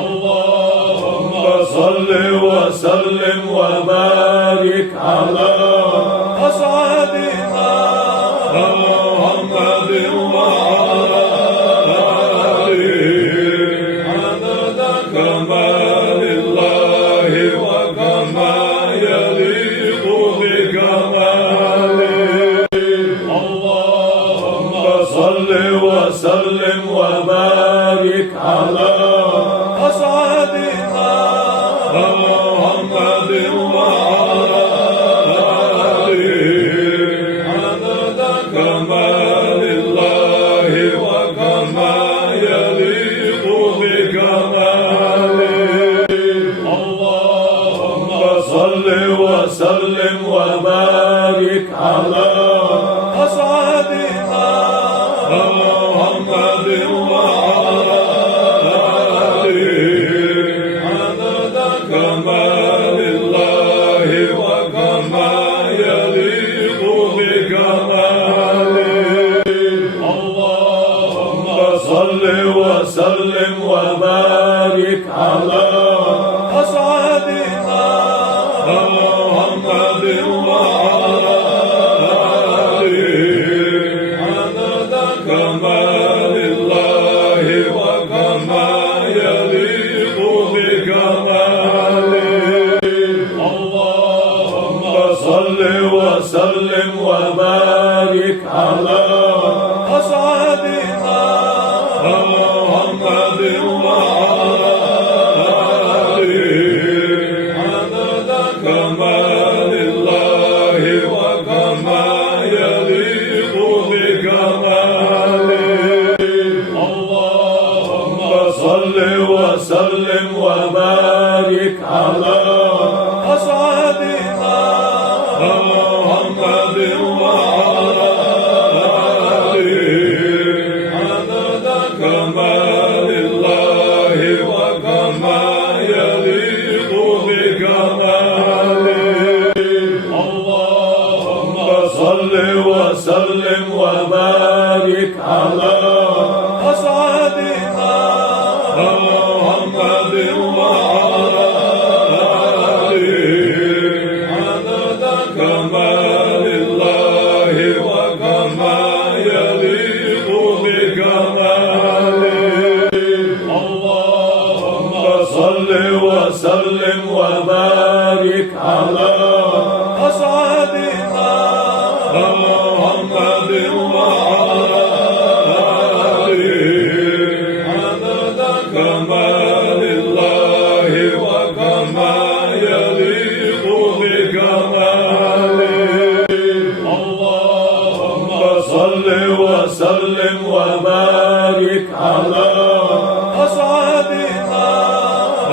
اللهم صل وسلم وبارك على أسعدنا محمد وعلى آله عدد كمال الله وكما يليق بكماله اللهم صل وسلم وبارك على أسعدنا محمد وعلى آله عدد كمال الله وكما يليق بكماله اللهم صل وسلم وبارك على أسعدنا محمد وعلى آله عدد كمال الله وكما يليق بكماله اللهم صل وسلم وبارك على أسعدنا محمد وعلى آله عدد كمال الله وكما يليق بكماله اللهم صل وسلم وبارك على أسعدنا محمد وعلى آله عدد كمال الله وكما يليق بكماله اللهم صل وسلم وبارك على أسعدنا محمد وعلى آله عدد كمال الله وكما يليق بكماله اللهم صل وسلم وبارك على أسعدنا محمد وعلى آله عدد كمال الله وكما يليق بكماله اللهم صل وسلم وبارك على أسعدنا محمد وعلى آله عدد كمال الله وكما يليق بكماله اللهم صل وسلم وبارك على أسعدنا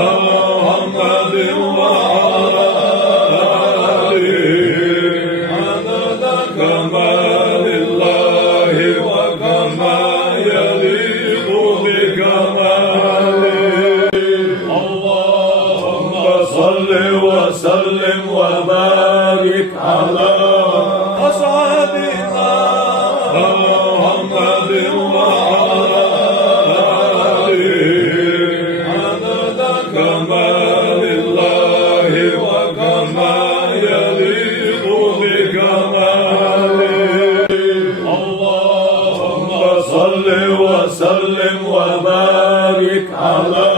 محمد وعلى آله عدد كمال الله وكما يليق بكماله اللهم صل وسلم وبارك على أسعدنا محمد وعلى آله عدد كمال الله وكما يليق بكماله اللهم صل وسلم وبارك على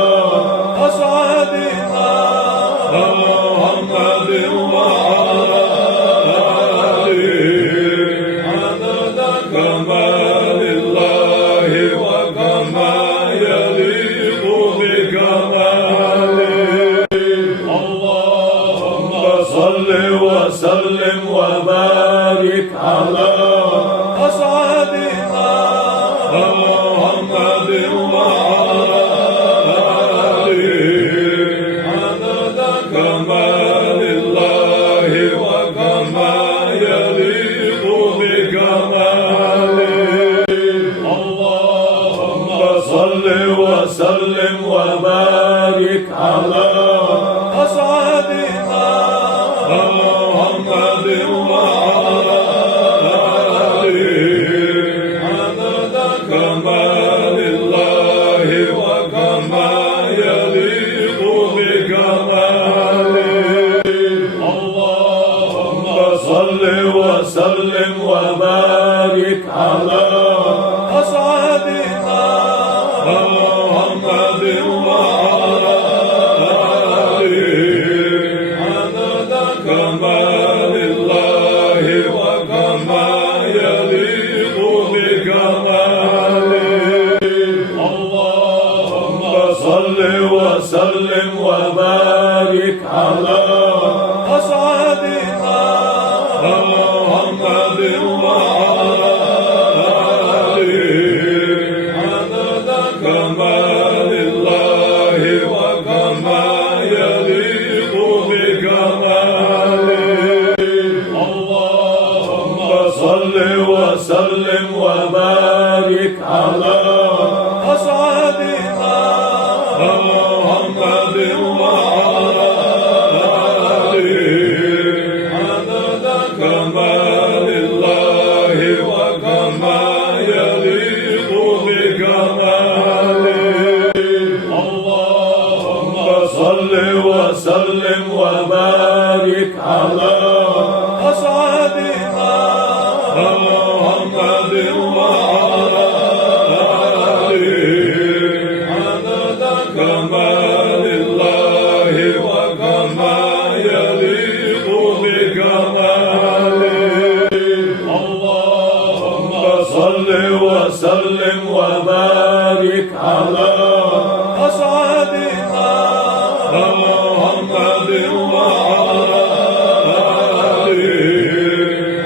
أسعدنا محمد وعلى آله وبارك على أصحابنا محمد وعلى آله عدد كمال الله وكما يليق بكماله اللهم صل وسلم وبارك على أصحابنا محمد وعلى آله عدد كمال الله وكما يليق بكماله اللهم صل وسلم وبارك على أصحابنا محمد وعلى آله عدد كمال الله وكما يليق بكماله اللهم صل وسلم وبارك على أصحابنا محمد وعلى آله عدد كمال الله وكما يليق بكماله اللهم صل وسلم وبارك على أصحابنا محمد وعلى آله عدد كمال الله وكما يليق بكماله اللهم صل وسلم وبارك على أصحابنا محمد وعلى آله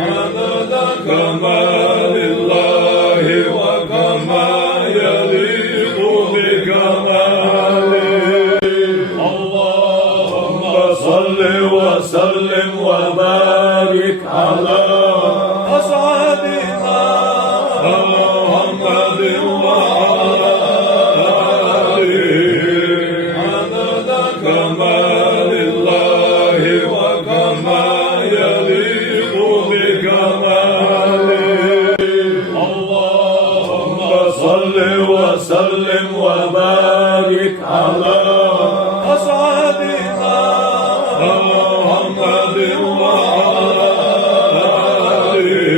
عدد كمال الله وكما يليق بكماله اللهم صل وسلم وبارك على أصحابنا محمد وعلى آله عدد كمال الله وكما يليق بكماله اللهم صل وسلم وبارك على أصحابنا محمد وعلى آله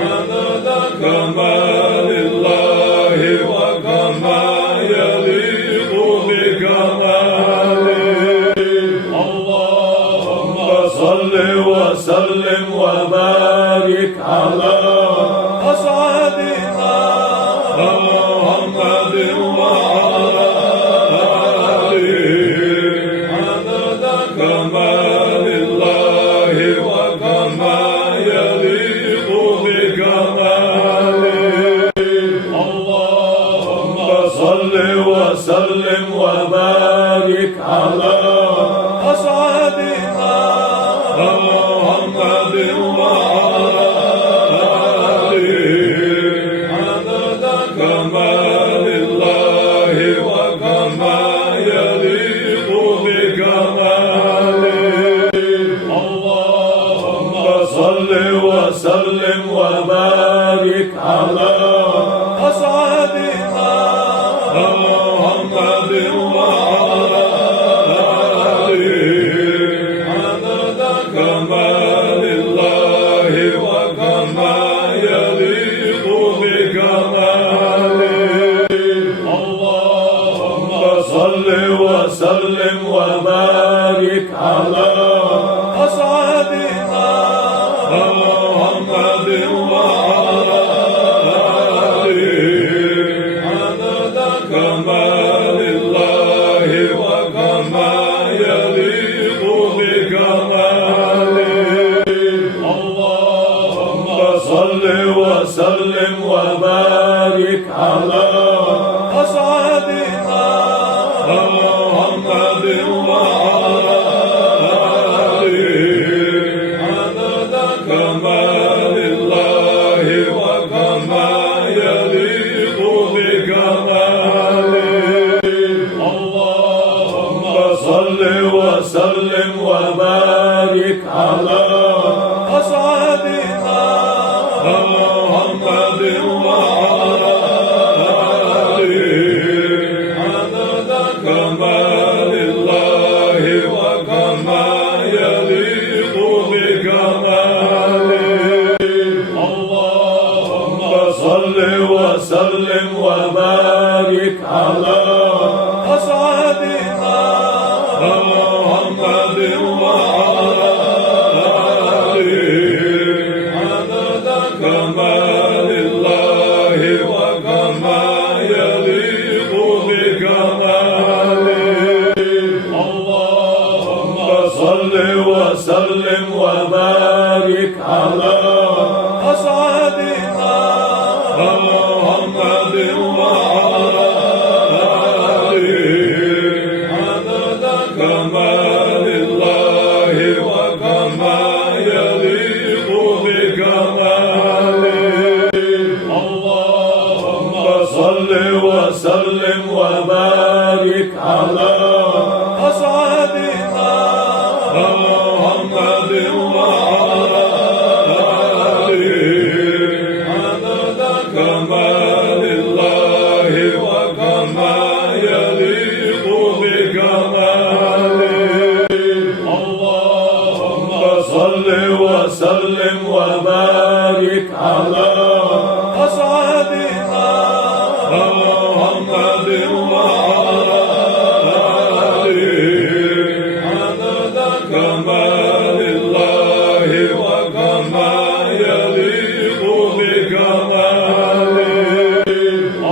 عدد كمال الله وكما يليق بكماله اللهم صل وسلم وبارك على أصحابنا محمد وعلى آله عدد كمال الله وكما يليق بكماله اللهم صل وسلم وبارك على أصحابنا محمد وعلى آله عدد كمال الله وكما يليق بكماله اللهم صل وسلم وبارك على أصحابنا محمد وعلى آله عدد كمال الله وكما يليق بكماله اللهم صل وسلم وبارك على أصحابنا محمد وعلى آله عدد كمال الله وكما يليق بكماله اللهم صل وسلم وبارك على أصحابنا محمد وعلى آله عدد كما صل وسلم وبارك على أسعدنا محمد وعلى آله عدد كمال الله وكما يليق بكماله اللهم صل وسلم وبارك على أسعدنا محمد وعلى آله عدد كمال الله وكما يليق بكماله اللهم صل وسلم وبارك على أسعدنا محمد وعلى آله عدد كمال الله وكما يليق بكماله اللهم صل وسلم وبارك على أسعدنا محمد وعلى آله عدد كمال الله وكما يليق بكماله اللهم صل وسلم وبارك على أسعدنا محمد وعلى آله عدد كمال الله وكما يليق بكماله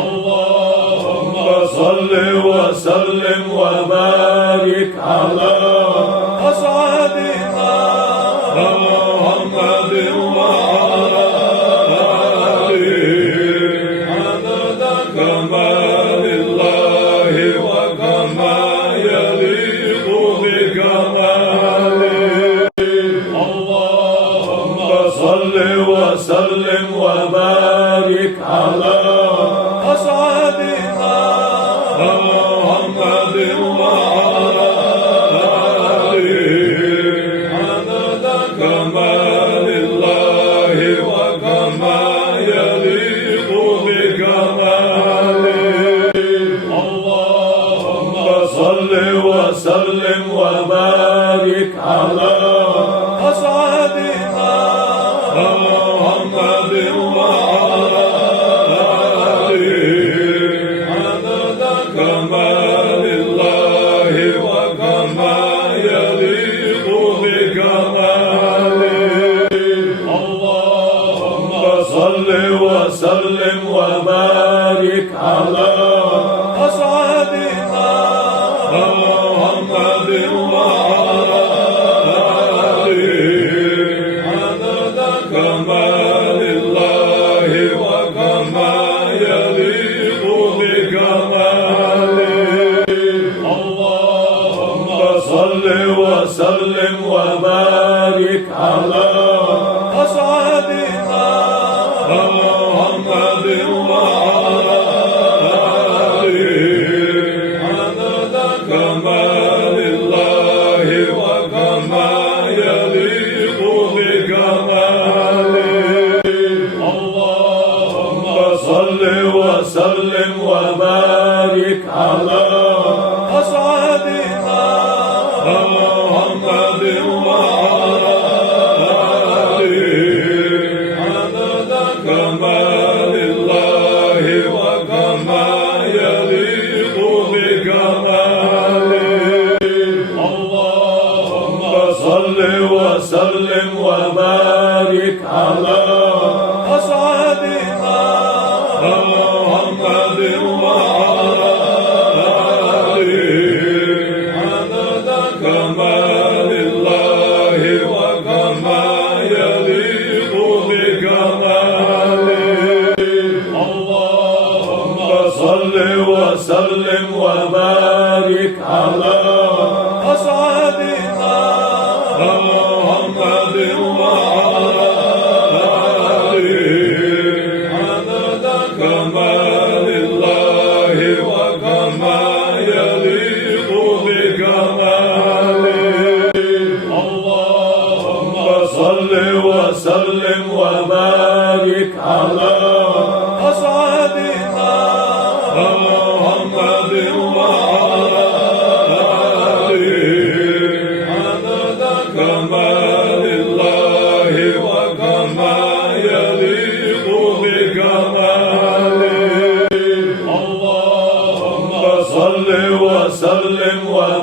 اللهم صل وسلم وبارك على أسعدنا محمد وعلى آله عدد كمال الله وكما يليق بكماله اللهم صل وسلم وبارك على أسعدنا محمد وعلى آله عدد كمال الله وكما يليق بكماله اللهم صل وسلم وبارك على أسعدنا محمد وعلى آله عدد كمال الله وكما يليق بكماله اللهم صل وسلم وبارك على أسعدنا محمد وعلى آله عدد كمال الله وكما يليق بكماله اللهم صل وسلم وبارك على أسعدنا محمد وعلى آله عدد كمال الله وكما يليق بكماله اللهم صل وسلم وبارك على أسعدنا محمد وعلى آله عدد كمال الله وكما يليق بكماله اللهم صل وسلم وبارك على أسعدنا محمد وعلى آله عدد كمال الله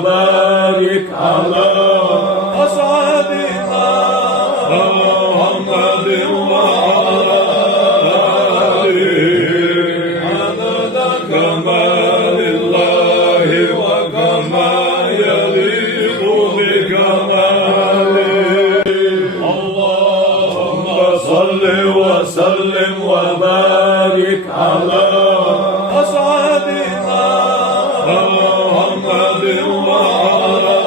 وبارك على أسعدنا محمد وعلى آله عدد كمال الله وكما يليق بكماله اللهم صل وسلم وبارك على أسعدنا محمد وعلى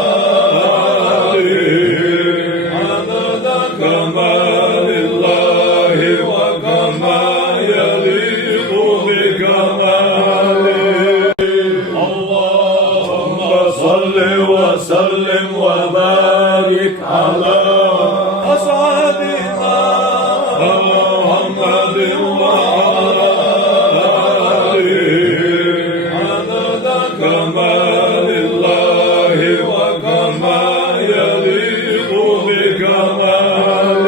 آله عدد كمال الله وكما يليق بكماله اللهم صل وسلم وبارك على أسعدنا محمد وعلى آله عدد كمال الله وكما يليق بكماله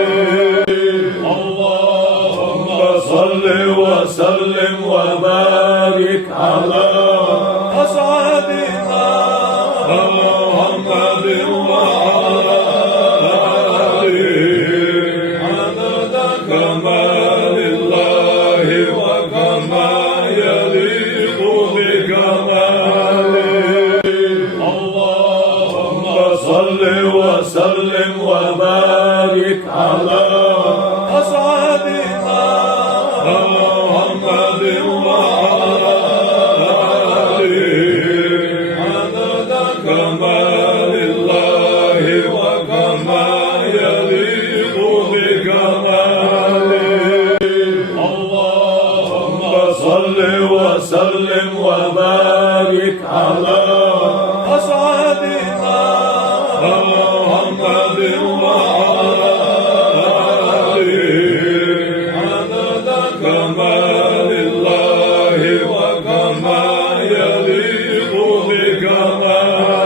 اللهم صل وسلم وبارك على أسعدنا محمد وعلى آله عدد كمال الله وكما يليق بكماله اللهم صل وسلم وبارك على أسعدنا محمد وعلى آله عدد كمال الله وكما يليق بكماله اللهم صل وسلم وبارك على أسعدنا محمد وعلى آله عدد كمال الله وكما يليق بكماله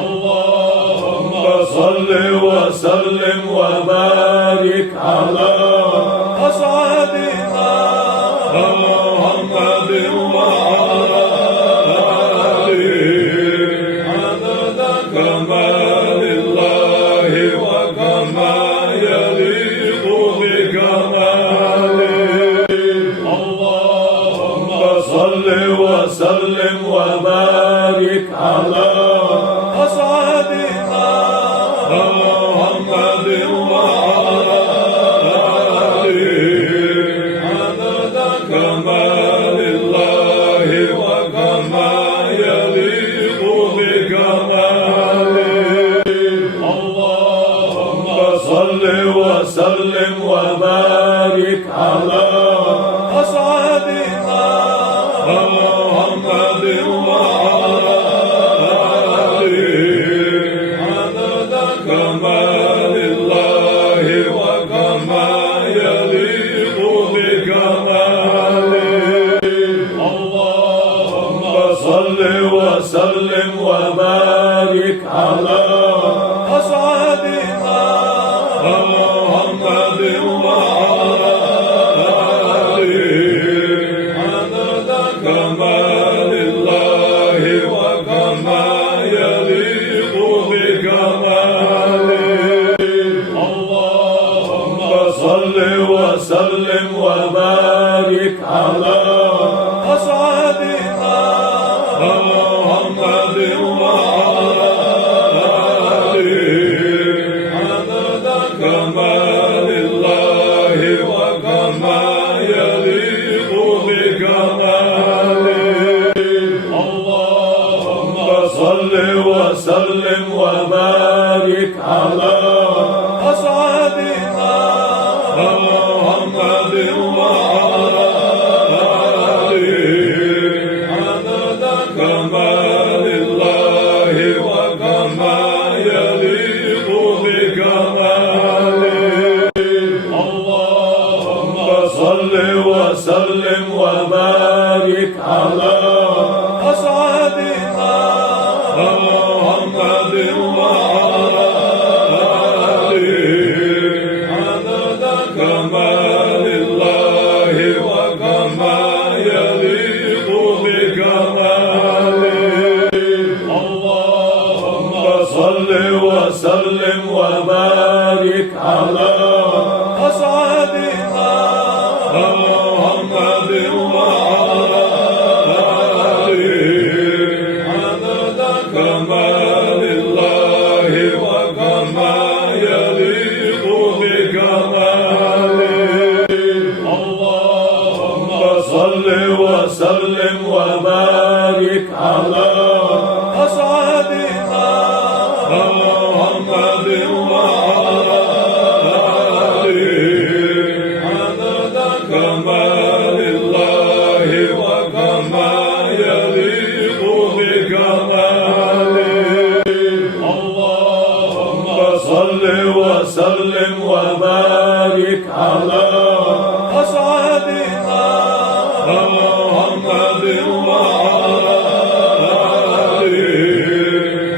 اللهم صل وسلم وبارك على أسعدنا محمد وعلى آله عدد كمال الله وكما يليق بكماله اللهم صل وسلم وبارك على أسعدنا محمد وعلى آله عدد كمال الله وكما يليق بكماله اللهم صل وسلم وبارك على أسعدنا محمد وعلى آله عدد كمال الله وكما يليق بكماله اللهم صل وسلم وبارك على أسعدنا محمد وعلى آله عدد كمال الله وكما يليق بكماله اللهم صل وسلم وبارك على أسعدنا محمد وعلى آله عدد كمال الله وكما يليق بكماله اللهم صل وسلم وبارك على أسعدنا محمد وعلى آله عدد كمال الله وكما يليق بكماله اللهم صل وسلم وبارك على أسعدنا محمد وعلى آله عدد كمال الله وكما يليق بكماله صل وسلم وبارك على أسعدنا محمد وعلى آله عدد كمال الله وكما يليق بكماله اللهم صل وسلم وبارك على أسعدنا محمد وعلى آله عدد كمال الله وكما يليق بكماله اللهم صل وسلم وبارك على أسعدنا محمد وعلى آله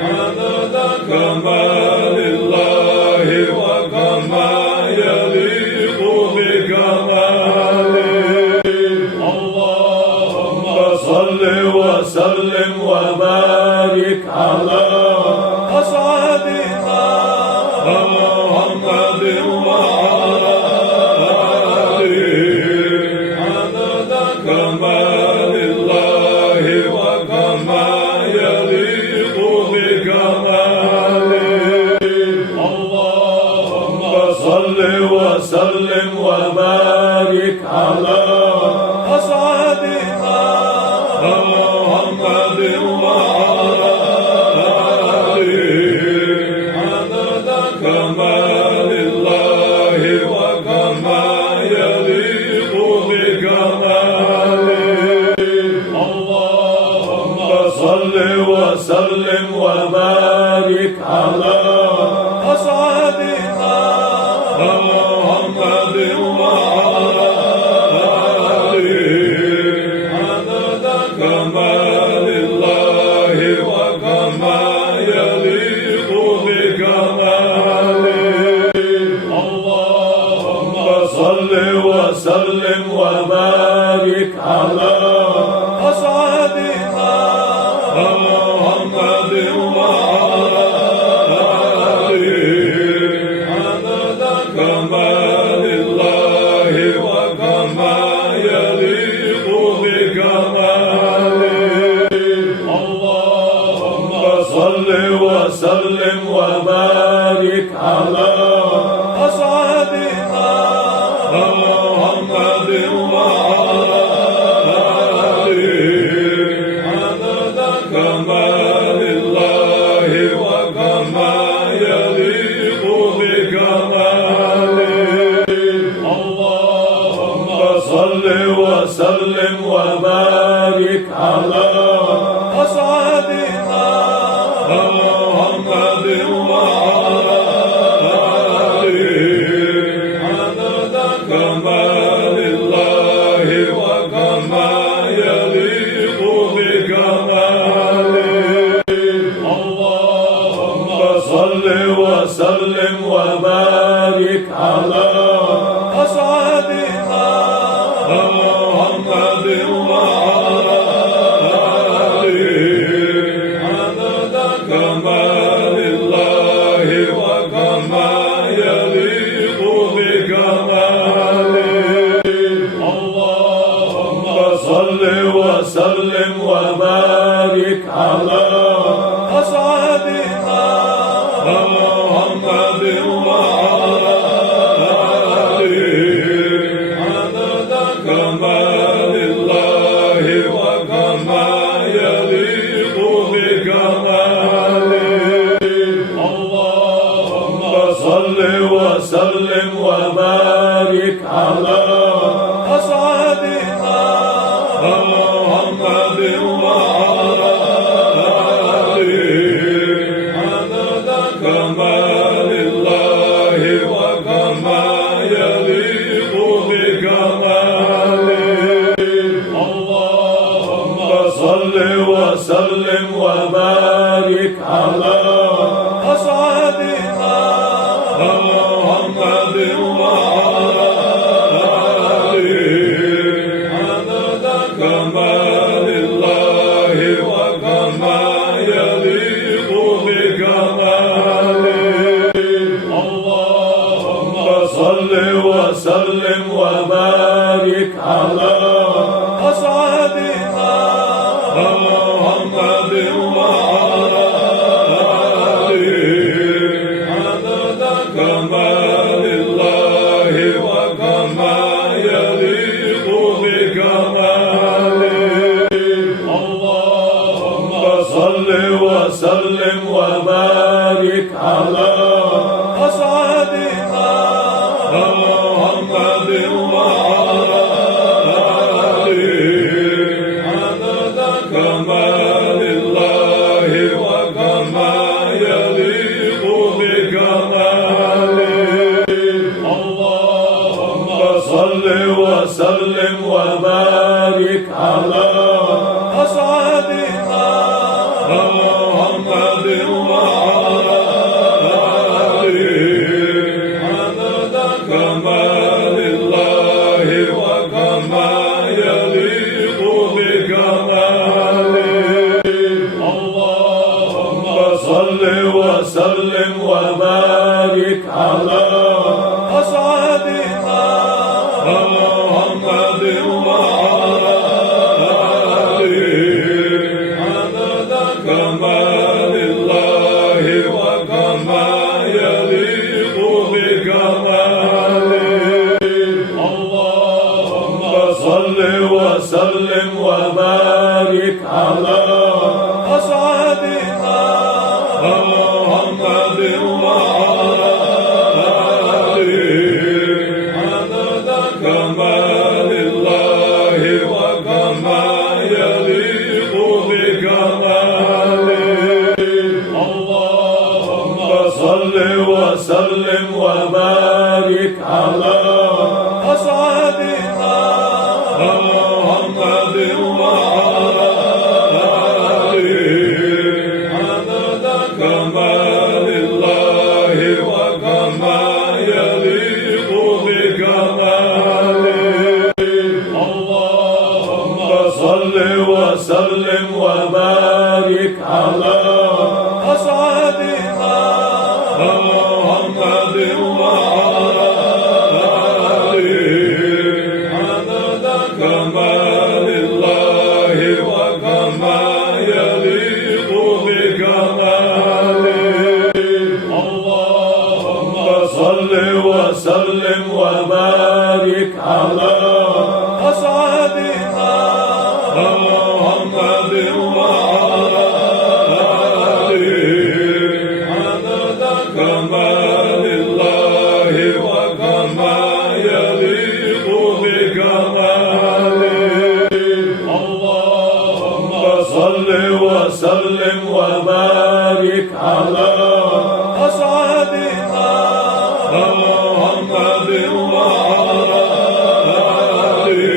عدد كمال الله وكما يليق بكماله اللهم صل وسلم وبارك على أسعدنا محمد وعلى آله عدد كمال الله وكما يليق بكماله اللهم صل وسلم وبارك على أسعدنا محمد وعلى آله عدد كمال الله وكما يليق بكماله اللهم صل وسلم وبارك على أسعدنا محمد وعلى آله عدد كمال الله وكما يليق بكماله اللهم صل وسلم وبارك على أسعدنا محمد وعلى آله عدد كمال الله وكما يليق بكماله اللهم صل وسلم وبارك على أسعدنا محمد وعلى آله عدد كمال الله وكما يليق بكماله اللهم صل وسلم وبارك على أسعدنا محمد وعلى آله عدد كمال الله وكما يليق بكماله اللهم صل وسلم وبارك على أسعدنا محمد وعلى آله عدد كمال الله وكما يليق بكماله اللهم صل وسلم وبارك على أسعدنا محمد وعلى آله عدد كمال الله وكما يليق بكماله اللهم صل وسلم وبارك على أسعدنا محمد وعلى آله عدد كمال الله وكما يليق بكماله اللهم صل وسلم وبارك على أسعدنا محمد وعلى آله عدد كمال الله وكما يليق بكماله وسلم وبارك على أسعدنا محمد وعلى آله عدد كمال الله وكما يليق بكماله اللهم صل وسلم وبارك على أسعدنا محمد وعلى آله عدد كمال الله وكما يليق بكماله اللهم صل وسلم وبارك على أسعدنا محمد وعلى آله عدد كمال الله وكما يليق بكماله اللهم صل وسلم وبارك على أسعدنا محمد وعلى آله عدد كمال الله وكما يليق بكماله اللهم صل وسلم وبارك على أسعدنا محمد وعلى آله عدد كمال الله وكما يليق بكماله اللهم صل وسلم وبارك على أسعدنا محمد وعلى آله عدد كمال الله وكما يليق بكماله اللهم صل وسلم وبارك على أسعدنا محمد وعلى آله عدد كمال الله وكما يليق بكماله اللهم صل وسلم وبارك على أسعدنا محمد وعلى آله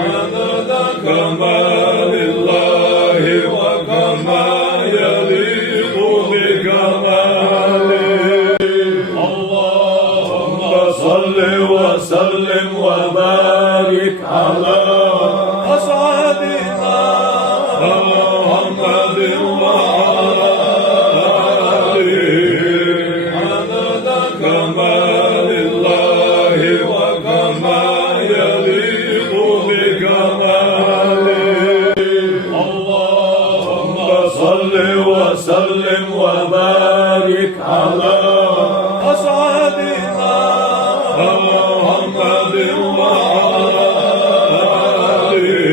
عدد كمال الله وكما يليق بكماله اللهم صل وسلم وبارك على أسعدنا محمد وعلى آله عدد كمال الله وكما يليق بكماله اللهم صل وسلم وبارك على أسعدنا محمد وعلى آله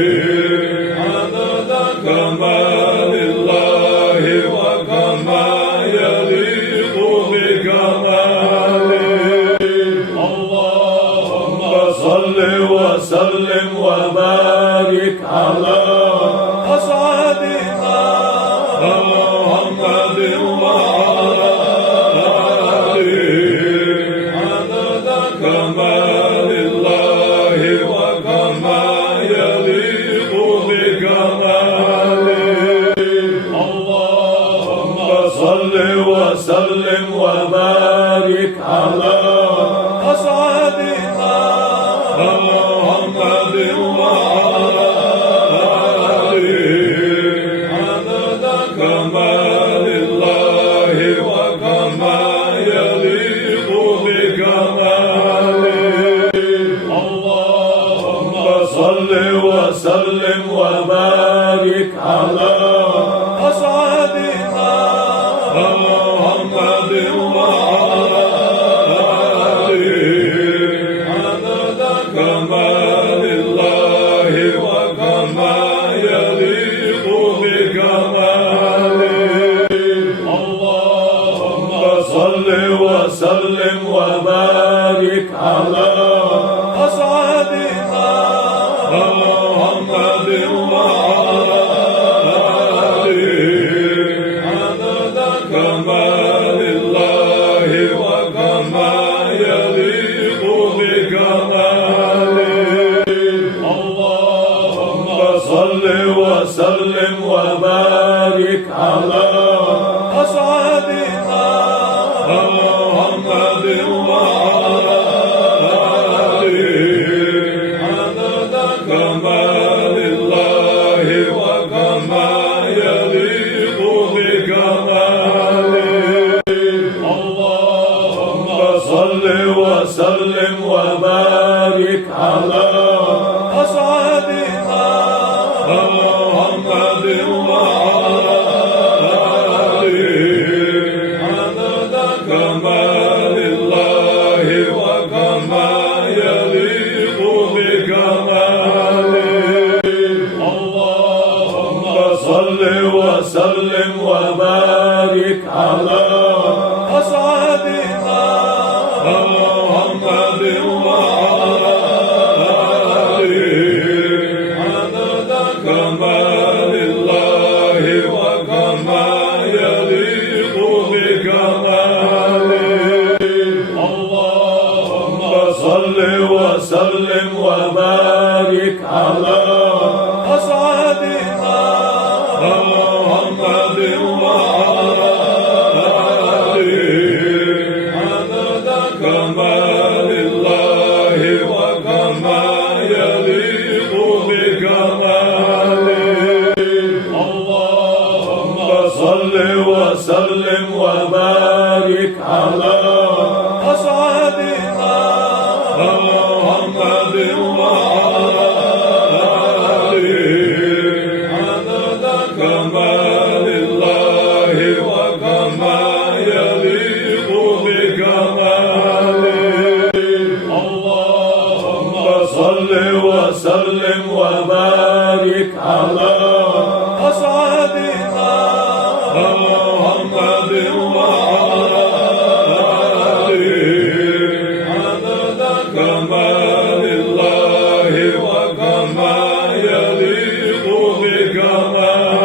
عدد كمال الله وكما يليق بكماله اللهم صل وسلم وبارك على أسعدنا محمد وعلى آله عدد كمال الله وكما يليق بكماله اللهم صل وسلم وبارك على أسعدنا محمد وعلى آله عدد كمال الله وكما يليق بكماله اللهم صل وسلم وبارك على أسعدنا محمد وعلى آله عدد كمال الله وكما يليق بكماله سعادنا محمد وعلى آله عدد كمال الله وكما يليق بكماله اللهم صل وسلم وبارك على أسعدنا محمد وعلى آله عدد كمال الله وكما يليق بكماله اللهم صل وسلم وبارك على أسعدنا محمد وعلى آله عدد كمال الله وكما يليق بكماله اللهم صل وسلم وبارك على أسعدنا محمد وعلى آله عدد كمال الله وكما يليق بكماله اللهم صل وسلم وبارك على أسعدنا محمد وعلى آله عدد كمال الله وكما يليق بكماله اللهم صل وسلم وبارك على أسعدنا محمد وعلى آله عدد كمال الله وكما يليق بكماله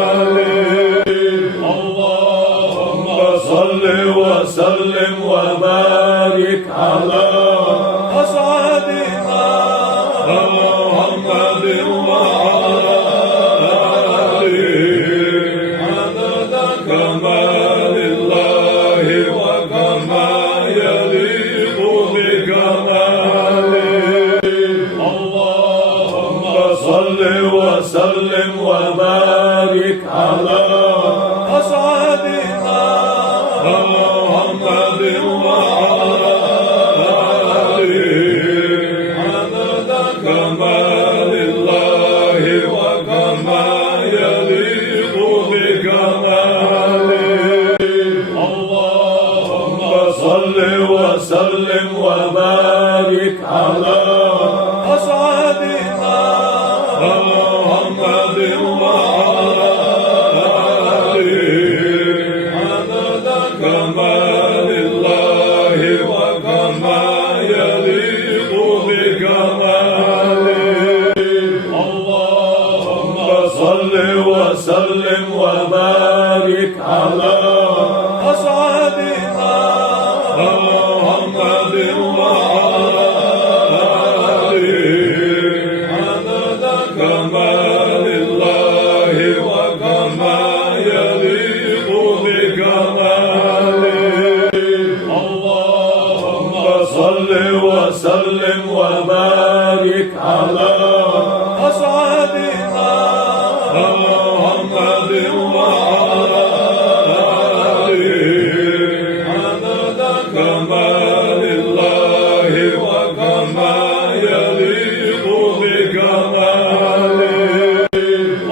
اللهم صل وسلم وبارك على أسعدنا محمد وعلى آله عدد كمال الله وكما يليق بكماله اللهم صل وسلم وبارك على أسعدنا محمد وعلى آله عدد كمال الله وكما يليق بكماله اللهم صل وسلم وبارك على أسعدنا محمد وعلى آله عدد كمال الله وكما يليق بكماله اللهم صل وسلم وبارك على أسعدنا محمد وعلى آله عدد كمال الله وكما يليق بكماله اللهم صل وسلم وبارك على أسعدنا محمد وعلى آله عدد كمال الله وكما يليق بكماله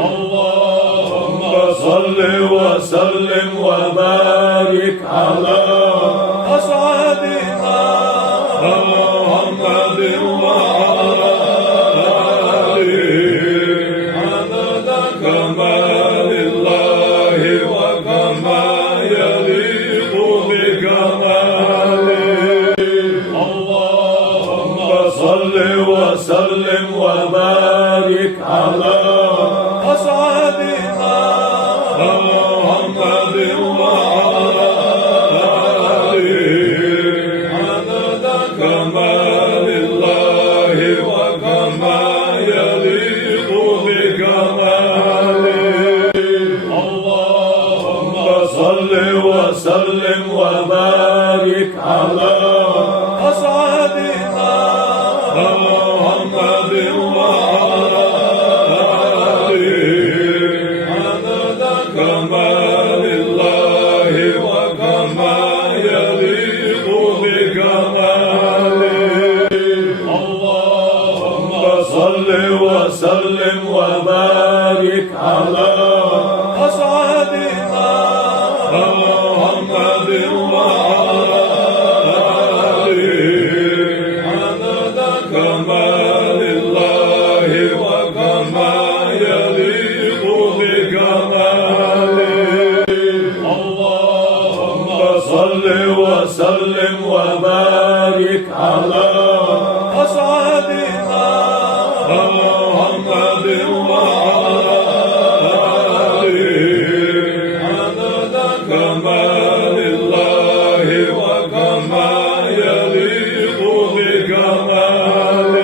اللهم صل وسلم وبارك على أسعدنا محمد وعلى آله عدد كمال الله وكما يليق بكماله اللهم صل وسلم وبارك على أسعدنا محمد وعلى آله عدد كمال الله وكما يليق بكماله صل وسلم وبارك على أسعدنا محمد وعلى آله عدد كمال الله وكما يليق بكماله اللهم صل وسلم وبارك على أسعدنا محمد وعلى آله عدد كمال الله وكما يليق بكماله اللهم صل وسلم وبارك على أسعدنا محمد وعلى آله عدد كمال الله وكما يليق بكماله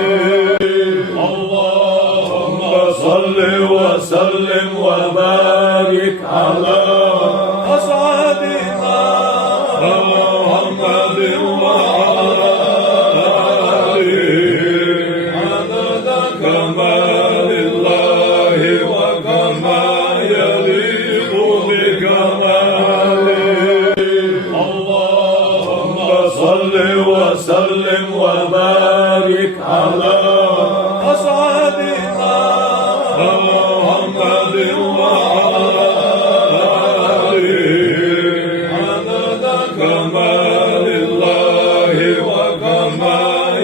اللهم صل وسلم وبارك على أسعدنا محمد وعلى آله عدد كمال الله وكما يليق بكماله اللهم صل وسلم وبارك على أسعدنا محمد وعلى آله عدد كمال الله وكما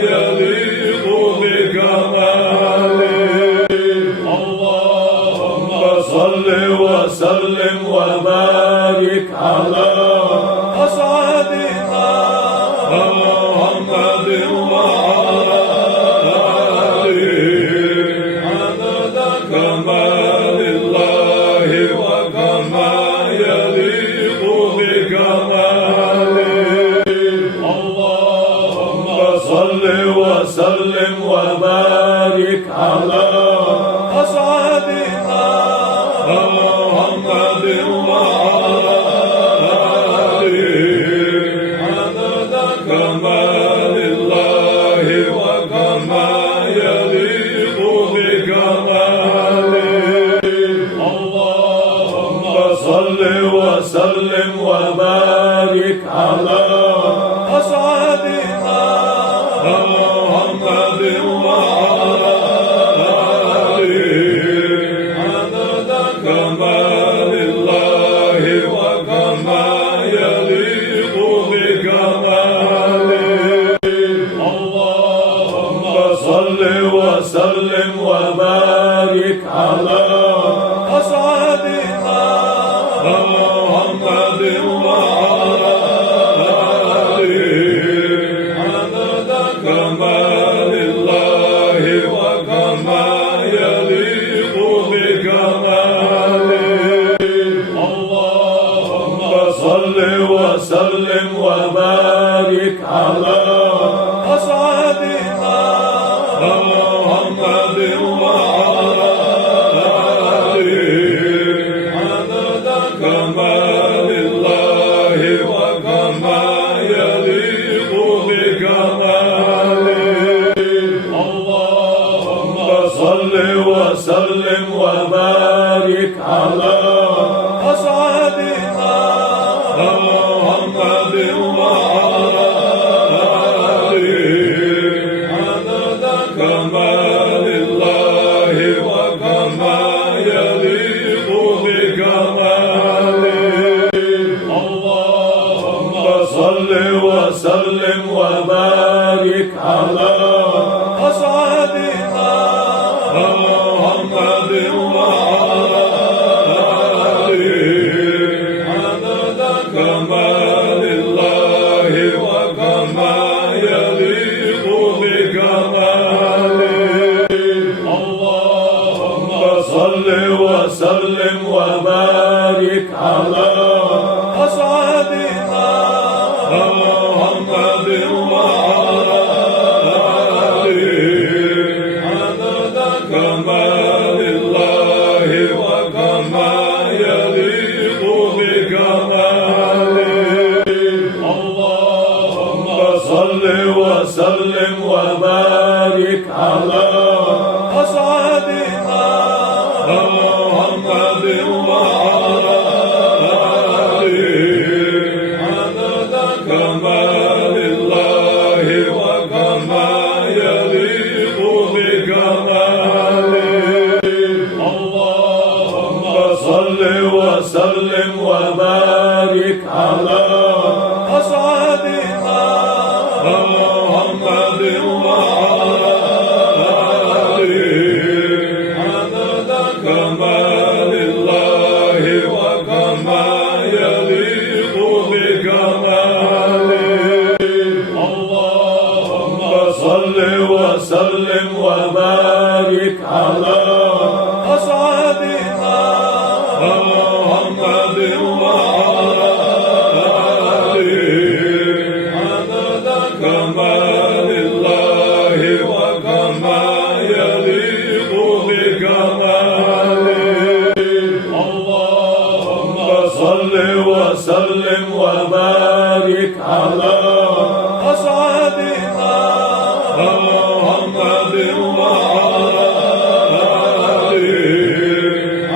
يليق بكماله اللهم صل وسلم وبارك على أسعدنا محمد وعلى آله عدد كمال الله وكما يليق بكماله اللهم صل وسلم وبارك على أسعدنا محمد وعلى آله عدد كمال الله وكما يليق بكماله اللهم صل وسلم وبارك على أسعدنا محمد وعلى آله عدد كمال الله وكما يليق بكماله اللهم صل وسلم وبارك على أسعدنا محمد وعلى آله عدد كمال الله وكما يليق بكماله اللهم صل وسلم وبارك على أسعدنا محمد وعلى آله عدد كمال الله وكما يليق بكماله اللهم صل وسلم وبارك على أسعدنا محمد وعلى آله عدد كمال الله وكما يليق بكماله اللهم صل وسلم وبارك على أسعدنا محمد وعلى آله عدد كمال الله وكما يليق بكماله اللهم صل وسلم وبارك على أسعدنا محمد وعلى آله عدد كمال الله وكما يليق بكماله وبارك على أسعدنا محمد وعلى آله عدد كمال الله وكما يليق بكماله اللهم صل وسلم وبارك على أسعدنا محمد وعلى آله عدد كمال الله وكما يليق بكماله اللهم صل وسلم وبارك على أسعدنا محمد وعلى آله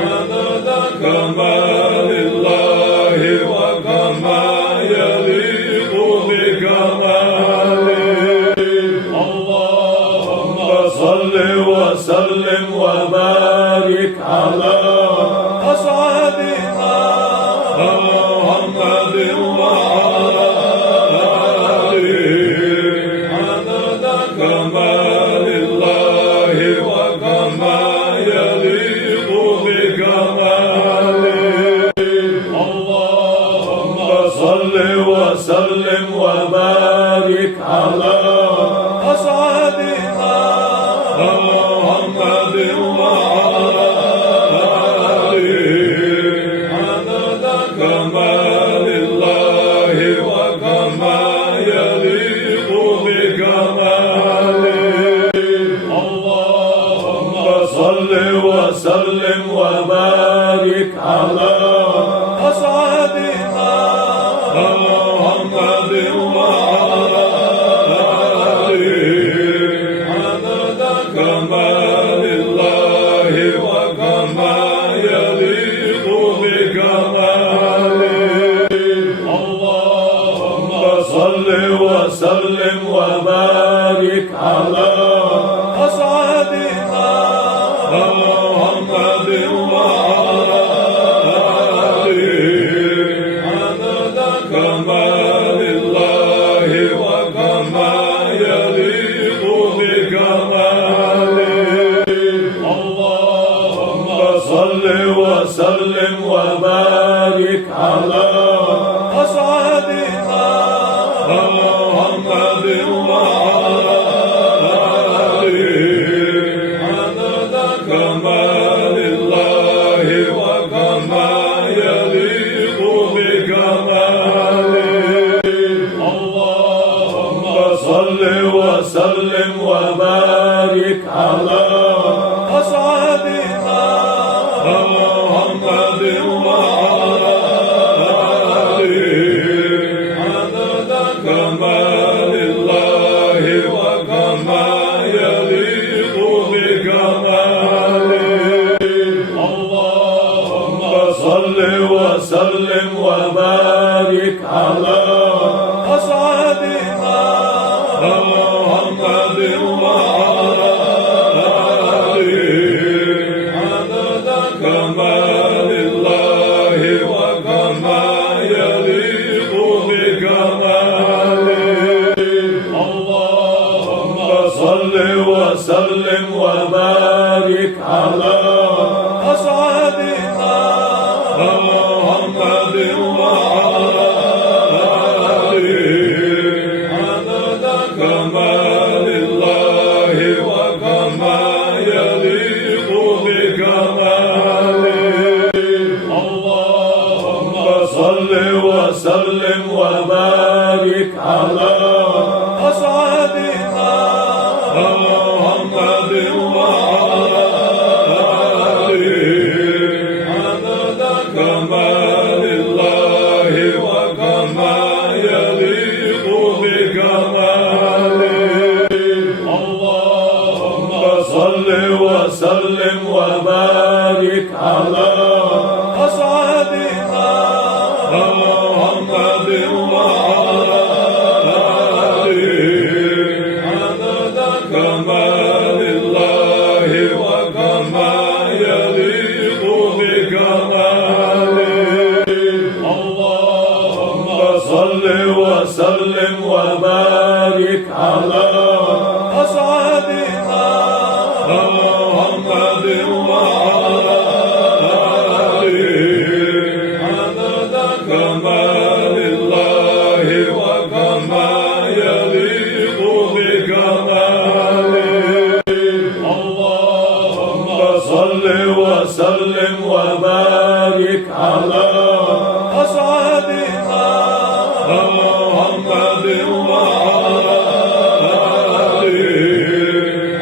عدد كمال الله وكما يليق بكماله اللهم صل وسلم وبارك على أسعدنا محمد وعلى آله عدد كمال الله وكما يليق بكماله اللهم صل وسلم وبارك على أسعدنا محمد وعلى آله عدد كمال الله وكما يليق بكماله اللهم صل وسلم وبارك على أسعدنا محمد وعلى آله عدد كمال الله وكما يليق بكماله اللهم صل وسلم وبارك على أسعدنا محمد وعلى آله عدد كمال الله وكما يليق بكماله اللهم صل وسلم وبارك على أسعدنا محمد وعلى آله عدد كمال الله وكما يليق بكماله اللهم صل وسلم وبارك على أسعدنا محمد وعلى آله عدد كمال الله وكما يليق بكماله اللهم صل وسلم وبارك على أسعدنا محمد وعلى آله عدد كمال الله وكما يليق بكماله اللهم صل وسلم وبارك على أسعدنا محمد وعلى آله عدد كمال الله وكما يليق بكماله اللهم صل وسلم وبارك على أسعدنا محمد وعلى آله عدد كمال الله وكما يليق بكماله اللهم صل وسلم وبارك على أسعدنا محمد وعلى آله عدد كمال الله وكما يليق بكماله صل وسلم وبارك على أسعدنا محمد وعلى آله عدد كمال الله وكما يليق بكماله اللهم صل وسلم وبارك على أسعدنا محمد وعلى آله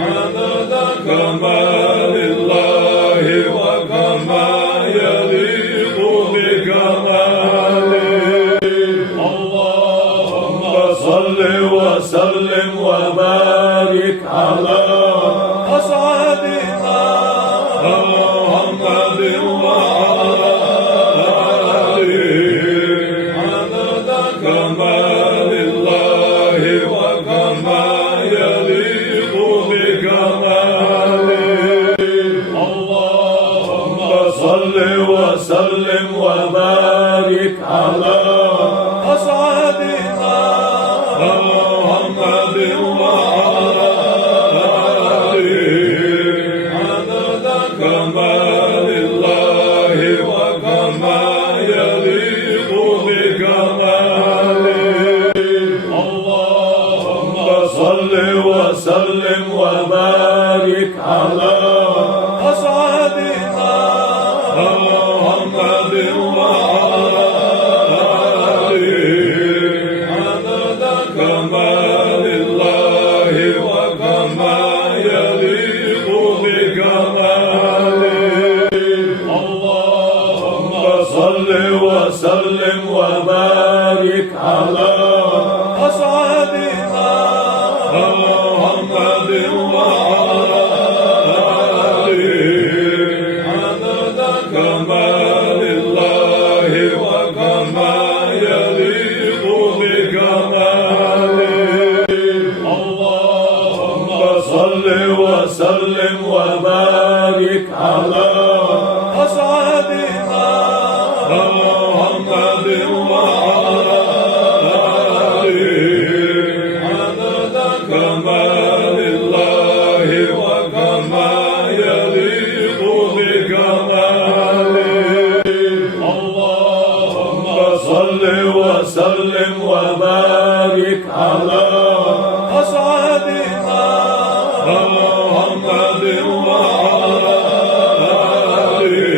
عدد كمال الله وكما يليق بكماله اللهم صل وسلم وبارك على أسعدنا محمد وعلى آله عدد كمال الله وكما يليق بكماله اللهم صل وسلم وبارك على أسعدنا محمد وعلى آله عدد كمال الله وكما يليق بكماله اللهم صل وسلم وبارك على أسعدنا محمد وعلى آله عدد كمال الله وكما يليق بكماله اللهم صل وسلم وبارك على أسعدنا محمد وعلى آله عدد كمال الله وكما يليق بكماله اللهم صل وسلم وبارك على أسعدنا محمد وعلى آله عدد كمال الله وكما يليق بكماله اللهم صل وسلم وبارك على أسعدنا محمد وعلى آله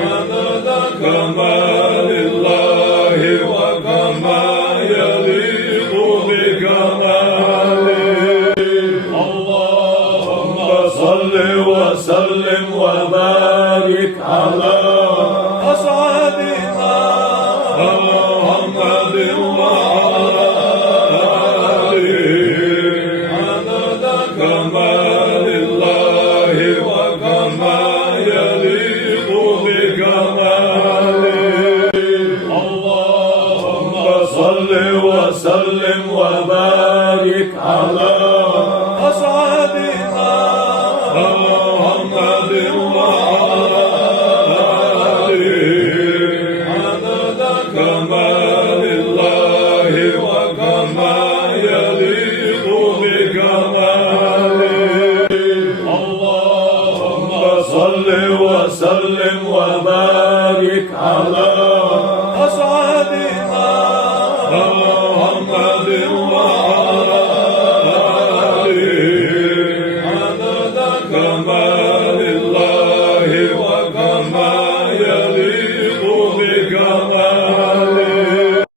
عدد كمال الله وكما يليق بكماله اللهم صل وسلم وبارك على أسعدنا محمد وعلى آله عدد كمال الله وكما يليق بكماله اللهم صل وسلم وبارك على أسعدنا محمد وعلى آله عدد كمال الله وكما يليق بكماله اللهم صل وسلم وبارك على أسعدنا محمد وعلى آله عدد كما